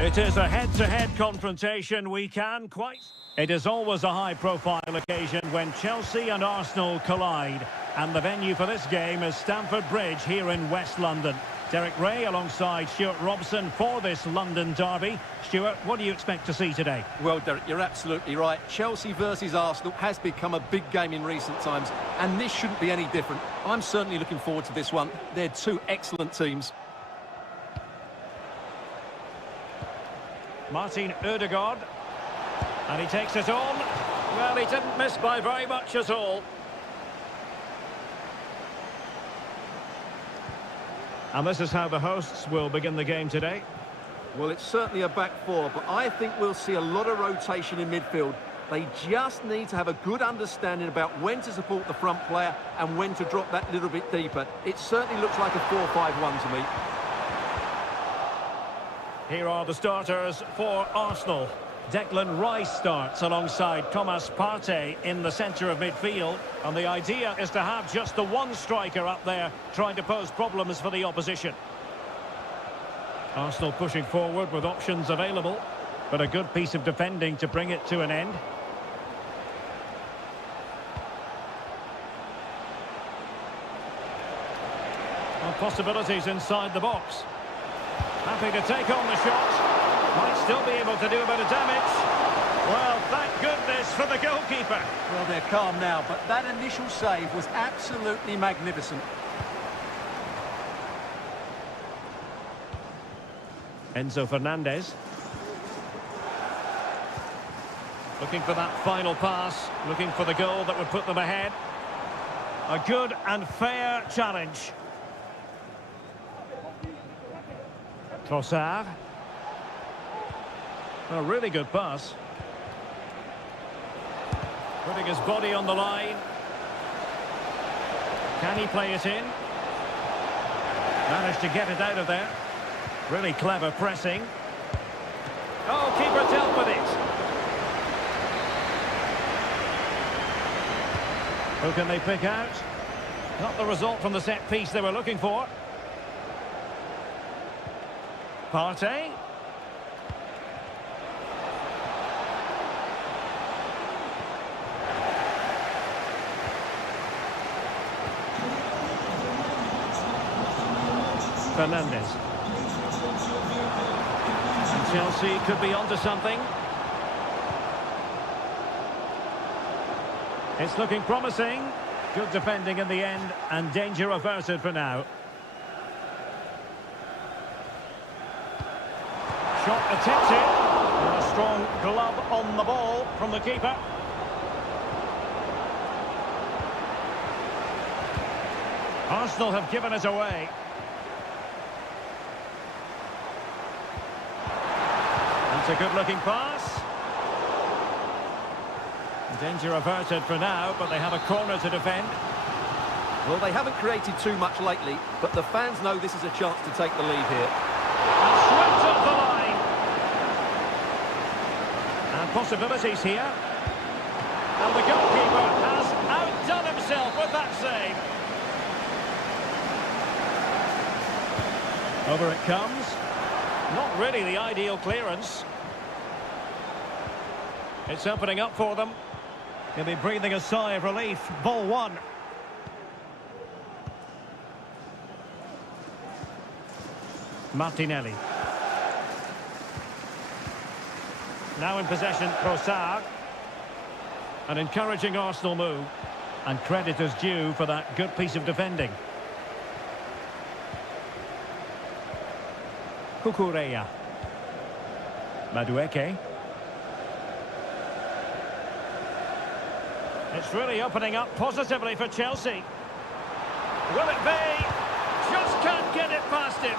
It is a head-to-head confrontation. We can quite... It is always a high-profile occasion when Chelsea and Arsenal collide. And the venue for this game is Stamford Bridge here in West London. Derek Ray alongside Stuart Robson for this London derby. Stuart, what do you expect to see today? Well, Derek, you're absolutely right. Chelsea versus Arsenal has become a big game in recent times, and this shouldn't be any different. I'm certainly looking forward to this one. They're two excellent teams. Martin Ødegaard. And he takes it on. Well, he didn't miss by very much at all. And this is how the hosts will begin the game today. Well, it's certainly a back four, but I think we'll see a lot of rotation in midfield. They just need to have a good understanding about when to support the front player and when to drop that little bit deeper. It certainly looks like a 4-5-1 to me. Here are the starters for Arsenal. Declan Rice starts alongside Thomas Partey in the centre of midfield. And the idea is to have just the one striker up there trying to pose problems for the opposition. Arsenal pushing forward with options available, but a good piece of defending to bring it to an end. And possibilities inside the box. Happy to take on the shot. Might still be able to do a bit of damage. Well, thank goodness for the goalkeeper. Well, they're calm now, but that initial save was absolutely magnificent. Enzo Fernandez. Looking for that final pass. Looking for the goal that would put them ahead. A good and fair challenge. Trossard. A really good pass. Putting his body on the line. Can he play it in? Managed to get it out of there. Really clever pressing. Oh, keeper dealt with it. Who can they pick out? Not the result from the set piece they were looking for. Partey. Fernandez. And Chelsea could be onto something. It's looking promising. Good defending in the end, and danger averted for now. Shot attempted. And a strong glove on the ball from the keeper. Arsenal have given it away. That's a good-looking pass. Danger averted for now, but they have a corner to defend. Well, they haven't created too much lately, but the fans know this is a chance to take the lead here. And swept up the line. And possibilities here. And the goalkeeper has outdone himself with that save. Over it comes. Not really the ideal clearance. It's opening up for them. He'll be breathing a sigh of relief. Ball one. Martinelli. Now in possession, Trossard. An encouraging Arsenal move. And credit is due for that good piece of defending. Cucurella. Madueke. It's really opening up positively for Chelsea. Will it be? Just can't get it past him.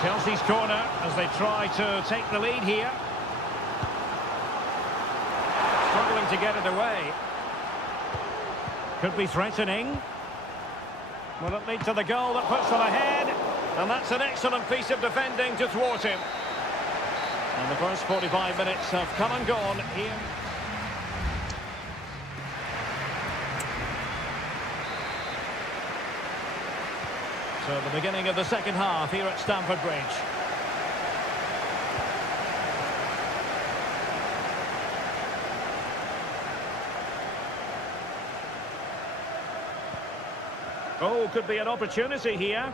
Chelsea's corner as they try to take the lead here. Struggling to get it away. Could be threatening. Will it lead to the goal that puts them ahead? And that's an excellent piece of defending to thwart him. And the first 45 minutes have come and gone here. So the beginning of the second half here at Stamford Bridge. Oh, could be an opportunity here.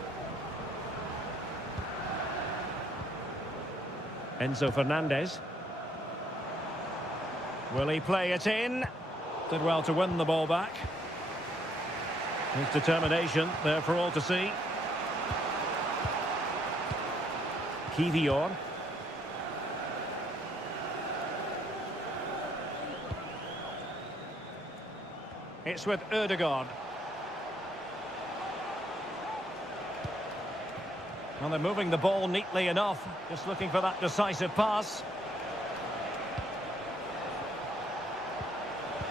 Enzo Fernandez. Will he play it in? Did well to win the ball back. His determination there for all to see. Kivior. It's with Ødegaard. Well, they're moving the ball neatly enough. Just looking for that decisive pass.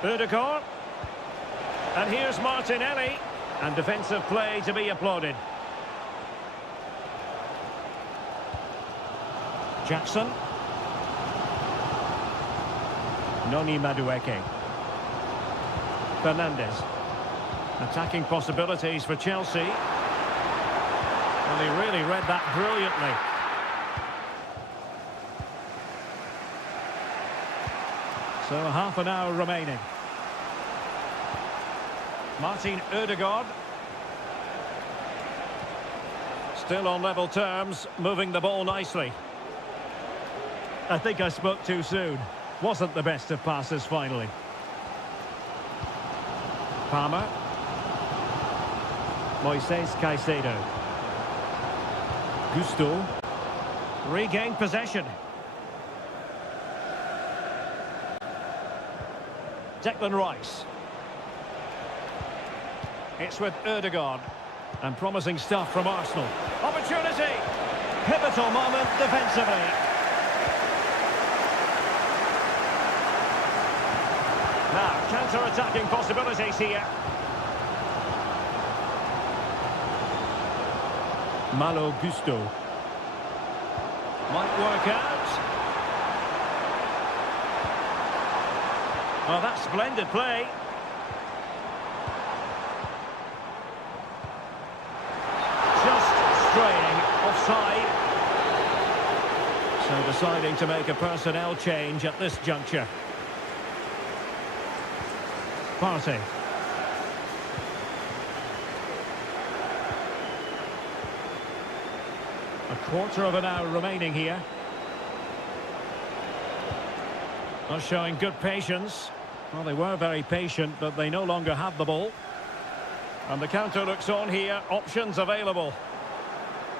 Ødegaard. And here's Martinelli. And defensive play to be applauded. Jackson. Noni Madueke. Fernandez. Attacking possibilities for Chelsea. Well, he really read that brilliantly. So half an hour remaining. Martin Ødegaard. Still on level terms, moving the ball nicely. I think I spoke too soon. Wasn't the best of passes finally. Palmer. Moises Caicedo. Gusto. Regained possession. Declan Rice. It's with Ødegaard. And promising stuff from Arsenal. Opportunity! Pivotal moment defensively. Now, counter-attacking possibilities here. Malo Gusto. Might work out. Well, that's splendid play. Just straying offside. So deciding to make a personnel change at this juncture. Partey. A quarter of an hour remaining here. Not showing good patience. Well, they were very patient, but they no longer have the ball. And the counter looks on here. Options available.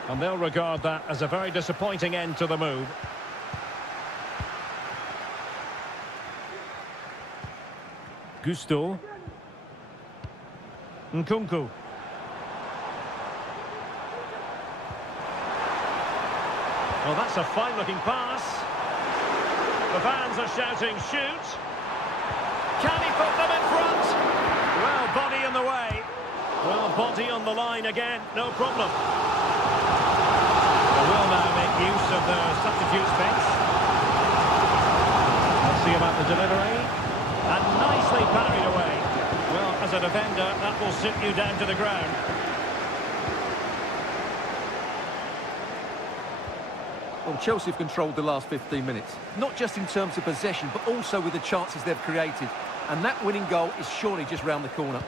And they'll regard that as a very disappointing end to the move. Gusto. Nkunku. Well, that's a fine-looking pass. The fans are shouting, shoot. Can he put them in front? Well, body in the way. Well, body on the line again, no problem. They will now make use of their substitutes bench. Let's see about the delivery. And nicely parried away. Well, as a defender, that will sit you down to the ground. Well, Chelsea have controlled the last 15 minutes, not just in terms of possession, but also with the chances they've created. And that winning goal is surely just round the corner.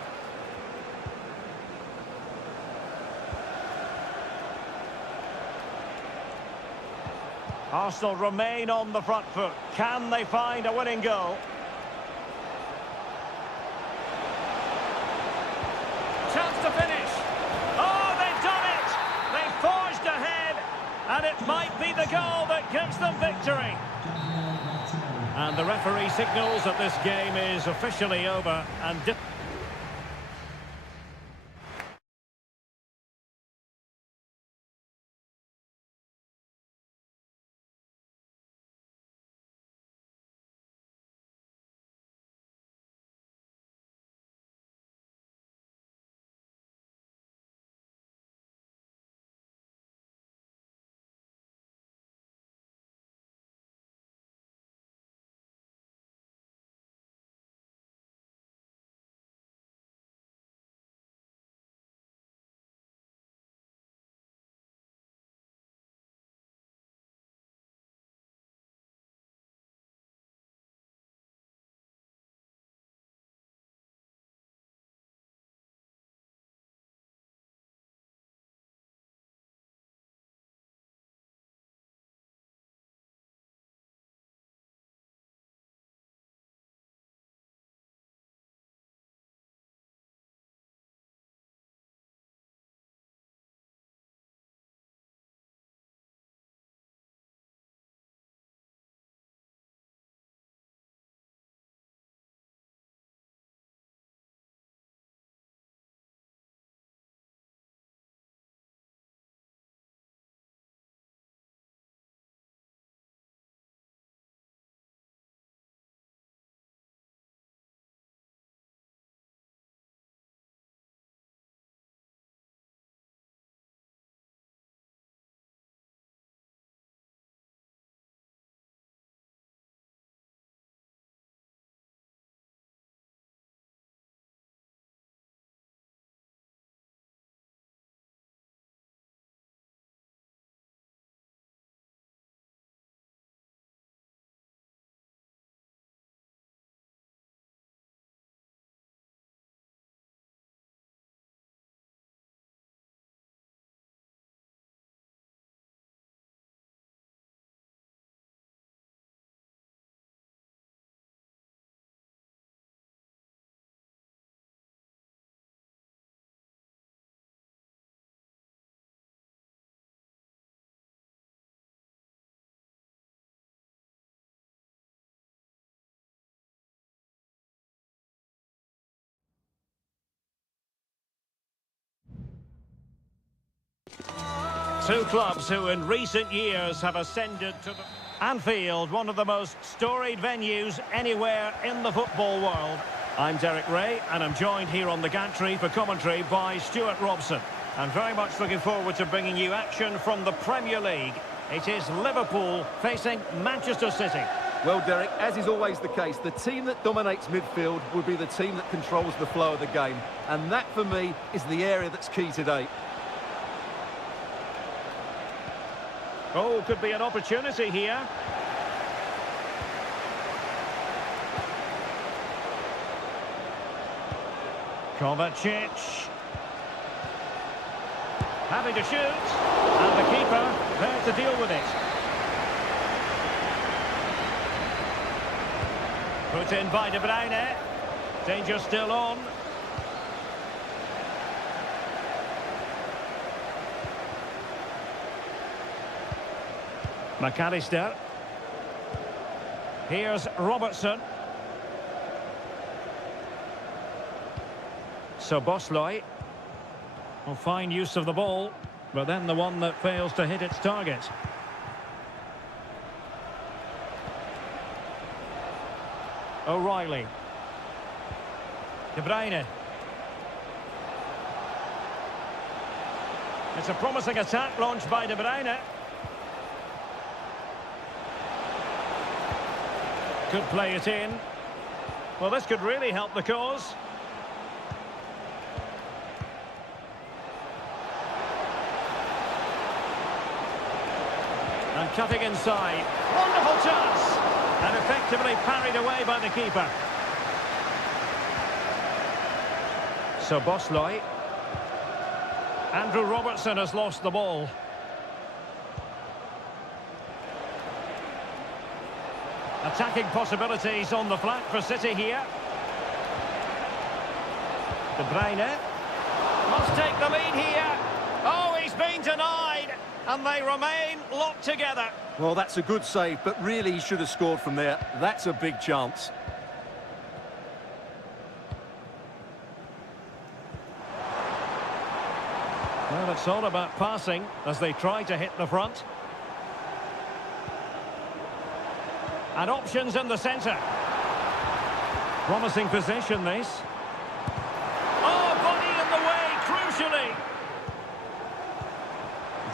Arsenal remain on the front foot. Can they find a winning goal? Chance to finish. Oh, they've done it! They've forged ahead, and it might be the goal that gives them victory. And the referee signals that this game is officially over and... Two clubs who in recent years have ascended to the... Anfield, one of the most storied venues anywhere in the football world. I'm Derek Ray, and I'm joined here on the gantry for commentary by Stuart Robson. I'm very much looking forward to bringing you action from the Premier League. It is Liverpool facing Manchester City. Well, Derek, as is always the case, the team that dominates midfield will be the team that controls the flow of the game. And that, for me, is the area that's key today. Oh, could be an opportunity here. Kovacic. Having to shoot. And the keeper there to deal with it. Put in by De Bruyne. Danger still on. McAllister. Here's Robertson. So Bosley will find use of the ball, but then the one that fails to hit its target. O'Reilly. De Bruyne. It's a promising attack launched by De Bruyne. Could play it in. Well, this could really help the cause. And cutting inside. Wonderful chance! And effectively parried away by the keeper. So Bosley. Andrew Robertson has lost the ball. Attacking possibilities on the flank for City here. De Bruyne must take the lead here. Oh, he's been denied, and they remain locked together. Well, that's a good save, but really he should have scored from there. That's a big chance. Well, it's all about passing as they try to hit the front. And options in the centre. Promising possession, this. Oh, body in the way, crucially.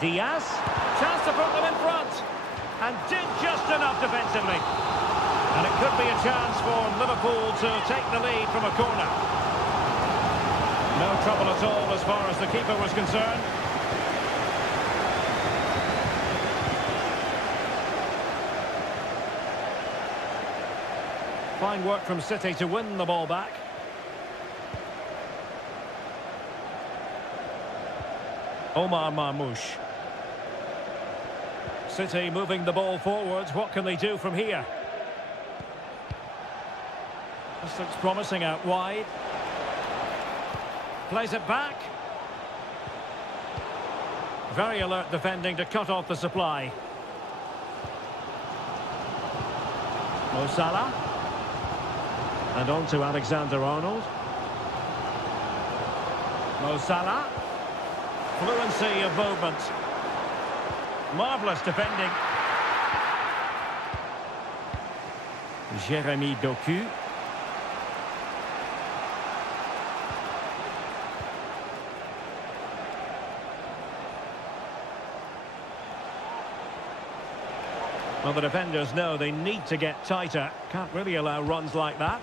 Diaz, chance to put them in front. And did just enough defensively. And it could be a chance for Liverpool to take the lead from a corner. No trouble at all as far as the keeper was concerned. Fine work from City to win the ball back. Omar Marmoush. City moving the ball forwards. What can they do from here? This looks promising out wide. Plays it back. Very alert defending to cut off the supply. Mo Salah. And on to Alexander-Arnold. Mo Salah. Fluency of movement. Marvellous defending. Jérémy Doku. Well, the defenders know they need to get tighter. Can't really allow runs like that.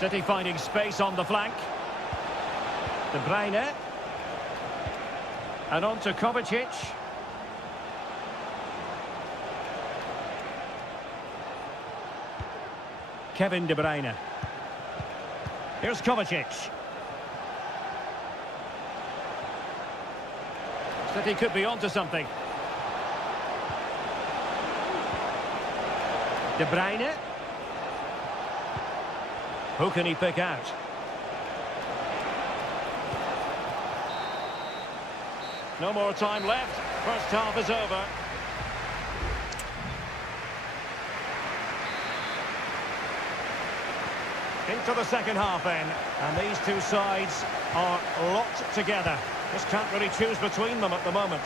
City finding space on the flank. De Bruyne. And on to Kovacic. Kevin De Bruyne. Here's Kovacic. City could be onto something. De Bruyne. Who can he pick out? No more time left. First half is over. Into the second half then. And these two sides are locked together. Just can't really choose between them at the moment.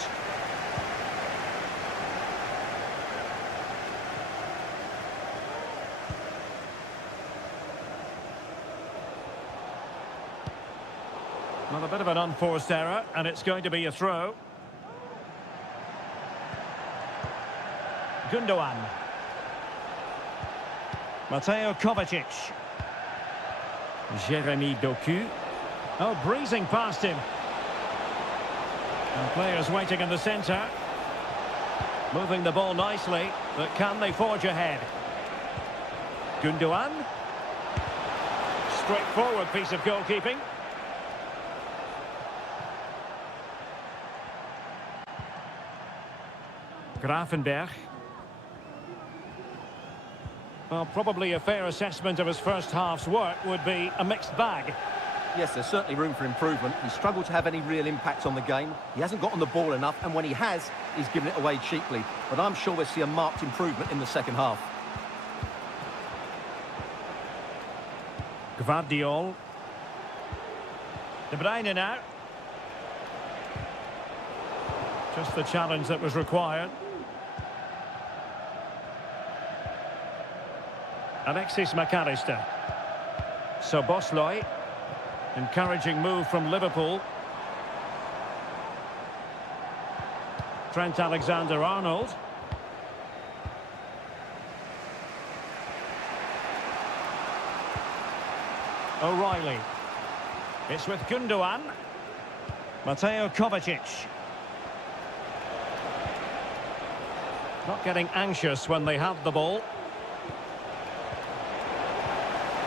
Well, a bit of an unforced error, and it's going to be a throw. Gundogan. Mateo Kovacic. Jeremy Doku. Oh, breezing past him. And players waiting in the centre. Moving the ball nicely, but can they forge ahead? Gundogan. Straightforward piece of goalkeeping. Grafenberg. Well, probably a fair assessment of his first half's work would be a mixed bag. Yes, there's certainly room for improvement. He's struggled to have any real impact on the game. He hasn't got on the ball enough, and when he has, he's given it away cheaply. But I'm sure we'll see a marked improvement in the second half. Gvardiol. De Bruyne now. Just the challenge that was required. Alexis McAllister. Soboslai. Encouraging move from Liverpool. Trent Alexander-Arnold. O'Reilly. It's with Gundogan. Mateo Kovacic. Not getting anxious when they have the ball.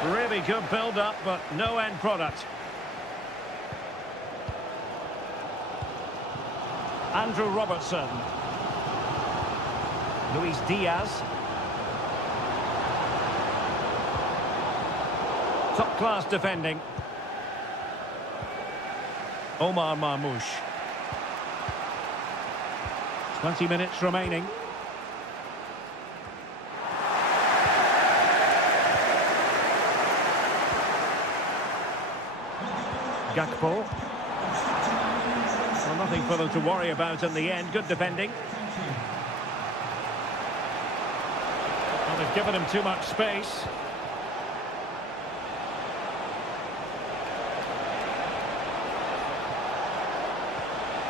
Really good build-up, but no end product. Andrew Robertson. Luis Diaz. Top-class defending. Omar Marmoush. 20 minutes remaining. Gakpo. Well, nothing for them to worry about in the end. Good defending. Well, they've given him too much space.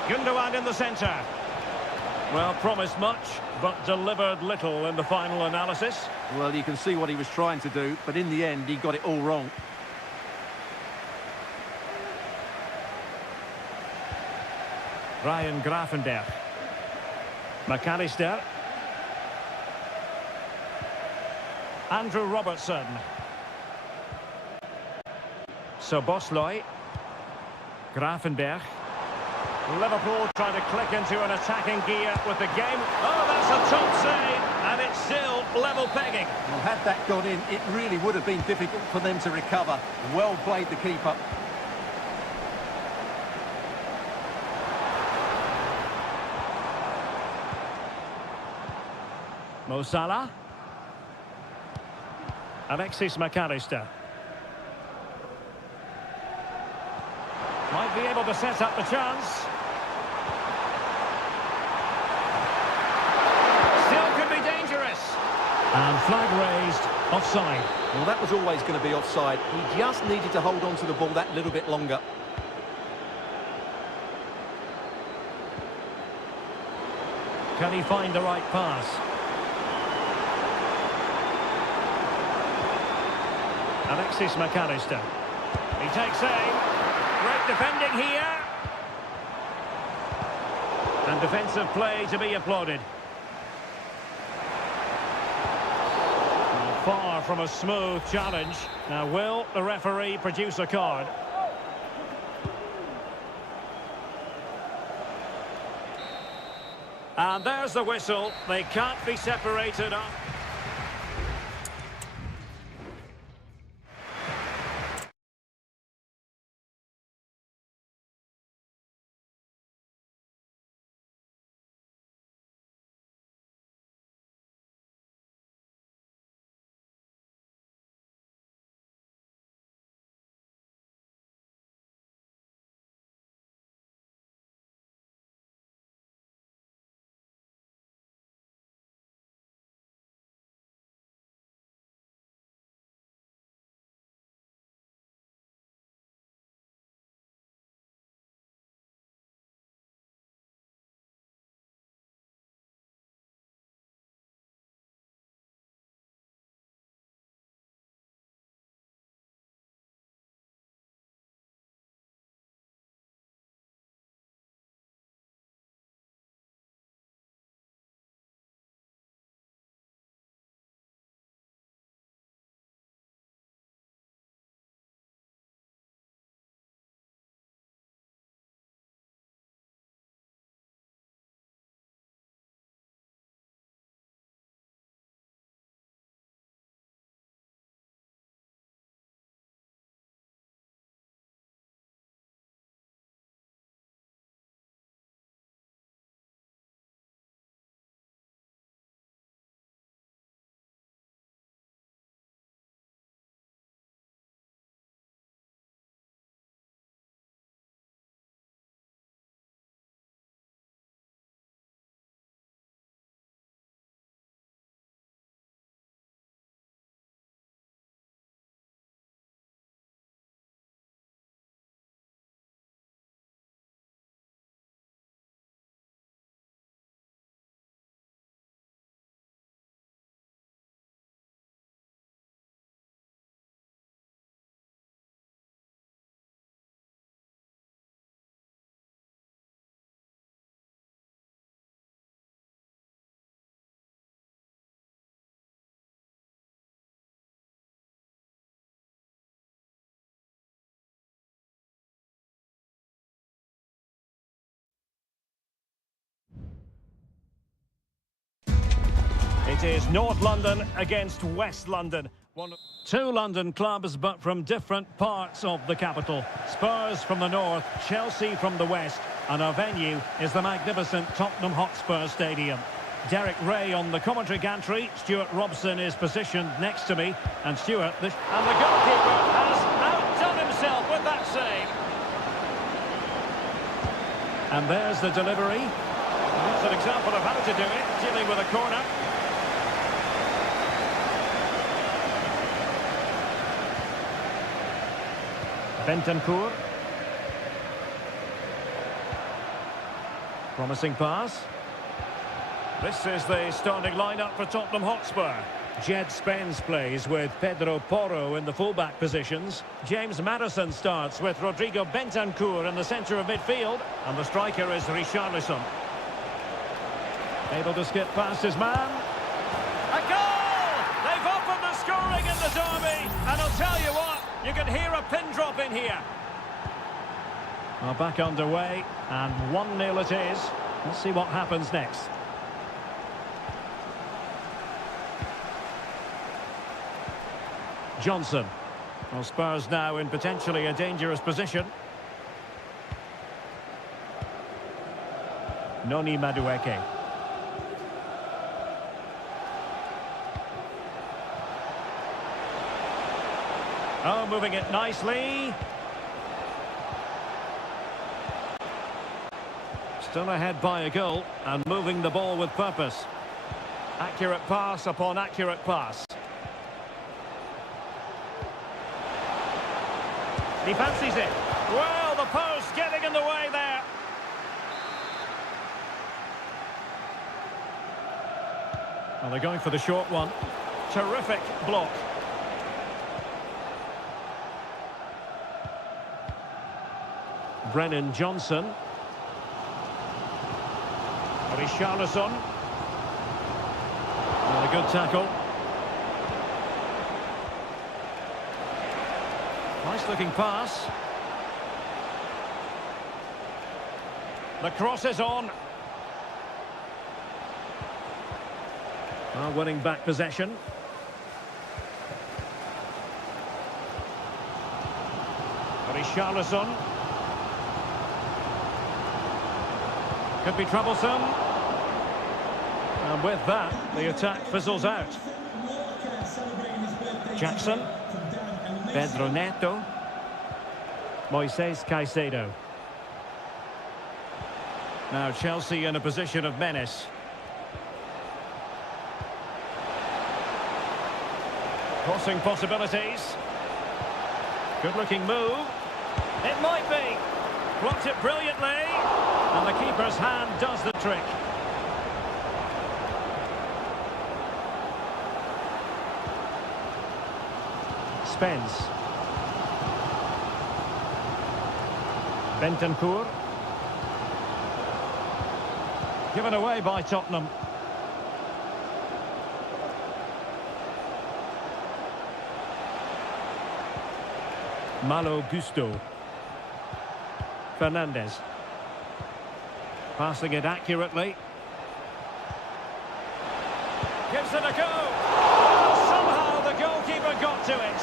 Gundogan in the centre. Well, promised much, but delivered little in the final analysis. Well, you can see what he was trying to do, but in the end, he got it all wrong. Ryan Grafenberg. McAllister. Andrew Robertson. Soboslai. Grafenberg. Liverpool trying to click into an attacking gear with the game. Oh, that's a top save, and it's still level pegging. Well, had that gone in, it really would have been difficult for them to recover. Well played, the keeper. Mo Salah. Alexis McAllister. Might be able to set up the chance. Still could be dangerous. And flag raised, offside. Well, that was always going to be offside. He just needed to hold on to the ball that little bit longer. Can he find the right pass? Alexis McAllister. He takes aim. Great defending here. And defensive play to be applauded. Far from a smooth challenge. Now, will the referee produce a card? And there's the whistle. They can't be separated up. It is North London against West London. Two London clubs, but from different parts of the capital. Spurs from the north, Chelsea from the west, and our venue is the magnificent Tottenham Hotspur Stadium. Derek Ray on the commentary gantry. Stuart Robson is positioned next to me. And Stuart, and the goalkeeper has outdone himself with that save. And there's the delivery. That's an example of how to do it, dealing with a corner. Bentancur. Promising pass. This is the starting lineup for Tottenham Hotspur. Jed Spence plays with Pedro Porro in the fullback positions. James Maddison starts with Rodrigo Bentancur in the centre of midfield. And the striker is Richarlison. Able to skip past his man. A goal! They've opened the scoring in the derby. And I'll tell you what, you can hear a pin drop in here. Well, back underway, and 1-0 it is. Let's see what happens next. Johnson. Well, Spurs now in potentially a dangerous position. Noni Madueke. Oh, moving it nicely. Still ahead by a goal and moving the ball with purpose. Accurate pass upon accurate pass. He fancies it. Well, the post getting in the way there. Well, they're going for the short one. Terrific block. Brennan Johnson. Richarlison. And a good tackle. Nice looking pass. The cross is on. Winning back possession. Richarlison. Could be troublesome. And with that, the attack fizzles out. Jackson. Pedro Neto. Moises Caicedo. Now Chelsea in a position of menace. Crossing possibilities. Good looking move. It might be. Blocked it brilliantly. And the keeper's hand does the trick. Spence. Bentancur. Given away by Tottenham. Malo Gusto. Fernandez. Passing it accurately. Gives it a go. Oh, somehow the goalkeeper got to it.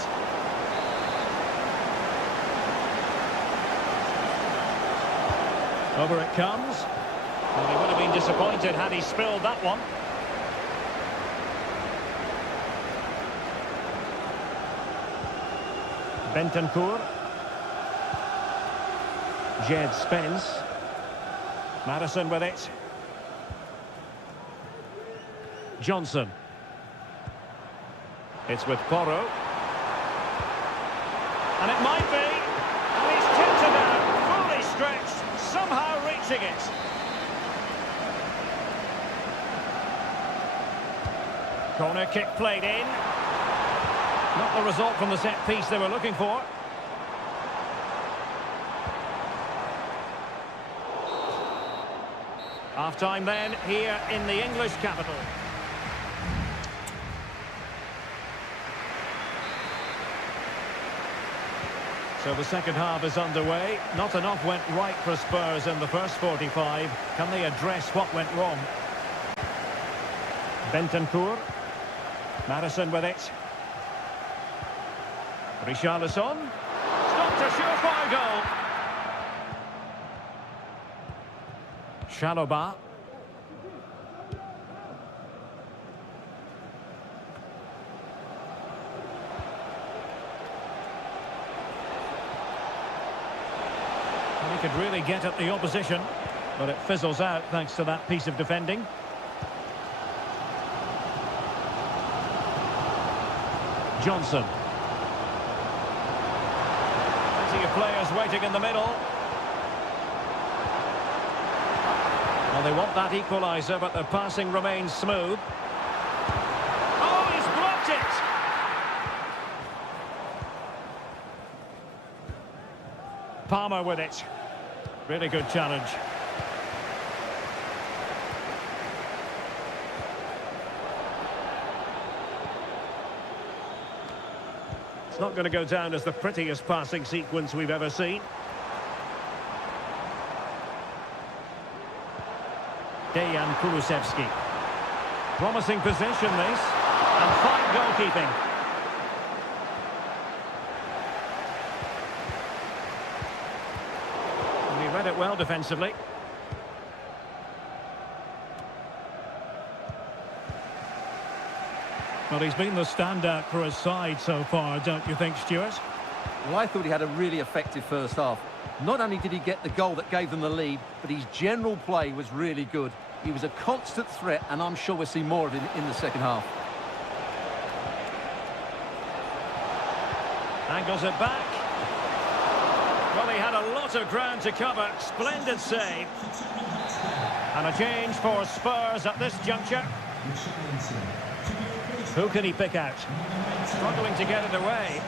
Over it comes. Well, he would have been disappointed had he spilled that one. Bentancur. Jed Spence. Maddison with it. Johnson. It's with Porro. And it might be. And he's tipped it out. Fully stretched. Somehow reaching it. Corner kick played in. Not the result from the set piece they were looking for. Half-time then, here in the English capital. So the second half is underway. Not enough went right for Spurs in the first 45. Can they address what went wrong? Bentancur. Madison with it. Richarlison. Stopped a surefire goal. Chalobah. He could really get at the opposition, but it fizzles out thanks to that piece of defending. Johnson. Plenty of players waiting in the middle. Well, they want that equaliser, but their passing remains smooth. Oh, he's blocked it! Palmer with it. Really good challenge. It's not going to go down as the prettiest passing sequence we've ever seen. Dejan Kulusevski. Promising position this. And fine goalkeeping. And he read it well defensively. Well, he's been the standout for his side so far, don't you think, Stuart? Well, I thought he had a really effective first half. Not only did he get the goal that gave them the lead, but his general play was really good. He was a constant threat, and I'm sure we'll see more of him in the second half. Angles it back. Well, he had a lot of ground to cover. Splendid save. And a change for Spurs at this juncture. Who can he pick out? Struggling to get it away.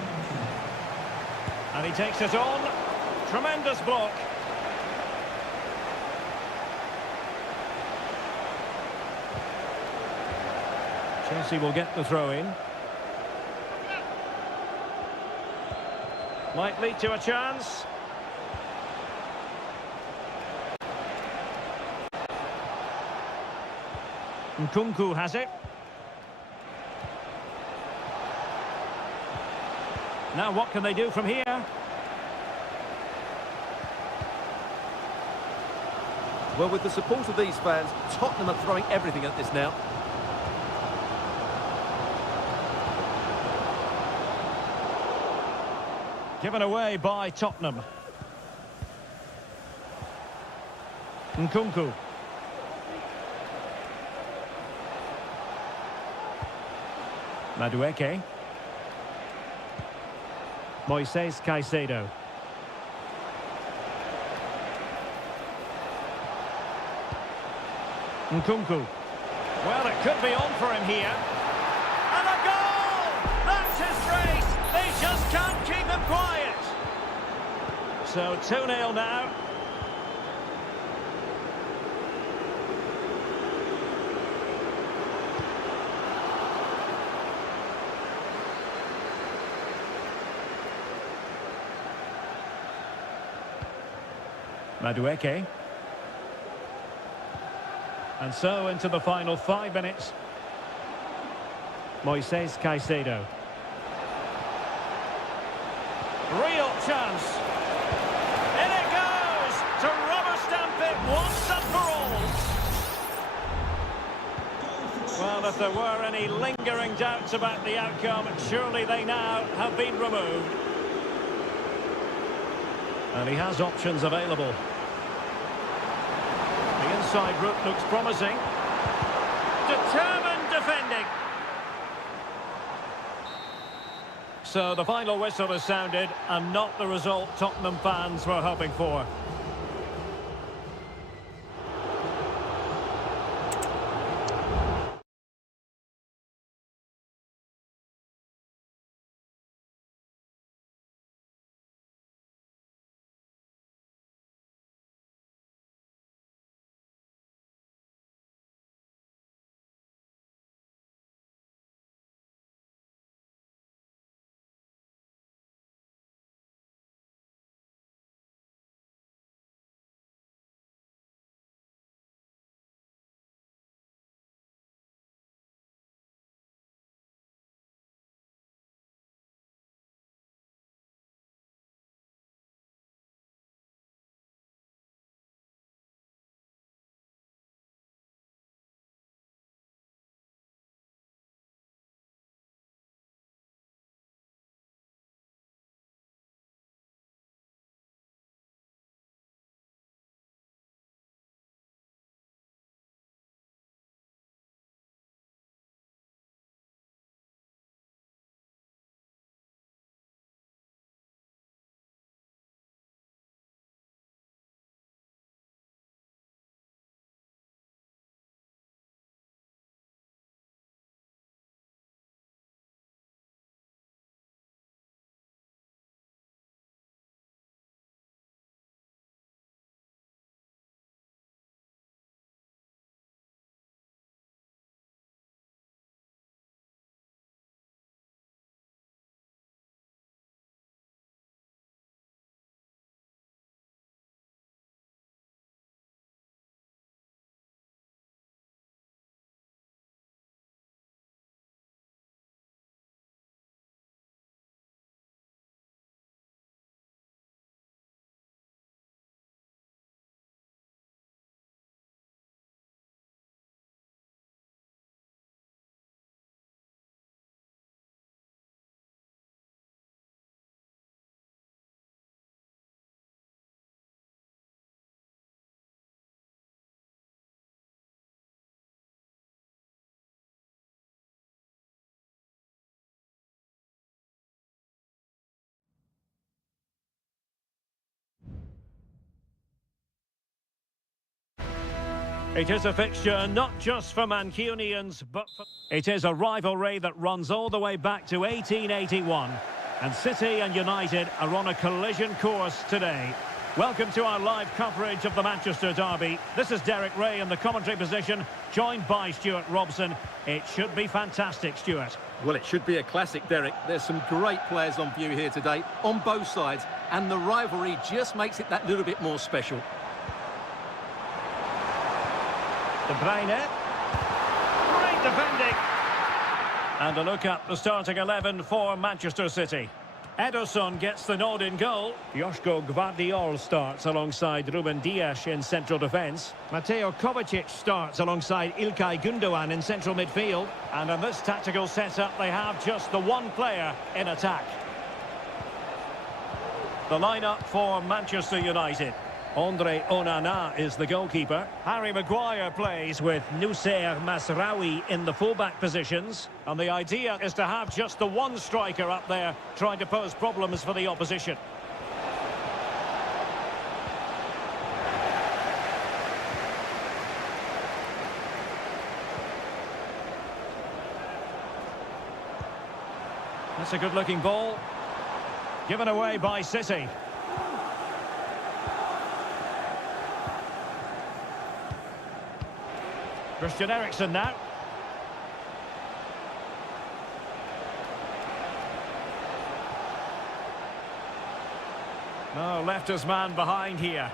And he takes it on. Tremendous block. Chelsea will get the throw in. Might lead to a chance. Nkunku has it. Now what can they do from here? Well, with the support of these fans, Tottenham are throwing everything at this now. Given away by Tottenham. Nkunku. Madueke. Moises Caicedo. Nkunku. Well, it could be on for him here. And a goal! That's his race! They just can't keep him quiet. So 2-0 now. Madueke. And so into the final 5 minutes. Moises Caicedo. Real chance. In it goes to rubber stamp it once and for all. Well, if there were any lingering doubts about the outcome, surely they now have been removed. And he has options available. The inside route looks promising. Determined defending. So the final whistle has sounded, and not the result Tottenham fans were hoping for. It is a fixture not just for Mancunians, but for... It is a rivalry that runs all the way back to 1881. And City and United are on a collision course today. Welcome to our live coverage of the Manchester derby. This is Derek Ray in the commentary position, joined by Stuart Robson. It should be fantastic, Stuart. Well, it should be a classic, Derek. There's some great players on view here today, on both sides, and the rivalry just makes it that little bit more special. De Bruyne. Great defending. And a look at the starting 11 for Manchester City. Ederson gets the nod in goal. Joško Gvardiol starts alongside Ruben Dias in central defence. Mateo Kovacic starts alongside Ilkay Gundogan in central midfield. And in this tactical setup, they have just the one player in attack. The lineup for Manchester United. Andre Onana is the goalkeeper. Harry Maguire plays with Noussair Masraoui in the fullback positions. And the idea is to have just the one striker up there trying to pose problems for the opposition. That's a good-looking ball. Given away by City. Christian Eriksen now. Oh, left his man behind here.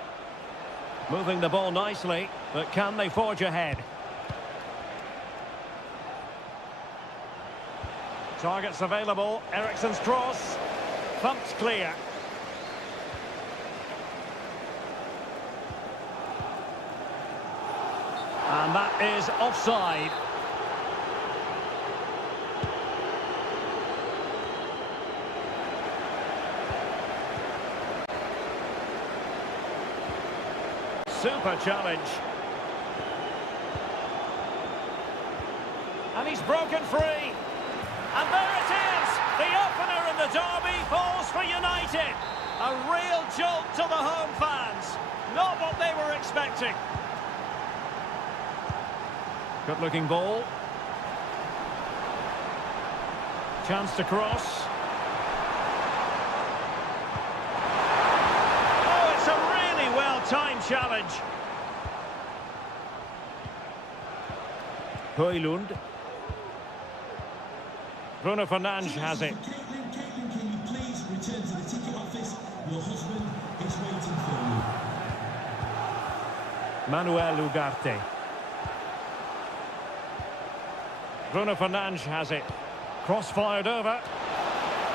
Moving the ball nicely, but can they forge ahead? Targets available. Eriksen's cross. Thumped clear. And that is offside. Super challenge. And he's broken free. And there it is! The opener in the derby falls for United. A real jolt to the home fans. Not what they were expecting. Good-looking ball. Chance to cross. Oh, it's a really well-timed challenge. Højlund. Bruno Fernandes has it. Can you please return to the ticket office? Your husband is waiting for you. Manuel Ugarte. Bruno Fernandes has it. Cross fired over.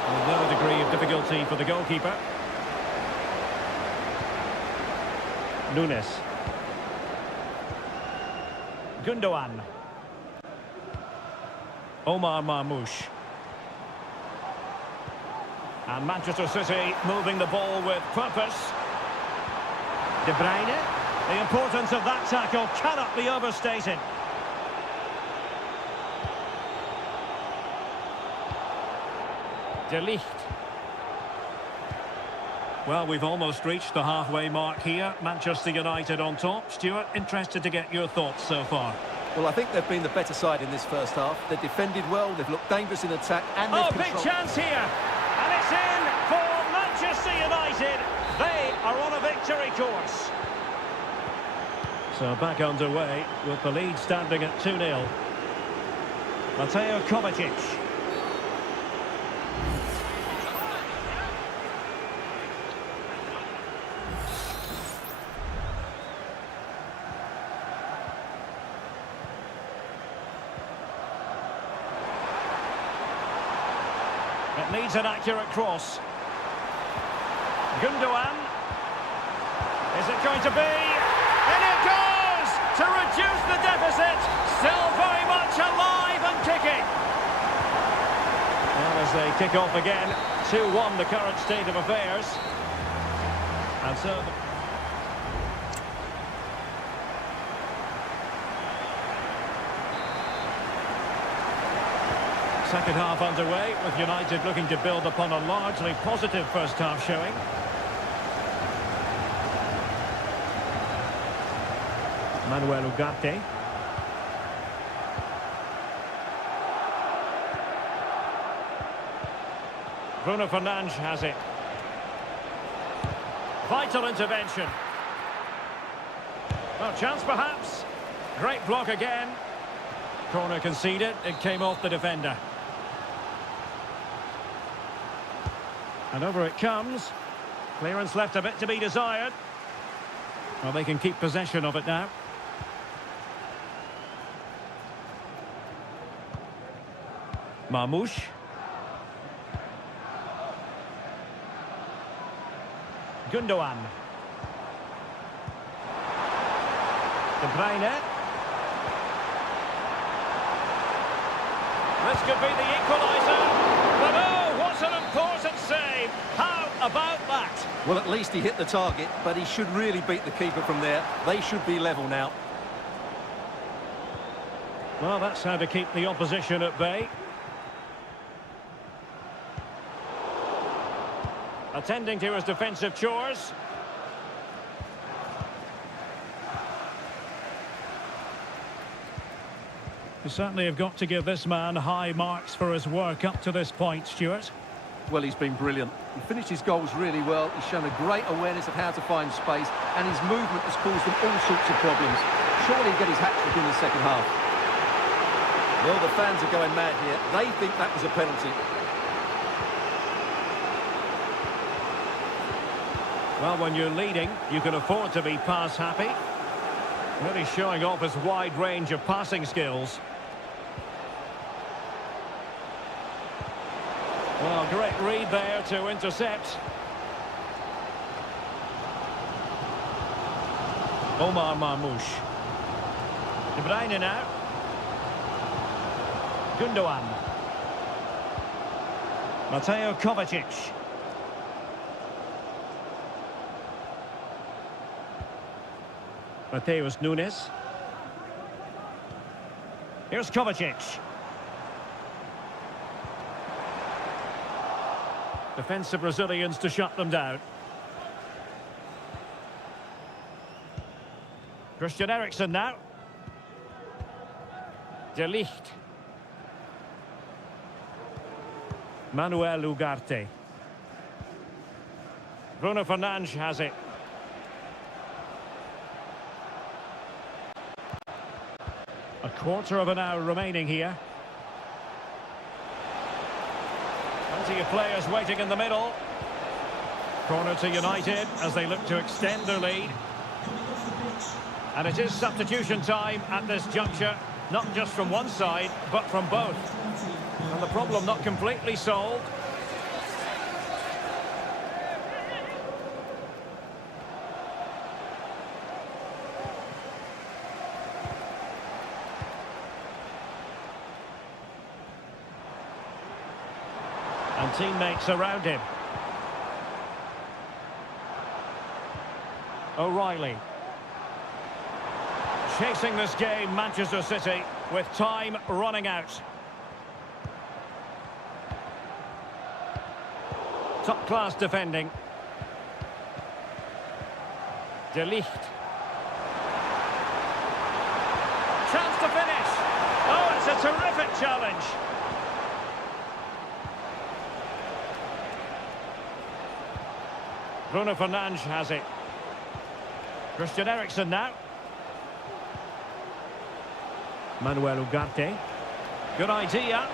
With no degree of difficulty for the goalkeeper. Nunes. Gundogan. Omar Marmoush. And Manchester City moving the ball with purpose. De Bruyne. The importance of that tackle cannot be overstated. De Ligt. Well, we've almost reached the halfway mark here. Manchester United on top. Stuart, interested to get your thoughts so far. Well, I think they've been the better side in this first half. They've defended well, they've looked dangerous in attack, and they've big chance here! And it's in for Manchester United. They are on a victory course. So back underway with the lead standing at 2-0. Mateo Kovacic. It needs an accurate cross. Gundogan. Is it going to be? And it goes! To reduce the deficit. Still very much alive and kicking. And as they kick off again, 2-1 the current state of affairs. And so... Second half underway, with United looking to build upon a largely positive first half showing. Manuel Ugarte. Bruno Fernandes has it. Vital intervention. Well, chance perhaps. Great block again. Corner conceded. It came off the defender. And over it comes. Clearance left a bit to be desired. Well, they can keep possession of it now. Marmoush. Gundogan. De Bruyne. This could be the equaliser. But oh, what an important save. How about that? Well, at least he hit the target, but he should really beat the keeper from there. They should be level now. Well, that's how to keep the opposition at bay. Attending to his defensive chores. You certainly have got to give this man high marks for his work up to this point, Stuart. Well, he's been brilliant. He finished his goals really well. He's shown a great awareness of how to find space, and his movement has caused them all sorts of problems. Surely he'll get his hat-trick in the second half. Well, the fans are going mad here. They think that was a penalty. Well, when you're leading, you can afford to be pass happy. Really showing off his wide range of passing skills. Well, great read there to intercept. Omar Marmoush. De Bruyne now. Gundogan. Mateo Kovacic. Mateus Nunes. Here's Kovacic. Defensive Brazilians to shut them down. Christian Eriksen now. De Ligt. Manuel Ugarte. Bruno Fernandes has it. A quarter of an hour remaining here. Plenty of players waiting in the middle. Corner to United as they look to extend their lead. And it is substitution time at this juncture, not just from one side, but from both. And the problem not completely solved. And teammates around him. O'Reilly. Chasing this game, Manchester City, with time running out. Top-class defending. De Ligt. Chance to finish. Oh, it's a terrific challenge. Bruno Fernandes has it. Christian Eriksen now. Manuel Ugarte. Good idea.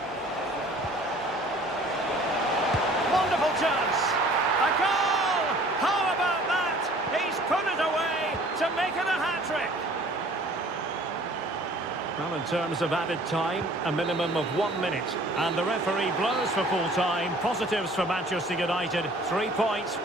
Wonderful chance. A goal! How about that? He's put it away to make it a hat-trick. Well, in terms of added time, a minimum of 1 minute. And the referee blows for full time. Positives for Manchester United. 3 points.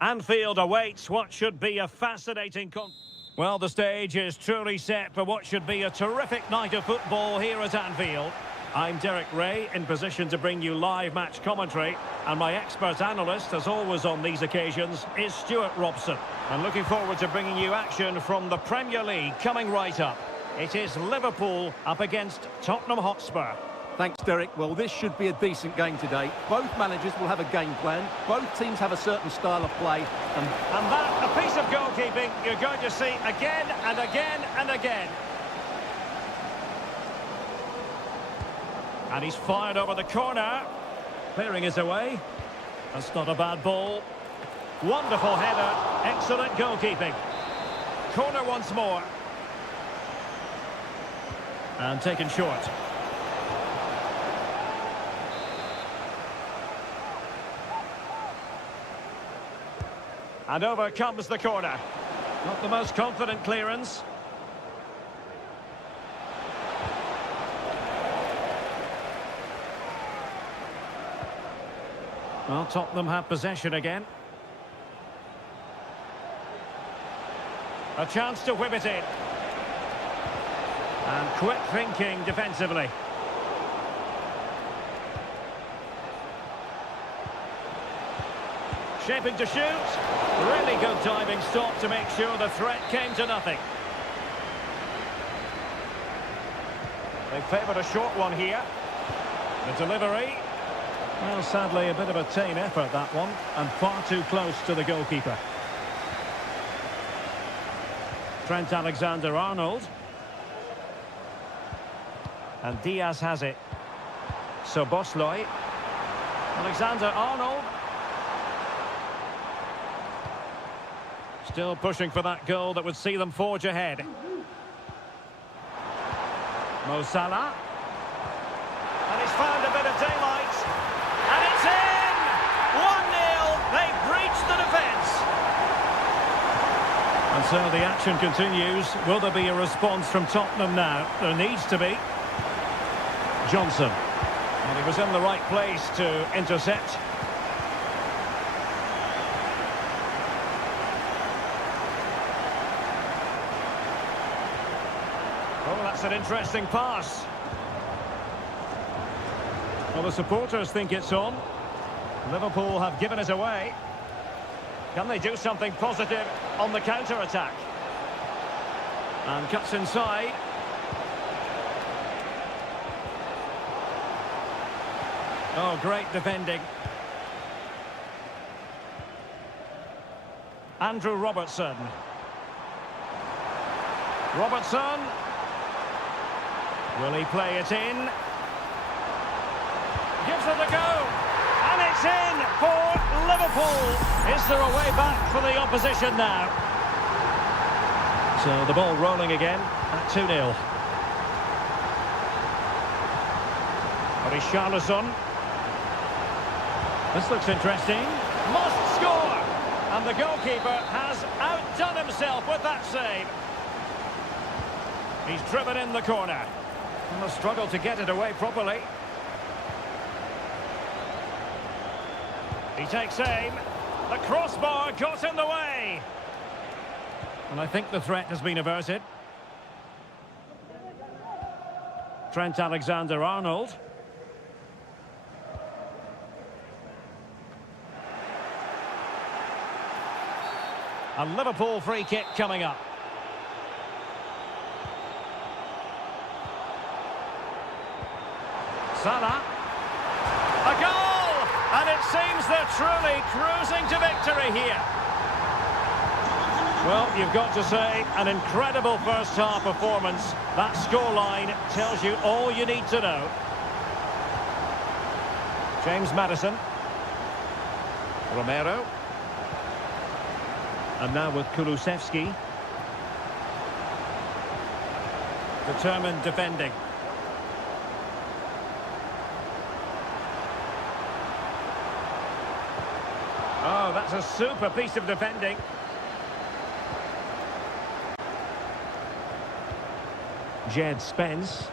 Anfield awaits what should be a fascinating Well, the stage is truly set for what should be a terrific night of football here at Anfield. I'm Derek Ray, in position to bring you live match commentary, and my expert analyst, as always on these occasions, is Stuart Robson. I'm looking forward to bringing you action from the Premier League coming right up. It is Liverpool up against Tottenham Hotspur. Thanks, Derek. Well, this should be a decent game today. Both managers will have a game plan. Both teams have a certain style of play. And that, a piece of goalkeeping you're going to see again and again and again. And he's fired over the corner. Clearing his away. That's not a bad ball. Wonderful header. Excellent goalkeeping. Corner once more. And taken short. And over comes the corner. Not the most confident clearance. Well, Tottenham have possession again. A chance to whip it in. And quick thinking defensively. Shaping to shoot. Really good diving stop to make sure the threat came to nothing. They favoured a short one here. The delivery. Well, sadly, a bit of a tame effort, that one, and far too close to the goalkeeper. Trent Alexander-Arnold. And Diaz has it. So Bosley. Alexander-Arnold. Still pushing for that goal that would see them forge ahead. Mo Salah. And he's found a bit of daylight. And it's in! 1-0. They breached the defence. And so the action continues. Will there be a response from Tottenham now? There needs to be. Johnson. And he was in the right place to intercept. Oh, that's an interesting pass. Well, the supporters think it's on. Liverpool have given it away. Can they do something positive on the counter-attack? And cuts inside. Oh, great defending. Andrew Robertson. Robertson. Will he play it in? Gives it a go. And it's in for Liverpool. Is there a way back for the opposition now? So the ball rolling again at 2-0. Richarlison. This looks interesting. Must score! And the goalkeeper has outdone himself with that save. He's driven in the corner. And the struggle to get it away properly. He takes aim. The crossbar got in the way. And I think the threat has been averted. Trent Alexander-Arnold. A Liverpool free kick coming up. Salah. A goal! And it seems they're truly cruising to victory here. Well, you've got to say, an incredible first-half performance. That scoreline tells you all you need to know. James Maddison. Romero. And now with Kulusevski. Determined defending. Oh, that's a super piece of defending. Jed Spence.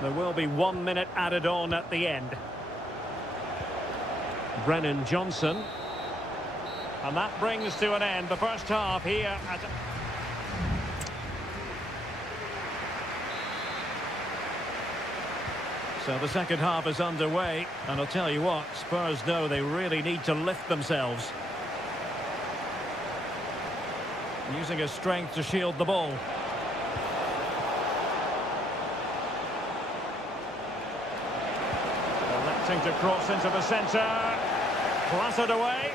There will be 1 minute added on at the end. Brennan Johnson. And that brings to an end the first half here at... So the second half is underway, and I'll tell you what, Spurs know they really need to lift themselves. Using his strength to shield the ball. Electing to cross into the centre. Clattered away.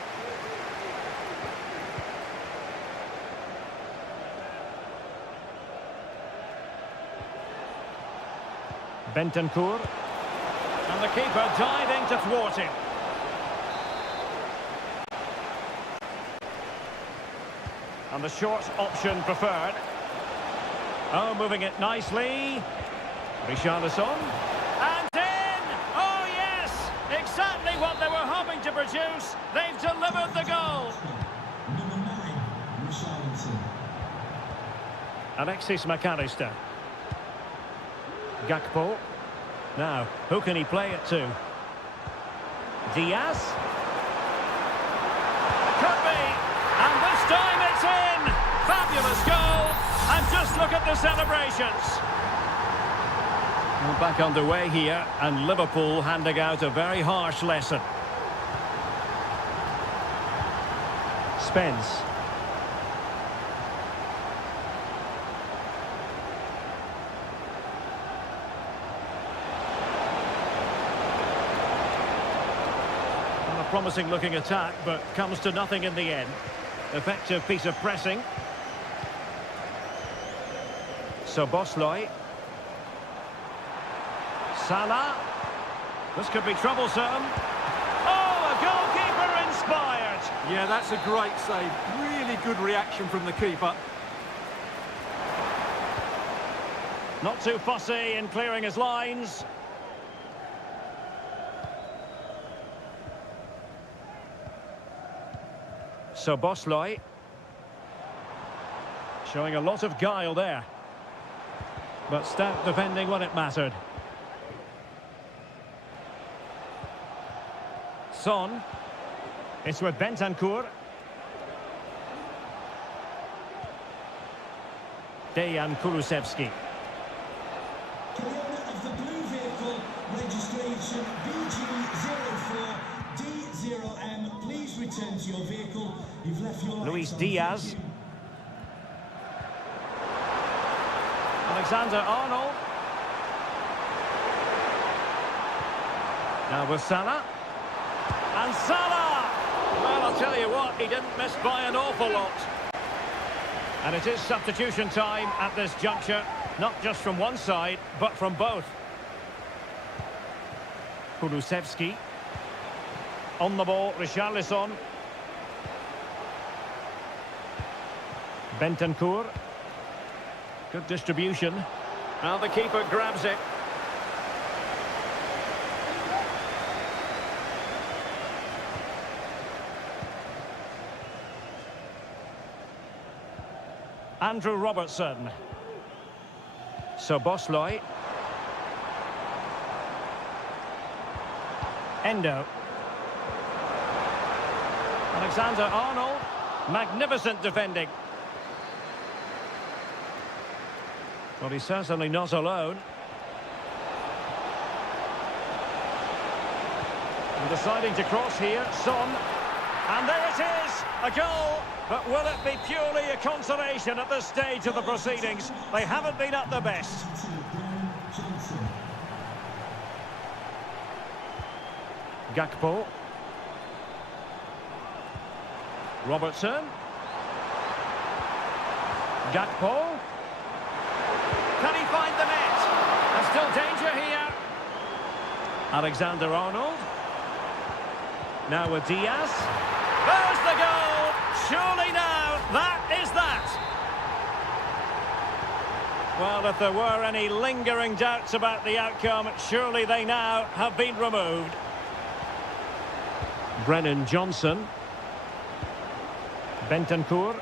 Bentancur. And the keeper diving to thwart him. And the short option preferred. Oh, moving it nicely. Richarlison. And in! Oh, yes! Exactly what they were hoping to produce. They've delivered the goal. Number 9, Richarlison. Alexis McAllister. Gakpo. Now, who can he play it to? Diaz. Could be. And this time it's in. Fabulous goal. And just look at the celebrations. Well, back underway here, and Liverpool handing out a very harsh lesson. Spence. Promising looking attack, but comes to nothing in the end. Effective piece of pressing. Szoboszlai. Salah. This could be troublesome. Oh, a goalkeeper inspired. Yeah, that's a great save. Really good reaction from the keeper. Not too fussy in clearing his lines. Szoboszlai. Showing a lot of guile there. But stout defending when it mattered. Son. It's with Bentancur. Dejan Kulusevski. The owner of the blue vehicle, registration BG04D0M, please return to your vehicle. You've left your Luis lights on. Diaz. Thank you. Alexander-Arnold. Now with Salah. And Salah! Well, I'll tell you what, he didn't miss by an awful lot. And it is substitution time at this juncture, not just from one side, but from both. Kulusevski. On the ball, Richarlison. Bentancur. Good distribution. Now the keeper grabs it. Andrew Robertson. Szoboszlai. Endo. Alexander-Arnold. Magnificent defending. Well, he's certainly not alone. And deciding to cross here, Son. And there it is, a goal. But will it be purely a consolation at this stage of the proceedings? They haven't been at their best. Gakpo. Robertson. Gakpo. Can he find the net? There's still danger here. Alexander-Arnold. Now with Diaz. There's the goal! Surely now, that is that! Well, if there were any lingering doubts about the outcome, surely they now have been removed. Brennan Johnson. Bentancur.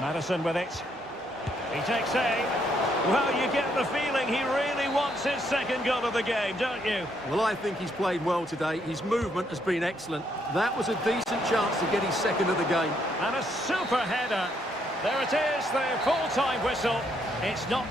Madison with it. He takes aim. Well, you get the feeling he really wants his second goal of the game, don't you? Well, I think he's played well today. His movement has been excellent. That was a decent chance to get his second of the game. And a super header. There it is, the full-time whistle. It's not...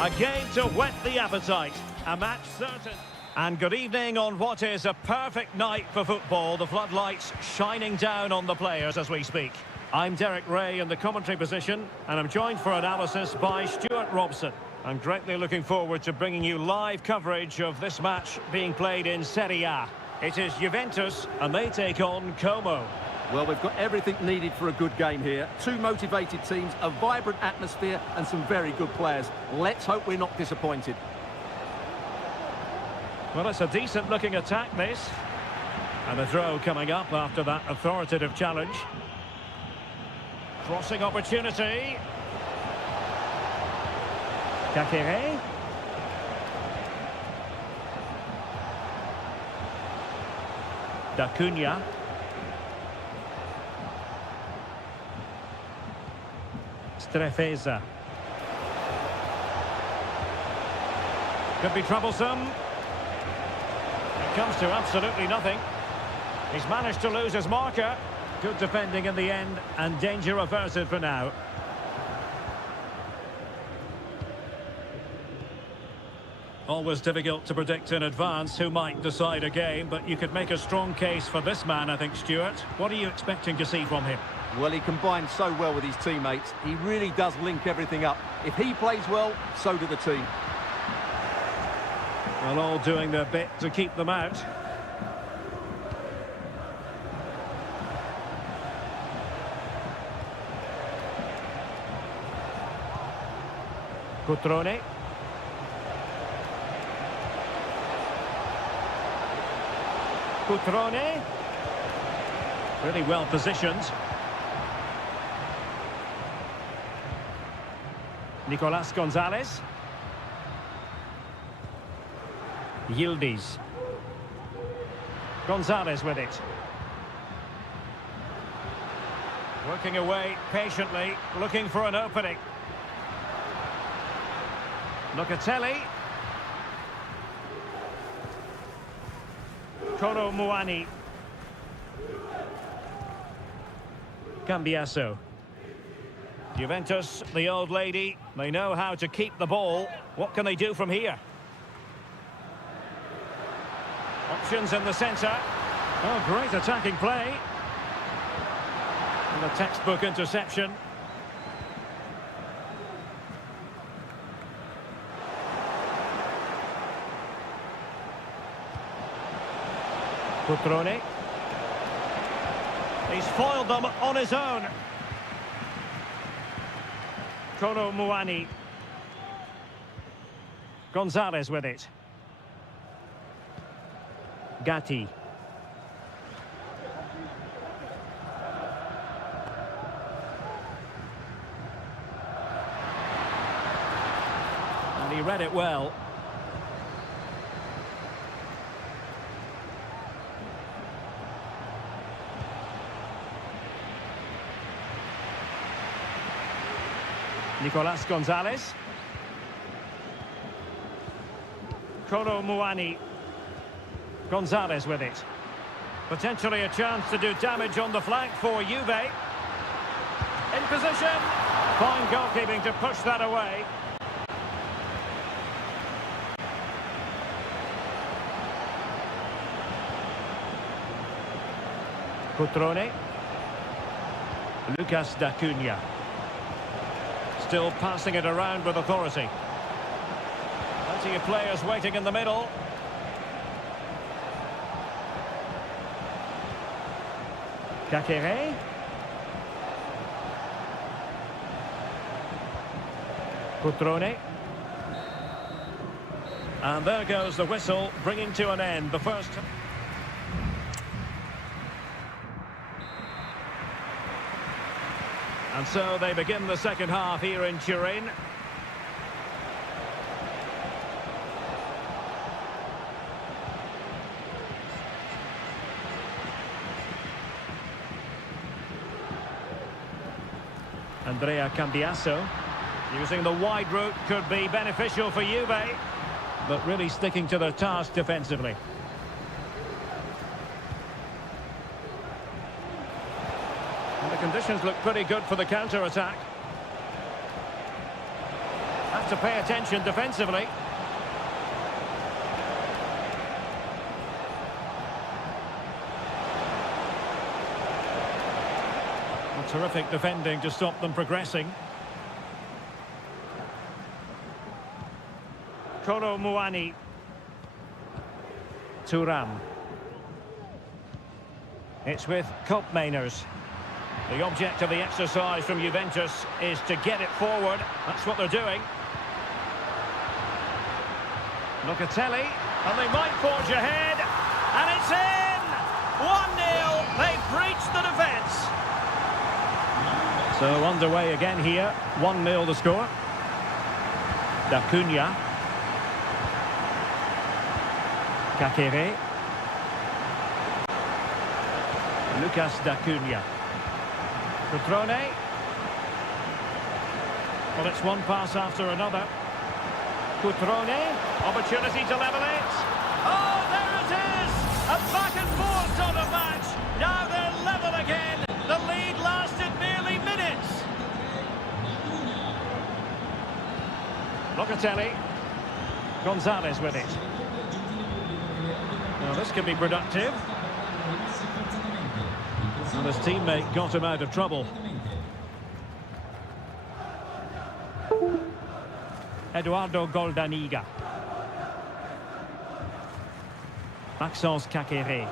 A game to whet the appetite. A match certain. And good evening on what is a perfect night for football. The floodlights shining down on the players as we speak. I'm Derek Ray in the commentary position, and I'm joined for analysis by Stuart Robson. I'm greatly looking forward to bringing you live coverage of this match being played in Seria. It is Juventus, and they take on Como. Well, we've got everything needed for a good game here. Two motivated teams, a vibrant atmosphere, and some very good players. Let's hope we're not disappointed. Well, it's a decent-looking attack, this. And a throw coming up after that authoritative challenge. Crossing opportunity. Kakere. D'Acunha. Strefeza. Could be troublesome. It comes to absolutely nothing. He's managed to lose his marker. Good defending in the end, and danger averted for now. Always difficult to predict in advance who might decide a game, but you could make a strong case for this man, I think, Stuart. What are you expecting to see from him? Well, he combines so well with his teammates. He really does link everything up. If he plays well, so do the team. Well, all doing their bit to keep them out. Cutrone. Cutrone. Really well positioned. Nicolas Gonzalez. Yildiz. Gonzalez with it. Working away patiently, looking for an opening. Locatelli. Koro Muani. Cambiasso. Juventus, the old lady, they know how to keep the ball. What can they do from here? Options in the centre. Oh, great attacking play. And a textbook interception. Cutrone. He's foiled them on his own. Kolo Muani. Gonzalez with it. Gatti. And he read it well. Nicolas Gonzalez. Kolo Muani. Gonzalez with it. Potentially a chance to do damage on the flank for Juve. In position. Fine goalkeeping to push that away. Cutrone. Lucas D'Acunha. Still passing it around with authority. Plenty of players waiting in the middle. Kakere. Cutrone. And there goes the whistle, bringing to an end the first. And so they begin the second half here in Turin. Andrea Cambiasso. Using the wide route could be beneficial for Juve, but really sticking to their task defensively. And the conditions look pretty good for the counter-attack. Have to pay attention defensively. Terrific defending to stop them progressing. Kolo Muani. Thuram. It's with Koopmeiners. The object of the exercise from Juventus is to get it forward. That's what they're doing. Locatelli. And they might forge ahead. And it's in! 1-0. They've breached the defence. So underway again here, 1-0 the score. D'Acunha. Kakere. Lucas D'Acunha. Cutrone. Well, it's one pass after another. Cutrone. Opportunity to level it. Oh, there it is! A back and forth sort of match. Now they're level again. The lead lasted nearly minutes. Locatelli. Gonzalez with it. Now this can be productive. And his teammate got him out of trouble. Eduardo Goldaniga. Maxence Kakere.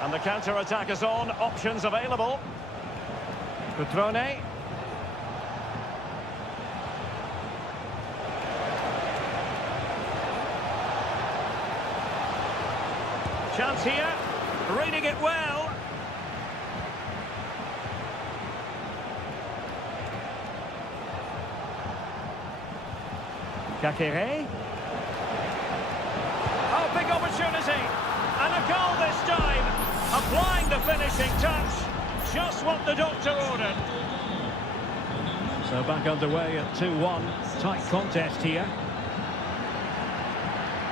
And the counter-attack is on. Options available. Cutrone. Chance here. Reading it well. Kakere. Oh, big opportunity. And a goal this time. Applying the finishing touch. Just what the doctor ordered. So back underway at 2-1. Tight contest here.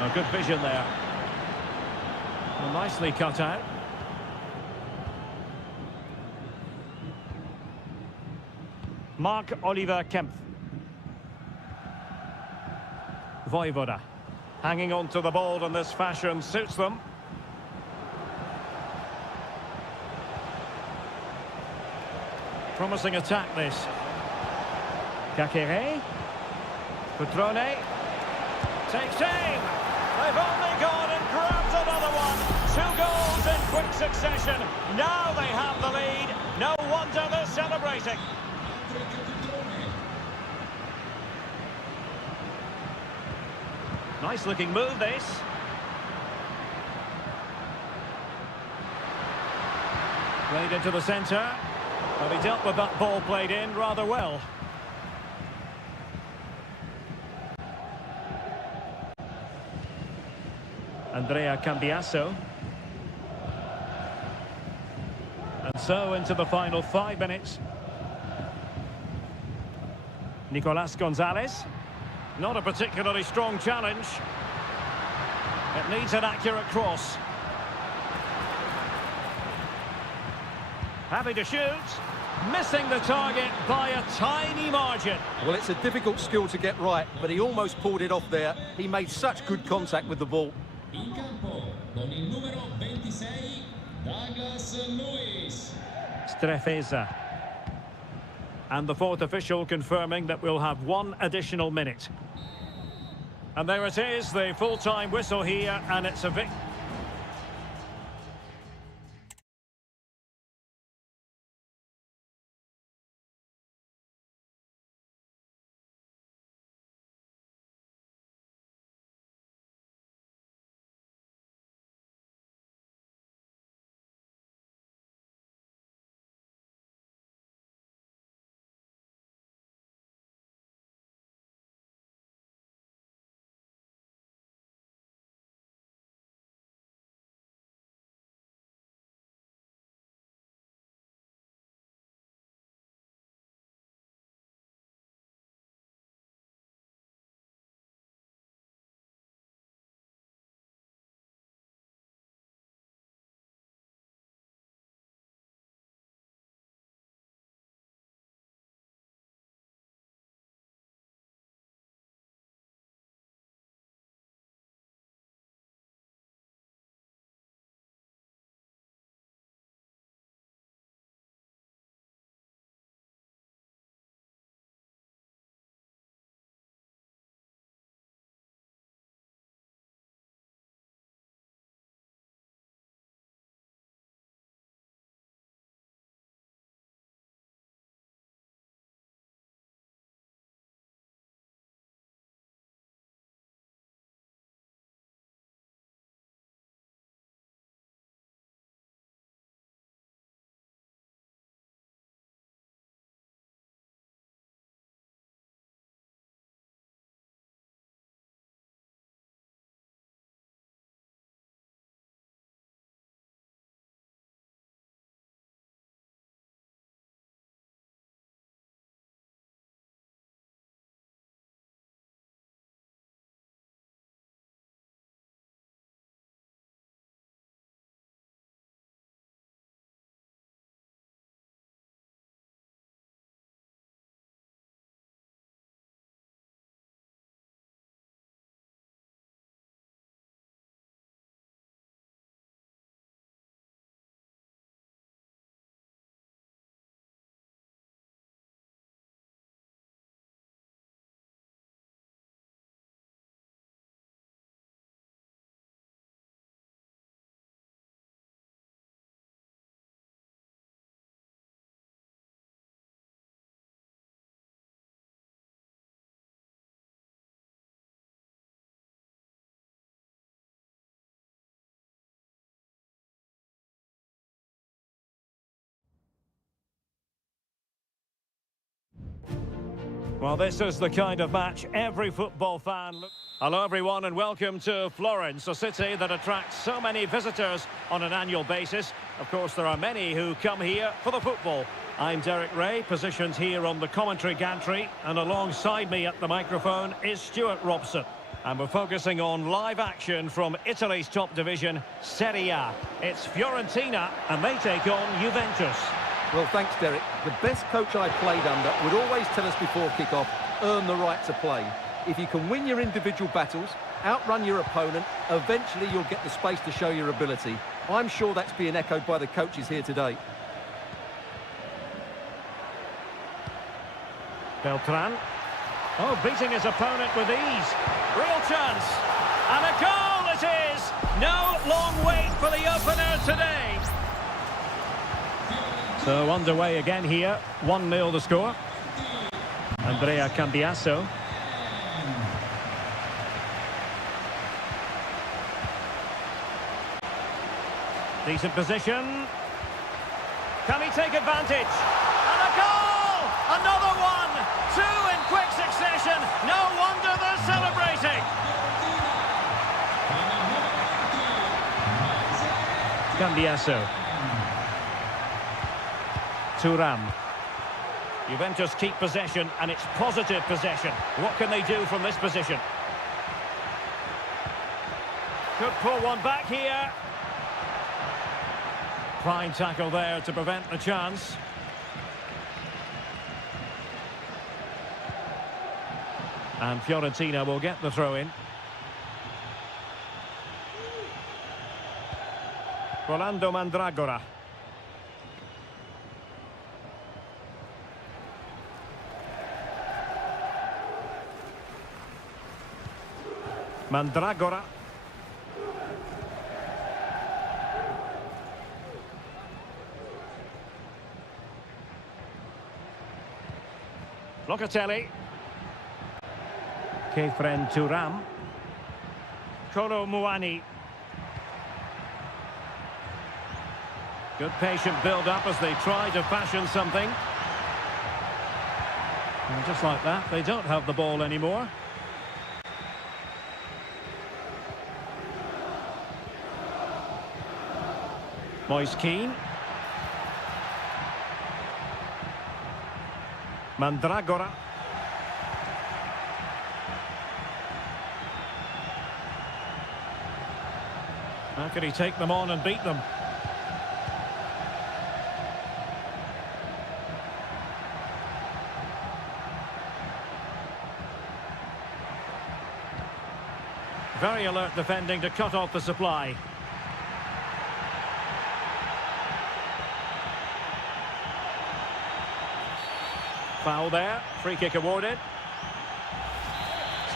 A good vision there. Well, nicely cut out. Marc-Oliver Kempf. Vojvoda. Hanging on to the ball in this fashion suits them. Promising attack this. Kakere. Cutrone. Takes aim. They've only gone and grabbed another one. 2 goals in quick succession. Now they have the lead. No wonder they're celebrating. Nice looking move, this. Played into the centre. But he dealt with that ball played in rather well. Andrea Cambiasso. And so into the final 5 minutes. Nicolas Gonzalez. Not a particularly strong challenge. It needs an accurate cross. Happy to shoot. Missing the target by a tiny margin. Well, it's a difficult skill to get right, but he almost pulled it off there. He made such good contact with the ball. In campo, con il numero 26, Douglas Luiz. Strefeza. And the fourth official confirming that we'll have 1 additional minute. And there it is, the full-time whistle here, and it's a victory. Well, this is the kind of match every football fan... Hello, everyone, and welcome to Florence, a city that attracts so many visitors on an annual basis. Of course, there are many who come here for the football. I'm Derek Ray, positioned here on the commentary gantry, and alongside me at the microphone is Stuart Robson. And we're focusing on live action from Italy's top division, Seria. It's Fiorentina, and they take on Juventus. Well, thanks, Derek. The best coach I played under would always tell us before kick-off, earn the right to play. If you can win your individual battles, outrun your opponent, eventually you'll get the space to show your ability. I'm sure that's being echoed by the coaches here today. Beltran. Oh, beating his opponent with ease. Real chance. And a goal it is! No long wait for the opener today. So underway again here. 1-0 the score. Andrea Cambiasso. Decent position. Can he take advantage? And a goal! Another one! Two in quick succession. No wonder they're celebrating. Cambiasso. Thuram. Juventus keep possession, and it's positive possession. What can they do from this position? Could pull one back here. Fine tackle there to prevent the chance. And Fiorentina will get the throw-in. Rolando Mandragora. Mandragora. Locatelli. Kefren Thuram. Kolo Muani. Good patient build-up as they try to fashion something. And just like that, they don't have the ball anymore. Moise Keane. Mandragora. How could he take them on and beat them? Very alert defending to cut off the supply. Foul there, free kick awarded.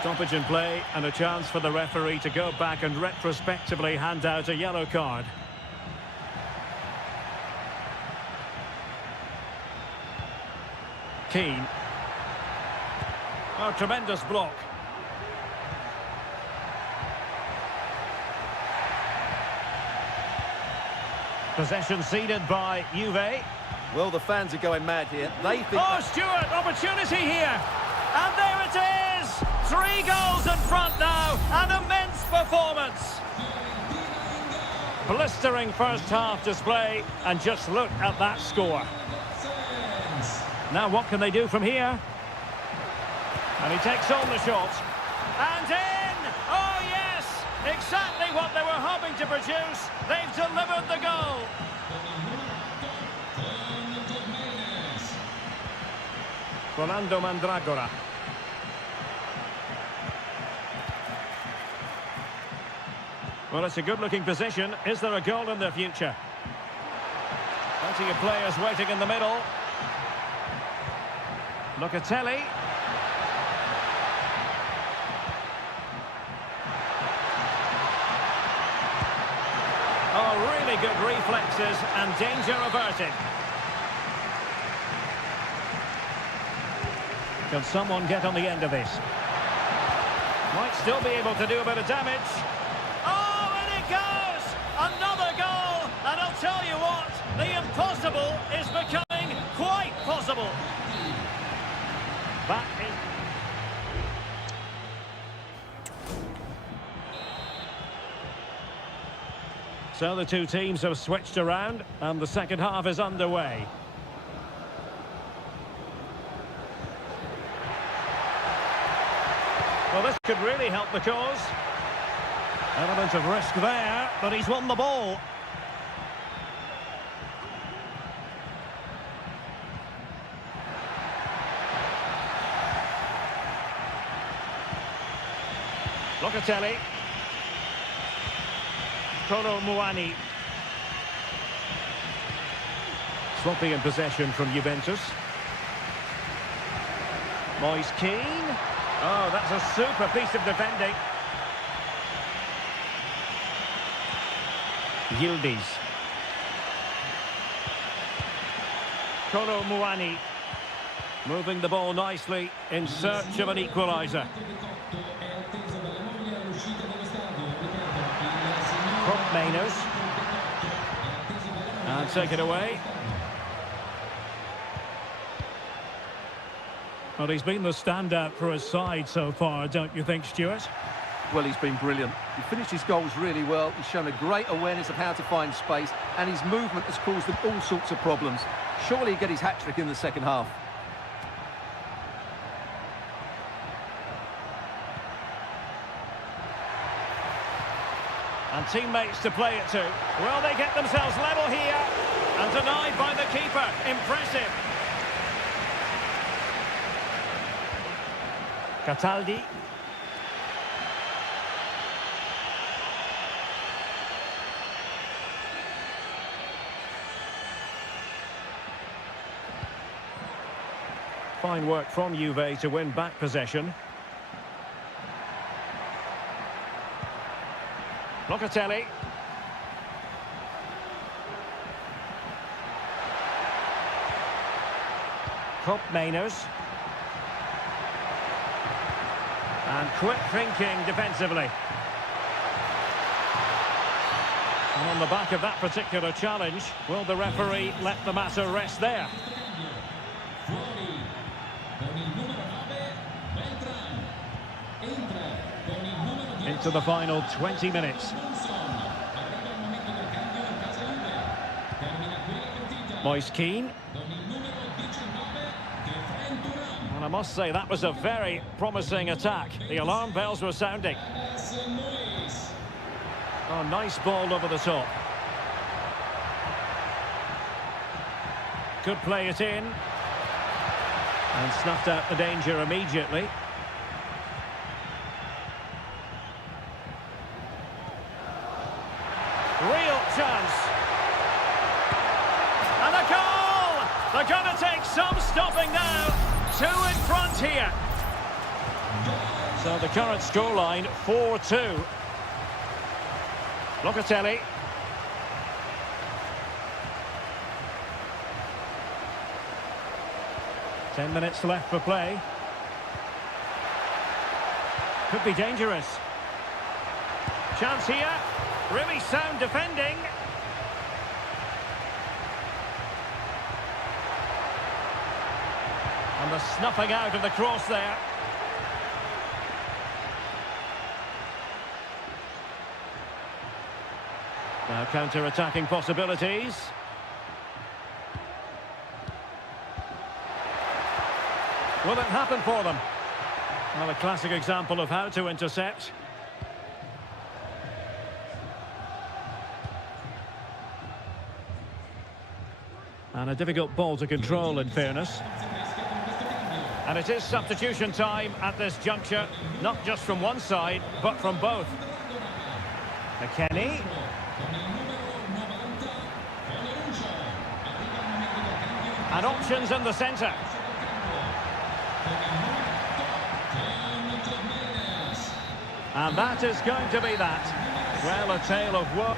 Stoppage in play and a chance for the referee to go back and retrospectively hand out a yellow card. Keane. Oh, tremendous block. Possession ceded by Juve. Well, the fans are going mad here. They think... Oh, Stewart, opportunity here. And there it is. 3 goals in front now. An immense performance. Blistering first half display. And just look at that score. Now what can they do from here? And he takes on the shot. And in! Oh, yes! Exactly what they were hoping to produce. They've delivered the goal. Rolando Mandragora. Well, it's a good-looking position. Is there a goal in the future? Plenty of players waiting in the middle. Locatelli. Oh, really good reflexes and danger averted. Can someone get on the end of this? Might still be able to do a bit of damage. Oh, and it goes! Another goal! And I'll tell you what, the impossible is becoming quite possible. That is... So the two teams have switched around, and the second half is underway. Well, this could really help the cause. Element of risk there, but he's won the ball. Locatelli. Kolo Muani. Sloppy in possession from Juventus. Moise Keane. Oh, that's a super piece of defending. Yildiz. Kolo Muani. Moving the ball nicely in search of an equaliser. Mainers. And take it away. Well, he's been the standout for his side so far, don't you think, Stuart? Well, he's been brilliant. He finished his goals really well. He's shown a great awareness of how to find space, and his movement has caused them all sorts of problems. Surely he'll get his hat-trick in the second half. And teammates to play it to. Will they get themselves level here? And denied by the keeper. Impressive. Cataldi. Fine work from Juve to win back possession. Locatelli. Mainers. And quick thinking defensively. And on the back of that particular challenge, will the referee let the matter rest there? Into the final 20 minutes. Moise Keane. And I must say that was a very promising attack. The alarm bells were sounding. Oh, nice ball over the top. Could play it in. And snuffed out the danger immediately. Real chance. And a goal! They're going to take some stopping now. 2 in front here. So the current scoreline, 4-2. Locatelli. Ten minutes left for play. Could be dangerous. Chance here. Really sound defending. And the snuffing out of the cross there. Now counter-attacking possibilities. Will it happen for them? Well, a classic example of how to intercept. And a difficult ball to control, in fairness. And it is substitution time at this juncture, not just from one side, but from both. McKennie. And options in the centre. And that is going to be that. Well, a tale of woe.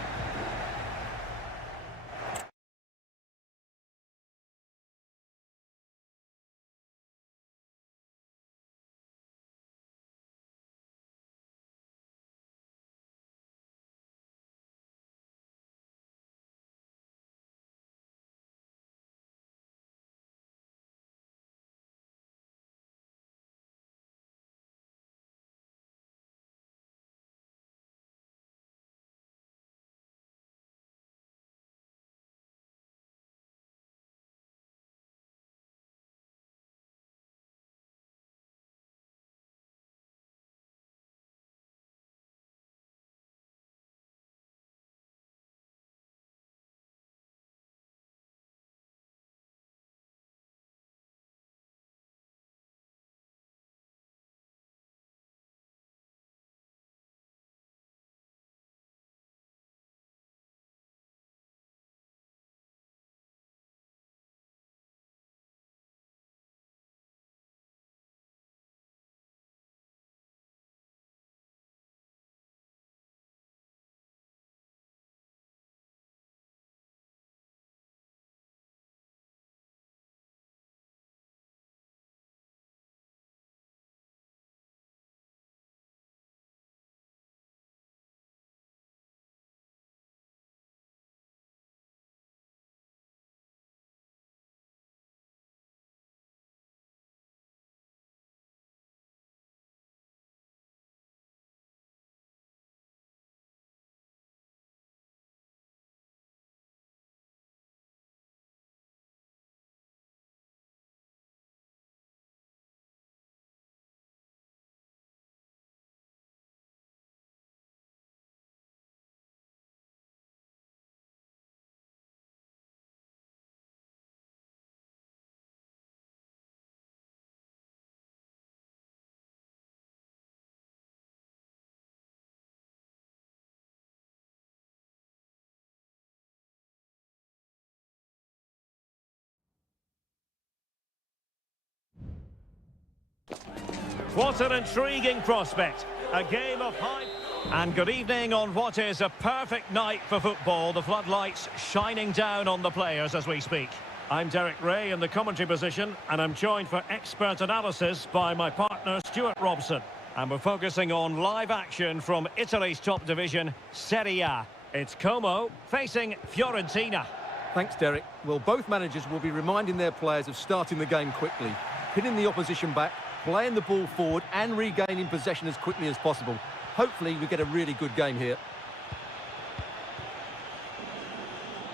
What an intriguing prospect. A game of hype. And good evening on what is a perfect night for football. The floodlights shining down on the players as we speak. I'm Derek Ray in the commentary position, and I'm joined for expert analysis by my partner Stuart Robson. And we're focusing on live action from Italy's top division, Seria. It's Como facing Fiorentina. Thanks, Derek. Well, both managers will be reminding their players of starting the game quickly, pinning the opposition back, playing the ball forward and regaining possession as quickly as possible. Hopefully we get a really good game here.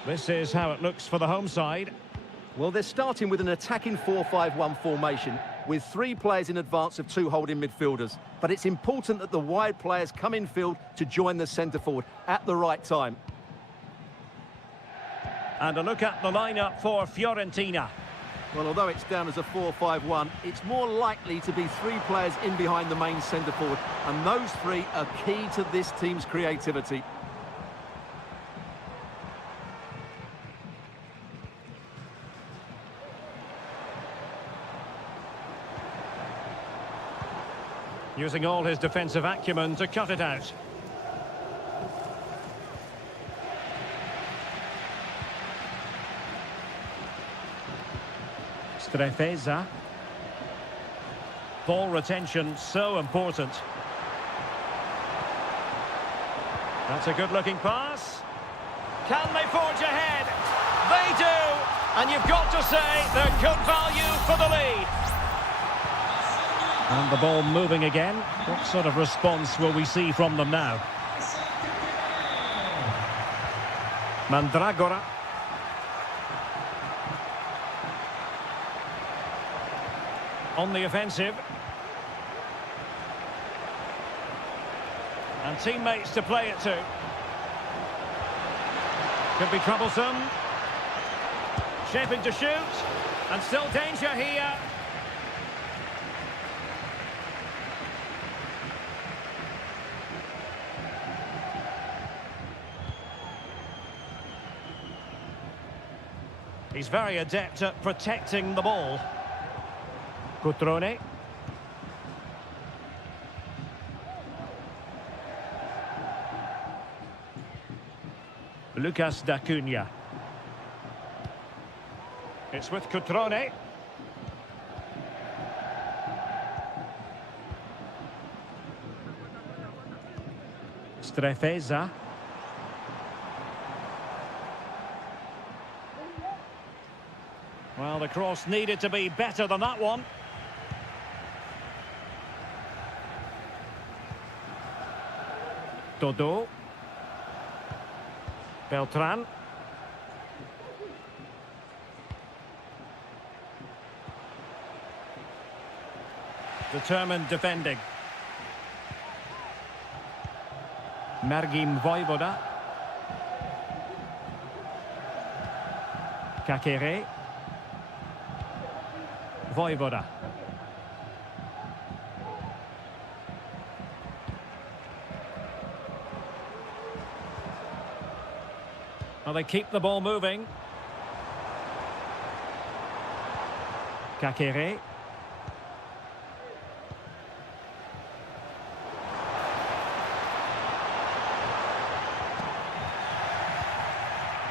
This is how it looks for the home side. Well, they're starting with an attacking 4-5-1 formation with 3 players in advance of 2 holding midfielders. But it's important that the wide players come in field to join the centre forward at the right time. And a look at the lineup for Fiorentina. Well, although it's down as a 4-5-1, it's more likely to be 3 players in behind the main centre forward. And those 3 are key to this team's creativity. Using all his defensive acumen to cut it out. Strefeza. Ball retention so important. That's a good-looking pass. Can they forge ahead? They do! And you've got to say they're good value for the lead. And the ball moving again. What sort of response will we see from them now? Mandragora. On the offensive. And teammates to play it to. Could be troublesome. Shaping to shoot. And still danger here. He's very adept at protecting the ball. Cutrone. Lucas D'Acunha. It's with Cutrone. Strefeza. Well, the cross needed to be better than that one. Dodo. Beltran. Determined defending. Mergim Voivoda. Kakere. Voivoda. Well, they keep the ball moving. Kakere.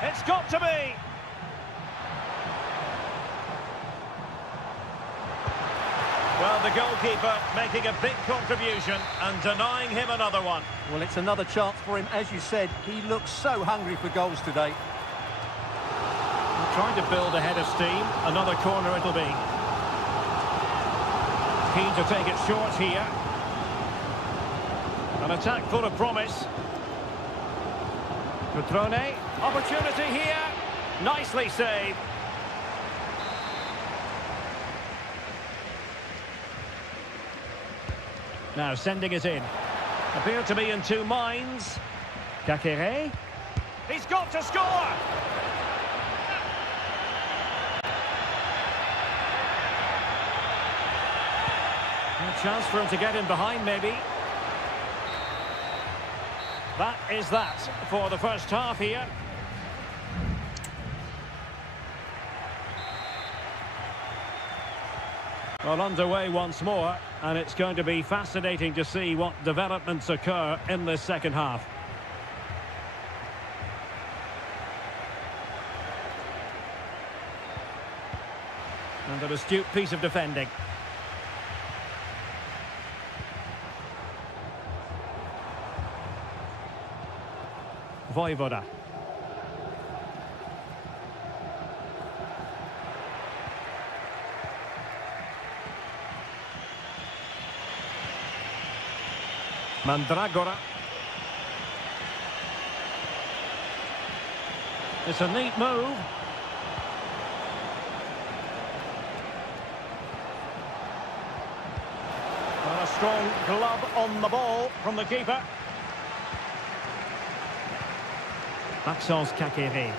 It's got to be. Well, the goalkeeper making a big contribution and denying him another one. Well, it's another chance for him. As you said, he looks so hungry for goals today. Trying to build a head of steam. Another corner it'll be. Keen to take it short here. An attack full of promise. Cutrone. Opportunity here. Nicely saved. Now sending it in. Appear to be in 2 minds. Kakere. He's got to score! A chance for him to get in behind, maybe. That is that for the first half here. Well, underway once more. and it's going to be fascinating to see what developments occur in this second half. And an astute piece of defending. Vojvoda. Mandragora. It's a neat move. And a strong glove on the ball from the keeper. Maxence Kakere.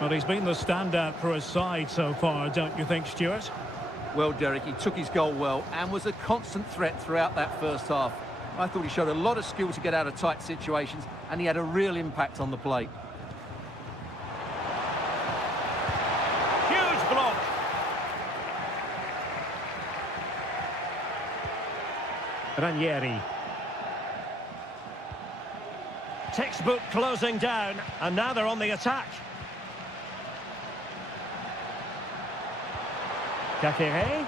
Well, he's been the standout for his side so far, don't you think, Stuart? Well, Derek, he took his goal well and was a constant threat throughout that first half. I thought he showed a lot of skill to get out of tight situations, and he had a real impact on the plate. Huge block. Ranieri. Textbook closing down, and now they're on the attack. Kakere.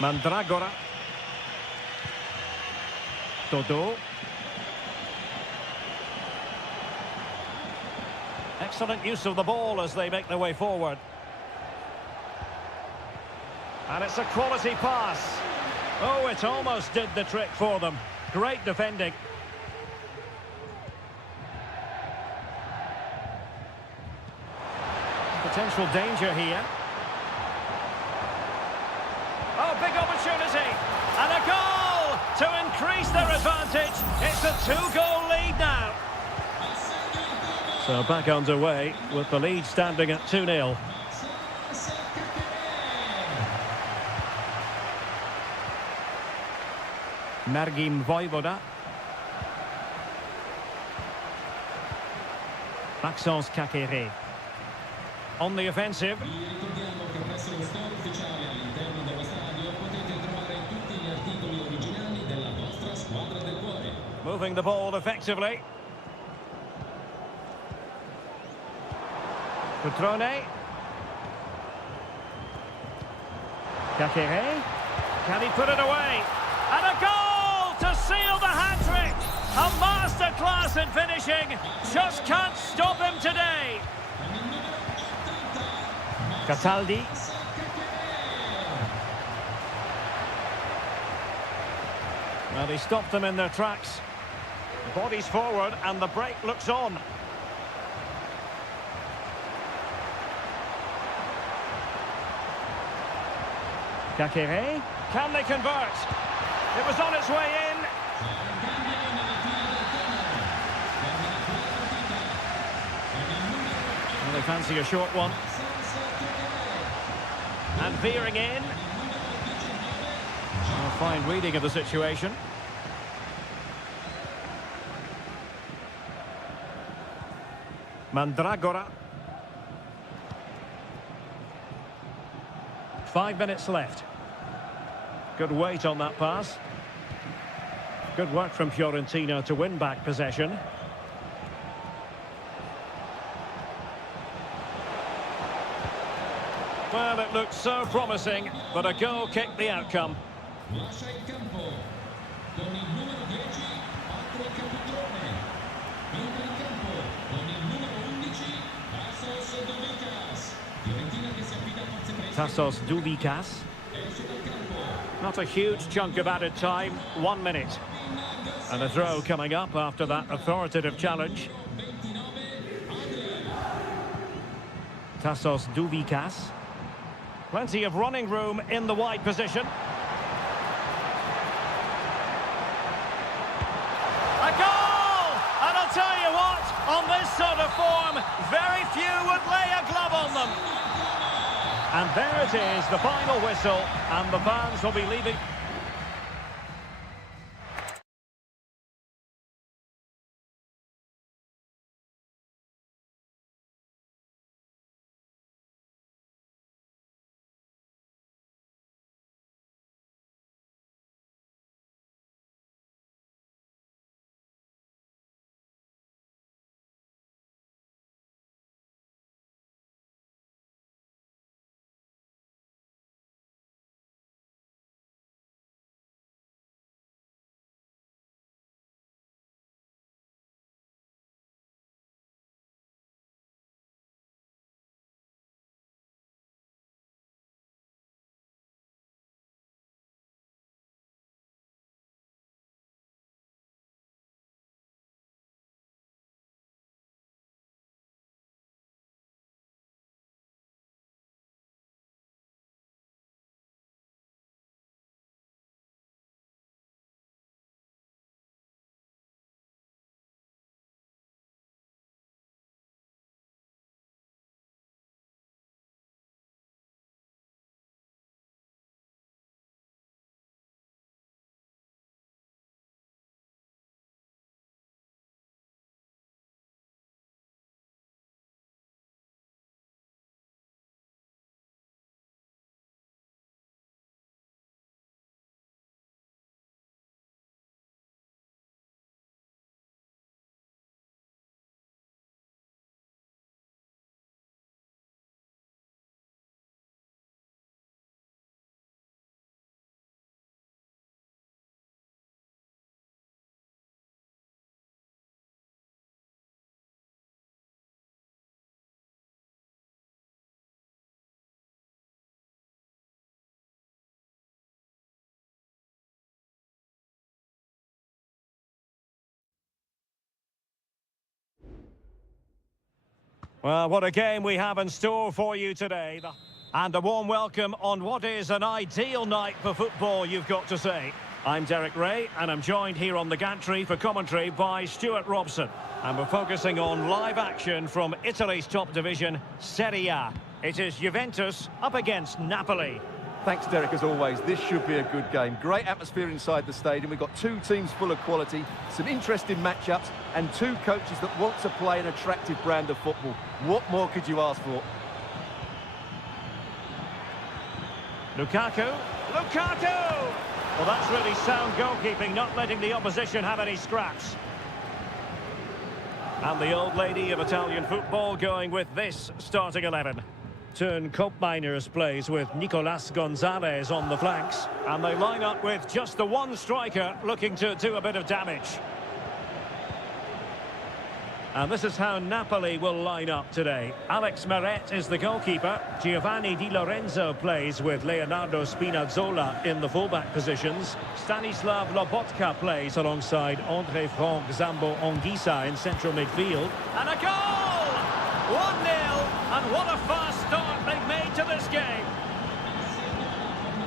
Mandragora. Dodo. Excellent use of the ball as they make their way forward. And it's a quality pass. Oh, it almost did the trick for them. Great defending. Potential danger here. Oh, big opportunity. And a goal to increase their advantage. It's a two-goal lead now. So back underway with the lead standing at 2-0. Margim Vojvoda. Maxence Kakere. On the offensive. Moving the ball effectively. Petrone. Kakere. Can he put it away? And a goal to seal the hat-trick! A masterclass in finishing. Just can't stop him today. Cataldi. Well, he stopped them in their tracks. Bodies forward and the break looks on. Kakere. Can they convert? It was on its way in. Well, they fancy a short one. And veering in. A fine reading of the situation. Mandragora. 5 minutes left. Good weight on that pass. Good work from Fiorentina to win back possession. Well, it looked so promising, but a goal kicked the outcome. Tassos Douvikas. Not a huge chunk of added time, 1 minute. And a throw coming up after that authoritative challenge. Tassos Douvikas. Plenty of running room in the wide position. A goal! And I'll tell you what, on this sort of form, very few would lay a glove on them. And there it is, the final whistle, and the fans will be leaving. Well, what a game we have in store for you today. And a warm welcome on what is an ideal night for football, you've got to say. I'm Derek Ray, and I'm joined here on the gantry for commentary by Stuart Robson. And we're focusing on live action from Italy's top division, Seria. It is Juventus up against Napoli. Thanks, Derek, as always. This should be a good game. Great atmosphere inside the stadium. We've got two teams full of quality, some interesting matchups, and two coaches that want to play an attractive brand of football. What more could you ask for? Lukaku. Lukaku! Well, that's really sound goalkeeping, not letting the opposition have any scraps. And the old lady of Italian football going with this starting 11. Turn Koopmeiners plays with Nicolas Gonzalez on the flanks. And they line up with just the one striker looking to do a bit of damage. And this is how Napoli will line up today. Alex Meret is the goalkeeper. Giovanni Di Lorenzo plays with Leonardo Spinazzola in the fullback positions. Stanislav Lobotka plays alongside André Franck Zambo Anguissa in central midfield. And a goal! 1-0, and what a fast start they've made to this game.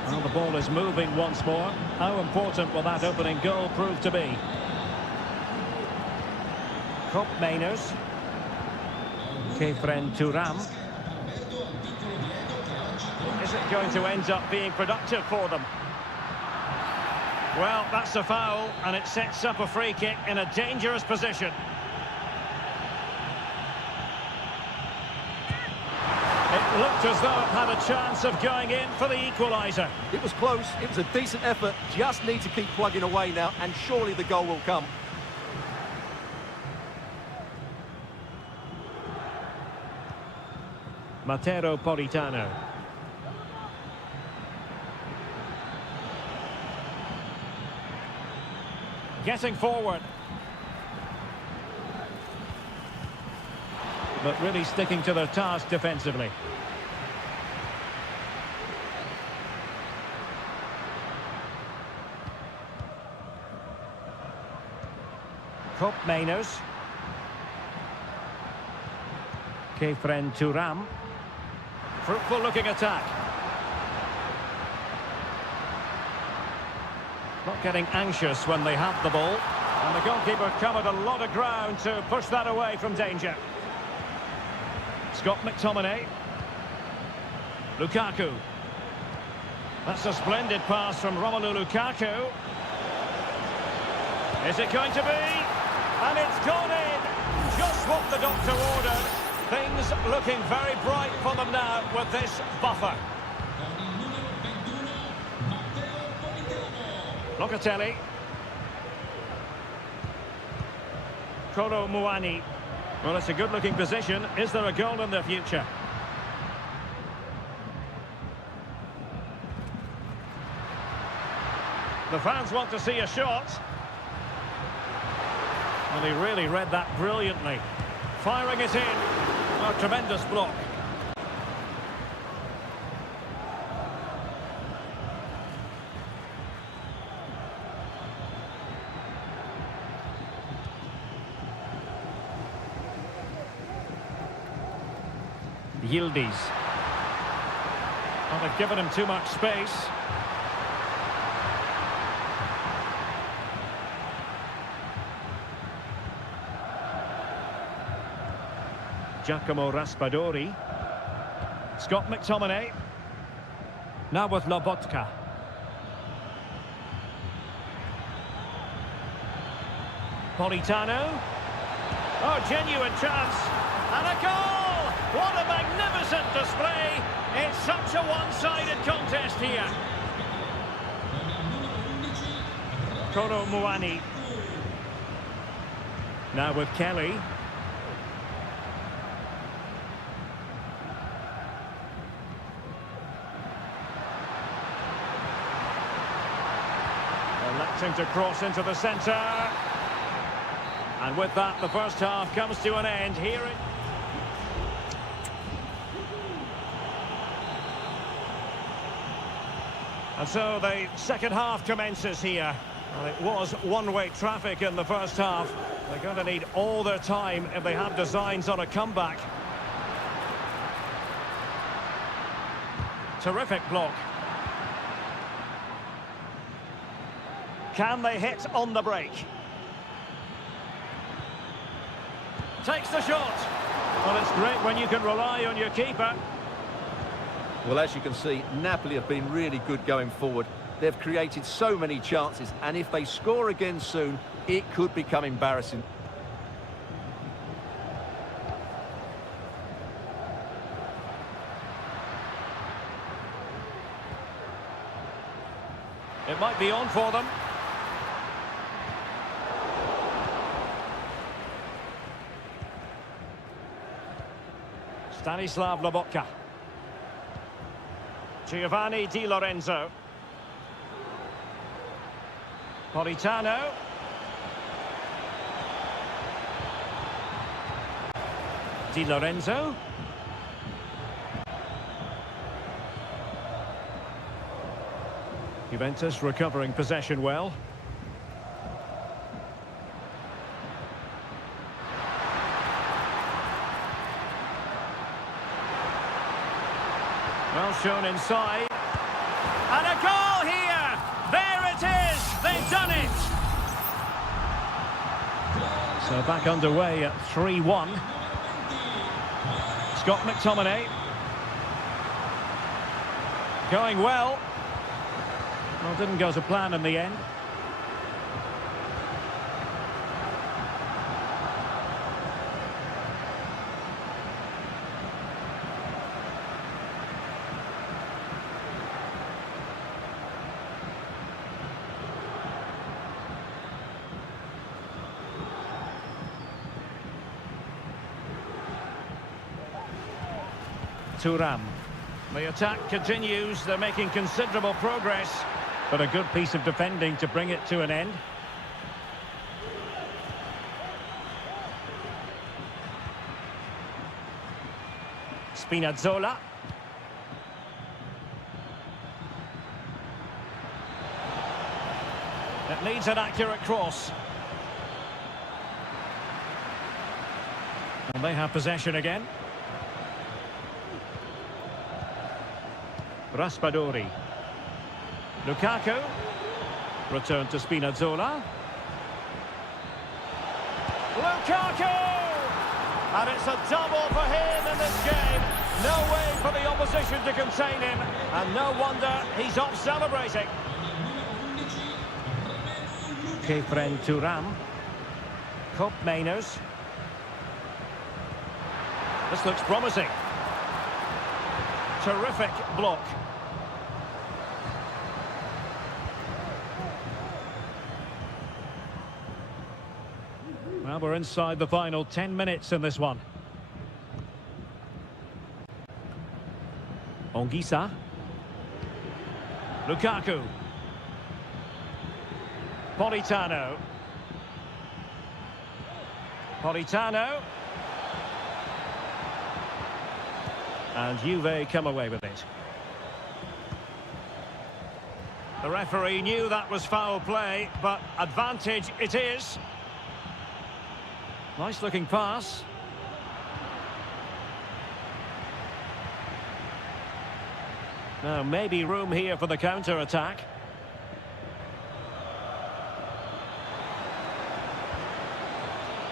Well, the ball is moving once more. How important will that opening goal prove to be? Koopmeiners. Kefren Turam. Is it going to end up being productive for them? Well, that's a foul, and it sets up a free kick in a dangerous position. It looked as though it had a chance of going in for the equaliser. It was close. It was a decent effort. Just need to keep plugging away now, and surely the goal will come. Matteo Politano. Getting forward. But really sticking to their task defensively. Koopmeiners. Kefren Turam. Fruitful looking attack. Not getting anxious when they have the ball. And the goalkeeper covered a lot of ground to push that away from danger. Scott McTominay. Lukaku. That's a splendid pass from Romelu Lukaku. Is it going to be? And it's gone in! Just what the doctor ordered. Things looking very bright for them now with this buffer. Locatelli. Kolo Muani. Well, it's a good-looking position. Is there a goal in the future? The fans want to see a shot. Well, he really read that brilliantly. Firing it in. A tremendous block. Yildiz. Well, they've given him too much space. Giacomo Raspadori. Scott McTominay. Now with Lobotka. Politano. Oh, genuine chance. And a goal! What a magnificent display! It's such a one-sided contest here. Kolo Muani. Now with Kelly. Electing to cross into the centre. And with that, the first half comes to an end here. And so the second half commences here. Well, it was one-way traffic in the first half. They're going to need all their time if they have designs on a comeback. Terrific block. Can they hit on the break? Takes the shot. Well, it's great when you can rely on your keeper. Well, as you can see, Napoli have been really good going forward. They've created so many chances, and if they score again soon, it could become embarrassing. It might be on for them. Stanislav Lobotka. Giovanni Di Lorenzo. Politano. Di Lorenzo. Juventus recovering possession well. Well shown inside. And a goal here! There it is! They've done it! So back underway at 3-1. Scott McTominay. Going well. Well, didn't go to plan in the end. Thuram. The attack continues. They're making considerable progress, but a good piece of defending to bring it to an end. Spinazzola. It needs an accurate cross. And they have possession again. Raspadori. Lukaku. Return to Spinazzola. Lukaku! And it's a double for him in this game. No way for the opposition to contain him. And no wonder he's off celebrating. Kefren Thuram. Kopp Mainers. This looks promising. Terrific block. Well, we're inside the final 10 minutes in this one. Ongisa. Lukaku. Politano. Politano. And Juve come away with it. The referee knew that was foul play, but advantage it is. Nice looking pass. Now maybe room here for the counter-attack.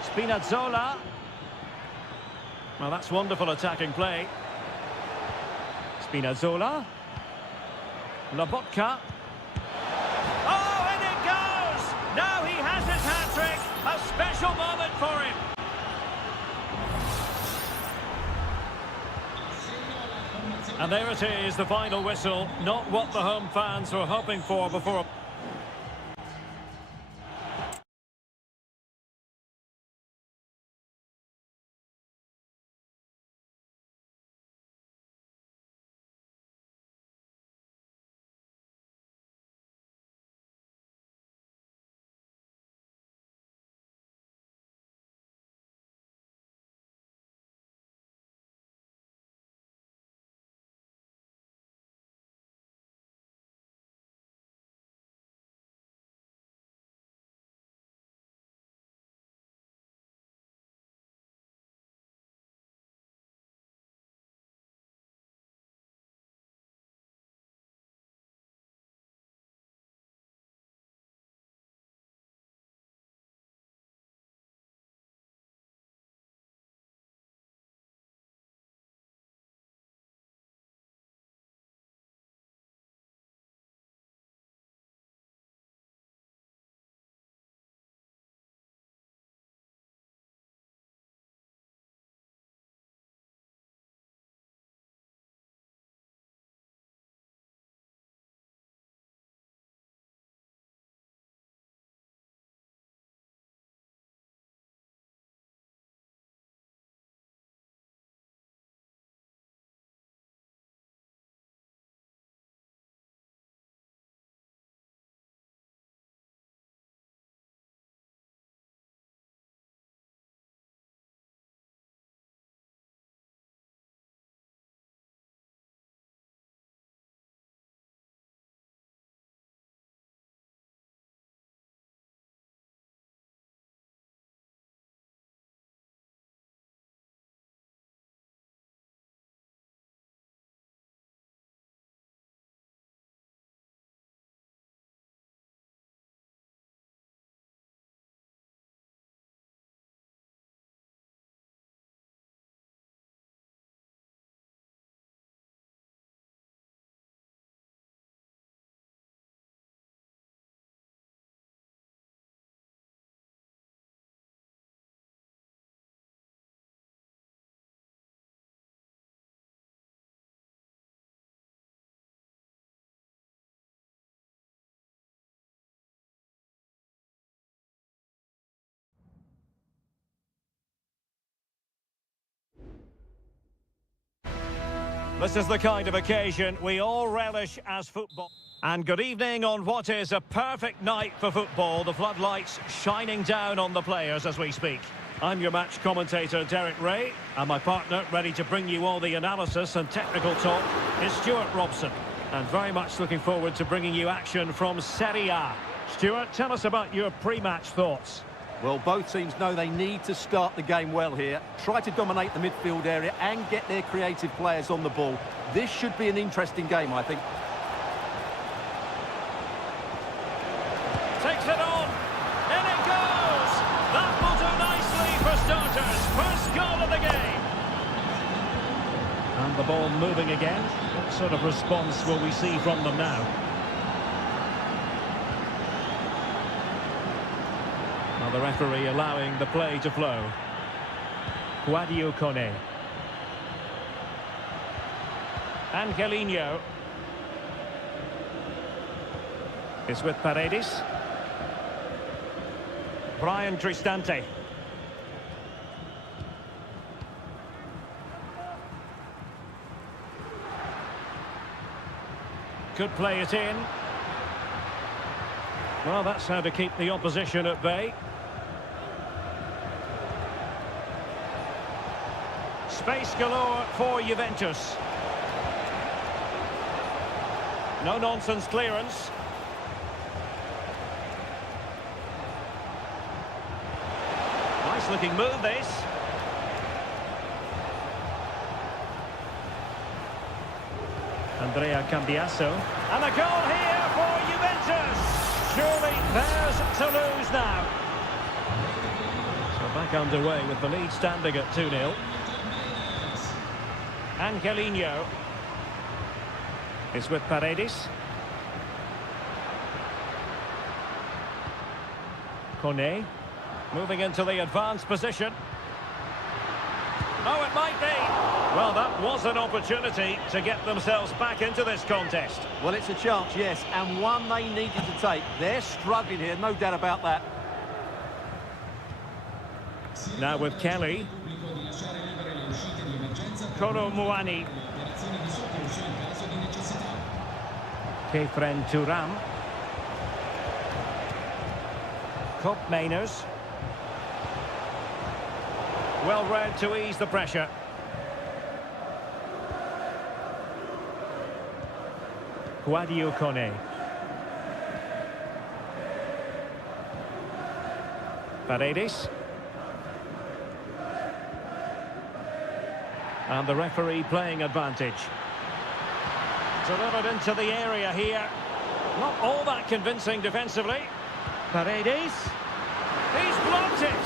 Spinazzola. Well, that's wonderful attacking play. Spinazzola. Lobotka. Oh, and it goes! Now he has his hat-trick. A special moment for him. And there it is, the final whistle. Not what the home fans were hoping for before. This is the kind of occasion we all relish as football. And good evening on what is a perfect night for football. The floodlights shining down on the players as we speak. I'm your match commentator, Derek Ray, and my partner, ready to bring you all the analysis and technical talk, is Stuart Robson. And very much looking forward to bringing you action from Seria. Stuart, tell us about your pre-match thoughts. Well, both teams know they need to start the game well here. Try to dominate the midfield area and get their creative players on the ball. This should be an interesting game, I think. Takes it on. In it goes. That will do nicely for starters. First goal of the game. And the ball moving again. What sort of response will we see from them now? Well, the referee allowing the play to flow. Guadio Kone. Angelino. It's with Paredes. Brian Cristante. Could play it in. Well, that's how to keep the opposition at bay. Space galore for Juventus. No-nonsense clearance. Nice-looking move, this. Andrea Cambiaso. And a goal here for Juventus. Surely theirs to lose now. So back underway with the lead standing at 2-0. Angelino is with Paredes. Kone moving into the advanced position. Oh, it might be. Well, that was an opportunity to get themselves back into this contest. Well, it's a chance, yes, and one they needed to take. They're struggling here, no doubt about that. Now with Kelly. Koro Muani. Kefren Turam. Cop Mainers. Well read to ease the pressure. Guadio Kone. Paredes. And the referee playing advantage. Delivered into the area here. Not all that convincing defensively. Paredes. He's blocked it.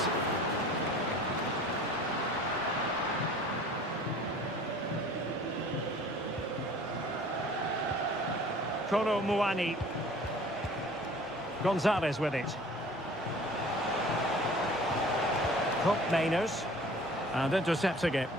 Koro Muani. Gonzalez with it. Cop Mainers. And intercepting it.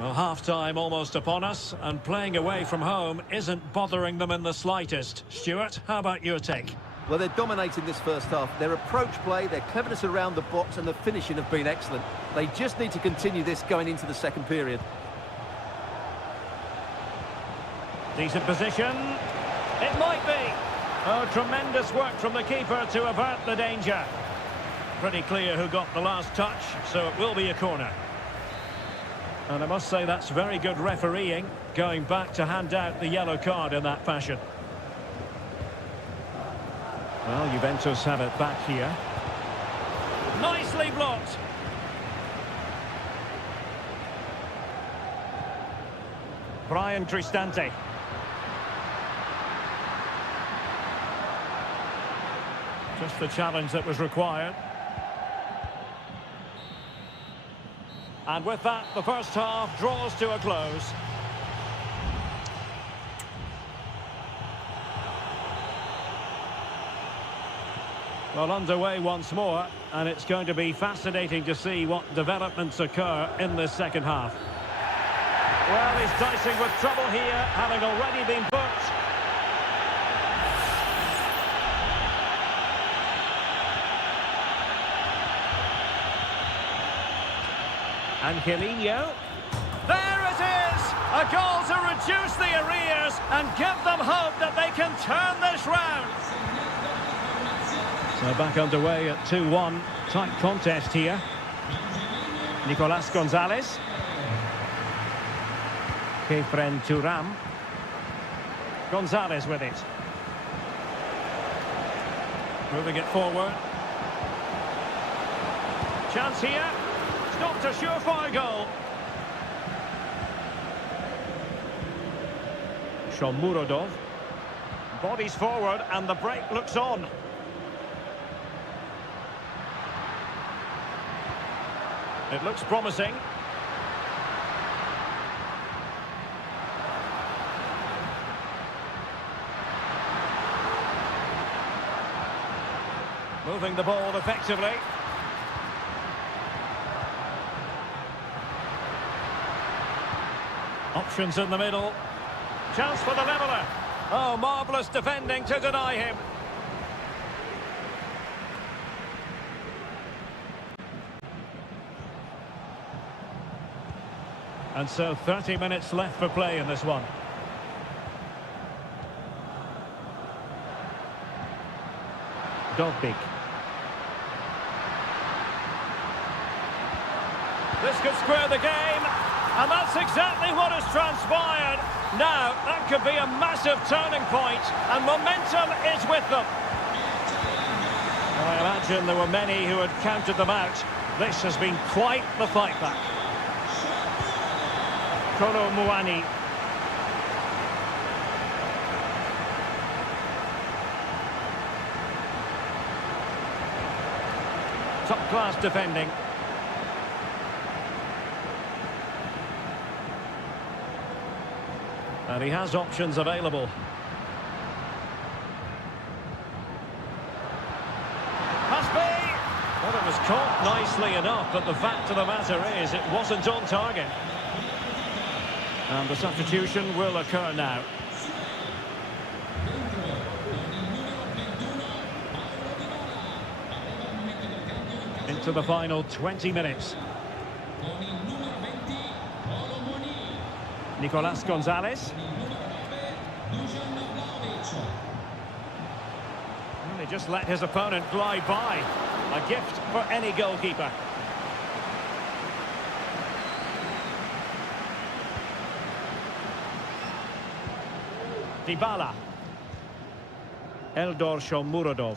Well, half-time almost upon us, and playing away from home isn't bothering them in the slightest. Stuart, how about your take? Well, they're dominating this first half. Their approach play, their cleverness around the box and the finishing have been excellent. They just need to continue this going into the second period. Decent position. It might be. Oh, tremendous work from the keeper to avert the danger. Pretty clear who got the last touch, so it will be a corner. And I must say that's very good refereeing, going back to hand out the yellow card in that fashion. Well, Juventus have it back here. Nicely blocked. Brian Cristante. Just the challenge that was required. And with that, the first half draws to a close. Well, underway once more, and it's going to be fascinating to see what developments occur in this second half. Well, he's dicing with trouble here, having already been booked. Angelino. There it is! A goal to reduce the arrears and give them hope that they can turn this round. So back underway at 2-1. Tight contest here. Nicolas Gonzalez. Kefren Turam. Gonzalez with it. Moving it forward. Chance here. It's not a surefire goal. Shomurodov. Bodies forward and the break looks on. It looks promising. Moving the ball effectively. Options in the middle. Chance for the leveller. Oh, marvellous defending to deny him. And so 30 minutes left for play in this one. Dovbik. This could square the game, and that's exactly what has transpired. Now, that could be a massive turning point, and momentum is with them. Well, I imagine there were many who had counted them out. This has been quite the fight back. Kolo Muani. Top-class defending. And he has options available. Must be! Well, it was caught nicely enough, but the fact of the matter is it wasn't on target. And the substitution will occur now. Into the final 20 minutes. Nicolas Gonzalez. And he just let his opponent glide by. A gift for any goalkeeper. Dybala. Eldor Shomurodov.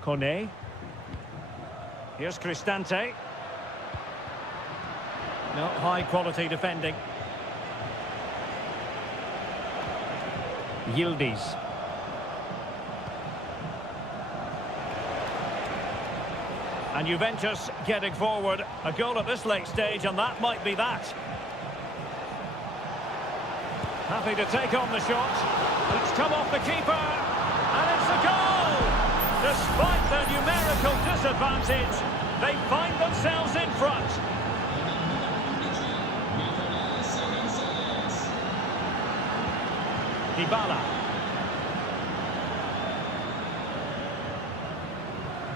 Kone. Here's Cristante. No, high-quality defending. Yildiz. And Juventus getting forward. A goal at this late stage, and that might be that. Happy to take on the shot. It's come off the keeper. And it's a goal! Despite their numerical disadvantage, they find themselves in front. Dybala.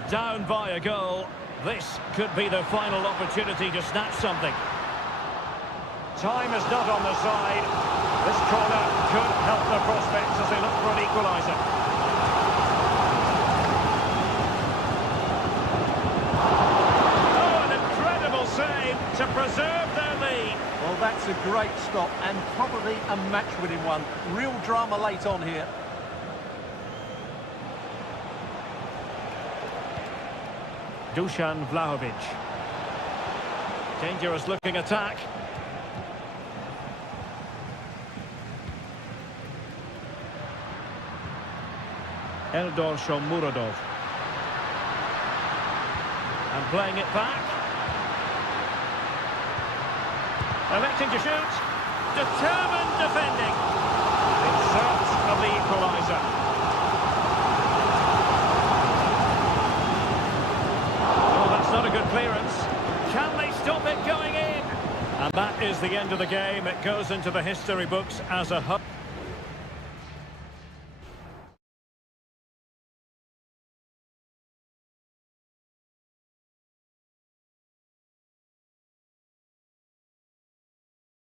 Down by a goal. This could be their final opportunity to snatch something. Time is not on the side. This corner could help their prospects as they look for an equaliser. Oh, an incredible save to preserve their lead. Well, that's a great stop and probably a match-winning one. Real drama late on here. Dusan Vlahovic. Dangerous looking attack. Eldor Shomurodov. And playing it back. Electing to shoot. Determined defending. In search of the equaliser. Oh, that's not a good clearance. Can they stop it going in? And that is the end of the game. It goes into the history books as a...